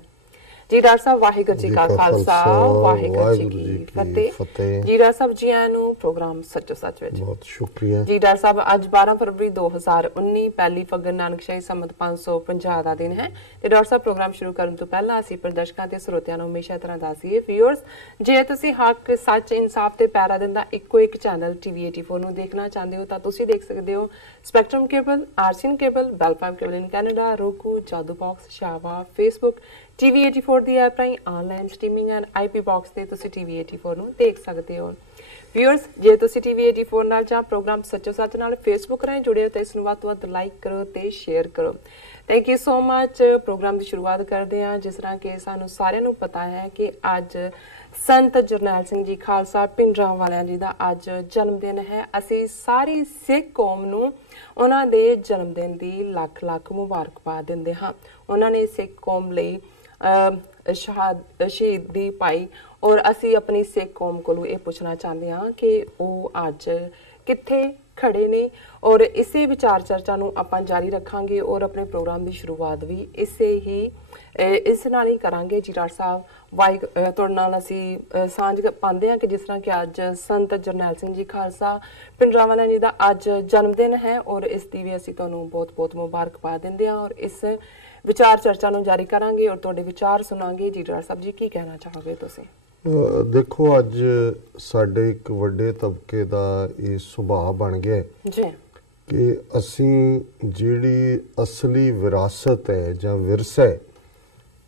ਜੀ ਡਾਕਟਰ ਸਾਹਿਬ ਵਾਹਿਗੁਰੂ ਜੀ ਕਾ ਖਾਲਸਾ ਵਾਹਿਗੁਰੂ ਜੀ ਕੀ ਫਤਿਹ। ਜੀ ਡਾਕਟਰ ਸਾਹਿਬ ਜੀ ਆਇਆਂ ਨੂੰ ਪ੍ਰੋਗਰਾਮ ਸੱਚੋ ਸੱਚ ਵਿੱਚ ਬਹੁਤ ਸ਼ੁਕਰੀਆ। ਜੀ ਡਾਕਟਰ ਸਾਹਿਬ ਅੱਜ 12 ਫਰਵਰੀ 2019 ਪਹਿਲੀ ਫੱਗਣ ਨਾਨਕਸ਼ਾਹੀ ਸੰਮਤ 550 ਦਾ ਦਿਨ ਹੈ ਤੇ ਡਾਕਟਰ ਸਾਹਿਬ ਪ੍ਰੋਗਰਾਮ ਸ਼ੁਰੂ ਕਰਨ ਤੋਂ ਪਹਿਲਾਂ ਅਸੀਂ ਪ੍ਰਦਰਸ਼ਕਾਂ ਤੇ ਸਰੋਤਿਆਂ ਨੂੰ ਹਮੇਸ਼ਾ ਤਰ੍ਹਾਂ ਦੱਸੀਏ ਵਿਊਅਰਸ, ਜੇ ਤੁਸੀਂ ਹੱਕ ਸੱਚ ਇਨਸਾਫ ਤੇ ਪੈਰਾ ਦਿੰਦਾ ਇੱਕੋ ਇੱਕ ਚੈਨਲ ਟੀਵੀ 84 ਨੂੰ ਦੇਖਣਾ ਚਾਹੁੰਦੇ ਹੋ ਤਾਂ ਤੁਸੀਂ ਦੇਖ ਸਕਦੇ ਹੋ spectrum cable, RCN cable, Bell 5 cable in Canada, roku, Jadoo box, ਸ਼ਾਵਾ, ਫੇਸਬੁੱਕ, ਟੀਵੀ 84 ਦੀ ਐਪ ਰਾਹੀਂ online streaming and IP box ਤੇ ਤੁਸੀਂ ਟੀਵੀ 84 ਨੂੰ ਦੇਖ ਸਕਦੇ ਹੋ। ਵਿਊਅਰਸ, ਜੇ ਤੁਸੀਂ ਟੀਵੀ 84 ਨਾਲ ਜਾਂ ਪ੍ਰੋਗਰਾਮ ਸੱਚੋ ਸੱਚ ਨਾਲ ਫੇਸਬੁੱਕ ਰਾਹੀਂ ਜੁੜੇ ਹੋ ਤਾਂ ਇਸ ਨੂੰ ਵੱਧ ਤੋਂ ਵੱਧ ਲਾਈਕ ਕਰੋ ਤੇ ਸ਼ੇਅਰ ਕਰੋ। Thank you so much. Program ਦੀ ਸ਼ੁਰੂਆਤ ਕਰਦੇ ਹਾਂ। ਜਿਸ ਤਰ੍ਹਾਂ ਕਿ ਸਾਨੂੰ ਸਾਰਿਆਂ ਨੂੰ ਪਤਾ ਹੈ ਕਿ ਅੱਜ ਸੰਤ ਜਰਨੈਲ ਸਿੰਘ ਜੀ ਖਾਲਸਾ ਭਿੰਡਰਾਂਵਾਲਿਆਂ ਜੀ ਦਾ ਅੱਜ ਜਨਮ ਦਿਨ ਹੈ। ਅਸੀਂ ਸਾਰੀ ਸਿੱਖ ਕੌਮ ਨੂੰ ਉਹਨਾਂ ਦੇ ਜਨਮ ਦਿਨ ਦੀ ਲੱਖ ਲੱਖ ਮੁਬਾਰਕਬਾਦ ਦਿੰਦੇ ਹਾਂ। ਉਹਨਾਂ ਨੇ ਸਿੱਖ ਕੌਮ ਲਈ ਸ਼ਹੀਦੀ ਪਾਈ ਔਰ ਅਸੀਂ ਆਪਣੀ ਸਿੱਖ ਕੌਮ ਕੋਲੋਂ ਇਹ ਪੁੱਛਣਾ ਚਾਹੁੰਦੇ ਹਾਂ ਕਿ ਉਹ ਅੱਜ ਕਿੱਥੇ ਖੜੇ ਨੇ ਔਰ ਇਸੇ ਵਿਚਾਰ ਚਰਚਾ ਨੂੰ ਆਪਾਂ ਜਾਰੀ ਰੱਖਾਂਗੇ ਔਰ ਆਪਣੇ ਪ੍ਰੋਗਰਾਮ ਦੀ ਸ਼ੁਰੂਆਤ ਵੀ ਇਸ ਨਾਲ ਹੀ ਕਰਾਂਗੇ। ਜੀ ਡਾਕਟਰ ਸਾਹਿਬ, ਤੁਹਾਡੇ ਨਾਲ ਅਸੀਂ ਸਾਂਝ ਪਾਉਂਦੇ ਹਾਂ ਕਿ ਜਿਸ ਤਰ੍ਹਾਂ ਕਿ ਅੱਜ ਸੰਤ ਜਰਨੈਲ ਸਿੰਘ ਜੀ ਖਾਲਸਾ ਭਿੰਡਰਾਂਵਾਲਿਆਂ ਜੀ ਦਾ ਅੱਜ ਜਨਮ ਦਿਨ ਹੈ ਔਰ ਇਸ ਦੀ ਵੀ ਅਸੀਂ ਤੁਹਾਨੂੰ ਬਹੁਤ ਬਹੁਤ ਮੁਬਾਰਕਬਾਦ ਦਿੰਦੇ ਹਾਂ ਔਰ ਇਸ ਵਿਚਾਰ ਚਰਚਾ ਨੂੰ ਜਾਰੀ ਕਰਾਂਗੇ ਔਰ ਤੁਹਾਡੇ ਵਿਚਾਰ ਸੁਣਾਂਗੇ। ਜੀ ਡਾਕਟਰ ਸਾਹਿਬ ਜੀ, ਕੀ ਕਹਿਣਾ ਚਾਹੋਗੇ ਤੁਸੀਂ? ਦੇਖੋ, ਅੱਜ ਸਾਡੇ ਇੱਕ ਵੱਡੇ ਤਬਕੇ ਦਾ ਇਹ ਸੁਭਾਅ ਬਣ ਗਿਆ ਜੀ ਕਿ ਅਸੀਂ ਜਿਹੜੀ ਅਸਲੀ ਵਿਰਾਸਤ ਹੈ ਜਾਂ ਵਿਰਸਾ ਹੈ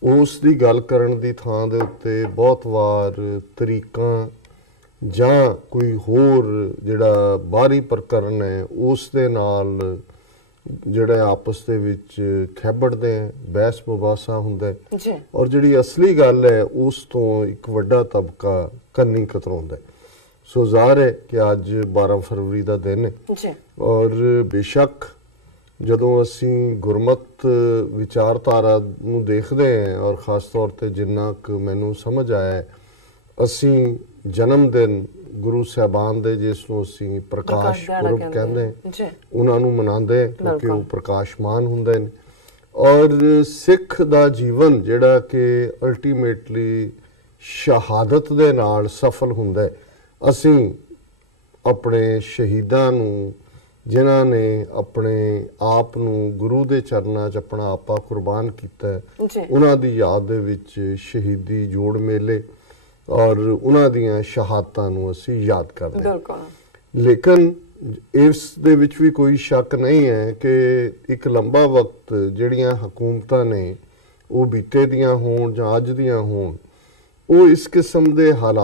ਉਸ ਦੀ ਗੱਲ ਕਰਨ ਦੀ ਥਾਂ ਦੇ ਉੱਤੇ ਬਹੁਤ ਵਾਰ ਤਰੀਕਾਂ ਜਾਂ ਕੋਈ ਹੋਰ ਜਿਹੜਾ ਬਾਹਰੀ ਪ੍ਰਕਰਨ ਹੈ ਉਸ ਦੇ ਨਾਲ ਜਿਹੜੇ ਆਪਸ ਦੇ ਵਿੱਚ ਖੈਬੜਦੇ ਆ, ਬਹਿਸ ਮੁਬਾਸਾ ਹੁੰਦਾ ਹੈ ਔਰ ਜਿਹੜੀ ਅਸਲੀ ਗੱਲ ਹੈ ਉਸ ਤੋਂ ਇੱਕ ਵੱਡਾ ਤਬਕਾ ਕੰਨੀ ਕਤਰਾਉਂਦਾ ਹੈ। ਸੋ ਜ਼ਾਹਰ ਹੈ ਕਿ ਅੱਜ 12 ਫਰਵਰੀ ਦਾ ਦਿਨ ਹੈ ਔਰ ਬੇਸ਼ੱਕ ਜਦੋਂ ਅਸੀਂ ਗੁਰਮਤ ਵਿਚਾਰਧਾਰਾ ਨੂੰ ਦੇਖਦੇ ਹਾਂ ਔਰ ਖਾਸ ਤੌਰ ਤੇ ਜਿੰਨਾ ਕੁ ਮੈਨੂੰ ਸਮਝ ਆਇਆ, ਅਸੀਂ ਜਨਮ ਦਿਨ ਗੁਰੂ ਸਾਹਿਬਾਨ ਦੇ ਜਿਸ ਨੂੰ ਅਸੀਂ ਪ੍ਰਕਾਸ਼ ਪੁਰਬ ਕਹਿੰਦੇ ਉਹਨਾਂ ਨੂੰ ਮਨਾਉਂਦੇ ਕਿਉਂਕਿ ਉਹ ਪ੍ਰਕਾਸ਼ਮਾਨ ਹੁੰਦੇ ਨੇ ਔਰ ਸਿੱਖ ਦਾ ਜੀਵਨ ਜਿਹੜਾ ਕਿ ਅਲਟੀਮੇਟਲੀ ਸ਼ਹਾਦਤ ਦੇ ਨਾਲ ਸਫਲ ਹੁੰਦਾ। ਅਸੀਂ ਆਪਣੇ ਸ਼ਹੀਦਾਂ ਨੂੰ ਜਿਨ੍ਹਾਂ ਨੇ ਆਪਣੇ ਆਪ ਨੂੰ ਗੁਰੂ ਦੇ ਚਰਨਾਂ 'ਚ ਆਪਣਾ ਆਪਾ ਕੁਰਬਾਨ ਕੀਤਾ ਉਹਨਾਂ ਦੀ ਯਾਦ ਦੇ ਵਿੱਚ ਸ਼ਹੀਦੀ ਜੋੜ ਮੇਲੇ ਔਰ ਉਹਨਾਂ ਦੀਆਂ ਸ਼ਹਾਦਤਾਂ ਨੂੰ ਅਸੀਂ ਯਾਦ ਕਰਦੇ ਹਾਂ। ਲੇਕਿਨ ਇਸ ਦੇ ਵਿੱਚ ਵੀ ਕੋਈ ਸ਼ੱਕ ਨਹੀਂ ਹੈ ਕਿ ਇੱਕ ਲੰਬਾ ਵਕਤ ਜਿਹੜੀਆਂ ਹਕੂਮਤਾਂ ਨੇ ਉਹ ਬੀਤੇ ਦੀਆਂ ਹੋਣ ਜਾਂ ਅੱਜ ਦੀਆਂ ਹੋਣ, ਉਹ ਇਸ ਕਿਸਮ ਦੇ ਹਾਲਾਤ